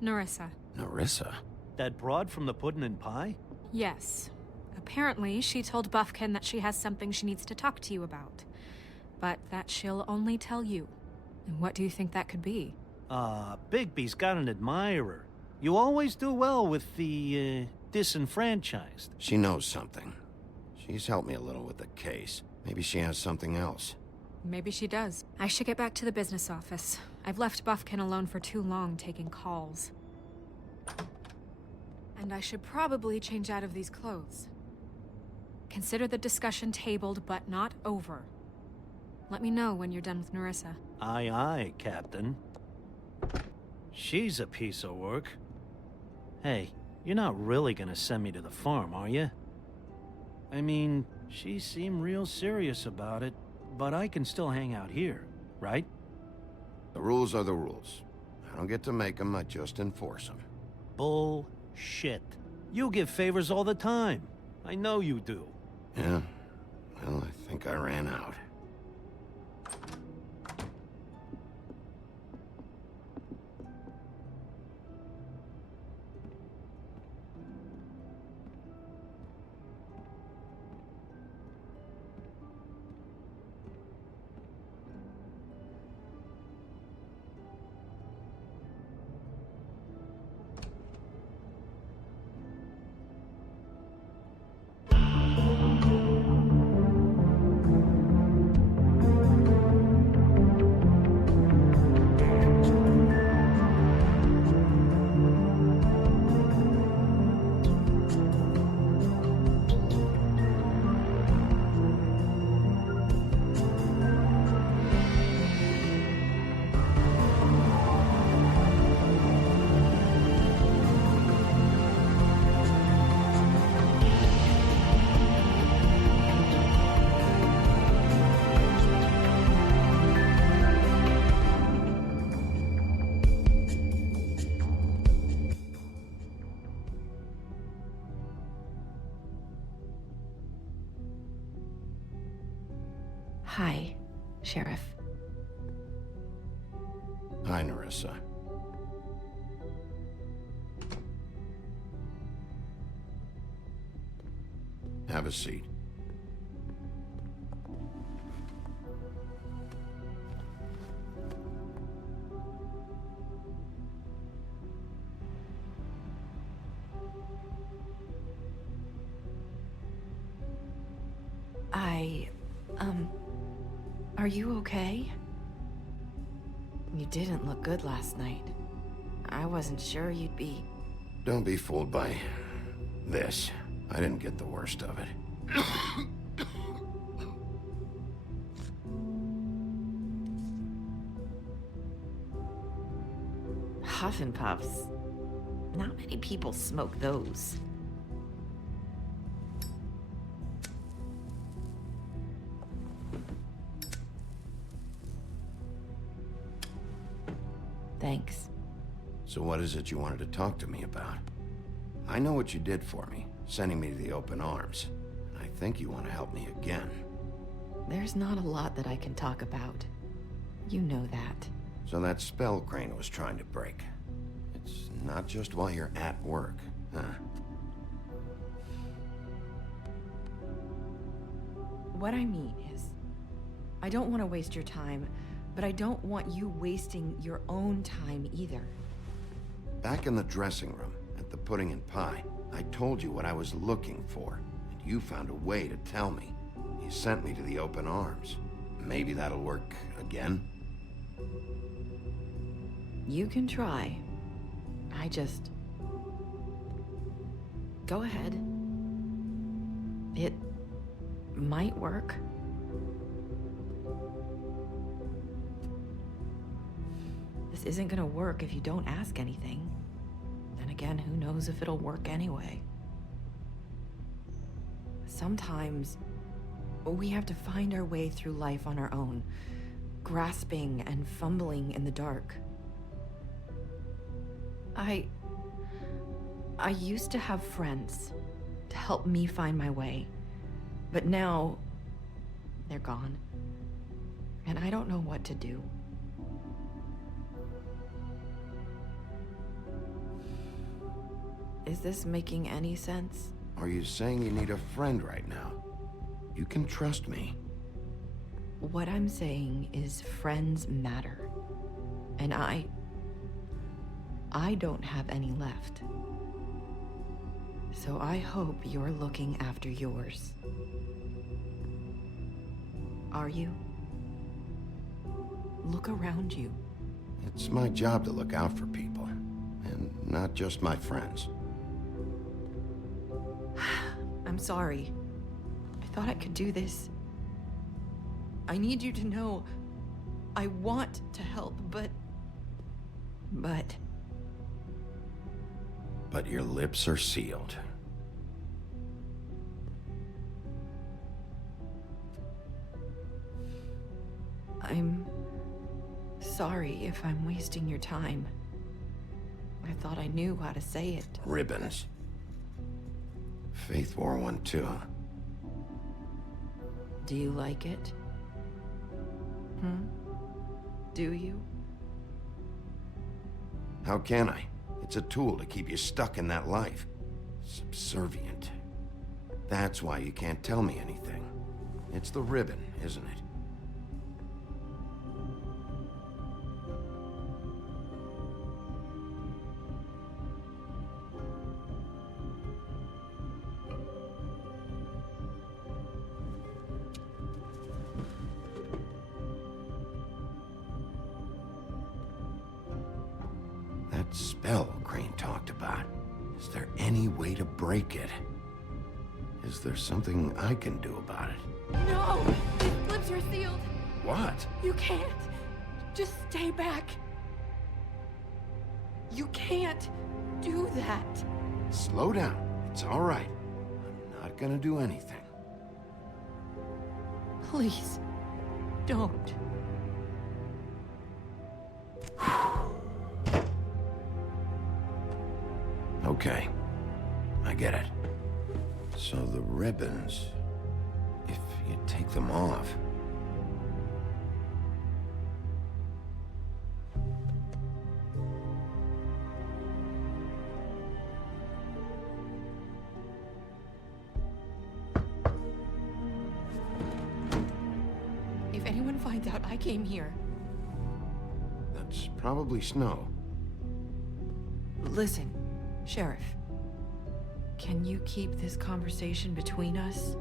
Nerissa. Nerissa? That broad from the Puddin' and Pie? Yes. Apparently, she told Buffkin that she has something she needs to talk to you about. But that she'll only tell you. And what do you think that could be? Bigby's got an admirer. You always do well with the, disenfranchised. She knows something. She's helped me a little with the case. Maybe she has something else. Maybe she does. I should get back to the business office. I've left Buffkin alone for too long taking calls. And I should probably change out of these clothes. Consider the discussion tabled, but not over. Let me know when you're done with Nerissa. Aye, aye, Captain. She's a piece of work. Hey, you're not really gonna send me to the farm, are you? I mean, she seemed real serious about it, but I can still hang out here, right? The rules are the rules. I don't get to make them, I just enforce them. Bullshit. You give favors all the time. I know you do. Yeah? Well, I think I ran out. Hi, Sheriff. Hi, Nerissa. Have a seat. Are you okay? You didn't look good last night. I wasn't sure you'd be... Don't be fooled by this. I didn't get the worst of it. Huff and Puffs. Not many people smoke those. Thanks. So what is it you wanted to talk to me about? I know what you did for me, sending me to the open arms. And I think you want to help me again. There's not a lot that I can talk about. You know that. So that spell Crane was trying to break. It's not just while you're at work, huh? What I mean is, I don't want to waste your time, but I don't want you wasting your own time either. Back in the dressing room, at the pudding and pie, I told you what I was looking for, and you found a way to tell me. You sent me to the open arms. Maybe that'll work again? You can try. I just... Go ahead. It might work. This isn't gonna work if you don't ask anything. Then again, who knows if it'll work anyway? Sometimes, we have to find our way through life on our own, grasping and fumbling in the dark. I used to have friends to help me find my way, but now they're gone, and I don't know what to do. Is this making any sense? Are you saying you need a friend right now? You can trust me. What I'm saying is friends matter. And I don't have any left. So I hope you're looking after yours. Are you? Look around you. It's my job to look out for people, and not just my friends. I'm sorry. I thought I could do this. I need you to know I want to help, but... But your lips are sealed. I'm sorry if I'm wasting your time. I thought I knew how to say it. Ribbons. Faith wore one too. Do you like it? Do you? How can I? It's a tool to keep you stuck in that life. Subservient. That's why you can't tell me anything. It's the ribbon, isn't it? That spell Crane talked about. Is there any way to break it? Is there something I can do about it? No! These lips are sealed. What? You can't. Just stay back. You can't do that. Slow down. It's all right. I'm not gonna do anything. Please, don't. Okay. I get it. So the ribbons, if you take them off, anyone finds out I came here... That's probably Snow. Listen, Sheriff. Can you keep this conversation between us?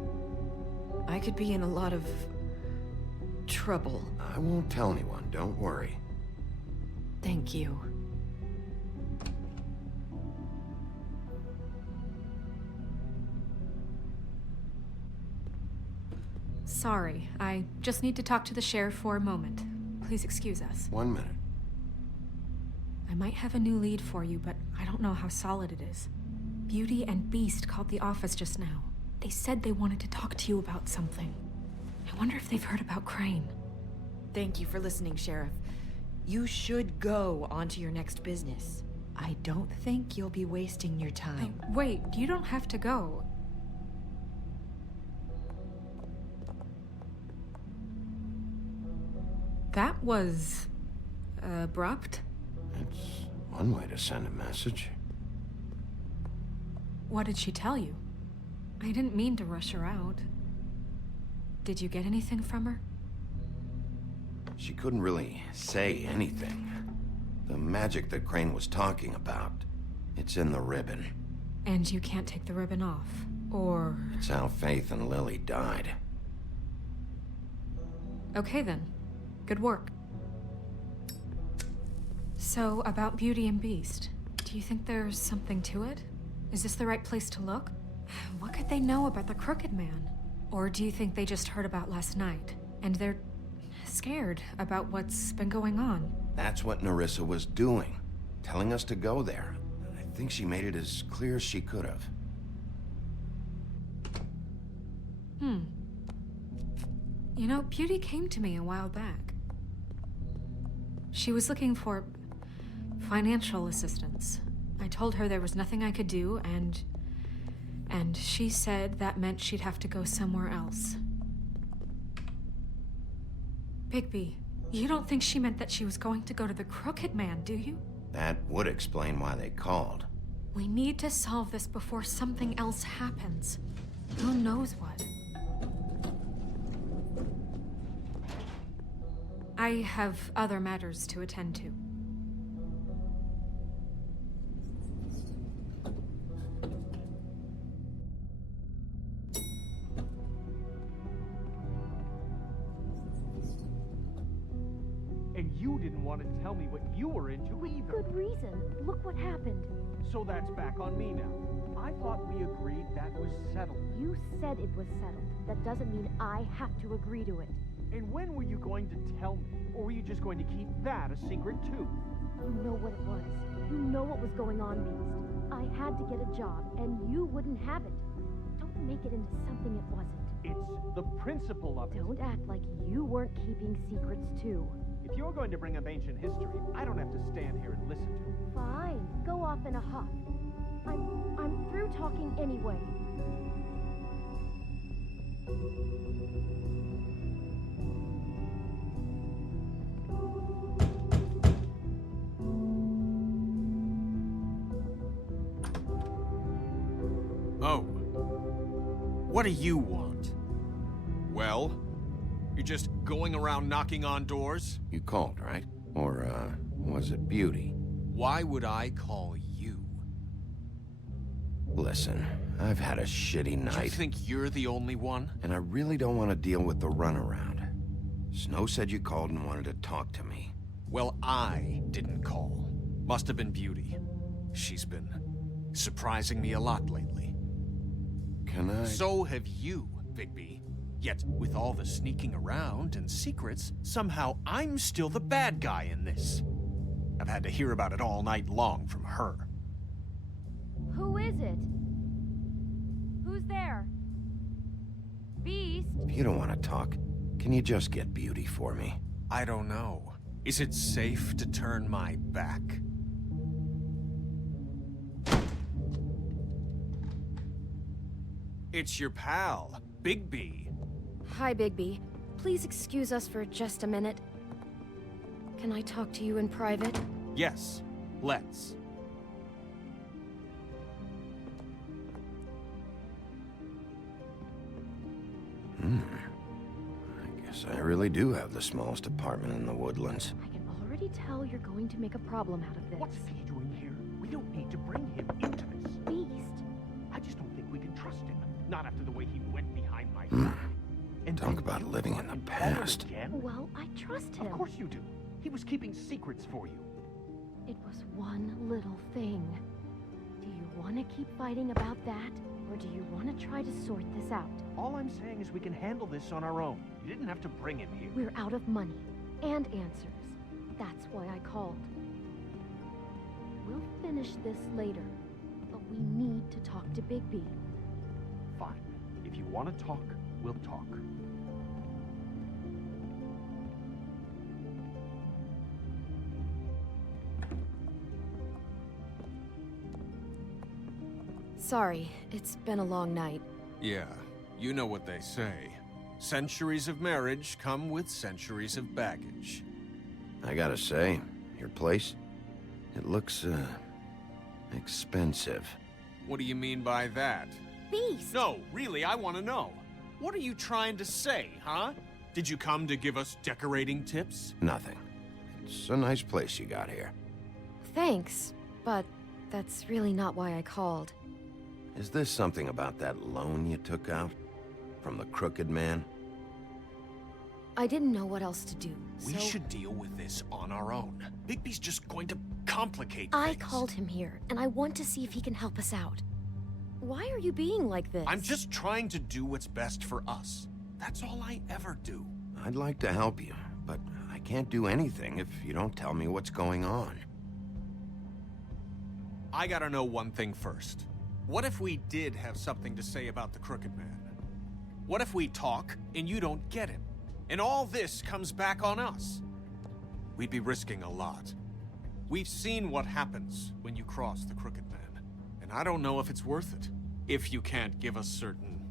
I could be in a lot of... trouble. I won't tell anyone, don't worry. Thank you. Sorry, I just need to talk to the sheriff for a moment. Please excuse us. 1 minute. I might have a new lead for you, but I don't know how solid it is. Beauty and Beast called the office just now. They said they wanted to talk to you about something. I wonder if they've heard about Crane. Thank you for listening, Sheriff. You should go on to your next business. I don't think you'll be wasting your time. Wait, you don't have to go. That was... abrupt? It's one way to send a message. What did she tell you? I didn't mean to rush her out. Did you get anything from her? She couldn't really say anything. The magic that Crane was talking about, it's in the ribbon. And you can't take the ribbon off, or... It's how Faith and Lily died. Okay then. Good work. So, about Beauty and Beast, do you think there's something to it? Is this the right place to look? What could they know about the Crooked Man? Or do you think they just heard about last night, and they're scared about what's been going on? That's what Nerissa was doing, telling us to go there. I think she made it as clear as she could have. You know, Beauty came to me a while back. She was looking for financial assistance. I told her there was nothing I could do, and she said that meant she'd have to go somewhere else. Bigby, you don't think she meant that she was going to go to the Crooked Man, do you? That would explain why they called. We need to solve this before something else happens. Who knows what? I have other matters to attend to. And you didn't want to tell me what you were into either. Good reason. Look what happened. So that's back on me now. I thought we agreed that was settled. You said it was settled. That doesn't mean I have to agree to it. And when were you going to tell me? Or were you just going to keep that a secret too? You know what it was. You know what was going on, Beast. I had to get a job, and you wouldn't have it. Don't make it into something it wasn't. It's the principle of it. Don't act like you weren't keeping secrets too. If you're going to bring up ancient history, I don't have to stand here and listen to it. Fine. Go off in a huff. I'm through talking anyway. Oh. What do you want? Well? You're just going around knocking on doors? You called, right? Or, was it Beauty? Why would I call you? Listen, I've had a shitty night. You think you're the only one? And I really don't want to deal with the runaround. Snow said you called and wanted to talk to me. Well, I didn't call. Must have been Beauty. She's been surprising me a lot lately. Can I? So have you, Bigby. Yet, with all the sneaking around and secrets, somehow I'm still the bad guy in this. I've had to hear about it all night long from her. Who is it? Who's there? Beast? If you don't want to talk, can you just get Beauty for me? I don't know. Is it safe to turn my back? It's your pal, Bigby. Hi, Bigby. Please excuse us for just a minute. Can I talk to you in private? Yes, let's. I guess Guess I really do have the smallest apartment in the Woodlands. I can already tell you're going to make a problem out of this. What's he doing here? We don't need to bring him into this. Beast. I just don't think we can trust him. Not after the way he went behind my back. And Talk about living in the past. Well, I trust him. Of course you do. He was keeping secrets for you. It was one little thing. Do you want to keep fighting about that? Or do you want to try to sort this out? All I'm saying is we can handle this on our own. You didn't have to bring him here. We're out of money and answers. That's why I called. We'll finish this later, but we need to talk to Bigby. Fine. If you want to talk, we'll talk. Sorry, it's been a long night. Yeah, you know what they say. Centuries of marriage come with centuries of baggage. I gotta say, your place, it looks, expensive. What do you mean by that? Beast! No, really, I want to know. What are you trying to say, huh? Did you come to give us decorating tips? Nothing. It's a nice place you got here. Thanks, but that's really not why I called. Is this something about that loan you took out? From the Crooked Man? I didn't know what else to do, so... We should deal with this on our own. Bigby's just going to complicate I things. called him here, and I want to see if he can help us out. Why are you being like this? I'm just trying to do what's best for us. That's all I ever do. I'd like to help you, but I can't do anything if you don't tell me what's going on. I gotta know one thing first. What if we did have something to say about the Crooked Man? What if we talk and you don't get him? And all this comes back on us? We'd be risking a lot. We've seen what happens when you cross the Crooked Man, and I don't know if it's worth it, if you can't give us certain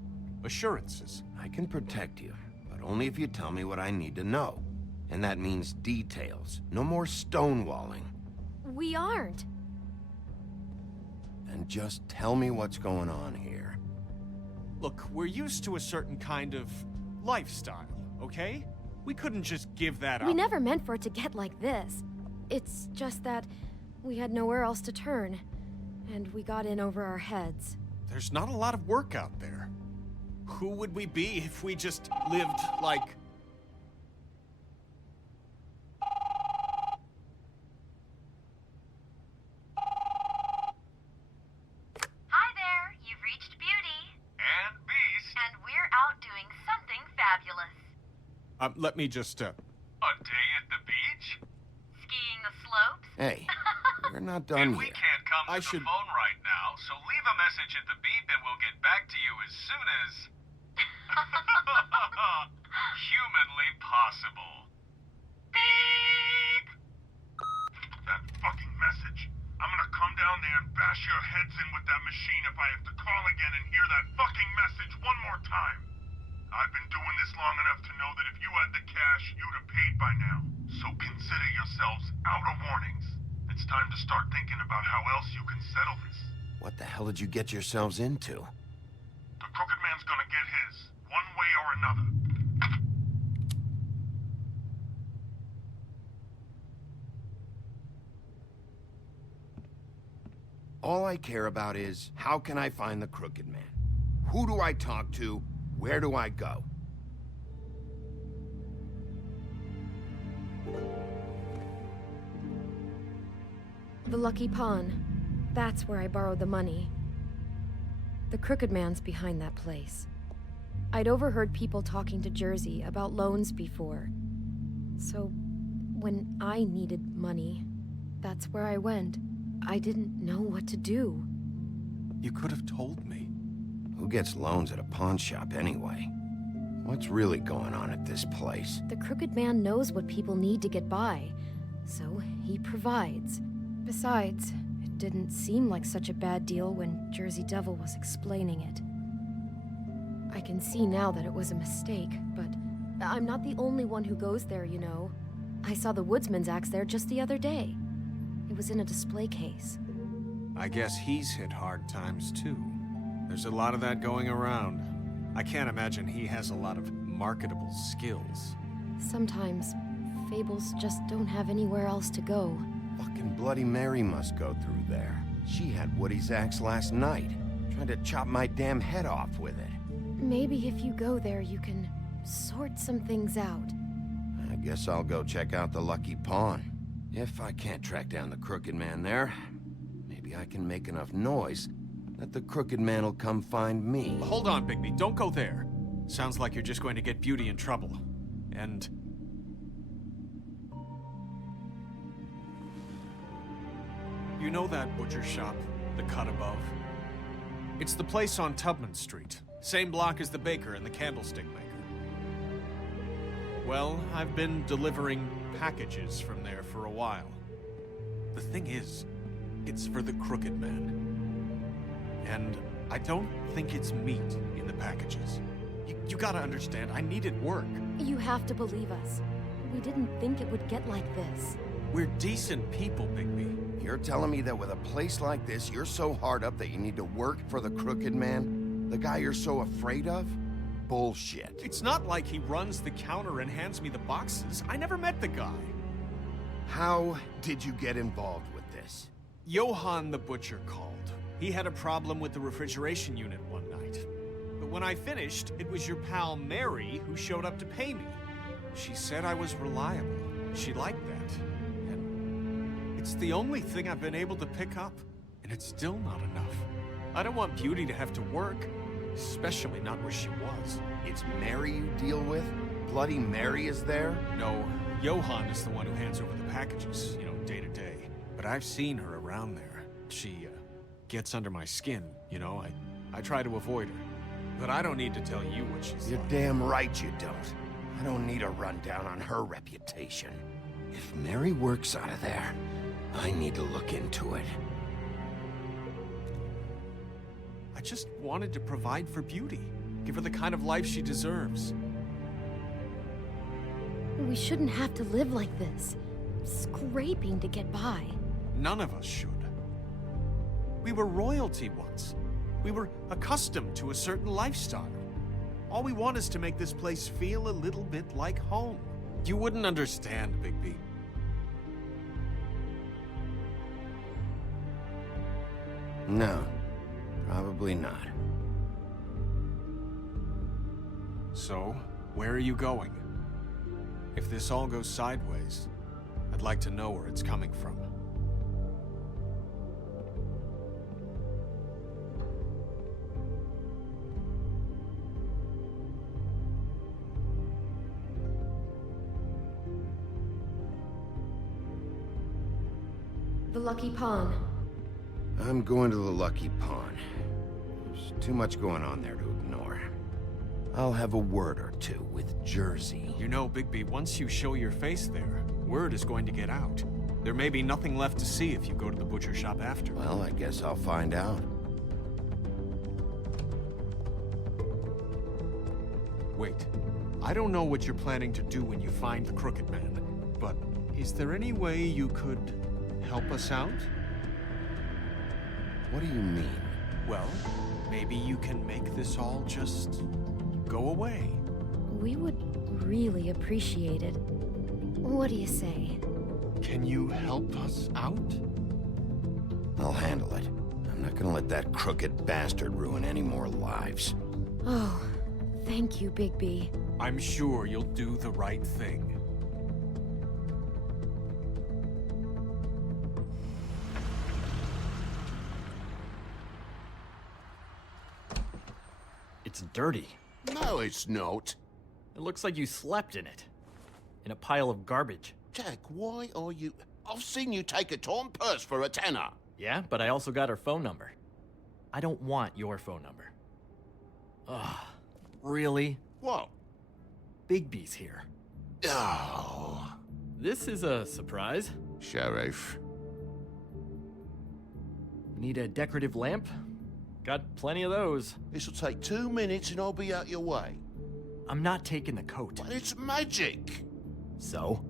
assurances. I can protect you, but only if you tell me what I need to know. And that means details. No more stonewalling. We aren't. Then just tell me what's going on here. Look, we're used to a certain kind of lifestyle, okay? We couldn't just give that up. We never meant for it to get like this. It's just that we had nowhere else to turn, and we got in over our heads. There's not a lot of work out there. Who would we be if we just lived like... Hi there, you've reached Beauty. And Beast. And we're out doing something fabulous. Let me just, A day at the beach? Skiing the slopes? Hey, we're not done We here. can't come to the phone right now, so leave a message at the beep and we'll get back to you as soon as... humanly possible. Beep! That fucking message. I'm gonna come down there and bash your heads in with that machine if I have to call again and hear that fucking message one more time. I've been doing this long enough to know that if you had the cash, you'd have paid by now. So consider yourselves out of warnings. It's time to start thinking about how else you can settle this. What the hell did you get yourselves into? The Crooked Man's gonna get his, one way or another. All I care about is, how can I find the Crooked Man? Who do I talk to? Where do I go? The Lucky Pawn. That's where I borrowed the money. The Crooked Man's behind that place. I'd overheard people talking to Jersey about loans before. So, when I needed money, that's where I went. I didn't know what to do. You could have told me. Who gets loans at a pawn shop anyway? What's really going on at this place? The Crooked Man knows what people need to get by, so he provides. Besides, it didn't seem like such a bad deal when Jersey Devil was explaining it. I can see now that it was a mistake, but I'm not the only one who goes there, you know. I saw the Woodsman's axe there just the other day. It was in a display case. I guess he's hit hard times too. There's a lot of that going around. I can't imagine he has a lot of marketable skills. Sometimes, fables just don't have anywhere else to go. Fucking Bloody Mary must go through there. She had Woody's axe last night. Tried to chop my damn head off with it. Maybe if you go there, you can sort some things out. I guess I'll go check out the Lucky Pawn. If I can't track down the Crooked Man there, maybe I can make enough noise that the Crooked Man will come find me. Hold on, Bigby. Don't go there. Sounds like you're just going to get Beauty in trouble. And... you know that butcher shop, the cut above? It's the place on Tubman Street. Same block as the baker and the candlestick maker. Well, I've been delivering packages from there for a while. The thing is, it's for the Crooked Man. And I don't think it's meat in the packages. You gotta understand, I needed work. You have to believe us. We didn't think it would get like this. We're decent people, Bigby. You're telling me that with a place like this, you're so hard up that you need to work for the Crooked Man? The guy you're so afraid of? Bullshit. It's not like he runs the counter and hands me the boxes. I never met the guy. How did you get involved with this? Johann the butcher called. He had a problem with the refrigeration unit one night. But when I finished, it was your pal Mary who showed up to pay me. She said I was reliable. She liked that. And it's the only thing I've been able to pick up. And it's still not enough. I don't want Beauty to have to work. Especially not where she was. It's Mary you deal with? Bloody Mary is there? No, Johann is the one who hands over the packages, you know, day to day. But I've seen her around there. She, gets under my skin, you know? I try to avoid her. But I don't need to tell you what she's You're like. damn right you don't. I don't need a rundown on her reputation. If Mary works out of there, I need to look into it. I just wanted to provide for Beauty. Give her the kind of life she deserves. We shouldn't have to live like this. Scraping to get by. None of us should. We were royalty once. We were accustomed to a certain lifestyle. All we want is to make this place feel a little bit like home. You wouldn't understand, Bigby. No, probably not. So, where are you going? If this all goes sideways, I'd like to know where it's coming from. The Lucky Pawn. I'm going to the Lucky Pawn. There's too much going on there to ignore. I'll have a word or two with Jersey. You know, Bigby, once you show your face there, word is going to get out. There may be nothing left to see if you go to the butcher shop after. Well, I guess I'll find out. Wait. I don't know what you're planning to do when you find the Crooked Man, but is there any way you could help us out? What do you mean? Well, maybe you can make this all just go away. We would really appreciate it. What do you say? Can you help us out? I'll handle it. I'm not gonna let that crooked bastard ruin any more lives. Oh, thank you, Bigby. I'm sure you'll do the right thing. It's dirty. No, it's not. It looks like you slept in it. In a pile of garbage. Jack, why are you... I've seen you take a torn purse for a tenner. Yeah, but I also got her phone number. I don't want your phone number. Ugh. Really? What? Bigby's here. Oh. This is a surprise. Sheriff. Need a decorative lamp? Got plenty of those. This'll take 2 minutes and I'll be out your way. I'm not taking the coat. But it's magic. So?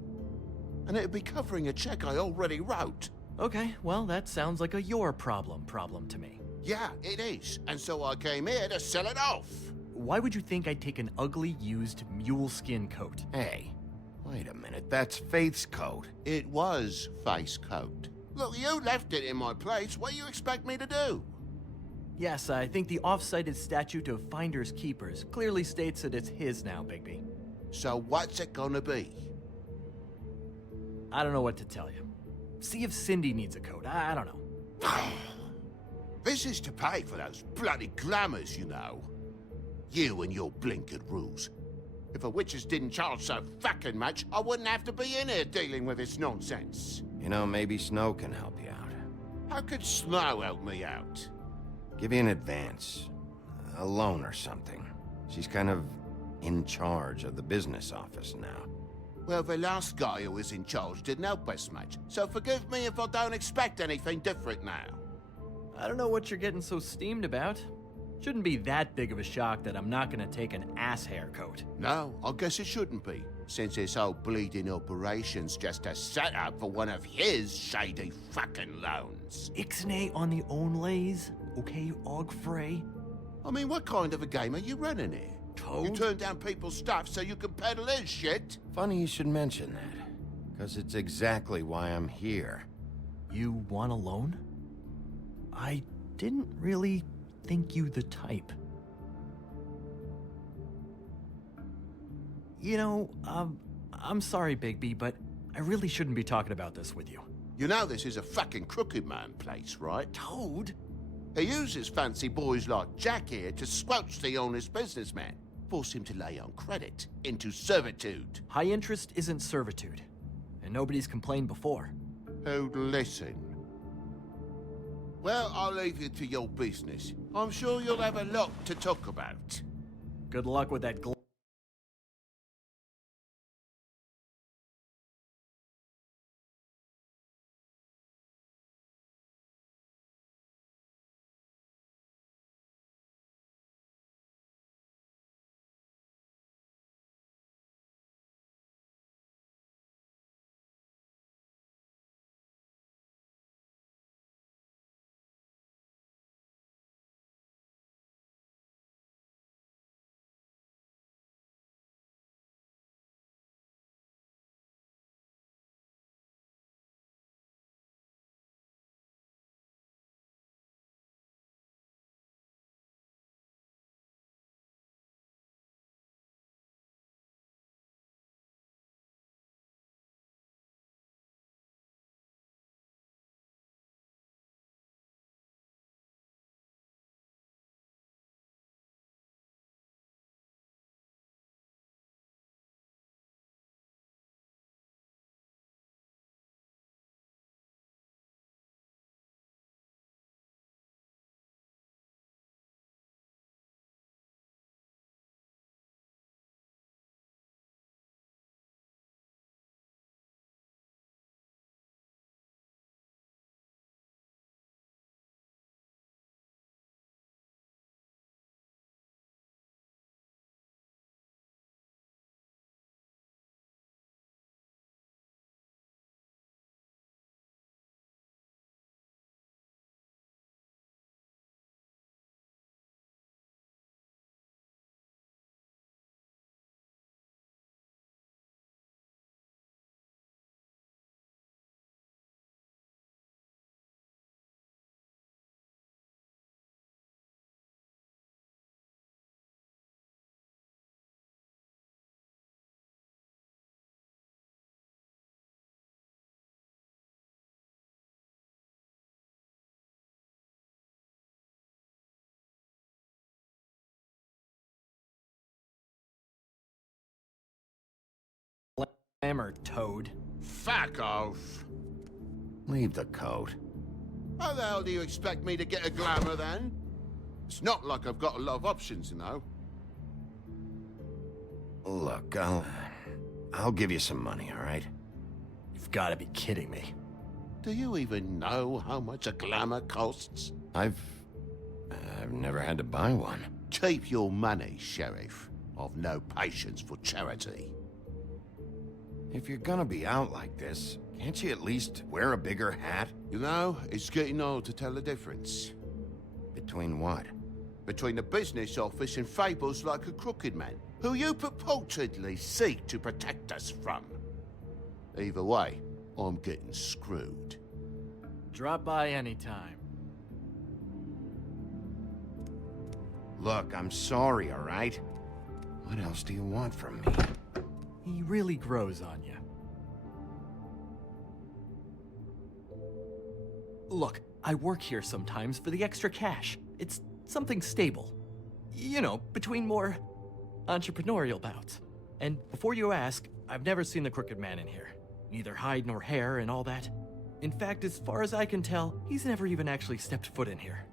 And it'll be covering a check I already wrote. Okay, well, that sounds like a your problem to me. Yeah, it is. And so I came here to sell it off. Why would you think I'd take an ugly, used mule skin coat? Hey, it. That's Faith's coat. It was Faith's coat. Look, you left it in my place. What do you expect me to do? Yes, I think the off-cited statute of Finders Keepers clearly states that it's his now, Bigby. So what's it gonna be? I don't know what to tell you. See if Cindy needs a coat. I don't know. This is to pay for those bloody glamours, you know. You and your blinkered rules. If a witches didn't charge so fucking much, I wouldn't have to be in here dealing with this nonsense. You know, maybe Snow can help you out. How could Snow help me out? Give you an advance. A loan or something. She's kind of in charge of the business office now. Well, the last guy who was in charge didn't help us much, so forgive me if I don't expect anything different now. I don't know what you're getting so steamed about. Shouldn't be that big of a shock that I'm not gonna take an ass haircoat. No, I guess it shouldn't be, since this whole bleeding operation's just a setup for one of his shady fucking loans. Ixnay on the own lays, okay, Og Frey? I mean, what kind of a game are you running here? Toad? You turn down people's stuff so you can peddle his shit? Funny you should mention that, because it's exactly why I'm here. You want a loan? I didn't really think you the type. You know, I'm sorry, Bigby, but I really shouldn't be talking about this with you. You know this is a fucking crooked man place, right? Toad? He uses fancy boys like Jack here to squelch the honest businessman. Force him to lay on credit into servitude. High interest isn't servitude, and nobody's complained before. Who'd listen? Well, I'll leave you to your business. I'm sure you'll have a lot to talk about. Good luck with that glamour, Toad. Fuck off. Leave the coat. How the hell do you expect me to get a glamour then? It's not like I've got a lot of options, you know. Look, I'll give you some money, all right? You've got to be kidding me. Do you even know how much a glamour costs? I've never had to buy one. Keep your money, Sheriff. I've no patience for charity. If you're gonna be out like this, can't you at least wear a bigger hat? You know, it's getting old to tell the difference. Between what? Between the business office and fables like a crooked man, who you purportedly seek to protect us from. Either way, I'm getting screwed. Drop by anytime. Look, I'm sorry, all right? What else do you want from me? He really grows on you. Look, I work here sometimes for the extra cash. It's something stable. You know, between more entrepreneurial bouts. And before you ask, I've never seen the Crooked Man in here. Neither hide nor hair and all that. In fact, as far as I can tell, he's never even actually stepped foot in here.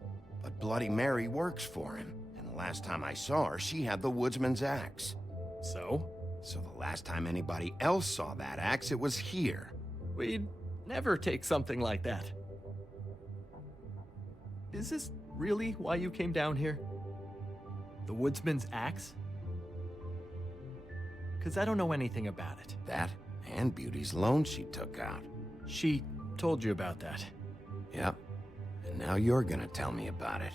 But Bloody Mary works for him. And the last time I saw her, she had the woodsman's axe. So? So the last time anybody else saw that axe, it was here. We'd never take something like that. Is this really why you came down here? The woodsman's axe? 'Cause I don't know anything about it. That and Beauty's loan she took out. She told you about that. Yep. And now you're gonna tell me about it.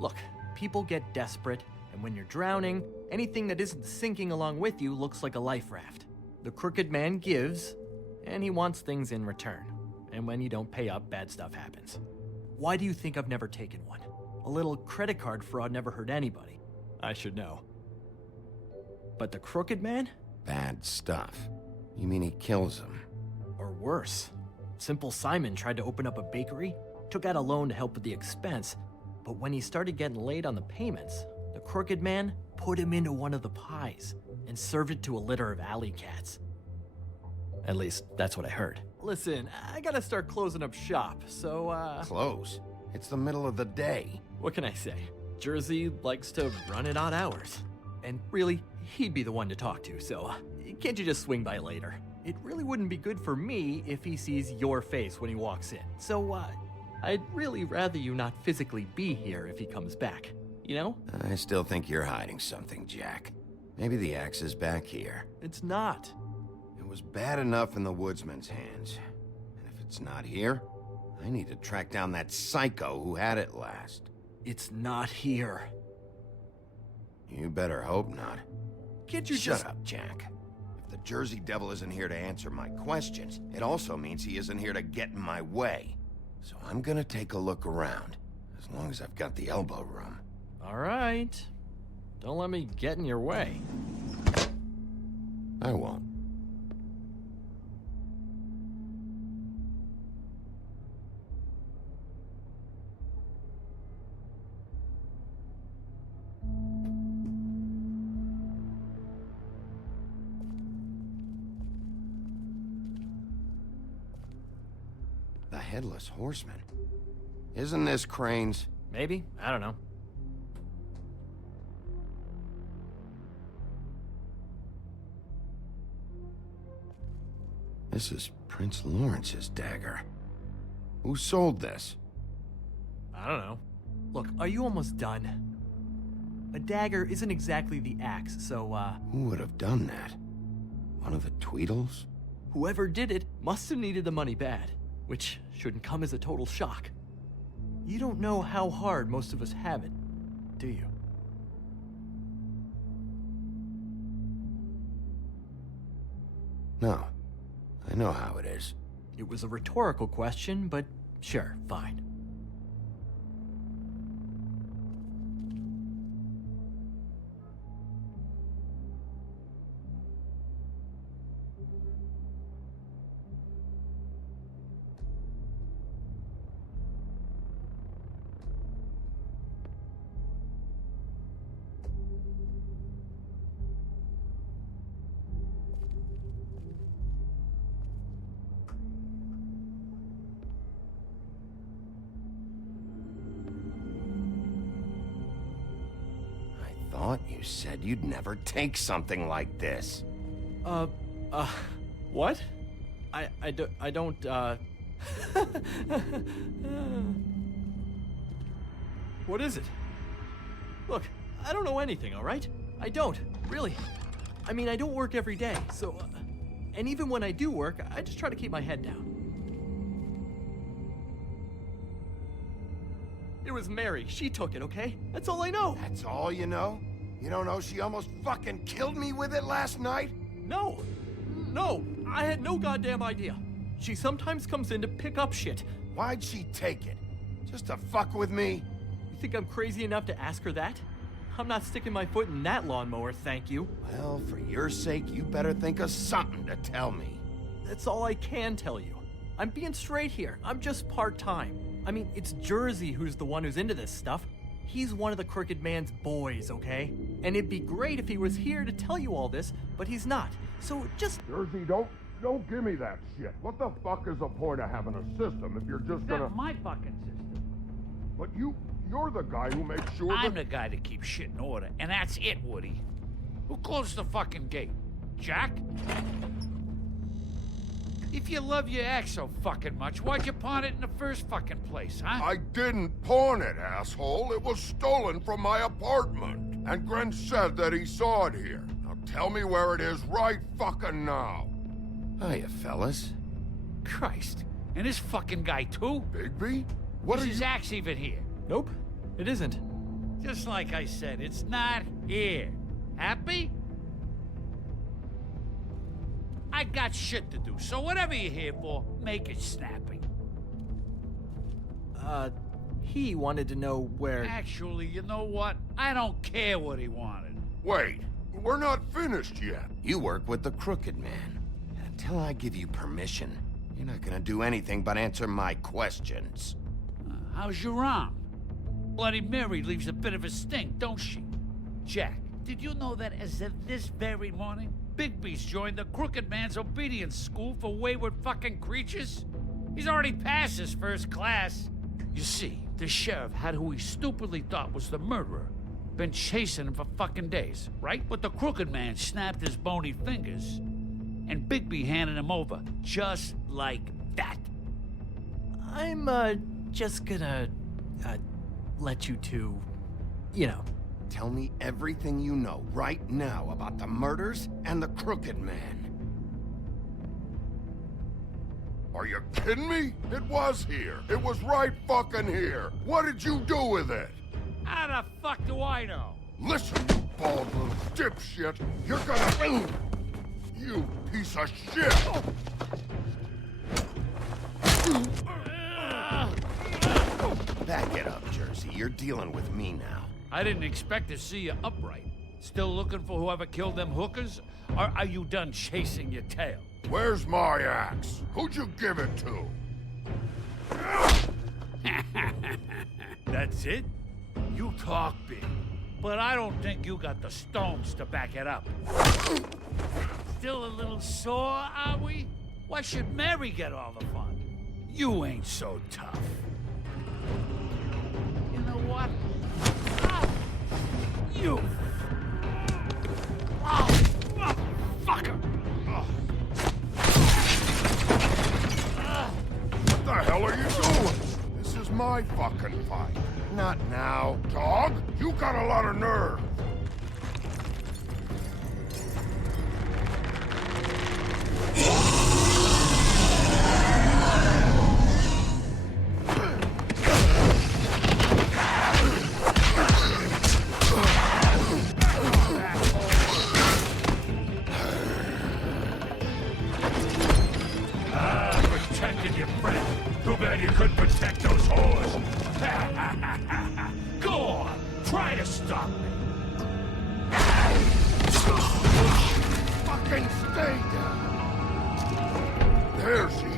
Look, people get desperate, and when you're drowning, anything that isn't sinking along with you looks like a life raft. The Crooked Man gives, and he wants things in return. And when you don't pay up, bad stuff happens. Why do you think I've never taken one? A little credit card fraud never hurt anybody. I should know. But the Crooked Man? Bad stuff. You mean he kills them? Or worse. Simple Simon tried to open up a bakery, took out a loan to help with the expense, but when he started getting late on the payments, the Crooked Man put him into one of the pies and served it to a litter of alley cats. At least, that's what I heard. Listen, I gotta start closing up shop, so, Close? It's the middle of the day. What can I say? Jersey likes to run at odd hours. And really, he'd be the one to talk to, so can't you just swing by later? It really wouldn't be good for me if he sees your face when he walks in. So, I'd really rather you not physically be here if he comes back, you know? I still think you're hiding something, Jack. Maybe the axe is back here. It's not. It was bad enough in the woodsman's hands. And if it's not here, I need to track down that psycho who had it last. It's not here. You better hope not. Can't you Shut up, Jack. If the Jersey Devil isn't here to answer my questions, it also means he isn't here to get in my way. So I'm gonna take a look around, as long as I've got the elbow room. All right. Don't let me get in your way. I won't. The Headless Horseman. Isn't this Crane's? Maybe. I don't know. This is Prince Lawrence's dagger. Who sold this? I don't know. Look, are you almost done? A dagger isn't exactly the axe, so, Who would have done that? One of the Tweedles? whoever did it must have needed the money bad, which shouldn't come as a total shock. You don't know how hard most of us have it, do you? No. I know how it is. It was a rhetorical question, but sure, fine. Thought you said you'd never take something like this. What? I don't, What is it? Look, I don't know anything, all right? I don't, really. I mean, I don't work every day, so, and even when I do work, I just try to keep my head down. It was Mary. She took it, okay? That's all I know. That's all you know? You don't know she almost fucking killed me with it last night? No! No! I had no goddamn idea. She sometimes comes in to pick up shit. Why'd she take it? Just to fuck with me? You think I'm crazy enough to ask her that? I'm not sticking my foot in that lawnmower, thank you. Well, for your sake, you better think of something to tell me. That's all I can tell you. I'm being straight here. I'm just part-time. I mean, it's Jersey who's the one who's into this stuff. He's one of the Crooked Man's boys, okay? And it'd be great if he was here to tell you all this, but he's not. So just... Jersey, don't give me that shit. What the fuck is the point of having a system if you're just gonna... That's my fucking system. But you're the guy who makes sure I'm the guy that keeps shit in order, and that's it, Woody. Who closed the fucking gate? Jack? If you love your ex so fucking much, why'd you pawn it in the first fucking place, huh? I didn't pawn it, asshole. It was stolen from my apartment. And Gren said that he saw it here. Now tell me where it is right fucking now. Hiya, fellas. Christ. And this fucking guy, too? Bigby? What is are his you... axe even here? Nope, it isn't. Just like I said, it's not here. Happy? I got shit to do, so whatever you're here for, make it snappy. He wanted to know where... Actually, you know what? I don't care what he wanted. Wait, we're not finished yet. You work with the Crooked Man. Until I give you permission, you're not gonna do anything but answer my questions. How's your arm? Bloody Mary leaves a bit of a stink, don't she? Jack, did you know that as of this very morning, Bigby's joined the Crooked Man's obedience school for wayward fucking creatures? He's already passed his first class. You see, the sheriff had who he stupidly thought was the murderer. Been chasing him for fucking days, right? But the Crooked Man snapped his bony fingers, and Bigby handed him over, just like that. I'm, just gonna, let you two, you know. Tell me everything you know right now about the murders and the Crooked Man. Are you kidding me? It was here. It was right fucking here. What did you do with it? How the fuck do I know? Listen, you bald little dipshit. You're gonna... You piece of shit! Back it up, Jersey. You're dealing with me now. I didn't expect to see you upright. Still looking for whoever killed them hookers? Or are you done chasing your tail? Where's my axe? Who'd you give it to? That's it? You talk big, but I don't think you got the stones to back it up. Still a little sore, are we? Why should Mary get all the fun? You ain't so tough. You know what? You! Fucker! What the hell are you doing? This is my fucking fight. Not now. Dog, you got a lot of nerve. Protected your friend. Too bad you couldn't protect those whores. Go on, try to stop me. Fucking stay down. There she is.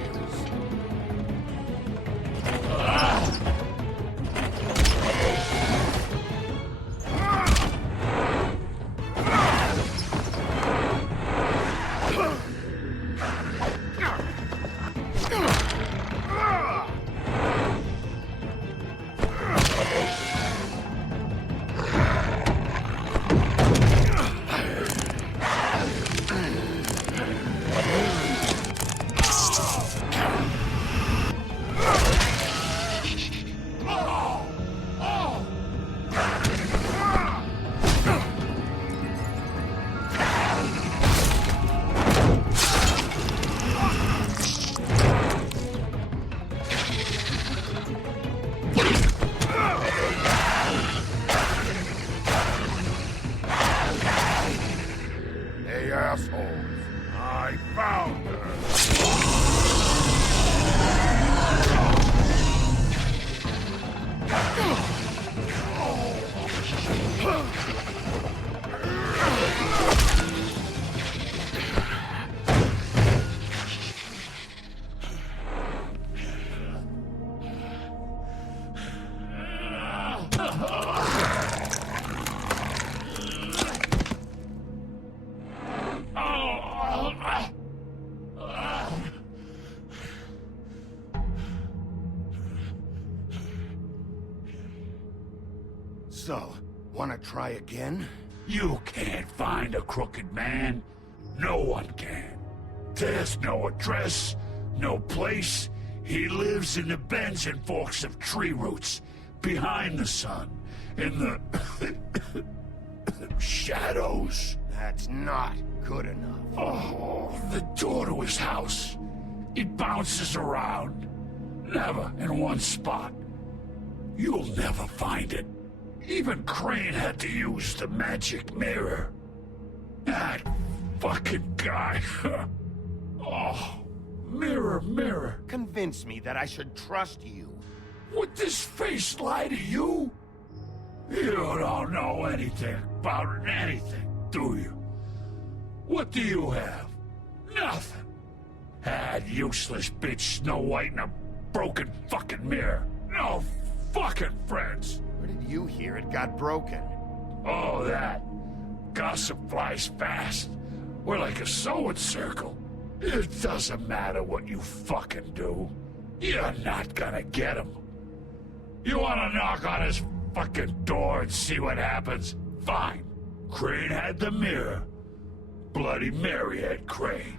So, wanna try again? You can't find a crooked man. No one can. There's no address, no place. He lives in the bends and forks of tree roots, behind the sun, in the shadows. That's not good enough. Oh, the door to his house. It bounces around. Never in one spot. You'll never find it. Even Crane had to use the magic mirror. That fucking guy. Oh, mirror, mirror. Convince me that I should trust you. Would this face lie to you? You don't know anything about anything, do you? What do you have? Nothing. Had useless bitch Snow White and a broken fucking mirror. No fucking friends. Where did you hear it got broken? Oh, that. Gossip flies fast. We're like a sewing circle. It doesn't matter what you fucking do. You're not gonna get him. You wanna knock on his fucking door and see what happens? Fine. Crane had the mirror. Bloody Mary had Crane.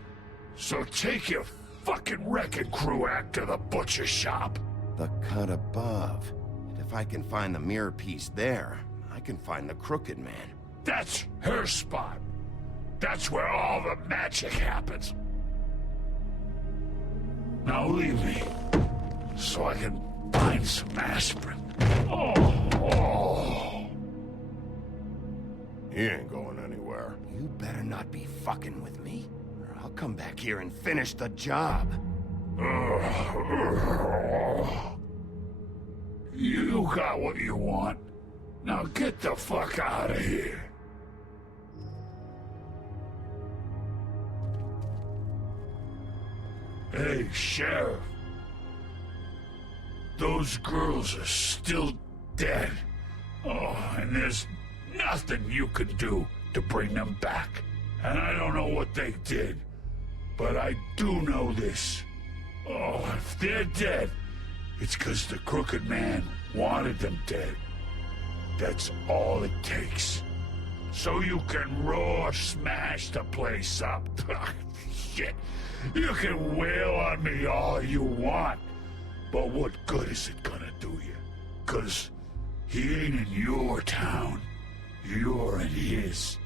So take your fucking wrecking crew act to the butcher shop. The cut above. And if I can find the mirror piece there, I can find the Crooked Man. That's her spot. That's where all the magic happens. Now leave me, so I can find some aspirin. Oh. He ain't going anywhere. You better not be fucking with me, or I'll come back here and finish the job. You got what you want. Now get the fuck out of here. Hey, Sheriff. Those girls are still dead. Oh, and there's nothing you can do to bring them back. And I don't know what they did, but I do know this. Oh, if they're dead, it's because the Crooked Man wanted them dead. That's all it takes. So you can roar smash the place up. Shit. You can wail on me all you want, but what good is it gonna do you? 'Cause he ain't in your town. You're in his.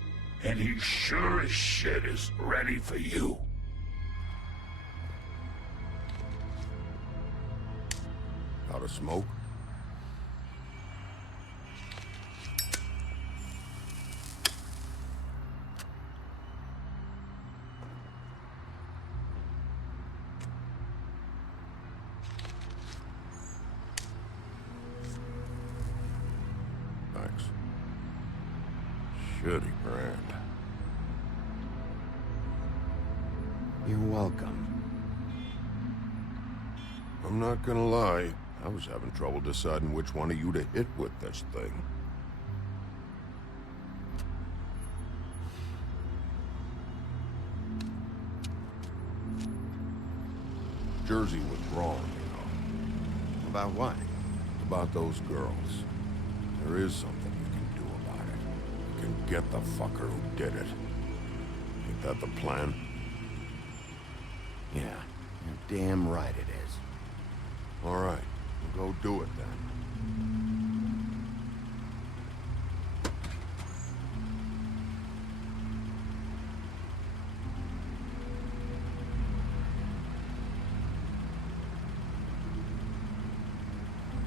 And he sure as shit is ready for you. Out of smoke? Thanks. Shitty brand. You're welcome. I'm not gonna lie. I was having trouble deciding which one of you to hit with this thing. Jersey was wrong, you know. About what? About those girls. There is something you can do about it. You can get the fucker who did it. Ain't that the plan? Yeah, you're damn right it is. All right, we'll go do it then.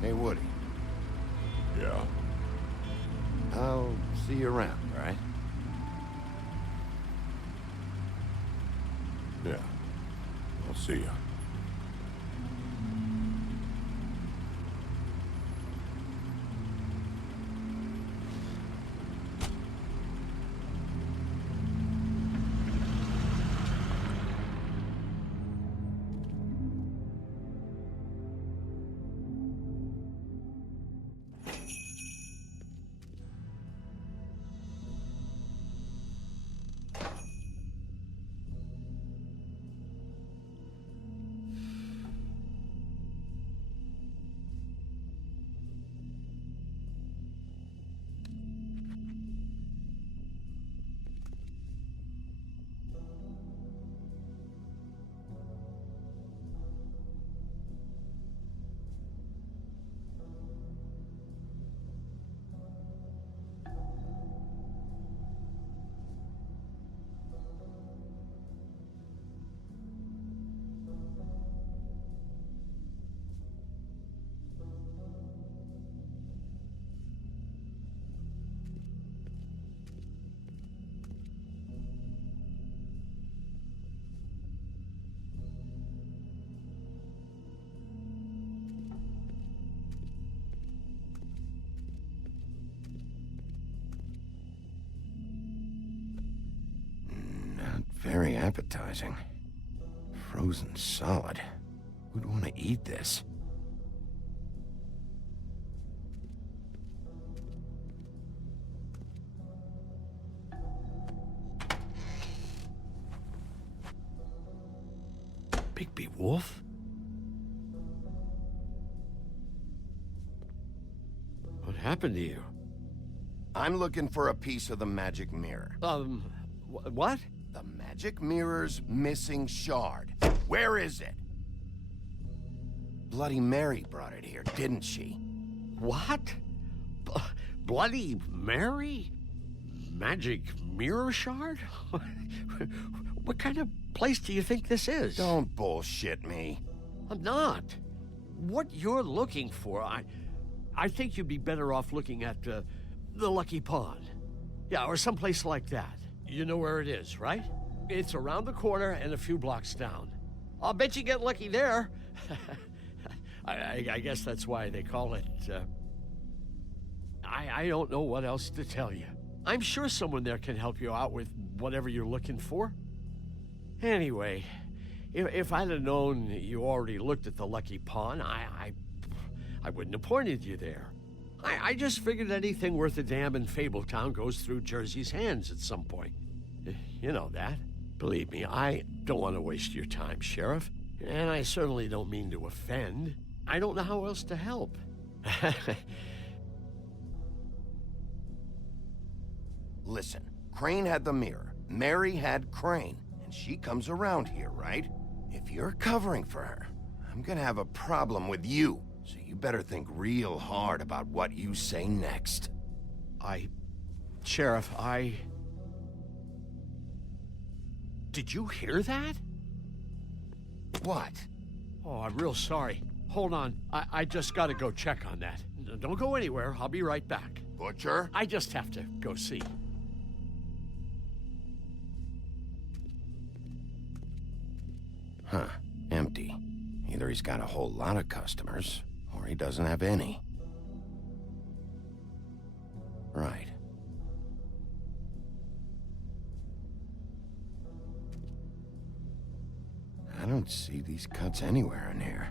Hey, Woody. Yeah? I'll see you around, all right? Yeah. I'll see you. appetizing. Frozen solid. Who'd want to eat this? Bigby Wolf? What happened to you? I'm looking for a piece of the magic mirror. What? The magic mirror's missing shard. Where is it? Bloody Mary brought it here, didn't she? What? Bloody Mary? Magic mirror shard? What kind of place do you think this is? Don't bullshit me. I'm not. What you're looking for, I think you'd be better off looking at the Lucky Pond. Yeah, or someplace like that. You know where it is, right? It's around the corner and a few blocks down. I'll bet you get lucky there. I guess that's why they call it, I don't know what else to tell you. I'm sure someone there can help you out with whatever you're looking for. Anyway, if I'd have known you already looked at the Lucky Pond, I wouldn't have pointed you there. I just figured anything worth a damn in Fabletown goes through Jersey's hands at some point. You know that. Believe me, I don't want to waste your time, Sheriff. And I certainly don't mean to offend. I don't know how else to help. Listen, Crane had the mirror. Mary had Crane. And she comes around here, right? If you're covering for her, I'm gonna have a problem with you. So you better think real hard about what you say next. Sheriff, Did you hear that? What? Oh, I'm real sorry. Hold on. I just gotta go check on that. Don't go anywhere. I'll be right back. Butcher? I just have to go see. Huh. Empty. Either he's got a whole lot of customers, or he doesn't have any. Right. I don't see these cuts anywhere in here.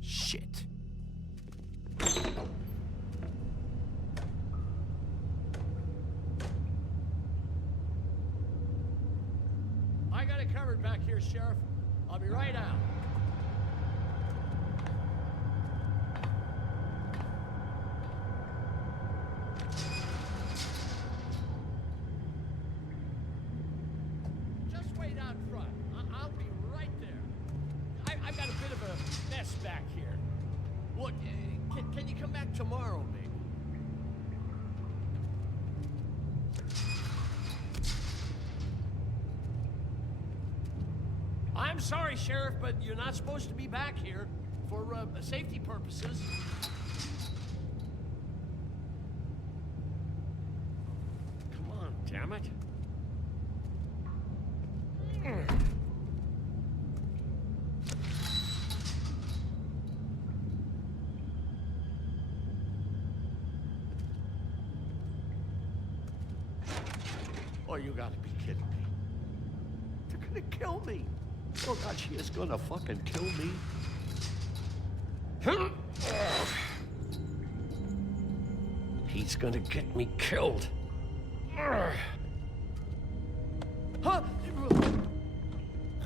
Shit. I got it covered back here, Sheriff. I'll be right out. Just wait out front. I'll be right there. I've got a bit of a mess back here. Look, can you come back tomorrow, maybe? I'm sorry, Sheriff, but you're not supposed to be back here for safety purposes. Come on, damn it. Oh, you gotta be kidding me. They're gonna kill me. Oh God, she is gonna fucking kill me. He's gonna get me killed. Huh? How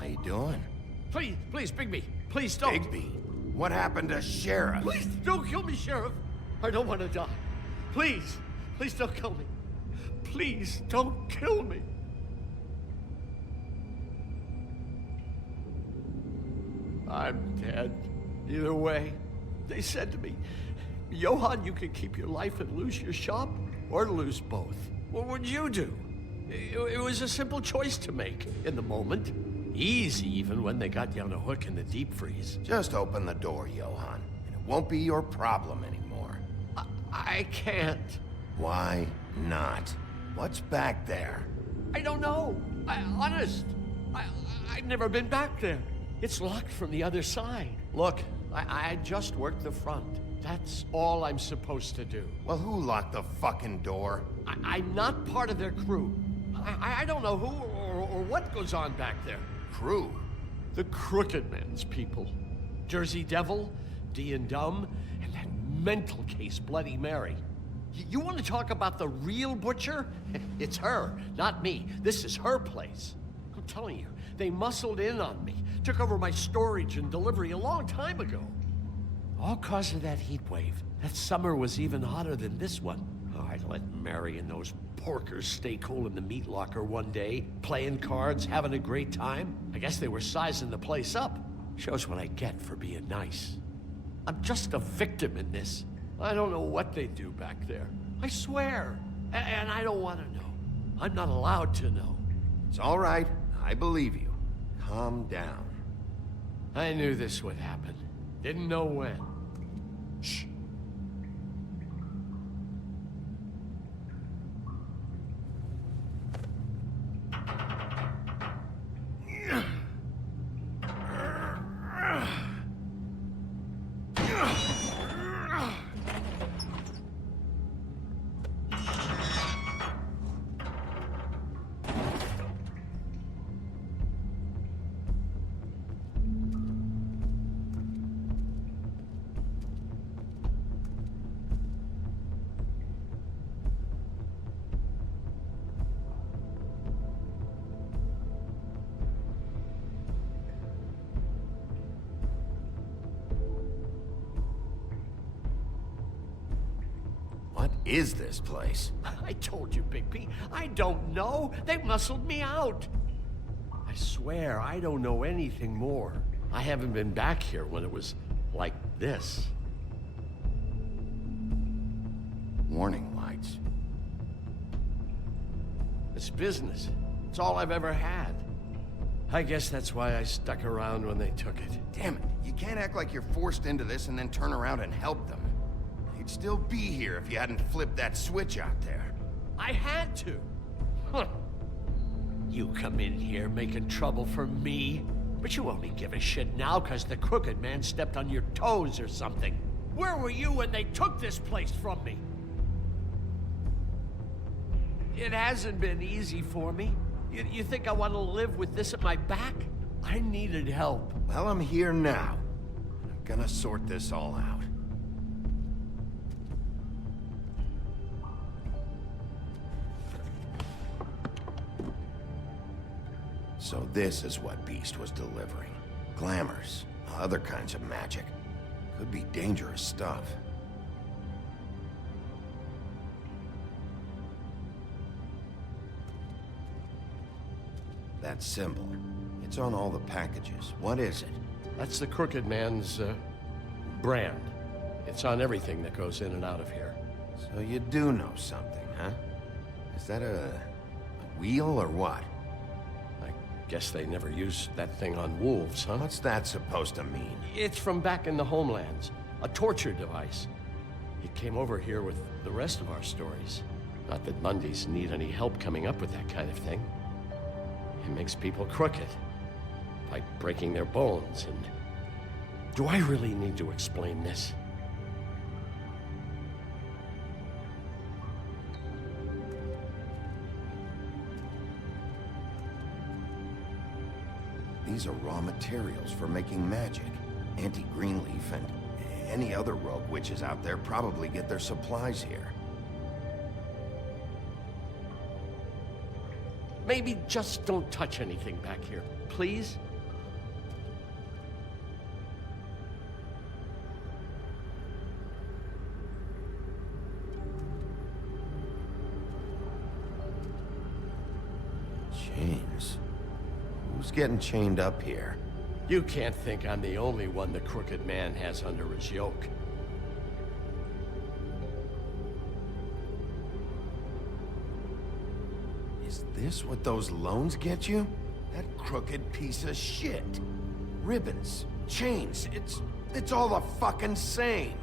you doing? Please, Bigby. Please don't. Bigby? What happened to Sheriff? Please don't kill me, Sheriff. I don't want to die. Please don't kill me. Please don't kill me. I'm dead. Either way, they said to me, Johann, you can keep your life and lose your shop, or lose both. What would you do? It was a simple choice to make in the moment. Easy, even when they got you on a hook in the deep freeze. Just open the door, Johann, and it won't be your problem anymore. I can't. Why not? What's back there? I don't know. Honest. I've never been back there. It's locked from the other side. Look, I just worked the front. That's all I'm supposed to do. Well, who locked the fucking door? I'm not part of their crew. I don't know who or what goes on back there. Crew? The Crooked Men's people. Jersey Devil, D and Dumb, and that mental case, Bloody Mary. You want to talk about the real butcher? It's her, not me. This is her place. I'm telling you, they muscled in on me, took over my storage and delivery a long time ago. All cause of that heat wave. That summer was even hotter than this one. Oh, I let Mary and those porkers stay cool in the meat locker one day, playing cards, having a great time. I guess they were sizing the place up. Shows what I get for being nice. I'm just a victim in this. I don't know what they do back there. I swear. And I don't want to know. I'm not allowed to know. It's all right. I believe you. Calm down. I knew this would happen. Didn't know when. Shh. What is this place? I told you, Bigby. I don't know. They muscled me out. I swear, I don't know anything more. I haven't been back here when it was like this. Warning lights. It's business. It's all I've ever had. I guess that's why I stuck around when they took it. Damn it. You can't act like you're forced into this and then turn around and help them. You'd still be here if you hadn't flipped that switch out there. I had to. Huh. You come in here making trouble for me, but you only give a shit now because the Crooked Man stepped on your toes or something. Where were you when they took this place from me? It hasn't been easy for me. You think I want to live with this at my back? I needed help. Well, I'm here now. I'm gonna sort this all out. So this is what Beast was delivering. Glamours, other kinds of magic. Could be dangerous stuff. That symbol. It's on all the packages. What is it? That's the Crooked Man's, brand. It's on everything that goes in and out of here. So you do know something, huh? Is that a wheel or what? Guess they never used that thing on wolves, huh? What's that supposed to mean? It's from back in the homelands. A torture device. It came over here with the rest of our stories. Not that Mundys need any help coming up with that kind of thing. It makes people crooked. Like breaking their bones and... Do I really need to explain this? These are raw materials for making magic. Auntie Greenleaf and any other rogue witches out there probably get their supplies here. Maybe just don't touch anything back here, please? Chains. Who's getting chained up here? You can't think I'm the only one the Crooked Man has under his yoke. Is this what those loans get you? That crooked piece of shit. Ribbons, chains, it's all the fucking same.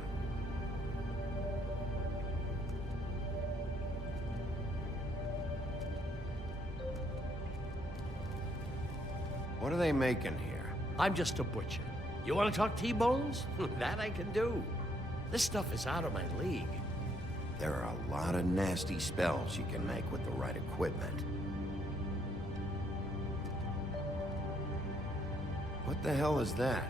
What are they making here? I'm just a butcher. You want to talk T-bones? That I can do. This stuff is out of my league. There are a lot of nasty spells you can make with the right equipment. What the hell is that?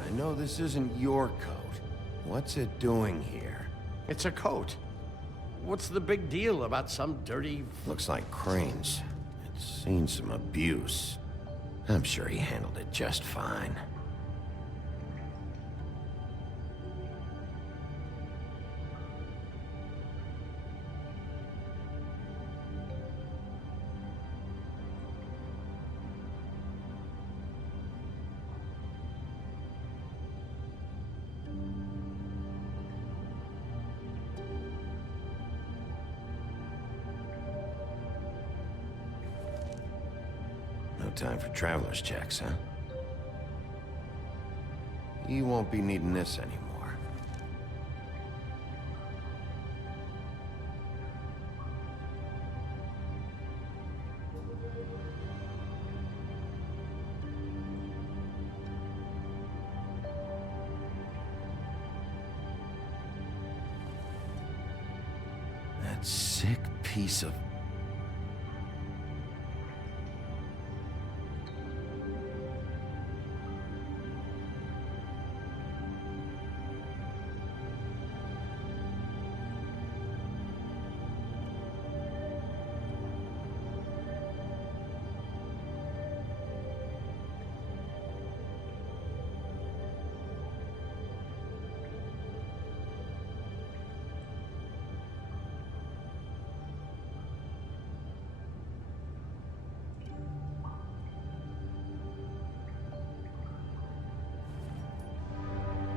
I know this isn't your coat. What's it doing here? It's a coat. What's the big deal about some dirty... Looks like Crane's. It's seen some abuse. I'm sure he handled it just fine. No time for traveler's checks, huh? You won't be needing this anymore. That sick piece of...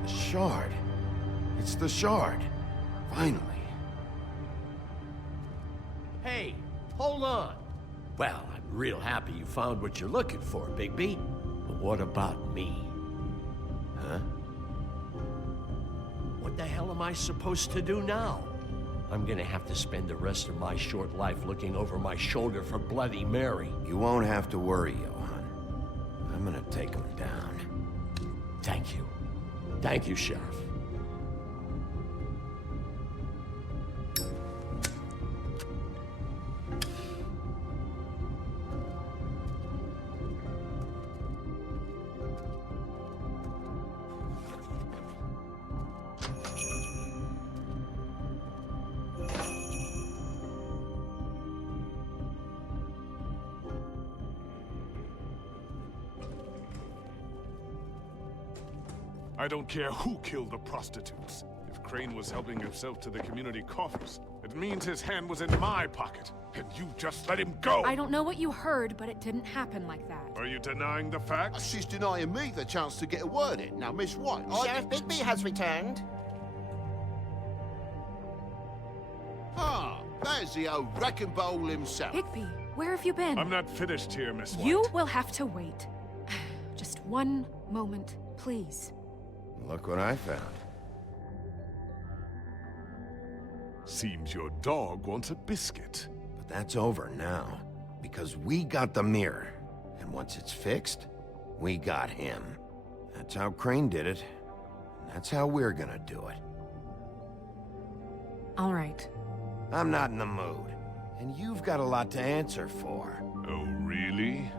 The shard. It's the shard. Finally. Hey, hold on. Well, I'm real happy you found what you're looking for, Bigby. But what about me? Huh? What the hell am I supposed to do now? I'm gonna have to spend the rest of my short life looking over my shoulder for Bloody Mary. You won't have to worry, Johann. I'm gonna take him down. Thank you. Thank you, Sheriff. I don't care who killed the prostitutes. If Crane was helping himself to the community coffers, it means his hand was in my pocket, and you just let him go! I don't know what you heard, but it didn't happen like that. Are you denying the facts? She's denying me the chance to get a word in. Now, Miss White, Sheriff Bigby has returned. Ah, there's the old wrecking bowl himself. Bigby, where have you been? I'm not finished here, Miss White. You will have to wait. Just one moment, please. Look what I found. Seems your dog wants a biscuit. But that's over now, because we got the mirror. And once it's fixed, we got him. That's how Crane did it. And that's how we're gonna do it. All right. I'm not in the mood. And you've got a lot to answer for. Oh, really?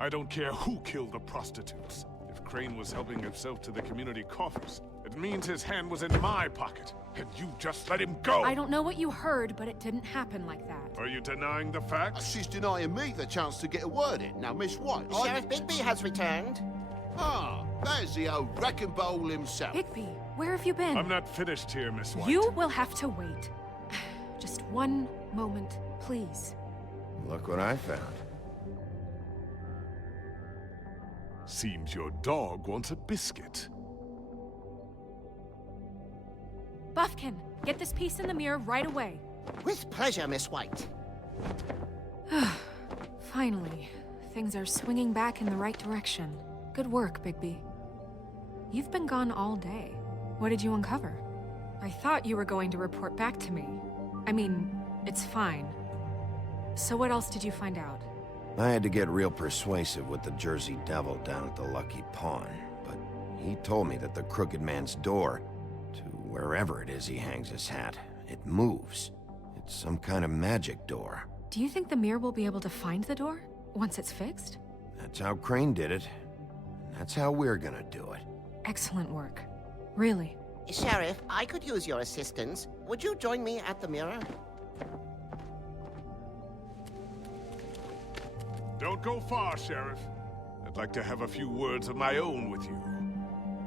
I don't care who killed the prostitutes. If Crane was helping himself to the community coffers, it means his hand was in my pocket, and you just let him go! I don't know what you heard, but it didn't happen like that. Are you denying the facts? She's denying me the chance to get a word in. Now, Miss White, Sheriff Bigby has returned. Ah, there's the old wrecking bowl himself. Bigby, where have you been? I'm not finished here, Miss White. You will have to wait. Just one moment, please. Look what I found. Seems your dog wants a biscuit. Buffkin, get this piece in the mirror right away. With pleasure, Miss White. Finally, things are swinging back in the right direction. Good work, Bigby. You've been gone all day. What did you uncover? I thought you were going to report back to me. I mean, it's fine. So what else did you find out? I had to get real persuasive with the Jersey Devil down at the Lucky Pawn, but he told me that the Crooked Man's door, to wherever it is he hangs his hat, it moves. It's some kind of magic door. Do you think the mirror will be able to find the door once it's fixed? That's how Crane did it. And that's how we're gonna do it. Excellent work. Really. Sheriff, I could use your assistance. Would you join me at the mirror? Don't go far, Sheriff. I'd like to have a few words of my own with you.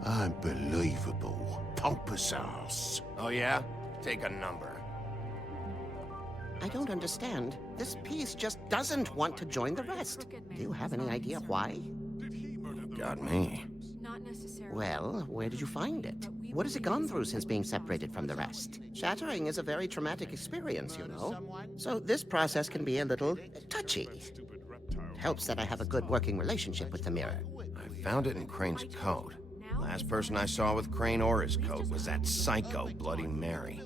Unbelievable. Pompous ass. Oh yeah? Take a number. I don't understand. This piece just doesn't want to join the rest. Do you have any idea why? Got me. Not necessarily. Well, where did you find it? What has it gone through since being separated from the rest? Shattering is a very traumatic experience, you know. So this process can be a little touchy. It helps that I have a good working relationship with the mirror. I found it in Crane's coat. Last person I saw with Crane or his coat was that psycho Bloody Mary.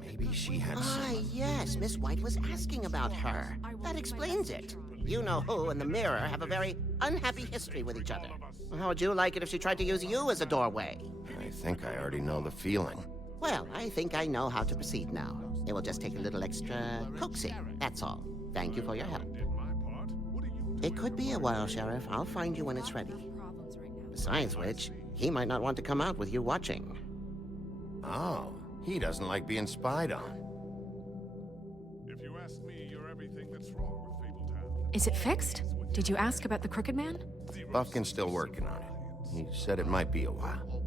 Maybe she had some... yes, Miss White was asking about her. That explains it. You know who and the mirror have a very unhappy history with each other. How would you like it if she tried to use you as a doorway? I think I already know the feeling. Well, I think I know how to proceed now. It will just take a little extra coaxing, that's all. Thank you for your help. It could be a while, Sheriff. I'll find you when it's ready. Besides which, he might not want to come out with you watching. Oh, he doesn't like being spied on. If you ask me, you're everything that's wrong with Fabletown. Is it fixed? Did you ask about the Crooked Man? Buffkin's still working on it. He said it might be a while.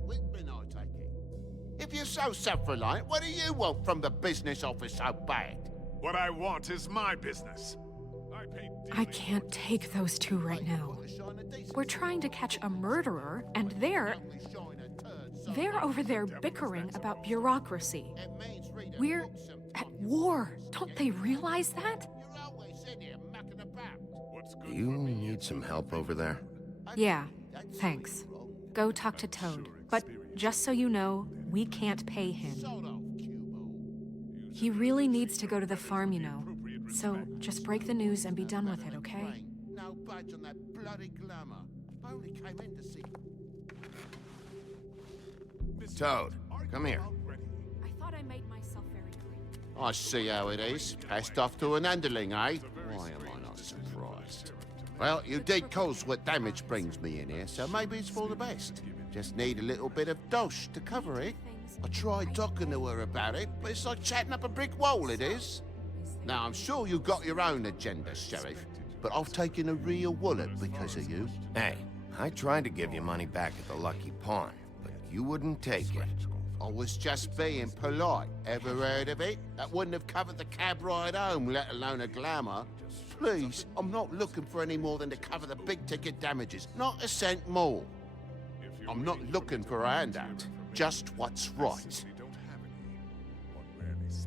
If you're so self-reliant, what do you want from the business office so bad? What I want is my business. I can't take those two right now. We're trying to catch a murderer, and they're over there bickering about bureaucracy. We're at war. Don't they realize that? Do you need some help over there? Yeah, thanks. Go talk to Toad. But just so you know, we can't pay him. He really needs to go to the farm, you know. So just break the news and be done with it, okay? No budge on that bloody glamour. I only came in to see. Toad, come here. I thought I made myself very clear. I see how it is. Passed off to an underling, eh? Why am I not surprised? Well, you did cause what damage brings me in here, so maybe it's for the best. Just need a little bit of dosh to cover it. I tried talking to her about it, but it's like chatting up a brick wall, it is. Now, I'm sure you got your own agenda, Sheriff, but I've taken a real wallet because of you. Hey, I tried to give you money back at the Lucky Pawn, but you wouldn't take it. I was just being polite. Ever heard of it? That wouldn't have covered the cab ride home, let alone a glamour. Please, I'm not looking for any more than to cover the big-ticket damages. Not a cent more. I'm not looking for a handout. Just what's right.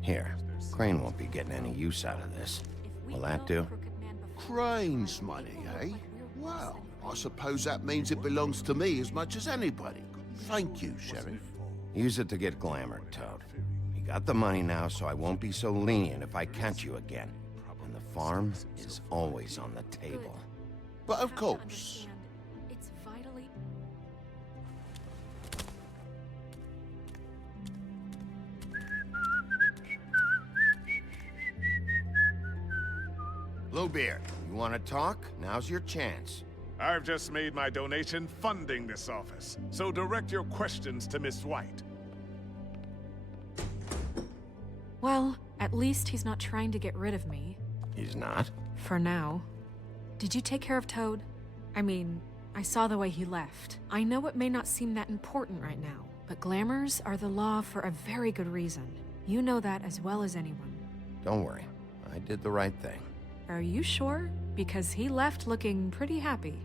Here, Crane won't be getting any use out of this. Will that do? Crane's money, eh? Well, I suppose that means it belongs to me as much as anybody. Thank you, Sheriff. Use it to get glamored, Toad. You got the money now, so I won't be so lenient if I catch you again. And the farm is always on the table. But of course. It's vitally... Bluebeard, you want to talk? Now's your chance. I've just made my donation funding this office, so direct your questions to Miss White. Well, at least he's not trying to get rid of me. He's not? For now. Did you take care of Toad? I mean, I saw the way he left. I know it may not seem that important right now, but glamours are the law for a very good reason. You know that as well as anyone. Don't worry. I did the right thing. Are you sure? Because he left looking pretty happy.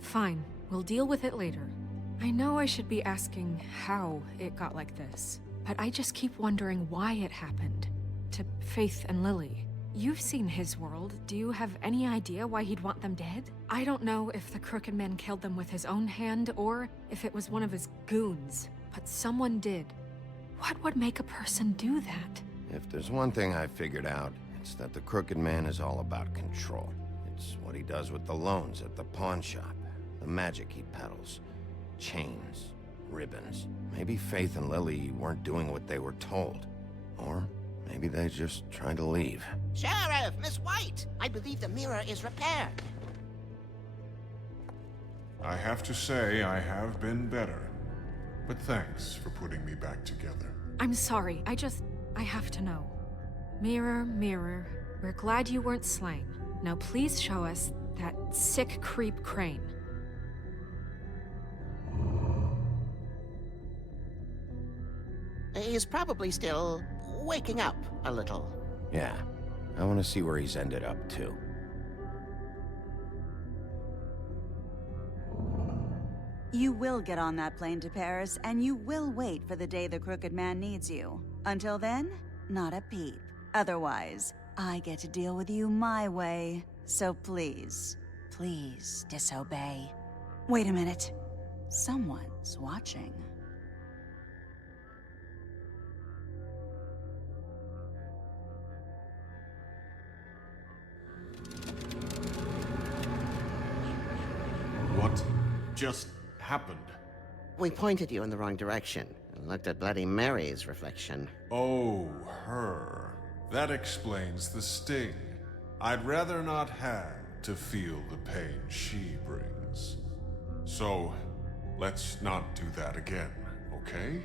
Fine, we'll deal with it later. I know I should be asking how it got like this, but I just keep wondering why it happened. To Faith and Lily. You've seen his world. Do you have any idea why he'd want them dead? I don't know if the Crooked Man killed them with his own hand or if it was one of his goons, but someone did. What would make a person do that? If there's one thing I figured out, it's that the Crooked Man is all about control. It's what he does with the loans at the pawn shop, the magic he peddles, chains, ribbons. Maybe Faith and Lily weren't doing what they were told. Or maybe they just tried to leave. Sheriff, Miss White! I believe the mirror is repaired. I have to say I have been better. But thanks for putting me back together. I'm sorry, I have to know. Mirror, mirror, we're glad you weren't slain. Now please show us that sick creep Crane. He's probably still waking up a little. Yeah, I want to see where he's ended up, too. You will get on that plane to Paris, and you will wait for the day the Crooked Man needs you. Until then, not a peep. Otherwise, I get to deal with you my way. So please, please disobey. Wait a minute. Someone's watching. What just happened? We pointed you in the wrong direction and looked at Bloody Mary's reflection. Oh, her. That explains the sting. I'd rather not have to feel the pain she brings. So, let's not do that again, okay?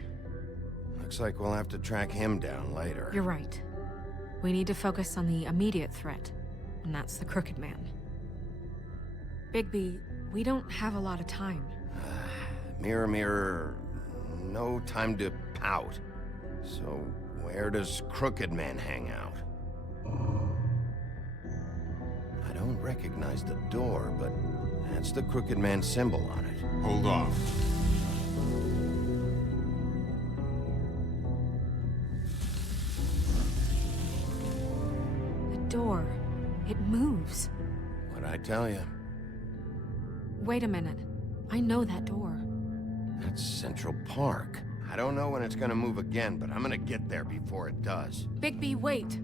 Looks like we'll have to track him down later. You're right. We need to focus on the immediate threat, and that's the Crooked Man. Bigby, we don't have a lot of time. Mirror, mirror, no time to pout. So, where does Crooked Man hang out? I don't recognize the door, but that's the Crooked Man symbol on it. Hold on. The door. It moves. What I tell you? Wait a minute. I know that door. That's Central Park. I don't know when it's gonna move again, but I'm gonna get there before it does. Bigby, wait.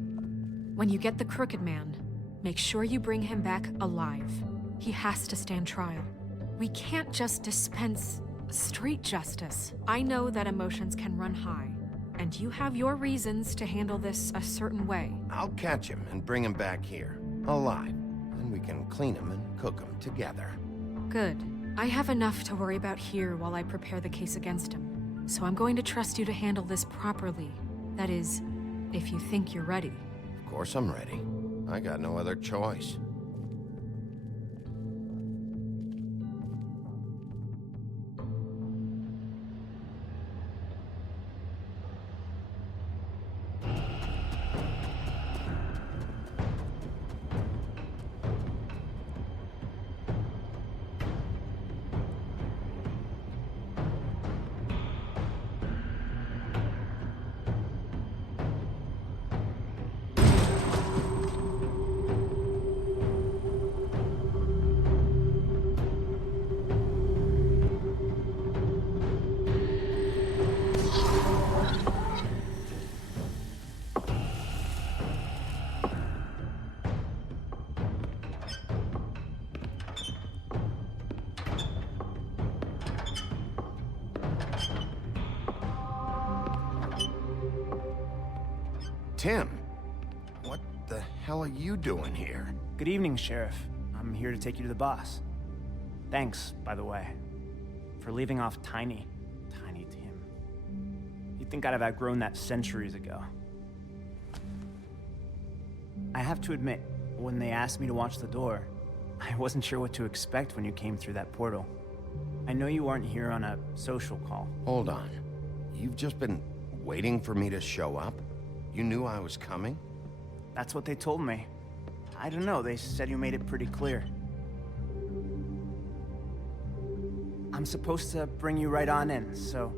When you get the Crooked Man, make sure you bring him back alive. He has to stand trial. We can't just dispense street justice. I know that emotions can run high, and you have your reasons to handle this a certain way. I'll catch him and bring him back here, alive. Then we can clean him and cook him together. Good. I have enough to worry about here while I prepare the case against him. So I'm going to trust you to handle this properly. That is, if you think you're ready. Of course I'm ready. I got no other choice. Tim, what the hell are you doing here? Good evening, Sheriff. I'm here to take you to the boss. Thanks, by the way, for leaving off Tiny Tim. You'd think I'd have outgrown that centuries ago. I have to admit, when they asked me to watch the door, I wasn't sure what to expect when you came through that portal. I know you weren't here on a social call. Hold on. You've just been waiting for me to show up? You knew I was coming? That's what they told me. I don't know, they said you made it pretty clear. I'm supposed to bring you right on in, so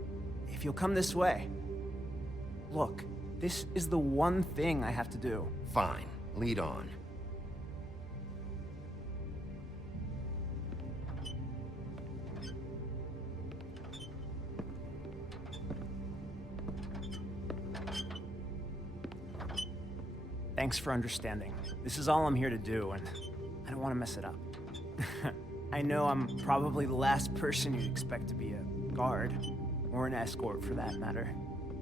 if you'll come this way. Look, this is the one thing I have to do. Fine, lead on. Thanks for understanding. This is all I'm here to do, and I don't want to mess it up. I know I'm probably the last person you'd expect to be a guard, or an escort for that matter.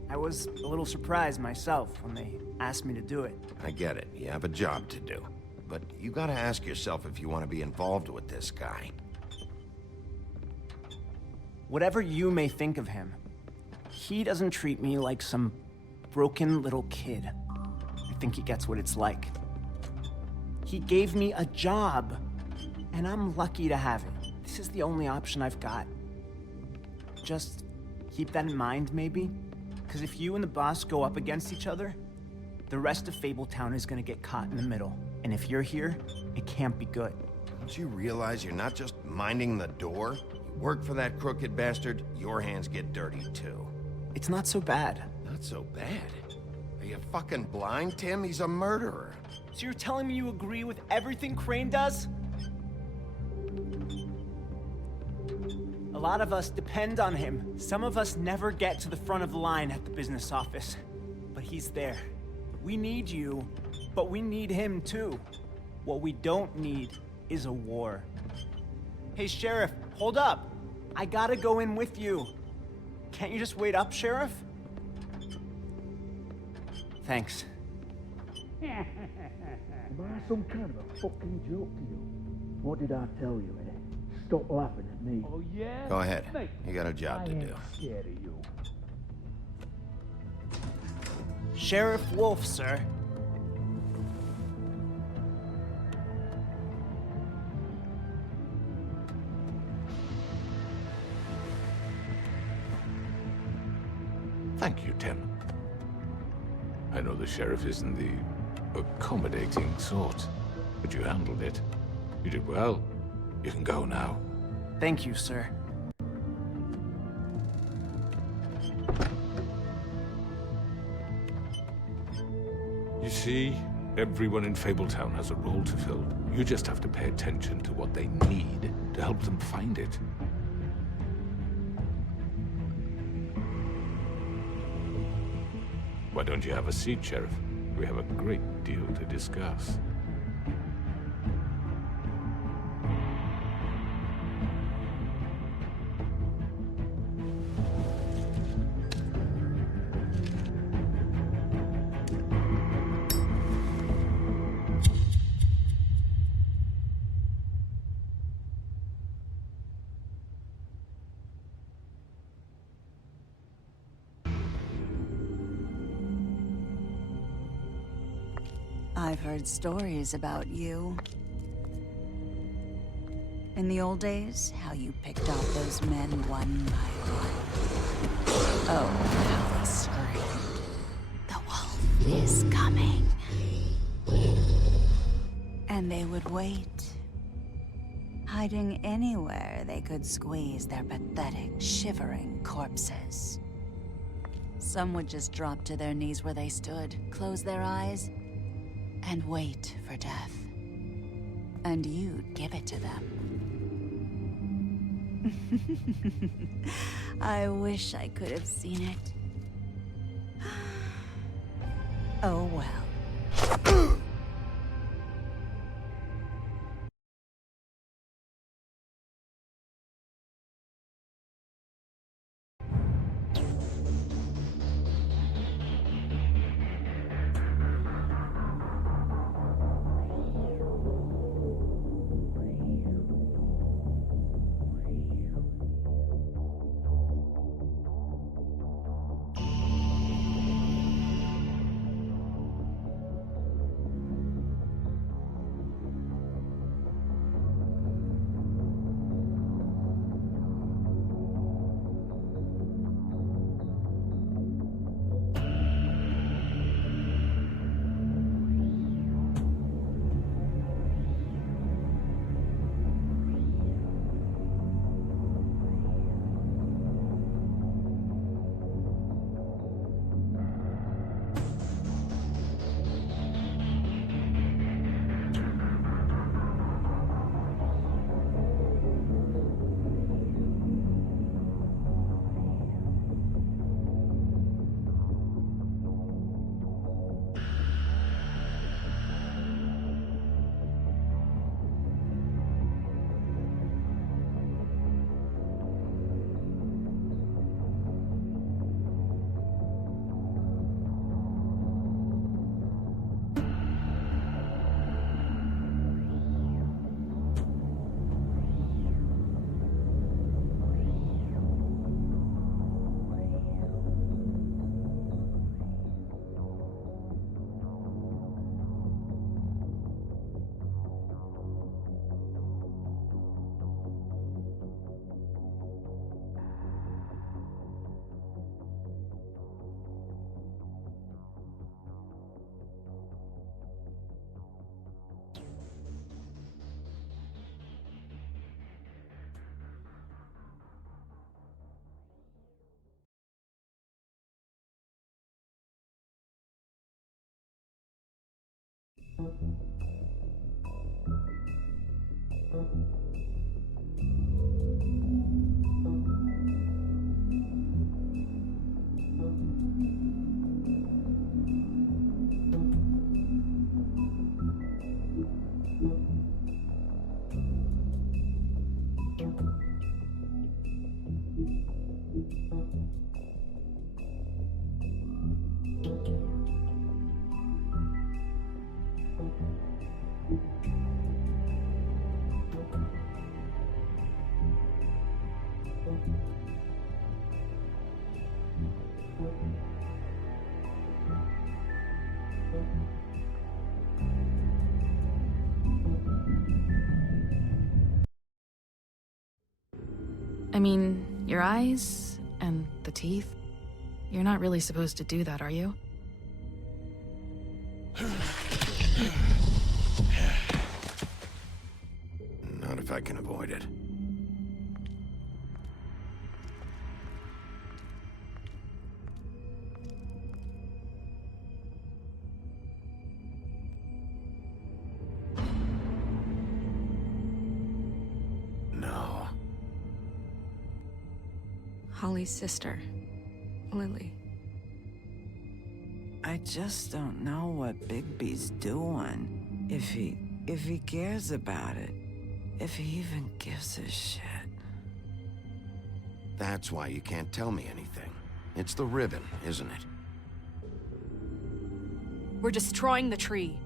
I was a little surprised myself when they asked me to do it. I get it. You have a job to do. But you gotta ask yourself if you want to be involved with this guy. Whatever you may think of him, he doesn't treat me like some broken little kid. I think he gets what it's like. He gave me a job, and I'm lucky to have it. This is the only option I've got. Just keep that in mind, maybe? Because if you and the boss go up against each other, the rest of Fabletown is gonna get caught in the middle. And if you're here, it can't be good. Don't you realize you're not just minding the door? You work for that crooked bastard, your hands get dirty too. It's not so bad. Not so bad? Are you fucking blind, Tim? He's a murderer. So you're telling me you agree with everything Crane does? A lot of us depend on him. Some of us never get to the front of the line at the business office. But he's there. We need you, but we need him too. What we don't need is a war. Hey, Sheriff, hold up. I gotta go in with you. Can't you just wait up, Sheriff? Thanks. Am I some kind of a fucking joke to you? What did I tell you, eh? Stop laughing at me. Oh, yeah? Go ahead. You got a job to do. Scared of you. Sheriff Wolf, sir. Thank you, Tim. I know the sheriff isn't the accommodating sort, but you handled it. You did well. You can go now. Thank you, sir. You see, everyone in Fabletown has a role to fill. You just have to pay attention to what they need to help them find it. Why don't you have a seat, Sheriff? We have a great deal to discuss. I've heard stories about you. In the old days, how you picked off those men one by one. Oh, how they screamed. The wolf is coming. And they would wait, hiding anywhere they could squeeze their pathetic, shivering corpses. Some would just drop to their knees where they stood, close their eyes, and wait for death. And you'd give it to them. I wish I could have seen it. Oh well. I mean, your eyes and the teeth. You're not really supposed to do that, are you? Not if I can avoid it. Holly's sister, Lily. I just don't know what Bigby's doing. If he cares about it. If he even gives a shit. That's why you can't tell me anything. It's the ribbon, isn't it? We're destroying the tree.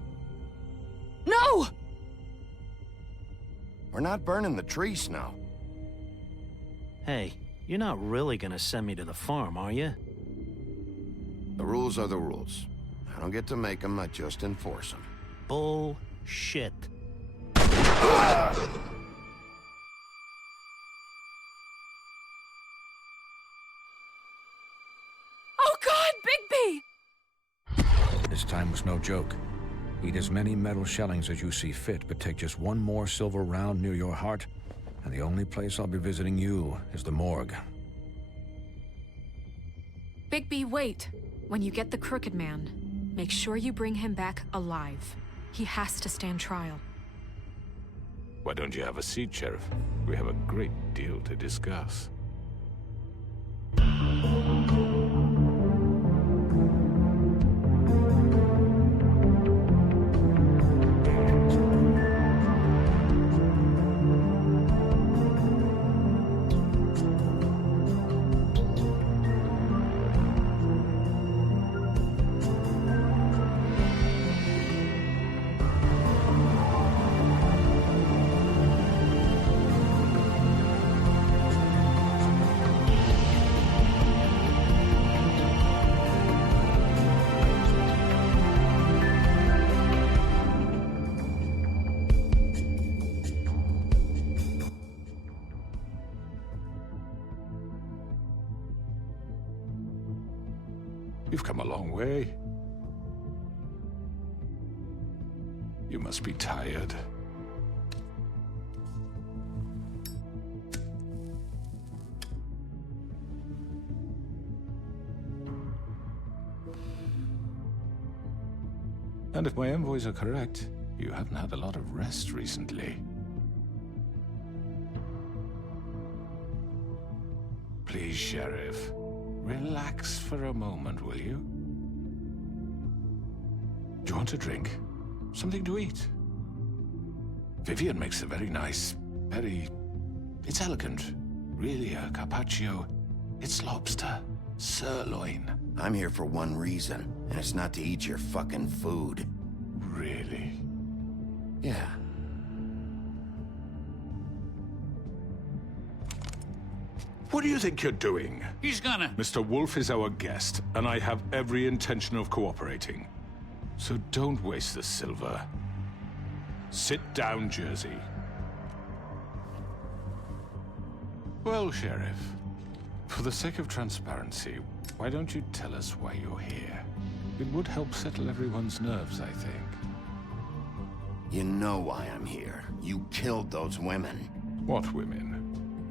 No! We're not burning the tree, Snow. Hey, you're not really gonna send me to the farm, are you? The rules are the rules. I don't get to make them, I just enforce them. Bullshit. Oh God, Bigby! This time was no joke. Eat as many metal shellings as you see fit, but take just one more silver round near your heart, and the only place I'll be visiting you is the morgue. Bigby, wait. When you get the Crooked Man, make sure you bring him back alive. He has to stand trial. Why don't you have a seat, Sheriff? We have a great deal to discuss. You've come a long way. You must be tired. And if my envoys are correct, you haven't had a lot of rest recently. Please, Sheriff. Relax for a moment, will you? Do you want a drink? Something to eat? Vivian makes a very nice, it's elegant. Really, a carpaccio. It's lobster. Sirloin. I'm here for one reason, and it's not to eat your fucking food. Really? Yeah. What do you think you're doing? He's gonna... Mr. Wolf is our guest, and I have every intention of cooperating. So don't waste the silver. Sit down, Jersey. Well, Sheriff, for the sake of transparency, why don't you tell us why you're here? It would help settle everyone's nerves, I think. You know why I'm here. You killed those women. What women?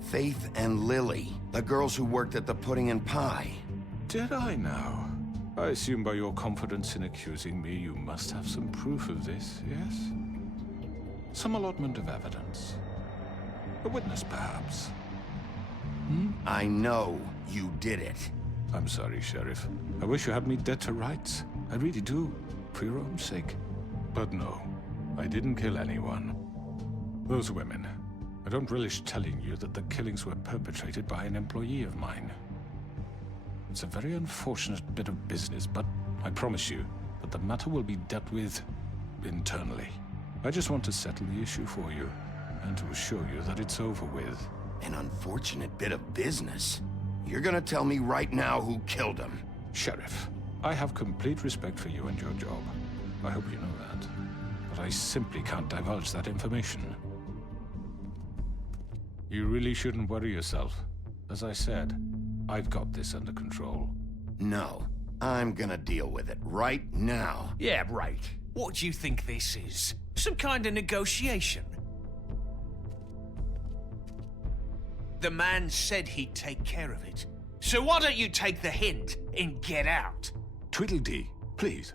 Faith and Lily, the girls who worked at the Pudding and Pie. Did I now? I assume by your confidence in accusing me, you must have some proof of this, yes? Some allotment of evidence. A witness, perhaps. I know you did it. I'm sorry, Sheriff. I wish you had me dead to rights. I really do, for your own sake. But no, I didn't kill anyone. Those women. I don't relish telling you that the killings were perpetrated by an employee of mine. It's a very unfortunate bit of business, but I promise you that the matter will be dealt with internally. I just want to settle the issue for you, and to assure you that it's over with. An unfortunate bit of business? You're gonna tell me right now who killed him? Sheriff, I have complete respect for you and your job. I hope you know that. But I simply can't divulge that information. You really shouldn't worry yourself. As I said, I've got this under control. No, I'm gonna deal with it right now. Yeah, right. What do you think this is? Some kind of negotiation? The man said he'd take care of it. So why don't you take the hint and get out? Tweedledee, please.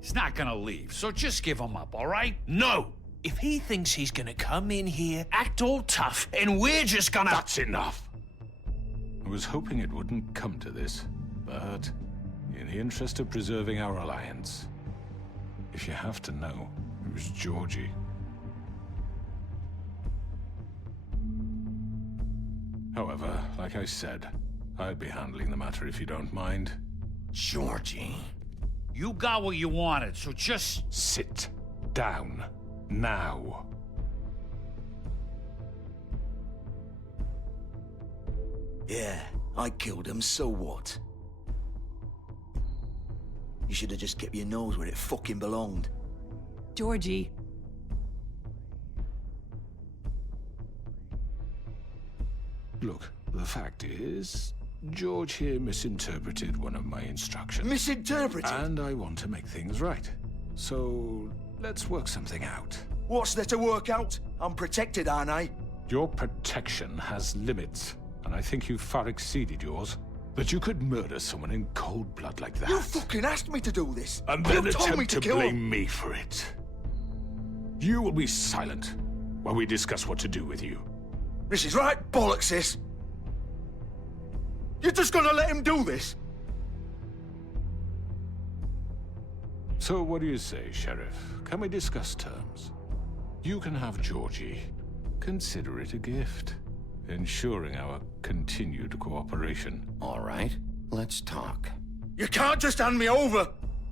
He's not gonna leave, so just give him up, all right? No! If he thinks he's gonna come in here, act all tough, and we're just gonna... That's enough! I was hoping it wouldn't come to this, but in the interest of preserving our alliance, if you have to know, it was Georgie. However, like I said, I'll be handling the matter if you don't mind. Georgie. You got what you wanted, so just... Sit down. Now. Yeah, I killed him, so what? You should have just kept your nose where it fucking belonged. Georgie. Look, the fact is, George here misinterpreted one of my instructions. Misinterpreted? And I want to make things right. So, let's work something out. What's there to work out? I'm protected, aren't I? Your protection has limits, and I think you've far exceeded yours. That you could murder someone in cold blood like that. You fucking asked me to do this! And then you told me attempt to to kill blame him. me for it. You will be silent while we discuss what to do with you. This is right bollocks, this! You're just gonna let him do this? So what do you say, Sheriff? Can we discuss terms? You can have Georgie. Consider it a gift, ensuring our continued cooperation. All right, let's talk. You can't just hand me over!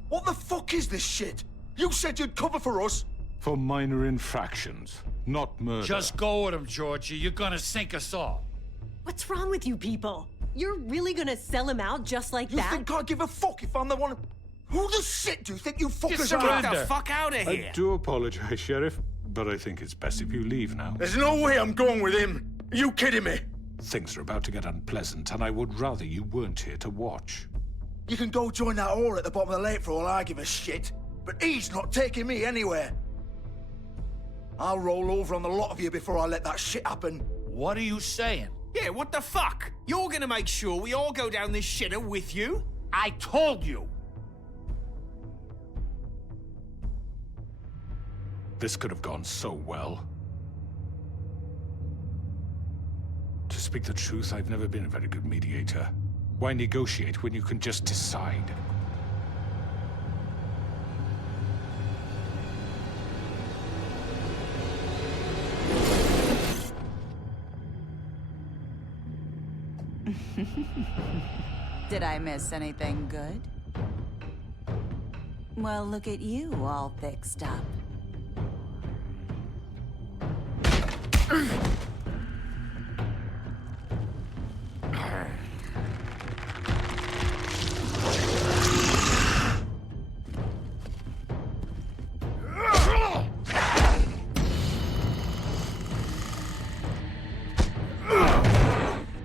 What the fuck is this shit? You said you'd cover for us! For minor infractions, not murder. Just go with him, Georgie. You're gonna sink us all. What's wrong with you people? You're really gonna sell him out just like that? You think I give a fuck if I'm the one... Who the shit do you think you fuckers Get are? the fuck out of here! I do apologize, Sheriff, but I think it's best if you leave now. There's no way I'm going with him. Are you kidding me? Things are about to get unpleasant, and I would rather you weren't here to watch. You can go join that whore at the bottom of the lake for all I give a shit. But he's not taking me anywhere. I'll roll over on the lot of you before I let that shit happen. What are you saying? Yeah, what the fuck? You're gonna make sure we all go down this shitter with you? I told you! This could have gone so well. To speak the truth, I've never been a very good mediator. Why negotiate when you can just decide? Did I miss anything good? Well, look at you, all fixed up.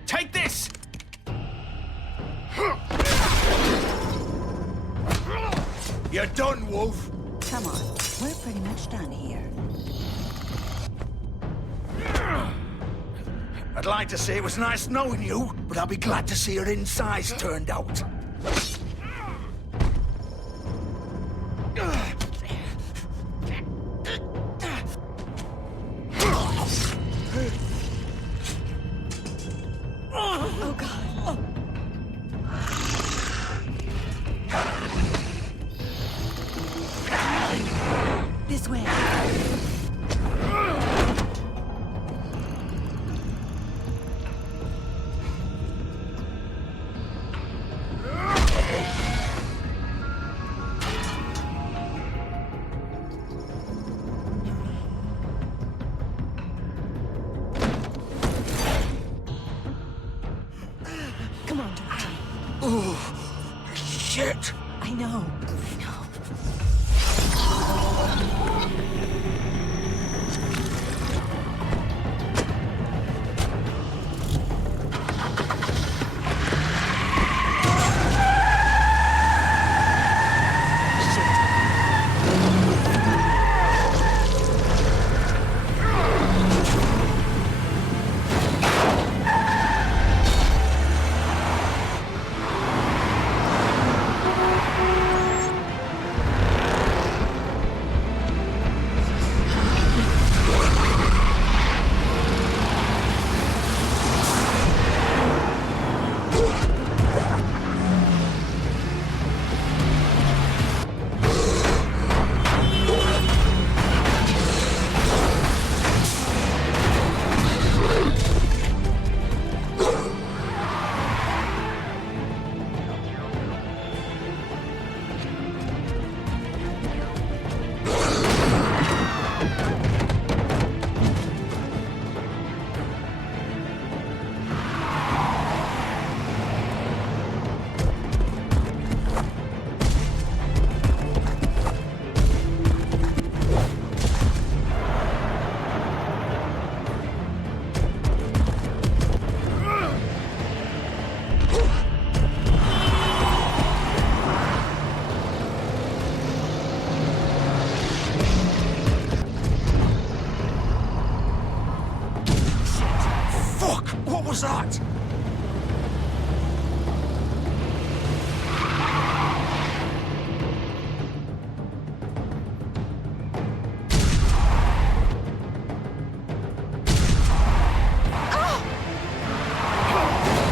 Take this! You're done, Wolf. Come on, we're pretty much done here. I'd like to say it was nice knowing you, but I'll be glad to see your insides turned out. Oh, God. Oh. This way. Come on, Georgie. Oh, shit. I know. was that?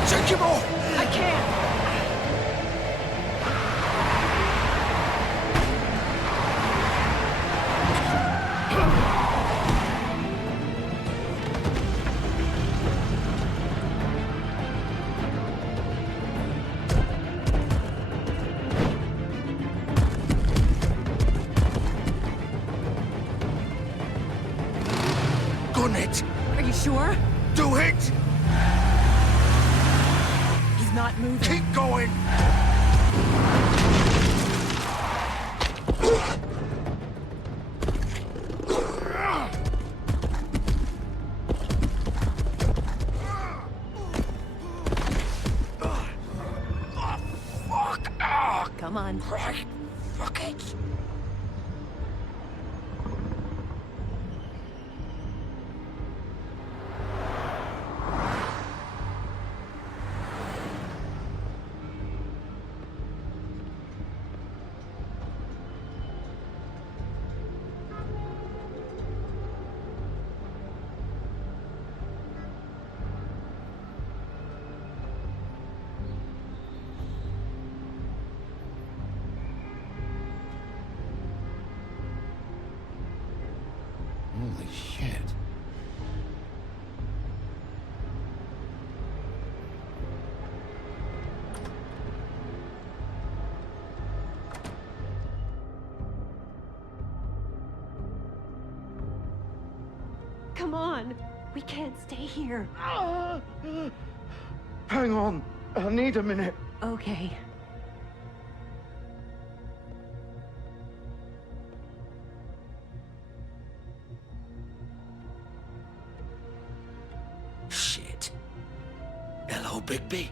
Take him off! I can't! Gun it! Are you sure? Do it! He's not moving. Keep going! Come on. Right. Fuck it. Holy shit. Come on. We can't stay here. Hang on. I need a minute. Okay. Shit. Hello, Bigby.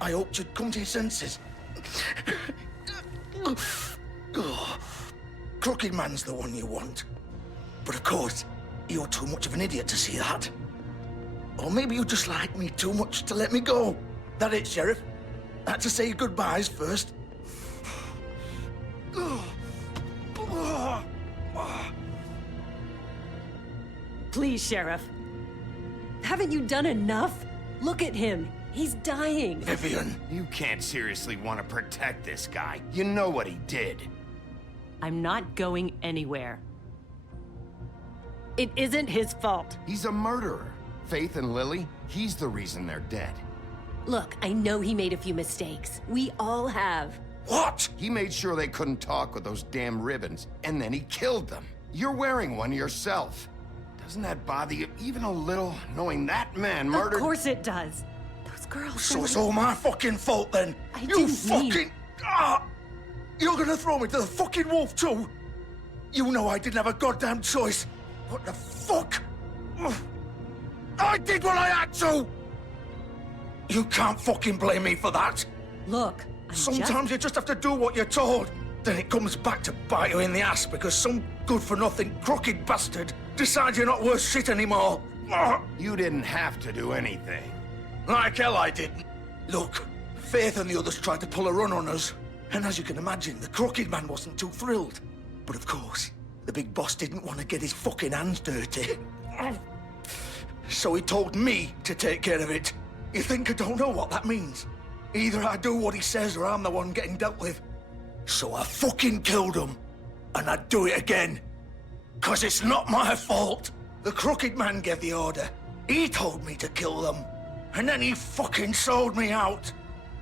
I hoped you'd come to your senses. Oh, Crooked Man's the one you want. But of course, you're too much of an idiot to see that. Or maybe you just like me too much to let me go. That it, Sheriff? Had to say goodbyes first. Please, Sheriff. Haven't you done enough? Look at him. He's dying. Vivian. You can't seriously want to protect this guy. You know what he did. I'm not going anywhere. It isn't his fault. He's a murderer. Faith and Lily, he's the reason they're dead. Look, I know he made a few mistakes. We all have. What? He made sure they couldn't talk with those damn ribbons, and then he killed them. You're wearing one yourself. Doesn't that bother you even a little, knowing that man murdered— Of course it does. Those girls— So it's all my fucking fault then? I You didn't fucking— mean— You're gonna throw me to the fucking wolf too? You know I didn't have a goddamn choice. What the fuck? I did what I had to! You can't fucking blame me for that. Look, Sometimes you just have to do what you're told. Then it comes back to bite you in the ass because some good-for-nothing crooked bastard decides you're not worth shit anymore. You didn't have to do anything. Like hell I didn't. Look, Faith and the others tried to pull a run on us. And as you can imagine, the Crooked Man wasn't too thrilled. But of course, the big boss didn't want to get his fucking hands dirty. So he told me to take care of it. You think I don't know what that means? Either I do what he says or I'm the one getting dealt with. So I fucking killed him. And I'd do it again. 'Cause it's not my fault. The Crooked Man gave the order. He told me to kill them. And then he fucking sold me out.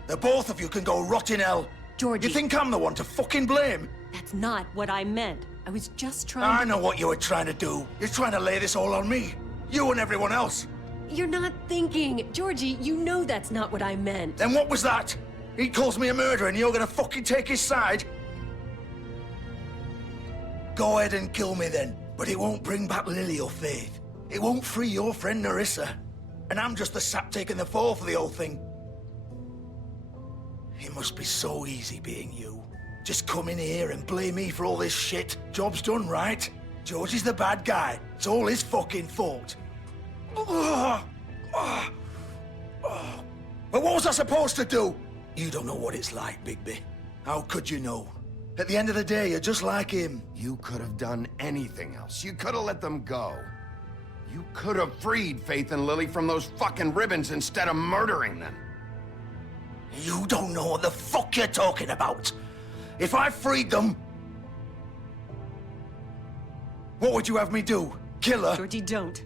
The both of you can go rot in hell. Georgie. You think I'm the one to fucking blame? That's not what I meant. I was just trying I to— know what you were trying to do. You're trying to lay this all on me. You and everyone else. You're not thinking. Georgie, you know that's not what I meant. Then what was that? He calls me a murderer and you're gonna fucking take his side? Go ahead and kill me then. But it won't bring back Lily or Faith. It won't free your friend Nerissa. And I'm just the sap taking the fall for the whole thing. It must be so easy being you. Just come in here and blame me for all this shit. Job's done, right? George is the bad guy. It's all his fucking fault. But what was I supposed to do? You don't know what it's like, Bigby. How could you know? At the end of the day, you're just like him. You could have done anything else. You could have let them go. You could have freed Faith and Lily from those fucking ribbons instead of murdering them. You don't know what the fuck you're talking about. If I freed them... What would you have me do? Kill her? Georgie, don't.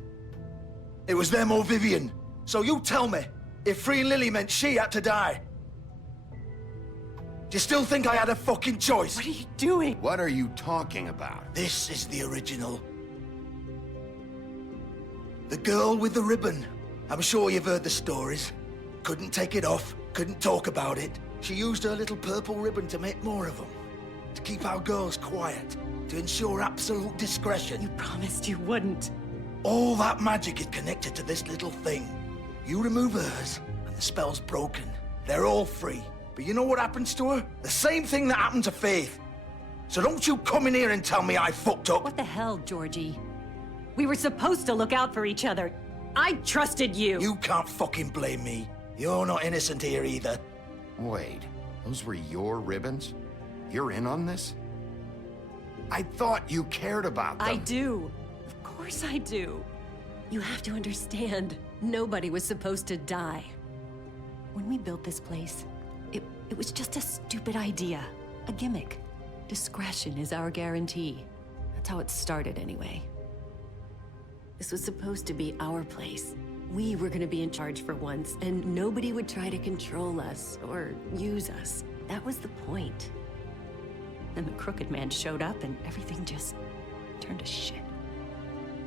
It was them or Vivian. So you tell me, if freeing Lily meant she had to die, do you still think I had a fucking choice? What are you doing? What are you talking about? This is the original. The girl with the ribbon. I'm sure you've heard the stories. Couldn't take it off, couldn't talk about it. She used her little purple ribbon to make more of them. To keep our girls quiet. To ensure absolute discretion. You promised you wouldn't. All that magic is connected to this little thing. You remove hers, and the spell's broken. They're all free. But you know what happens to her? The same thing that happened to Faith. So don't you come in here and tell me I fucked up. What the hell, Georgie? We were supposed to look out for each other. I trusted you. You can't fucking blame me. You're not innocent here either. Wait, those were your ribbons? You're in on this? I thought you cared about them. I do. Of course I do. You have to understand, nobody was supposed to die. When we built this place, it was just a stupid idea. A gimmick. Discretion is our guarantee. That's how it started anyway. This was supposed to be our place. We were gonna be in charge for once, and nobody would try to control us or use us. That was the point. Then the Crooked Man showed up and everything just turned to shit.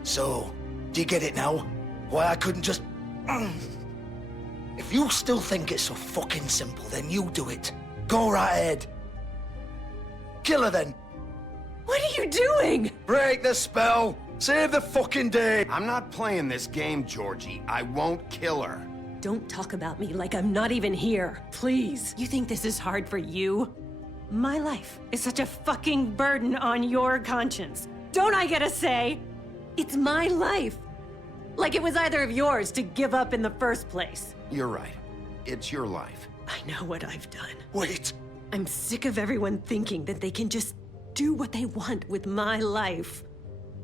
So, do you get it now? Why I couldn't just... If you still think it's so fucking simple, then you do it. Go right ahead. Kill her then. What are you doing? Break the spell. Save the fucking day. I'm not playing this game, Georgie. I won't kill her. Don't talk about me like I'm not even here. Please. You think this is hard for you? My life is such a fucking burden on your conscience. Don't I get a say? It's my life. Like it was either of yours to give up in the first place. You're right. It's your life. I know what I've done. Wait. I'm sick of everyone thinking that they can just do what they want with my life.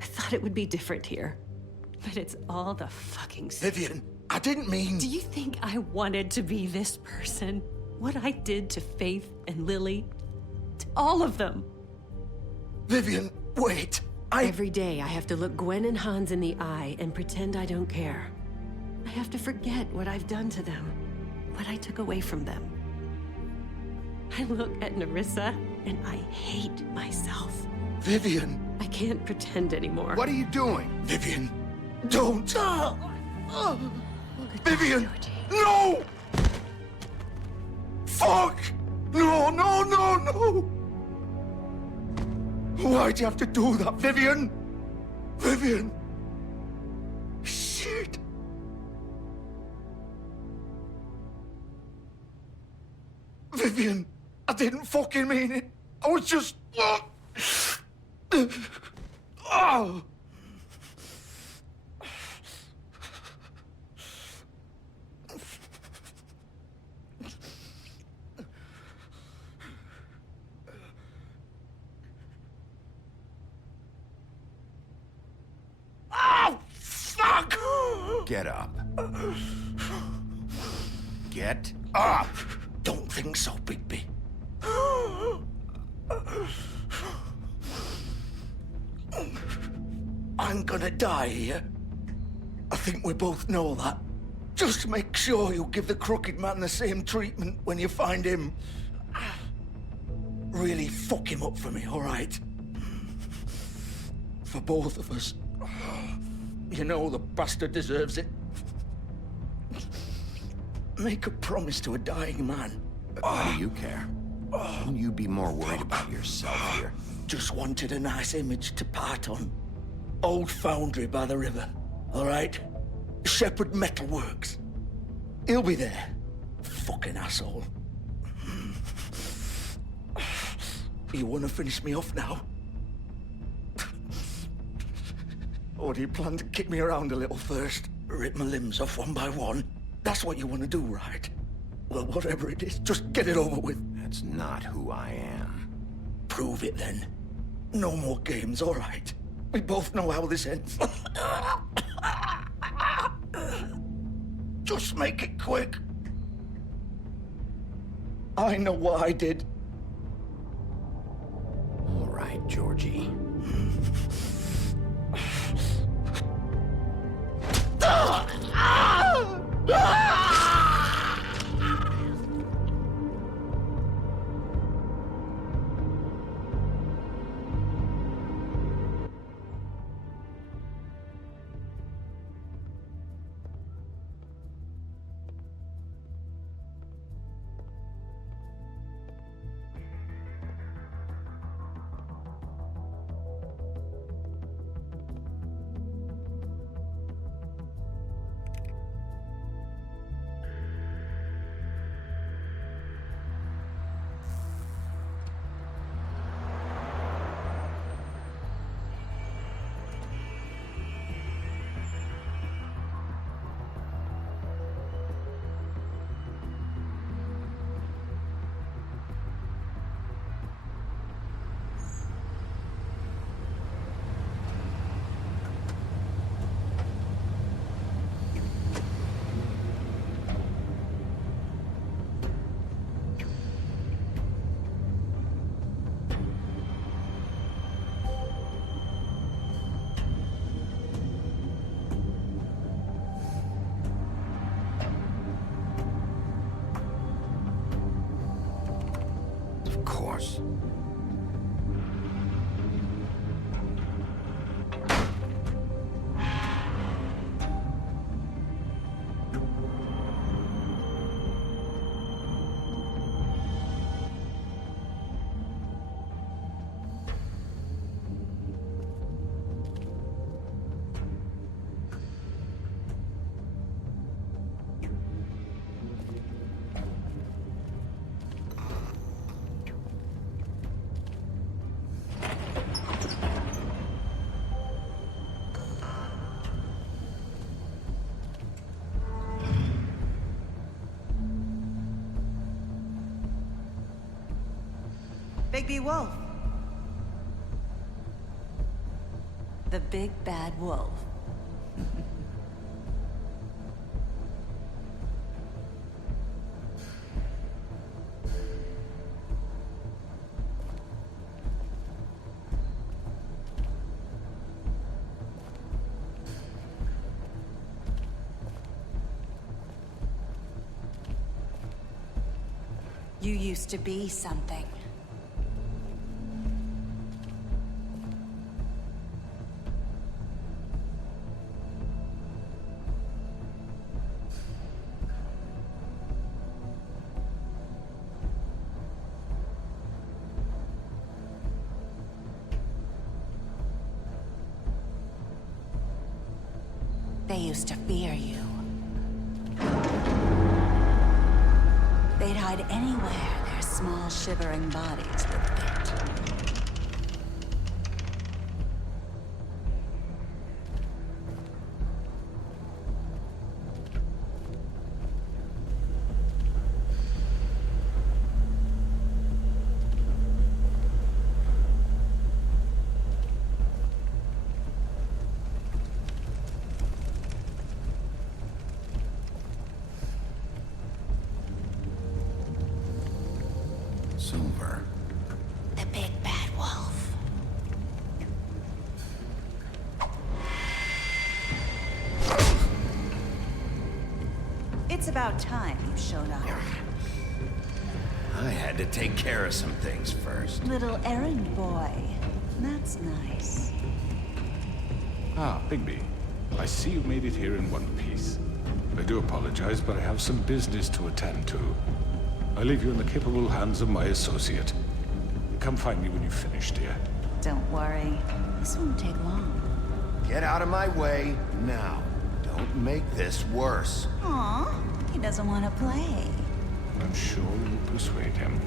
I thought it would be different here. But it's all the fucking stuff. Vivian, I didn't mean... Do you think I wanted to be this person? What I did to Faith and Lily? To all of them? Vivian, wait. Every day I have to look Gwen and Hans in the eye and pretend I don't care. I have to forget what I've done to them. What I took away from them. I look at Nerissa and I hate myself. Vivian. I can't pretend anymore. What are you doing? Vivian, don't. Vivian, no! Fuck! No, no, no, no! Why'd you have to do that, Vivian? Vivian! Shit! Vivian, I didn't fucking mean it. I was just... Oh! Oh, fuck! Get up. Get up! Don't think so, Bigby. I'm gonna die here. I think we both know that. Just make sure you give the Crooked Man the same treatment when you find him. Really fuck him up for me, all right? For both of us. You know the bastard deserves it. Make a promise to a dying man. Why do you care? Shouldn't you be more worried about yourself here? Just wanted a nice image to part on. Old foundry by the river, all right? Shepherd Metalworks. He'll be there. Fucking asshole. You want to finish me off now? Or do you plan to kick me around a little first? Rip my limbs off one by one? That's what you want to do, right? Well, whatever it is, just get it over with. That's not who I am. Prove it, then. No more games, all right? We both know how this ends. Just make it quick. I know what I did. All right, Georgie. Of course. Bigby Wolf. The big bad wolf. You used to be something. They used to fear you. They'd hide anywhere their small, shivering bodies would fit. Silver. The big bad wolf. It's about time you showed up. I had to take care of some things first. Little errand boy. That's nice. Ah, Bigby. I see you made it here in one piece. I do apologize, but I have some business to attend to. I leave you in the capable hands of my associate. Come find me when you've finished, dear. Don't worry. This won't take long. Get out of my way now. Don't make this worse. Aw, he doesn't want to play. I'm sure you'll persuade him.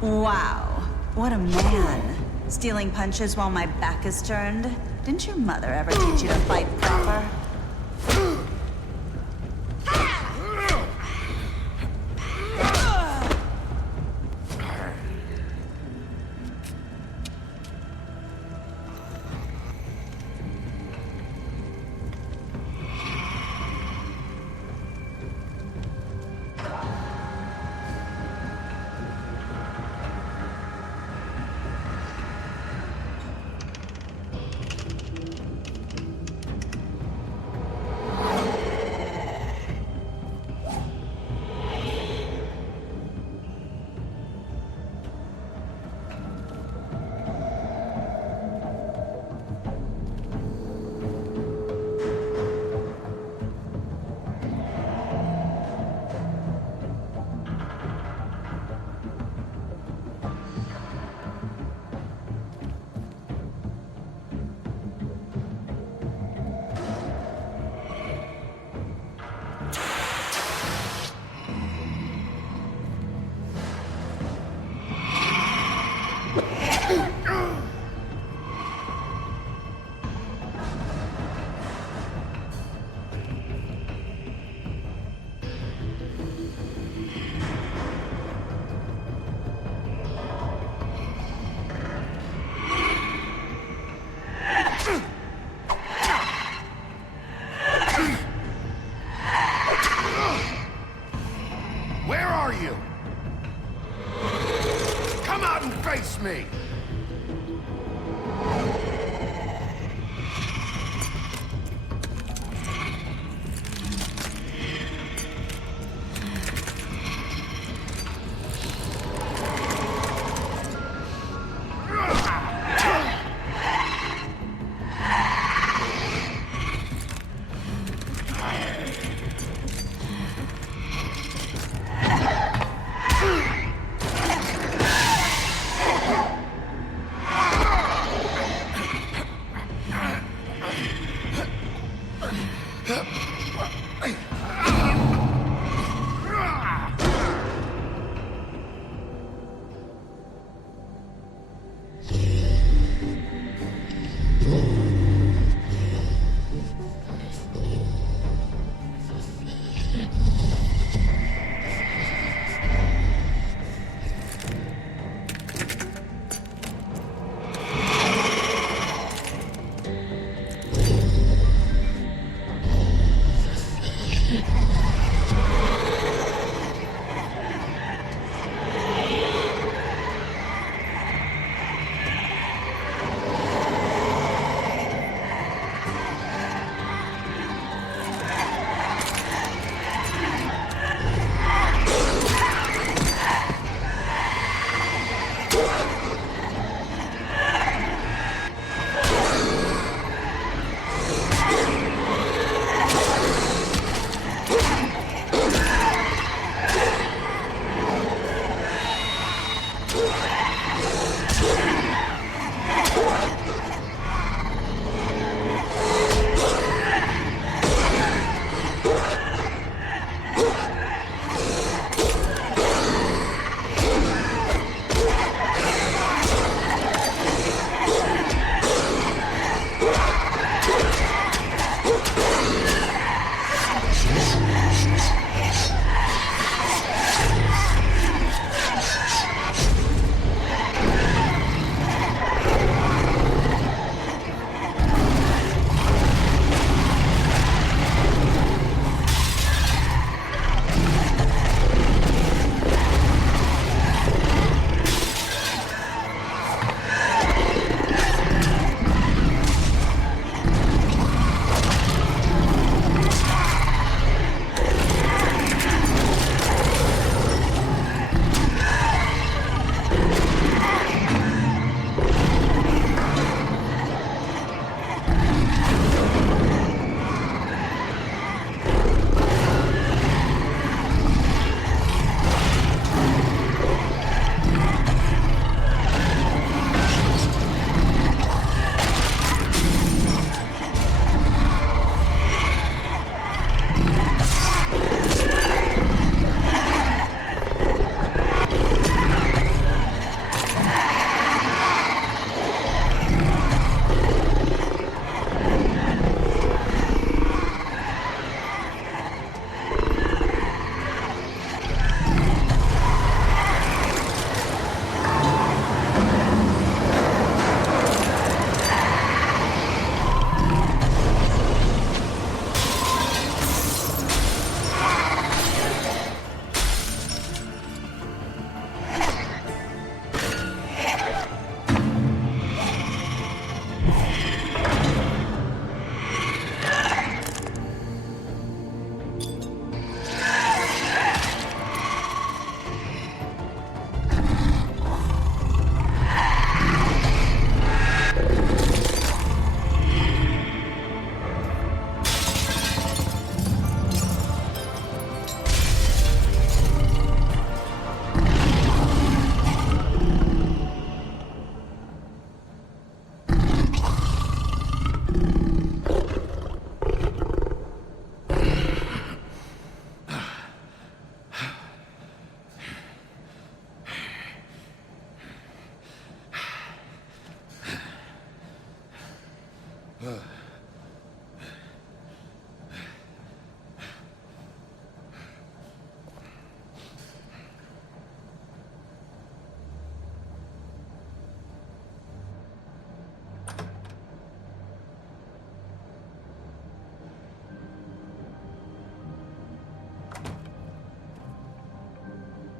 Wow, what a man. Stealing punches while my back is turned? Didn't your mother ever teach you to fight proper?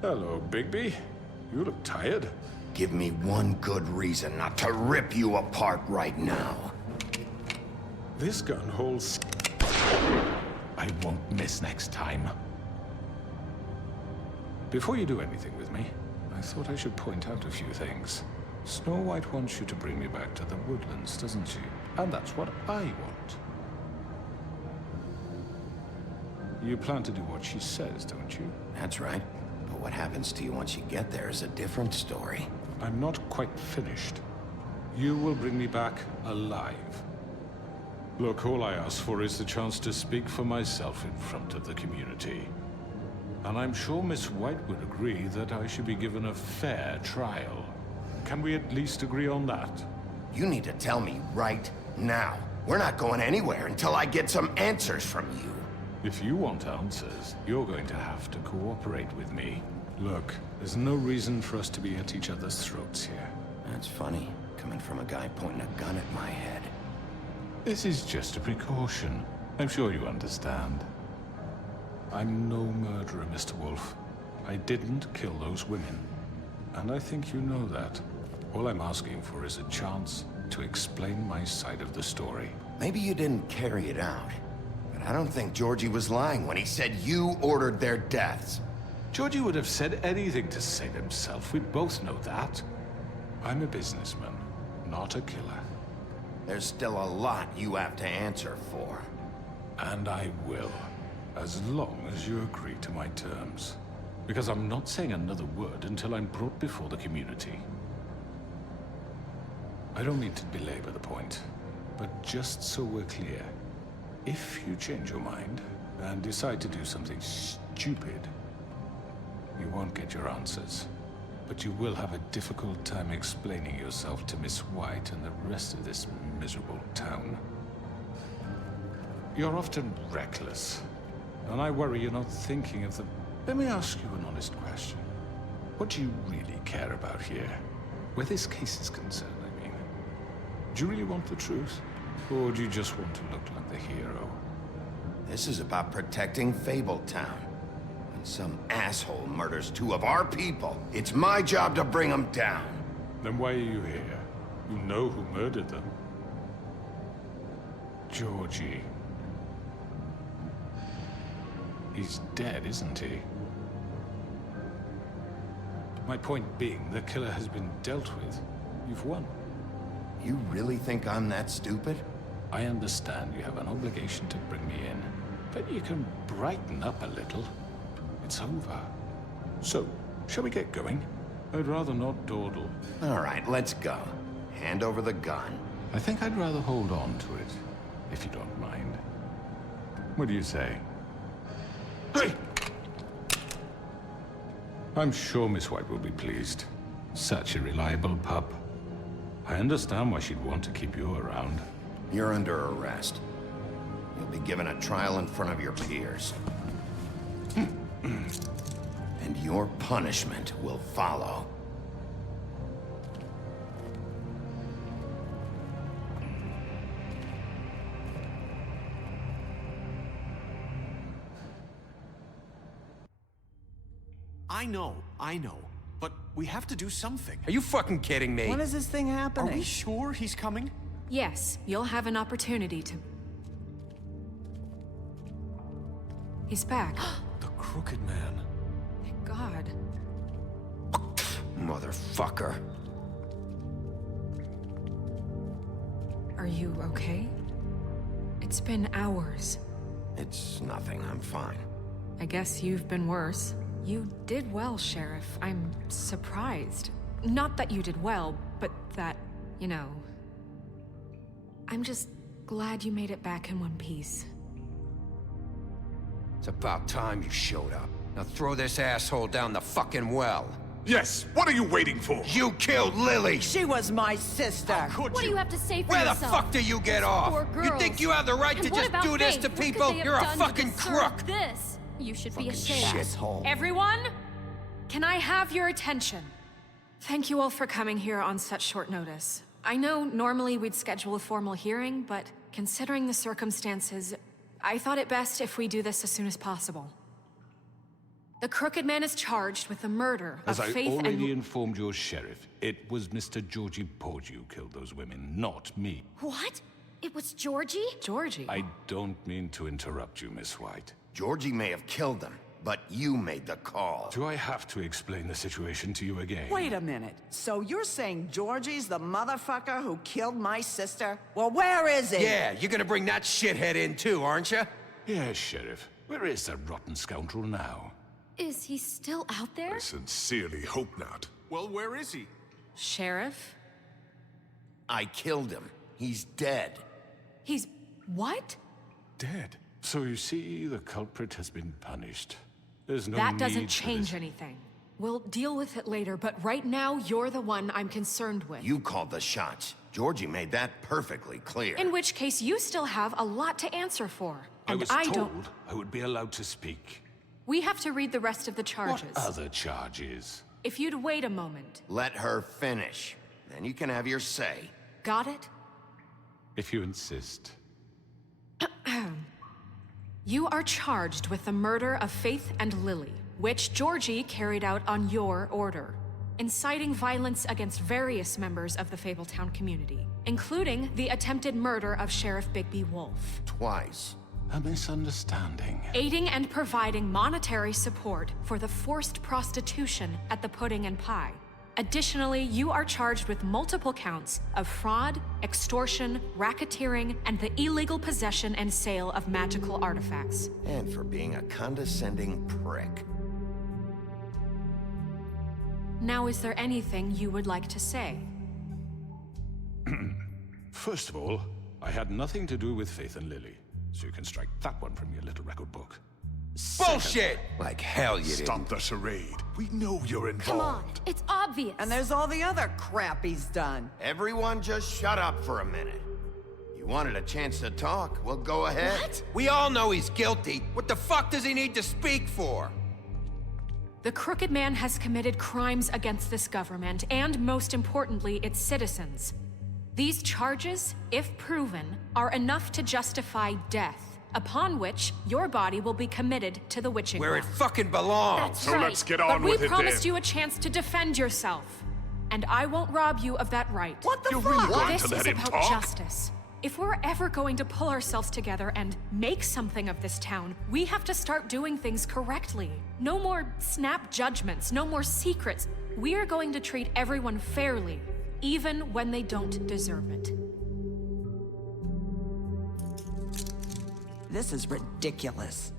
Hello, Bigby. You look tired. Give me one good reason not to rip you apart right now. This gun holds... I won't miss next time. Before you do anything with me, I thought I should point out a few things. Snow White wants you to bring me back to the woodlands, doesn't she? And that's what I want. You plan to do what she says, don't you? That's right. But what happens to you once you get there is a different story. I'm not quite finished. You will bring me back alive. Look, all I ask for is the chance to speak for myself in front of the community. And I'm sure Miss White would agree that I should be given a fair trial. Can we at least agree on that? You need to tell me right now. We're not going anywhere until I get some answers from you. If you want answers, you're going to have to cooperate with me. Look, there's no reason for us to be at each other's throats here. That's funny, coming from a guy pointing a gun at my head. This is just a precaution. I'm sure you understand. I'm no murderer, Mr. Wolf. I didn't kill those women. And I think you know that. All I'm asking for is a chance to explain my side of the story. Maybe you didn't carry it out. But I don't think Georgie was lying when he said you ordered their deaths. Georgie would have said anything to save himself. We both know that. I'm a businessman, not a killer. There's still a lot you have to answer for. And I will, as long as you agree to my terms. Because I'm not saying another word until I'm brought before the community. I don't mean to belabor the point, but just so we're clear, if you change your mind and decide to do something stupid, you won't get your answers. But you will have a difficult time explaining yourself to Miss White and the rest of this miserable town. You're often reckless, and I worry you're not thinking of the... Let me ask you an honest question. What do you really care about here? Where this case is concerned, I mean. Do you really want the truth? Or do you just want to look like the hero? This is about protecting Fabletown. When some asshole murders two of our people, it's my job to bring them down. Then why are you here? You know who murdered them. Georgie. He's dead, isn't he? My point being, the killer has been dealt with. You've won. You really think I'm that stupid? I understand you have an obligation to bring me in, but you can brighten up a little. It's over. So, shall we get going? I'd rather not dawdle. All right, let's go. Hand over the gun. I think I'd rather hold on to it, if you don't mind. What do you say? Hey! I'm sure Miss White will be pleased. Such a reliable pup. I understand why she'd want to keep you around. You're under arrest. You'll be given a trial in front of your peers. And your punishment will follow. I know. But we have to do something. Are you fucking kidding me? When is this thing happening? Are we sure he's coming? Yes, you'll have an opportunity to... He's back. The Crooked Man. Thank God. Motherfucker. Are you okay? It's been hours. It's nothing, I'm fine. I guess you've been worse. You did well, Sheriff. I'm surprised. Not that you did well, but that, you know... I'm just glad you made it back in one piece. It's about time you showed up. Now throw this asshole down the fucking well. Yes, what are you waiting for? You killed Lily! She was my sister! What do you have to say for Where yourself? the fuck do you get off? Poor You girls. think you have the right And to what just about do this Faith? to What could people? they have You're a done to fucking deserve crook! This. You should be ashamed. shithole. Everyone, can I have your attention? Thank you all for coming here on such short notice. I know normally we'd schedule a formal hearing, but considering the circumstances, I thought it best if we do this as soon as possible. The Crooked Man is charged with the murder As of I Faith already and... informed your sheriff, it was Mr. Georgie Porgy who killed those women, not me. What? It was Georgie? Georgie? I don't mean to interrupt you, Miss White. Georgie may have killed them, but you made the call. Do I have to explain the situation to you again? Wait a minute. So you're saying Georgie's the motherfucker who killed my sister? Well, where is he? Yeah, you're gonna bring that shithead in too, aren't you? Yes, Sheriff. Where is that rotten scoundrel now? Is he still out there? I sincerely hope not. Well, where is he? Sheriff? I killed him. He's dead. He's... what? Dead. So you see, the culprit has been punished. There's no That need doesn't for change this. anything. We'll deal with it later, but right now, you're the one I'm concerned with. You called the shots. Georgie made that perfectly clear. In which case, you still have a lot to answer for. I And was I told don't... I would be allowed to speak. We have to read the rest of the charges. What other charges? If you'd wait a moment. Let her finish. Then you can have your say. Got it? If you insist. You are charged with the murder of Faith and Lily, which Georgie carried out on your order, inciting violence against various members of the Fabletown community, including the attempted murder of Sheriff Bigby Wolf. Twice. A misunderstanding. Aiding and providing monetary support for the forced prostitution at the Pudding and Pie. Additionally, you are charged with multiple counts of fraud, extortion, racketeering, and the illegal possession and sale of magical artifacts. And for being a condescending prick. Now, is there anything you would like to say? First of all, I had nothing to do with Faith and Lily, so you can strike that one from your little record book. Bullshit! Like hell you didn't. Stop the charade. We know you're involved. Come on, it's obvious. And there's all the other crap he's done. Everyone just shut up for a minute. You wanted a chance to talk, well go ahead. What? We all know he's guilty. What the fuck does he need to speak for? The Crooked Man has committed crimes against this government, and most importantly, its citizens. These charges, if proven, are enough to justify death, upon which your body will be committed to the witching Where it well. fucking belongs. That's So right. let's get on but with we it promised then. you a chance to defend yourself. And I won't rob you of that right. What the You're fuck? really going This to let is him about talk? justice. If we're ever going to pull ourselves together and make something of this town, we have to start doing things correctly. No more snap judgments, no more secrets. We are going to treat everyone fairly, even when they don't deserve it. This is ridiculous.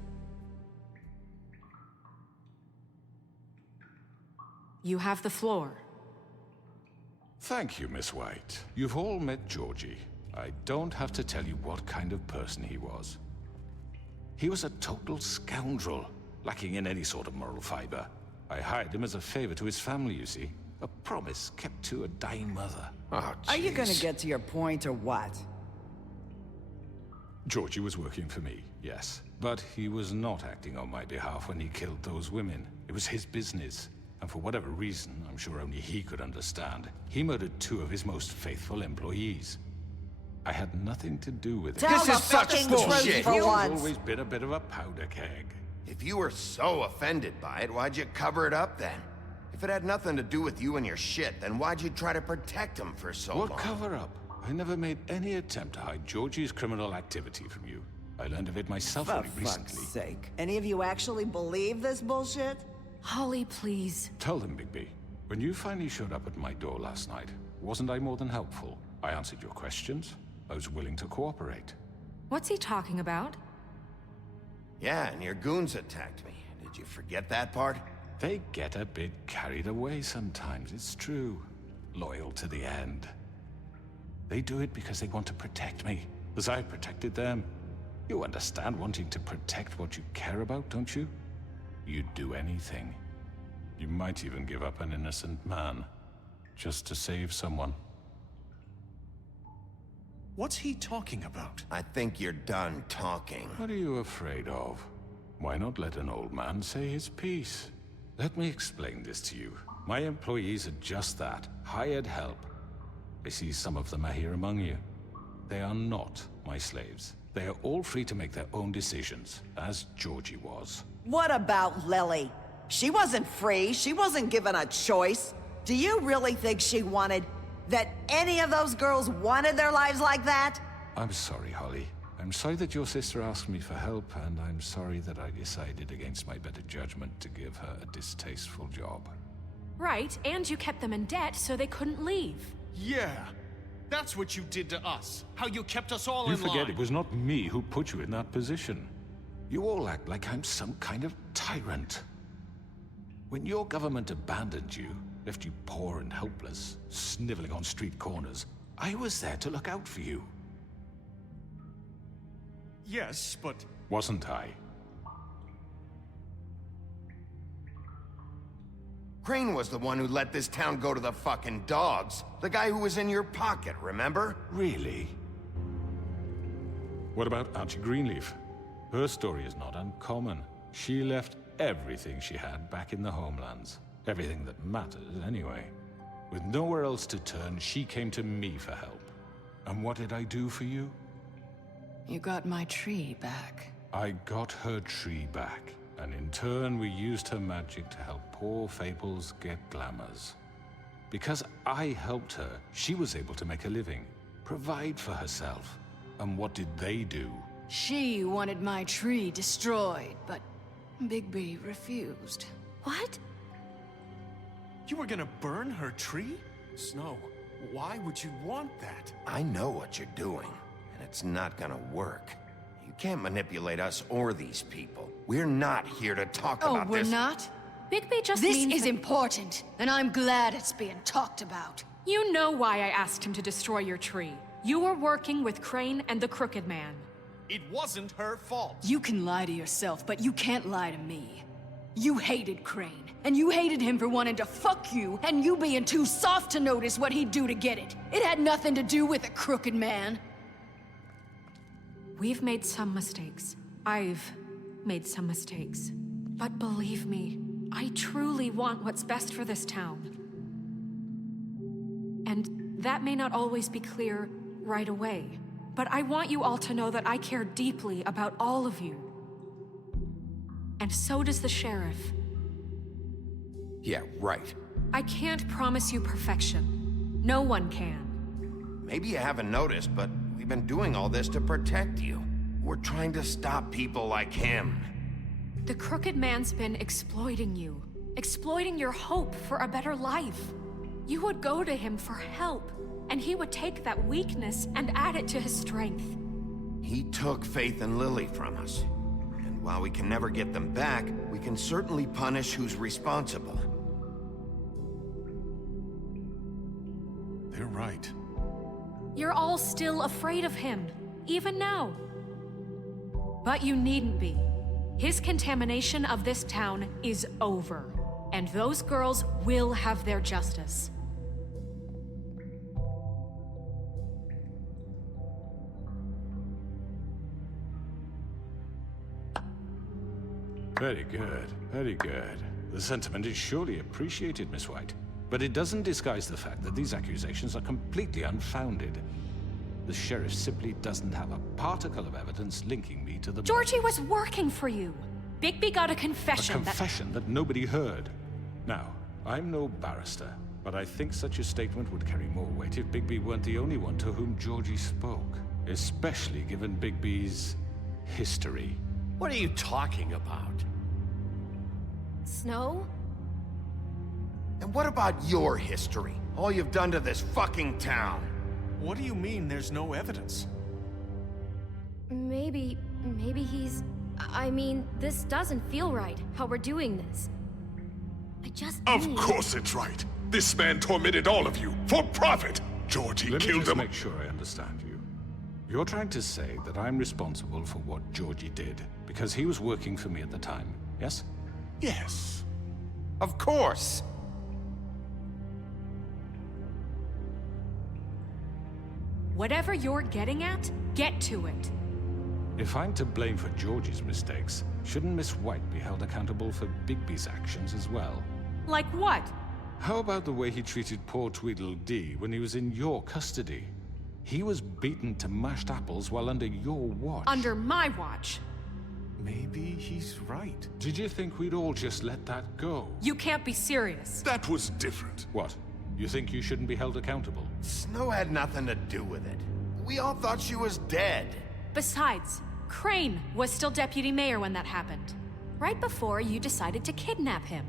You have the floor. Thank you, Miss White. You've all met Georgie. I don't have to tell you what kind of person he was. He was a total scoundrel, lacking in any sort of moral fiber. I hired him as a favor to his family, you see. A promise kept to a dying mother. Oh, Are you gonna jeez. get to your point or what? Georgie was working for me, yes. But he was not acting on my behalf when he killed those women. It was his business. And for whatever reason, I'm sure only he could understand, he murdered 2 of his most faithful employees. I had nothing to do with it. Tell This the is such fucking bullshit. truth for He's once. always been a bit of a powder keg. If you were so offended by it, why'd you cover it up then? If it had nothing to do with you and your shit, then why'd you try to protect him for so What long? cover up? I never made any attempt to hide Georgie's criminal activity from you. I learned of it myself For only fuck's recently. sake. Any of you actually believe this bullshit? Holly, please. Tell them, Bigby. When you finally showed up at my door last night, wasn't I more than helpful? I answered your questions. I was willing to cooperate. What's he talking about? Yeah, and your goons attacked me. Did you forget that part? They get a bit carried away sometimes, it's true. Loyal to the end. They do it because they want to protect me, as I protected them. You understand wanting to protect what you care about, don't you? You'd do anything. You might even give up an innocent man, just to save someone. What's he talking about? I think you're done talking. What are you afraid of? Why not let an old man say his piece? Let me explain this to you. My employees are just that, hired help. I see some of them are here among you. They are not my slaves. They are all free to make their own decisions, as Georgie was. What about Lily? She wasn't free. She wasn't given a choice. Do you really think she wanted... that any of those girls wanted their lives like that? I'm sorry, Holly. I'm sorry that your sister asked me for help, and I'm sorry that I decided against my better judgment to give her a distasteful job. Right, and you kept them in debt so they couldn't leave. Yeah. That's what you did to us. How you kept us all in line. You forget it was not me who put you in that position. You all act like I'm some kind of tyrant. When your government abandoned you, left you poor and helpless, sniveling on street corners, I was there to look out for you. Yes, but... Wasn't I? Crane was the one who let this town go to the fucking dogs. The guy who was in your pocket, remember? Really? What about Archie Greenleaf? Her story is not uncommon. She left everything she had back in the homelands. Everything that mattered, anyway. With nowhere else to turn, she came to me for help. And what did I do for you? You got my tree back. I got her tree back. And in turn, we used her magic to help poor Fables get glamours. Because I helped her, she was able to make a living, provide for herself. And what did they do? She wanted my tree destroyed, but Bigby refused. What? You were gonna burn her tree? Snow, why would you want that? I know what you're doing, and it's not gonna work. You can't manipulate us or these people. We're not here to talk about this. Oh, we're not? Bigby just This means is that... important, and I'm glad it's being talked about. You know why I asked him to destroy your tree. You were working with Crane and the Crooked Man. It wasn't her fault. You can lie to yourself, but you can't lie to me. You hated Crane, and you hated him for wanting to fuck you, and you being too soft to notice what he'd do to get it. It had nothing to do with a Crooked Man. We've made some mistakes. I've made some mistakes. But believe me, I truly want what's best for this town. And that may not always be clear right away, but I want you all to know that I care deeply about all of you. And so does the sheriff. Yeah, right. I can't promise you perfection. No one can. Maybe you haven't noticed, but we've been doing all this to protect you. We're trying to stop people like him. The Crooked Man's been exploiting you. Exploiting your hope for a better life. You would go to him for help, and he would take that weakness and add it to his strength. He took Faith and Lily from us. And while we can never get them back, we can certainly punish who's responsible. They're right. You're all still afraid of him, even now. But you needn't be. His contamination of this town is over, and those girls will have their justice. Very good, very good. The sentiment is surely appreciated, Miss White. But it doesn't disguise the fact that these accusations are completely unfounded. The sheriff simply doesn't have a particle of evidence linking me to the... Georgie was working for you. Bigby got a confession. A confession that nobody heard. Now, I'm no barrister, but I think such a statement would carry more weight if Bigby weren't the only one to whom Georgie spoke. Especially given Bigby's history. What are you talking about? Snow? And what about your history? All you've done to this fucking town? What do you mean there's no evidence? Maybe he's... I mean, this doesn't feel right, how we're doing this. I just Of course it's right. This man tormented all of you, for profit! Georgie Let me killed just him. make sure I understand you. You're trying to say that I'm responsible for what Georgie did, because he was working for me at the time, yes? Yes. Of course! Whatever you're getting at, get to it. If I'm to blame for Georgie's mistakes, shouldn't Miss White be held accountable for Bigby's actions as well? Like what? How about the way he treated poor Tweedledee when he was in your custody? He was beaten to mashed apples while under your watch. Under my watch. Maybe he's right. Did you think we'd all just let that go? You can't be serious. That was different. What? You think you shouldn't be held accountable? Snow had nothing to do with it. We all thought she was dead. Besides, Crane was still deputy mayor when that happened. Right before you decided to kidnap him.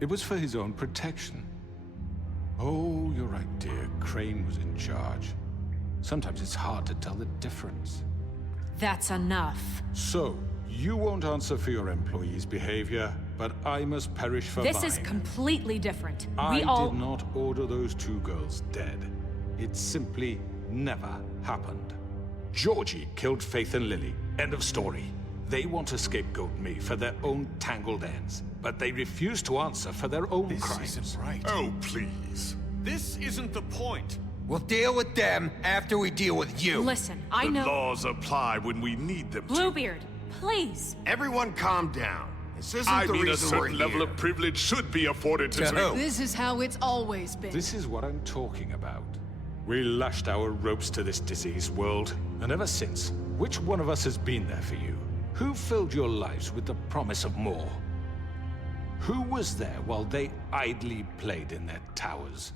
It was for his own protection. Oh, you're right, dear. Crane was in charge. Sometimes it's hard to tell the difference. That's enough. So, you won't answer for your employees' behavior, but I must perish for mine. This is completely different. I did not order those two girls dead. It simply never happened. Georgie killed Faith and Lily. End of story. They want to scapegoat me for their own tangled ends, but they refuse to answer for their own crimes. This isn't right. Oh, please. This isn't the point. We'll deal with them after we deal with you. Listen, I know— The laws apply when we need them to. Bluebeard, please. Everyone calm down. This isn't I the mean, a reason we're certain level here. of privilege should be afforded to who? This is how it's always been. This is what I'm talking about. We lashed our ropes to this diseased world, and ever since, which one of us has been there for you? Who filled your lives with the promise of more? Who was there while they idly played in their towers,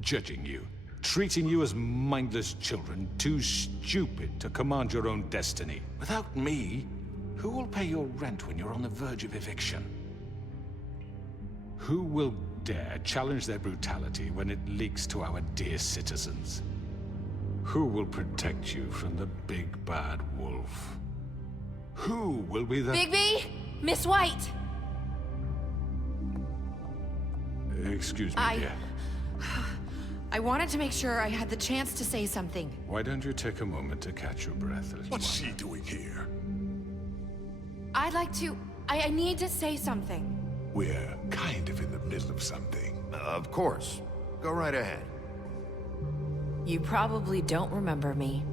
judging you, treating you as mindless children, too stupid to command your own destiny? Without me, who will pay your rent when you're on the verge of eviction? Who will dare challenge their brutality when it leaks to our dear citizens? Who will protect you from the big bad wolf? Who will be the— Bigby? Miss White! Excuse me, dear. I wanted to make sure I had the chance to say something. Why don't you take a moment to catch your breath, little What's one? she doing here? I'd like to— I need to say something. We're kind of in the middle of something. Of course. Go right ahead. You probably don't remember me.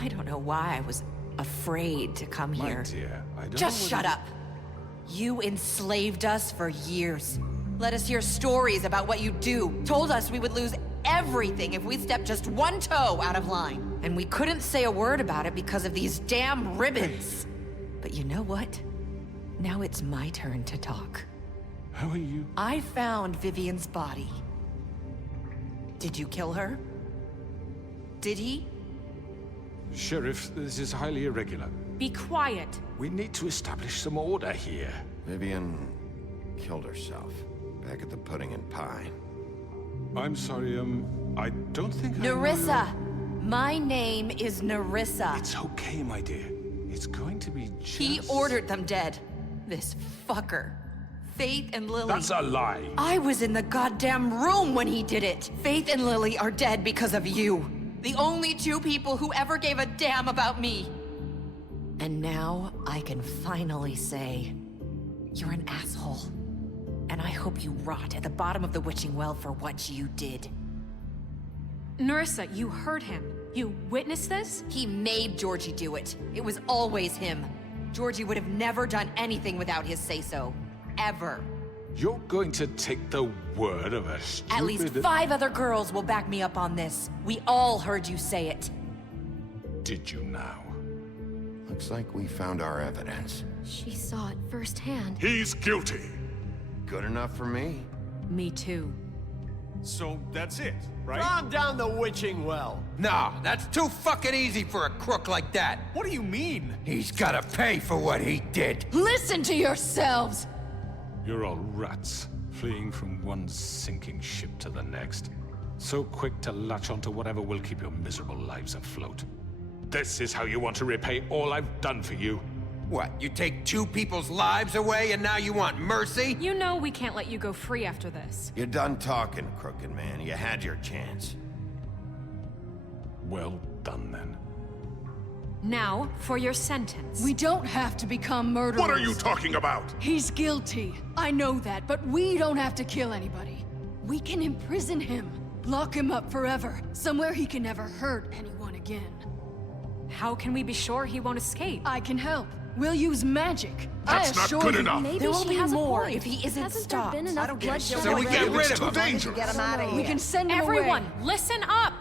I don't know why I was afraid to come My here. dear, I don't Just know shut whether- up. You enslaved us for years. Let us hear stories about what you do. Told us we would lose everything if we stepped just one toe out of line. And we couldn't say a word about it because of these damn ribbons. But you know what? Now it's my turn to talk. How are you? I found Vivian's body. Did you kill her? Did he? Sheriff, this is highly irregular. Be quiet. We need to establish some order here. Vivian killed herself back at the Pudding and Pie. I'm sorry, I don't think I know Nerissa! My name is Nerissa. It's okay, my dear. It's going to be just— He ordered them dead. This fucker. Faith and Lily. That's a lie. I was in the goddamn room when he did it. Faith and Lily are dead because of you. The only two people who ever gave a damn about me. And now I can finally say, you're an asshole. And I hope you rot at the bottom of the witching well for what you did. Nerissa, you heard him. You witnessed this? He made Georgie do it. It was always him. Georgie would have never done anything without his say-so. Ever. You're going to take the word of a stupid— At least 5 other girls will back me up on this. We all heard you say it. Did you now? Looks like we found our evidence. She saw it firsthand. He's guilty. Good enough for me. Me too. So that's it, right? Calm down the witching well. No, that's too fucking easy for a crook like that. What do you mean? He's gotta pay for what he did. Listen to yourselves! You're all rats, fleeing from one sinking ship to the next. So quick to latch onto whatever will keep your miserable lives afloat. This is how you want to repay all I've done for you? What, you take 2 people's lives away and now you want mercy? You know we can't let you go free after this. You're done talking, crooked man. You had your chance. Well done, then. Now, for your sentence. We don't have to become murderers. What are you talking about? He's guilty. I know that, but we don't have to kill anybody. We can imprison him. Lock him up forever. Somewhere he can never hurt anyone again. How can we be sure he won't escape? I can help. We'll use magic. That's not good enough. Maybe there will be more if he isn't stopped. There been enough bloodshed So we get rid of him. Dangerous. Get him out of here. We can send him Everyone, away. listen up!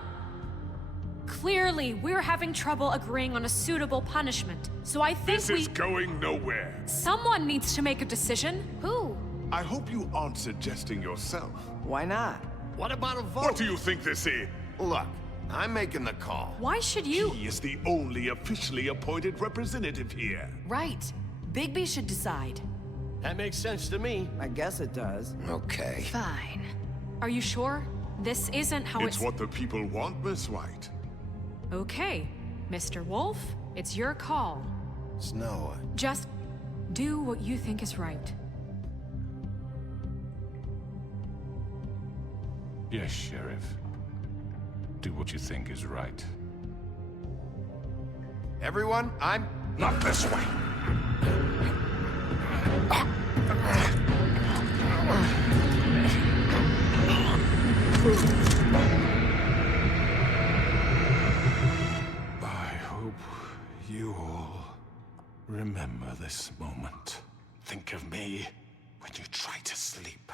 Clearly, we're having trouble agreeing on a suitable punishment. So I think This is going nowhere. Someone needs to make a decision. Who? I hope you aren't suggesting yourself. Why not? What about a vote? What do you think this is? Look, I'm making the call. Why should you? He is the only officially appointed representative here. Right. Bigby should decide. That makes sense to me. I guess it does. Okay. Fine. Are you sure? This isn't how It's what the people want, Miss White. Okay, Mr. Wolf, it's your call. Snow. Just do what you think is right. Yes, Sheriff. Do what you think is right. Everyone, I'm... Not this way. I hope you all remember this moment. Think of me when you try to sleep.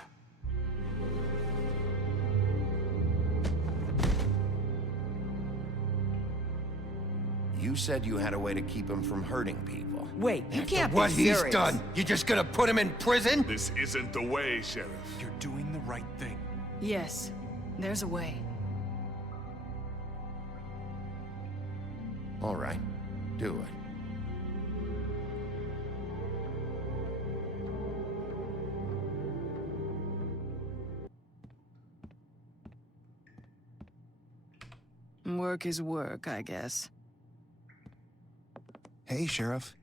You said you had a way to keep him from hurting people. Wait, you can't What be he's serious. done, you just gonna put him in prison? This isn't the way, Sheriff. You're doing the right thing. Yes, there's a way. All right, do it. Work is work, I guess. Hey, Sheriff.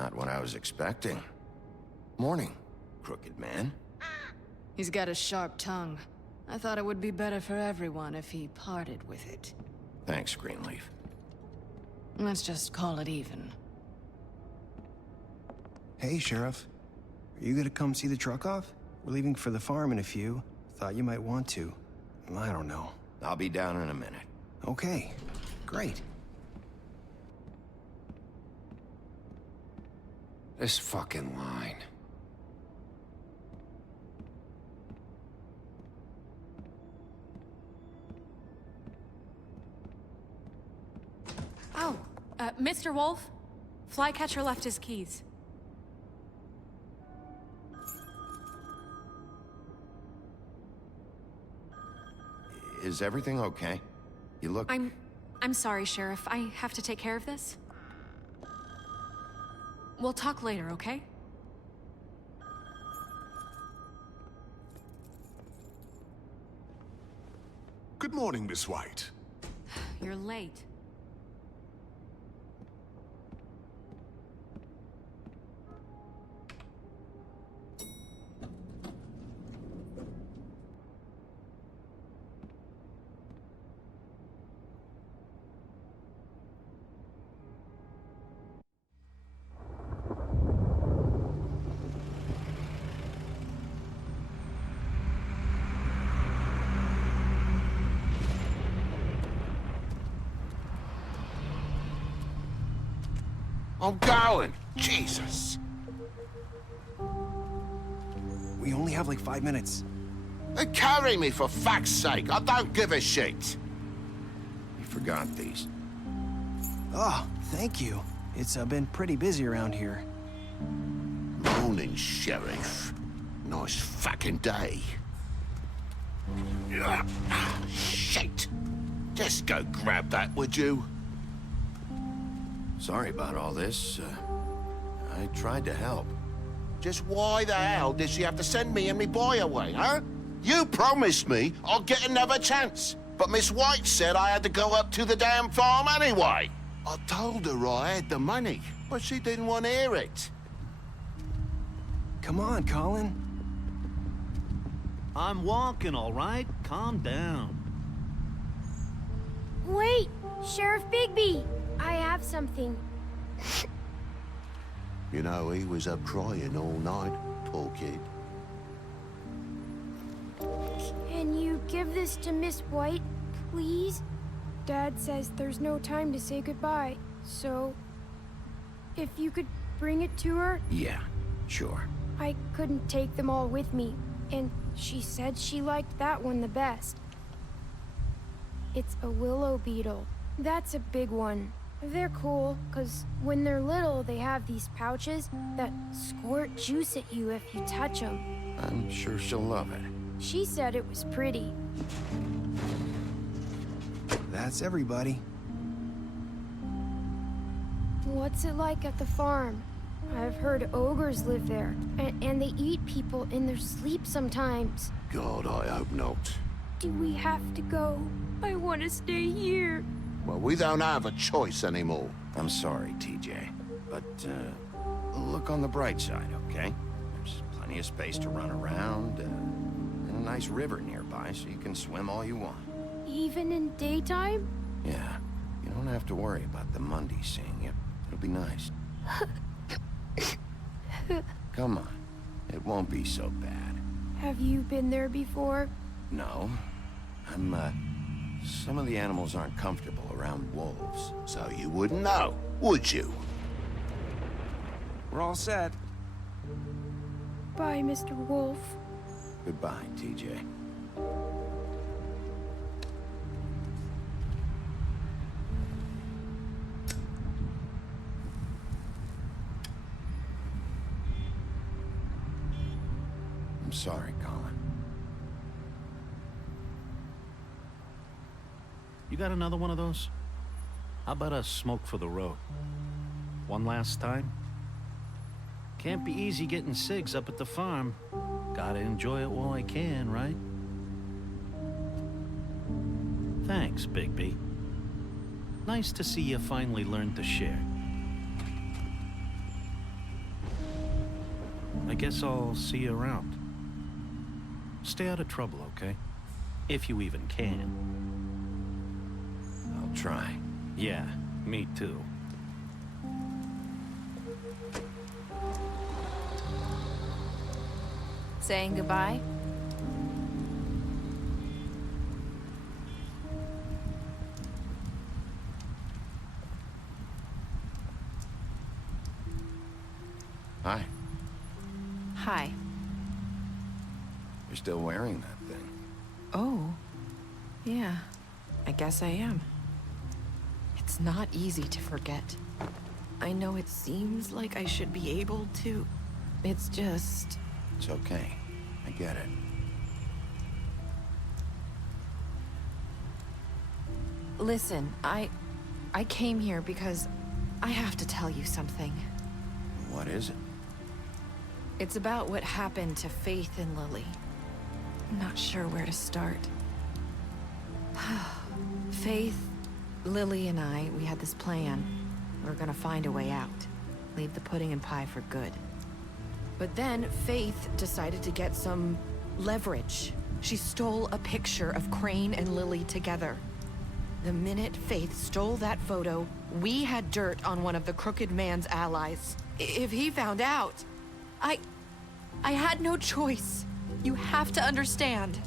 Not what I was expecting. Morning, crooked man. He's got a sharp tongue. I thought it would be better for everyone if he parted with it. Thanks, Greenleaf. Let's just call it even. Hey, Sheriff. Are you gonna come see the truck off? We're leaving for the farm in a few. Thought you might want to. I don't know. I'll be down in a minute. Okay. Great. This fucking line. Oh, Mr. Wolf, Flycatcher left his keys. Is everything okay? You look... I'm sorry, Sheriff. I have to take care of this. We'll talk later, okay? Good morning, Miss White. You're late. I'm going. Jesus. We only have like 5 minutes. Then carry me, for fuck's sake. I don't give a shit. You forgot these. Oh, thank you. It's been pretty busy around here. Morning, Sheriff. Nice fucking day. Shit. Just go grab that, would you? Sorry about all this. I tried to help. Just why the hell did she have to send me and me boy away, huh? You promised me I'll get another chance. But Miss White said I had to go up to the damn farm anyway. I told her I had the money, but she didn't want to hear it. Come on, Colin. I'm walking, all right? Calm down. Wait! Sheriff Bigby! I have something. You know, he was up crying all night, poor kid. Can you give this to Miss White, please? Dad says there's no time to say goodbye, so... if you could bring it to her? Yeah, sure. I couldn't take them all with me, and she said she liked that one the best. It's a willow beetle. That's a big one. They're cool, because when they're little, they have these pouches that squirt juice at you if you touch them. I'm sure she'll love it. She said it was pretty. That's everybody. What's it like at the farm? I've heard ogres live there, and they eat people in their sleep sometimes. God, I hope not. Do we have to go? I want to stay here. Well, we don't have a choice anymore. I'm sorry, TJ. But, look on the bright side, okay? There's plenty of space to run around, and a nice river nearby, so you can swim all you want. Even in daytime? Yeah. You don't have to worry about the Mundy seeing you. It'll be nice. Come on. It won't be so bad. Have you been there before? No. Some of the animals aren't comfortable around wolves. So you wouldn't know, would you? We're all set. Bye, Mr. Wolf. Goodbye, TJ. I'm sorry, Colin. You got another one of those? How about a smoke for the road? One last time? Can't be easy getting cigs up at the farm. Gotta enjoy it while I can, right? Thanks, Bigby. Nice to see you finally learned to share. I guess I'll see you around. Stay out of trouble, okay? If you even can. I'll try. Yeah, me too. Saying goodbye? Hi. Hi. You're still wearing that thing. Oh. Yeah. I guess I am. It's not easy to forget. I know it seems like I should be able to. It's just... It's okay. I get it. Listen, I came here because I have to tell you something. What is it? It's about what happened to Faith and Lily. I'm not sure where to start. Faith, Lily, and I, we had this plan. We were gonna find a way out. Leave the pudding and pie for good. But then Faith decided to get some leverage. She stole a picture of Crane and Lily together. The minute Faith stole that photo, we had dirt on one of the Crooked Man's allies. If he found out, I had no choice. You have to understand.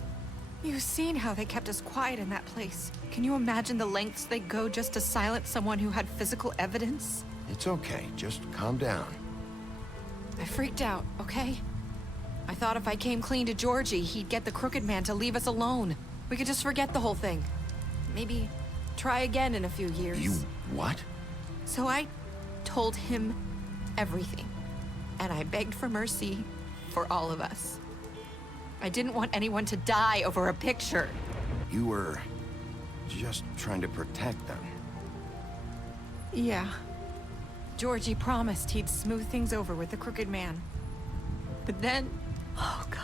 You've seen how they kept us quiet in that place. Can you imagine the lengths they'd go just to silence someone who had physical evidence? It's okay. Just calm down. I freaked out, okay? I thought if I came clean to Georgie, he'd get the Crooked Man to leave us alone. We could just forget the whole thing. Maybe try again in a few years. You what? So I told him everything. And I begged for mercy for all of us. I didn't want anyone to die over a picture. You were just trying to protect them. Yeah. Georgie promised he'd smooth things over with the Crooked Man. But then... Oh, God.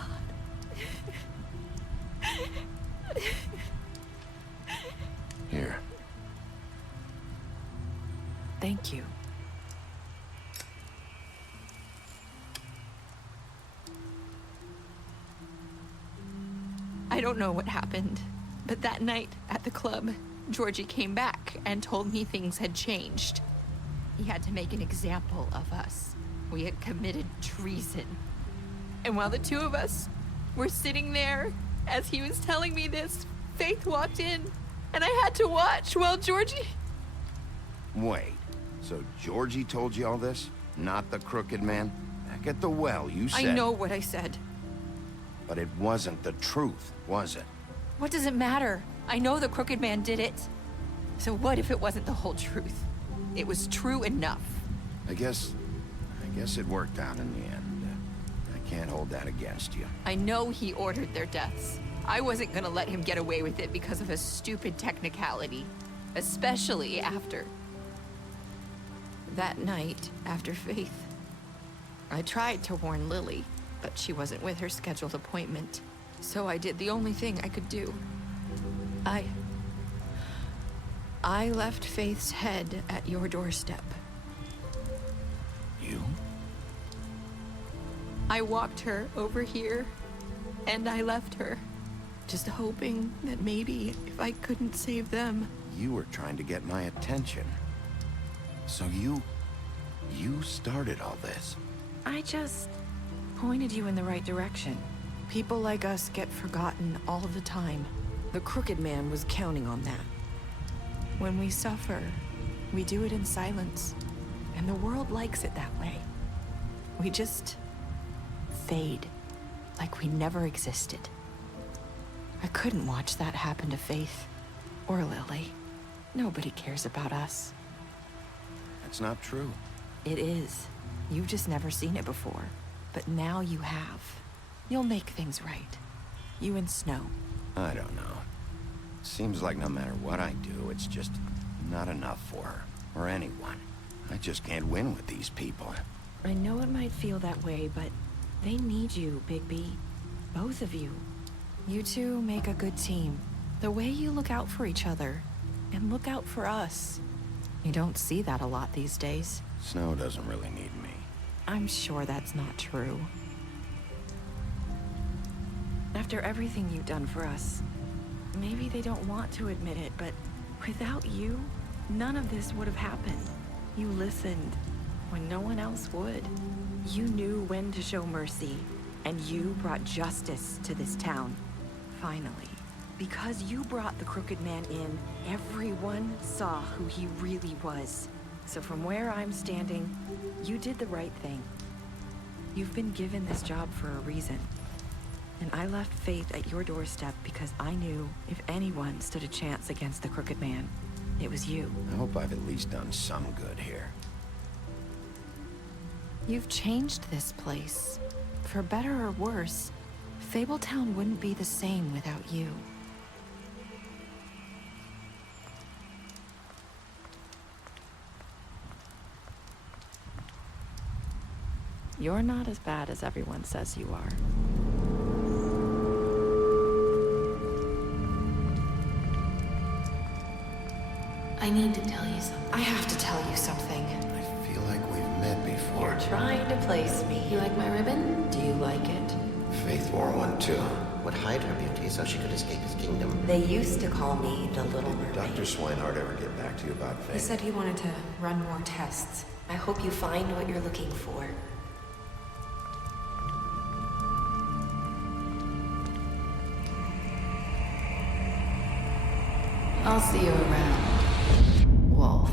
Here. Thank you. I don't know what happened, but that night at the club, Georgie came back and told me things had changed. He had to make an example of us. We had committed treason. And while the two of us were sitting there, as he was telling me this, Faith walked in, and I had to watch while Georgie... Wait, so Georgie told you all this? Not the Crooked Man? Back at the well, you said... I know what I said. But it wasn't the truth, was it? What does it matter? I know the Crooked Man did it. So what if it wasn't the whole truth? It was true enough. I guess it worked out in the end. I can't hold that against you. I know he ordered their deaths. I wasn't gonna let him get away with it because of a stupid technicality. Especially after... that night, after Faith. I tried to warn Lily, but she wasn't with her scheduled appointment. So I did the only thing I could do. I left Faith's head at your doorstep. You? I walked her over here, and I left her. Just hoping that maybe if I couldn't save them... You were trying to get my attention. So you started all this. I just pointed you in the right direction. People like us get forgotten all the time. The Crooked Man was counting on that. When we suffer, we do it in silence. And the world likes it that way. We just fade, like we never existed. I couldn't watch that happen to Faith or Lily. Nobody cares about us. That's not true. It is. You've just never seen it before. But now you have. You'll make things right. You and Snow. I don't know. Seems like no matter what I do, it's just not enough for her, or anyone. I just can't win with these people. I know it might feel that way, but they need you, Bigby. Both of you. You two make a good team. The way you look out for each other, and look out for us. You don't see that a lot these days. Snow doesn't really need me. I'm sure that's not true. After everything you've done for us, maybe they don't want to admit it, but without you, none of this would have happened. You listened when no one else would. You knew when to show mercy, and you brought justice to this town. Finally. Because you brought the Crooked Man in, everyone saw who he really was. So from where I'm standing, you did the right thing. You've been given this job for a reason. And I left Faith at your doorstep because I knew if anyone stood a chance against the Crooked Man, it was you. I hope I've at least done some good here. You've changed this place. For better or worse, Fabletown wouldn't be the same without you. You're not as bad as everyone says you are. I need to tell you something. I have to tell you something. I feel like we've met before. You're trying to place me. You like my ribbon? Do you like it? Faith wore one too. Would hide her beauty so she could escape his kingdom. They used to call me the Little Mermaid. Dr. Swinehart ever get back to you about Faith? He said he wanted to run more tests. I hope you find what you're looking for. I'll see you around, Wolf.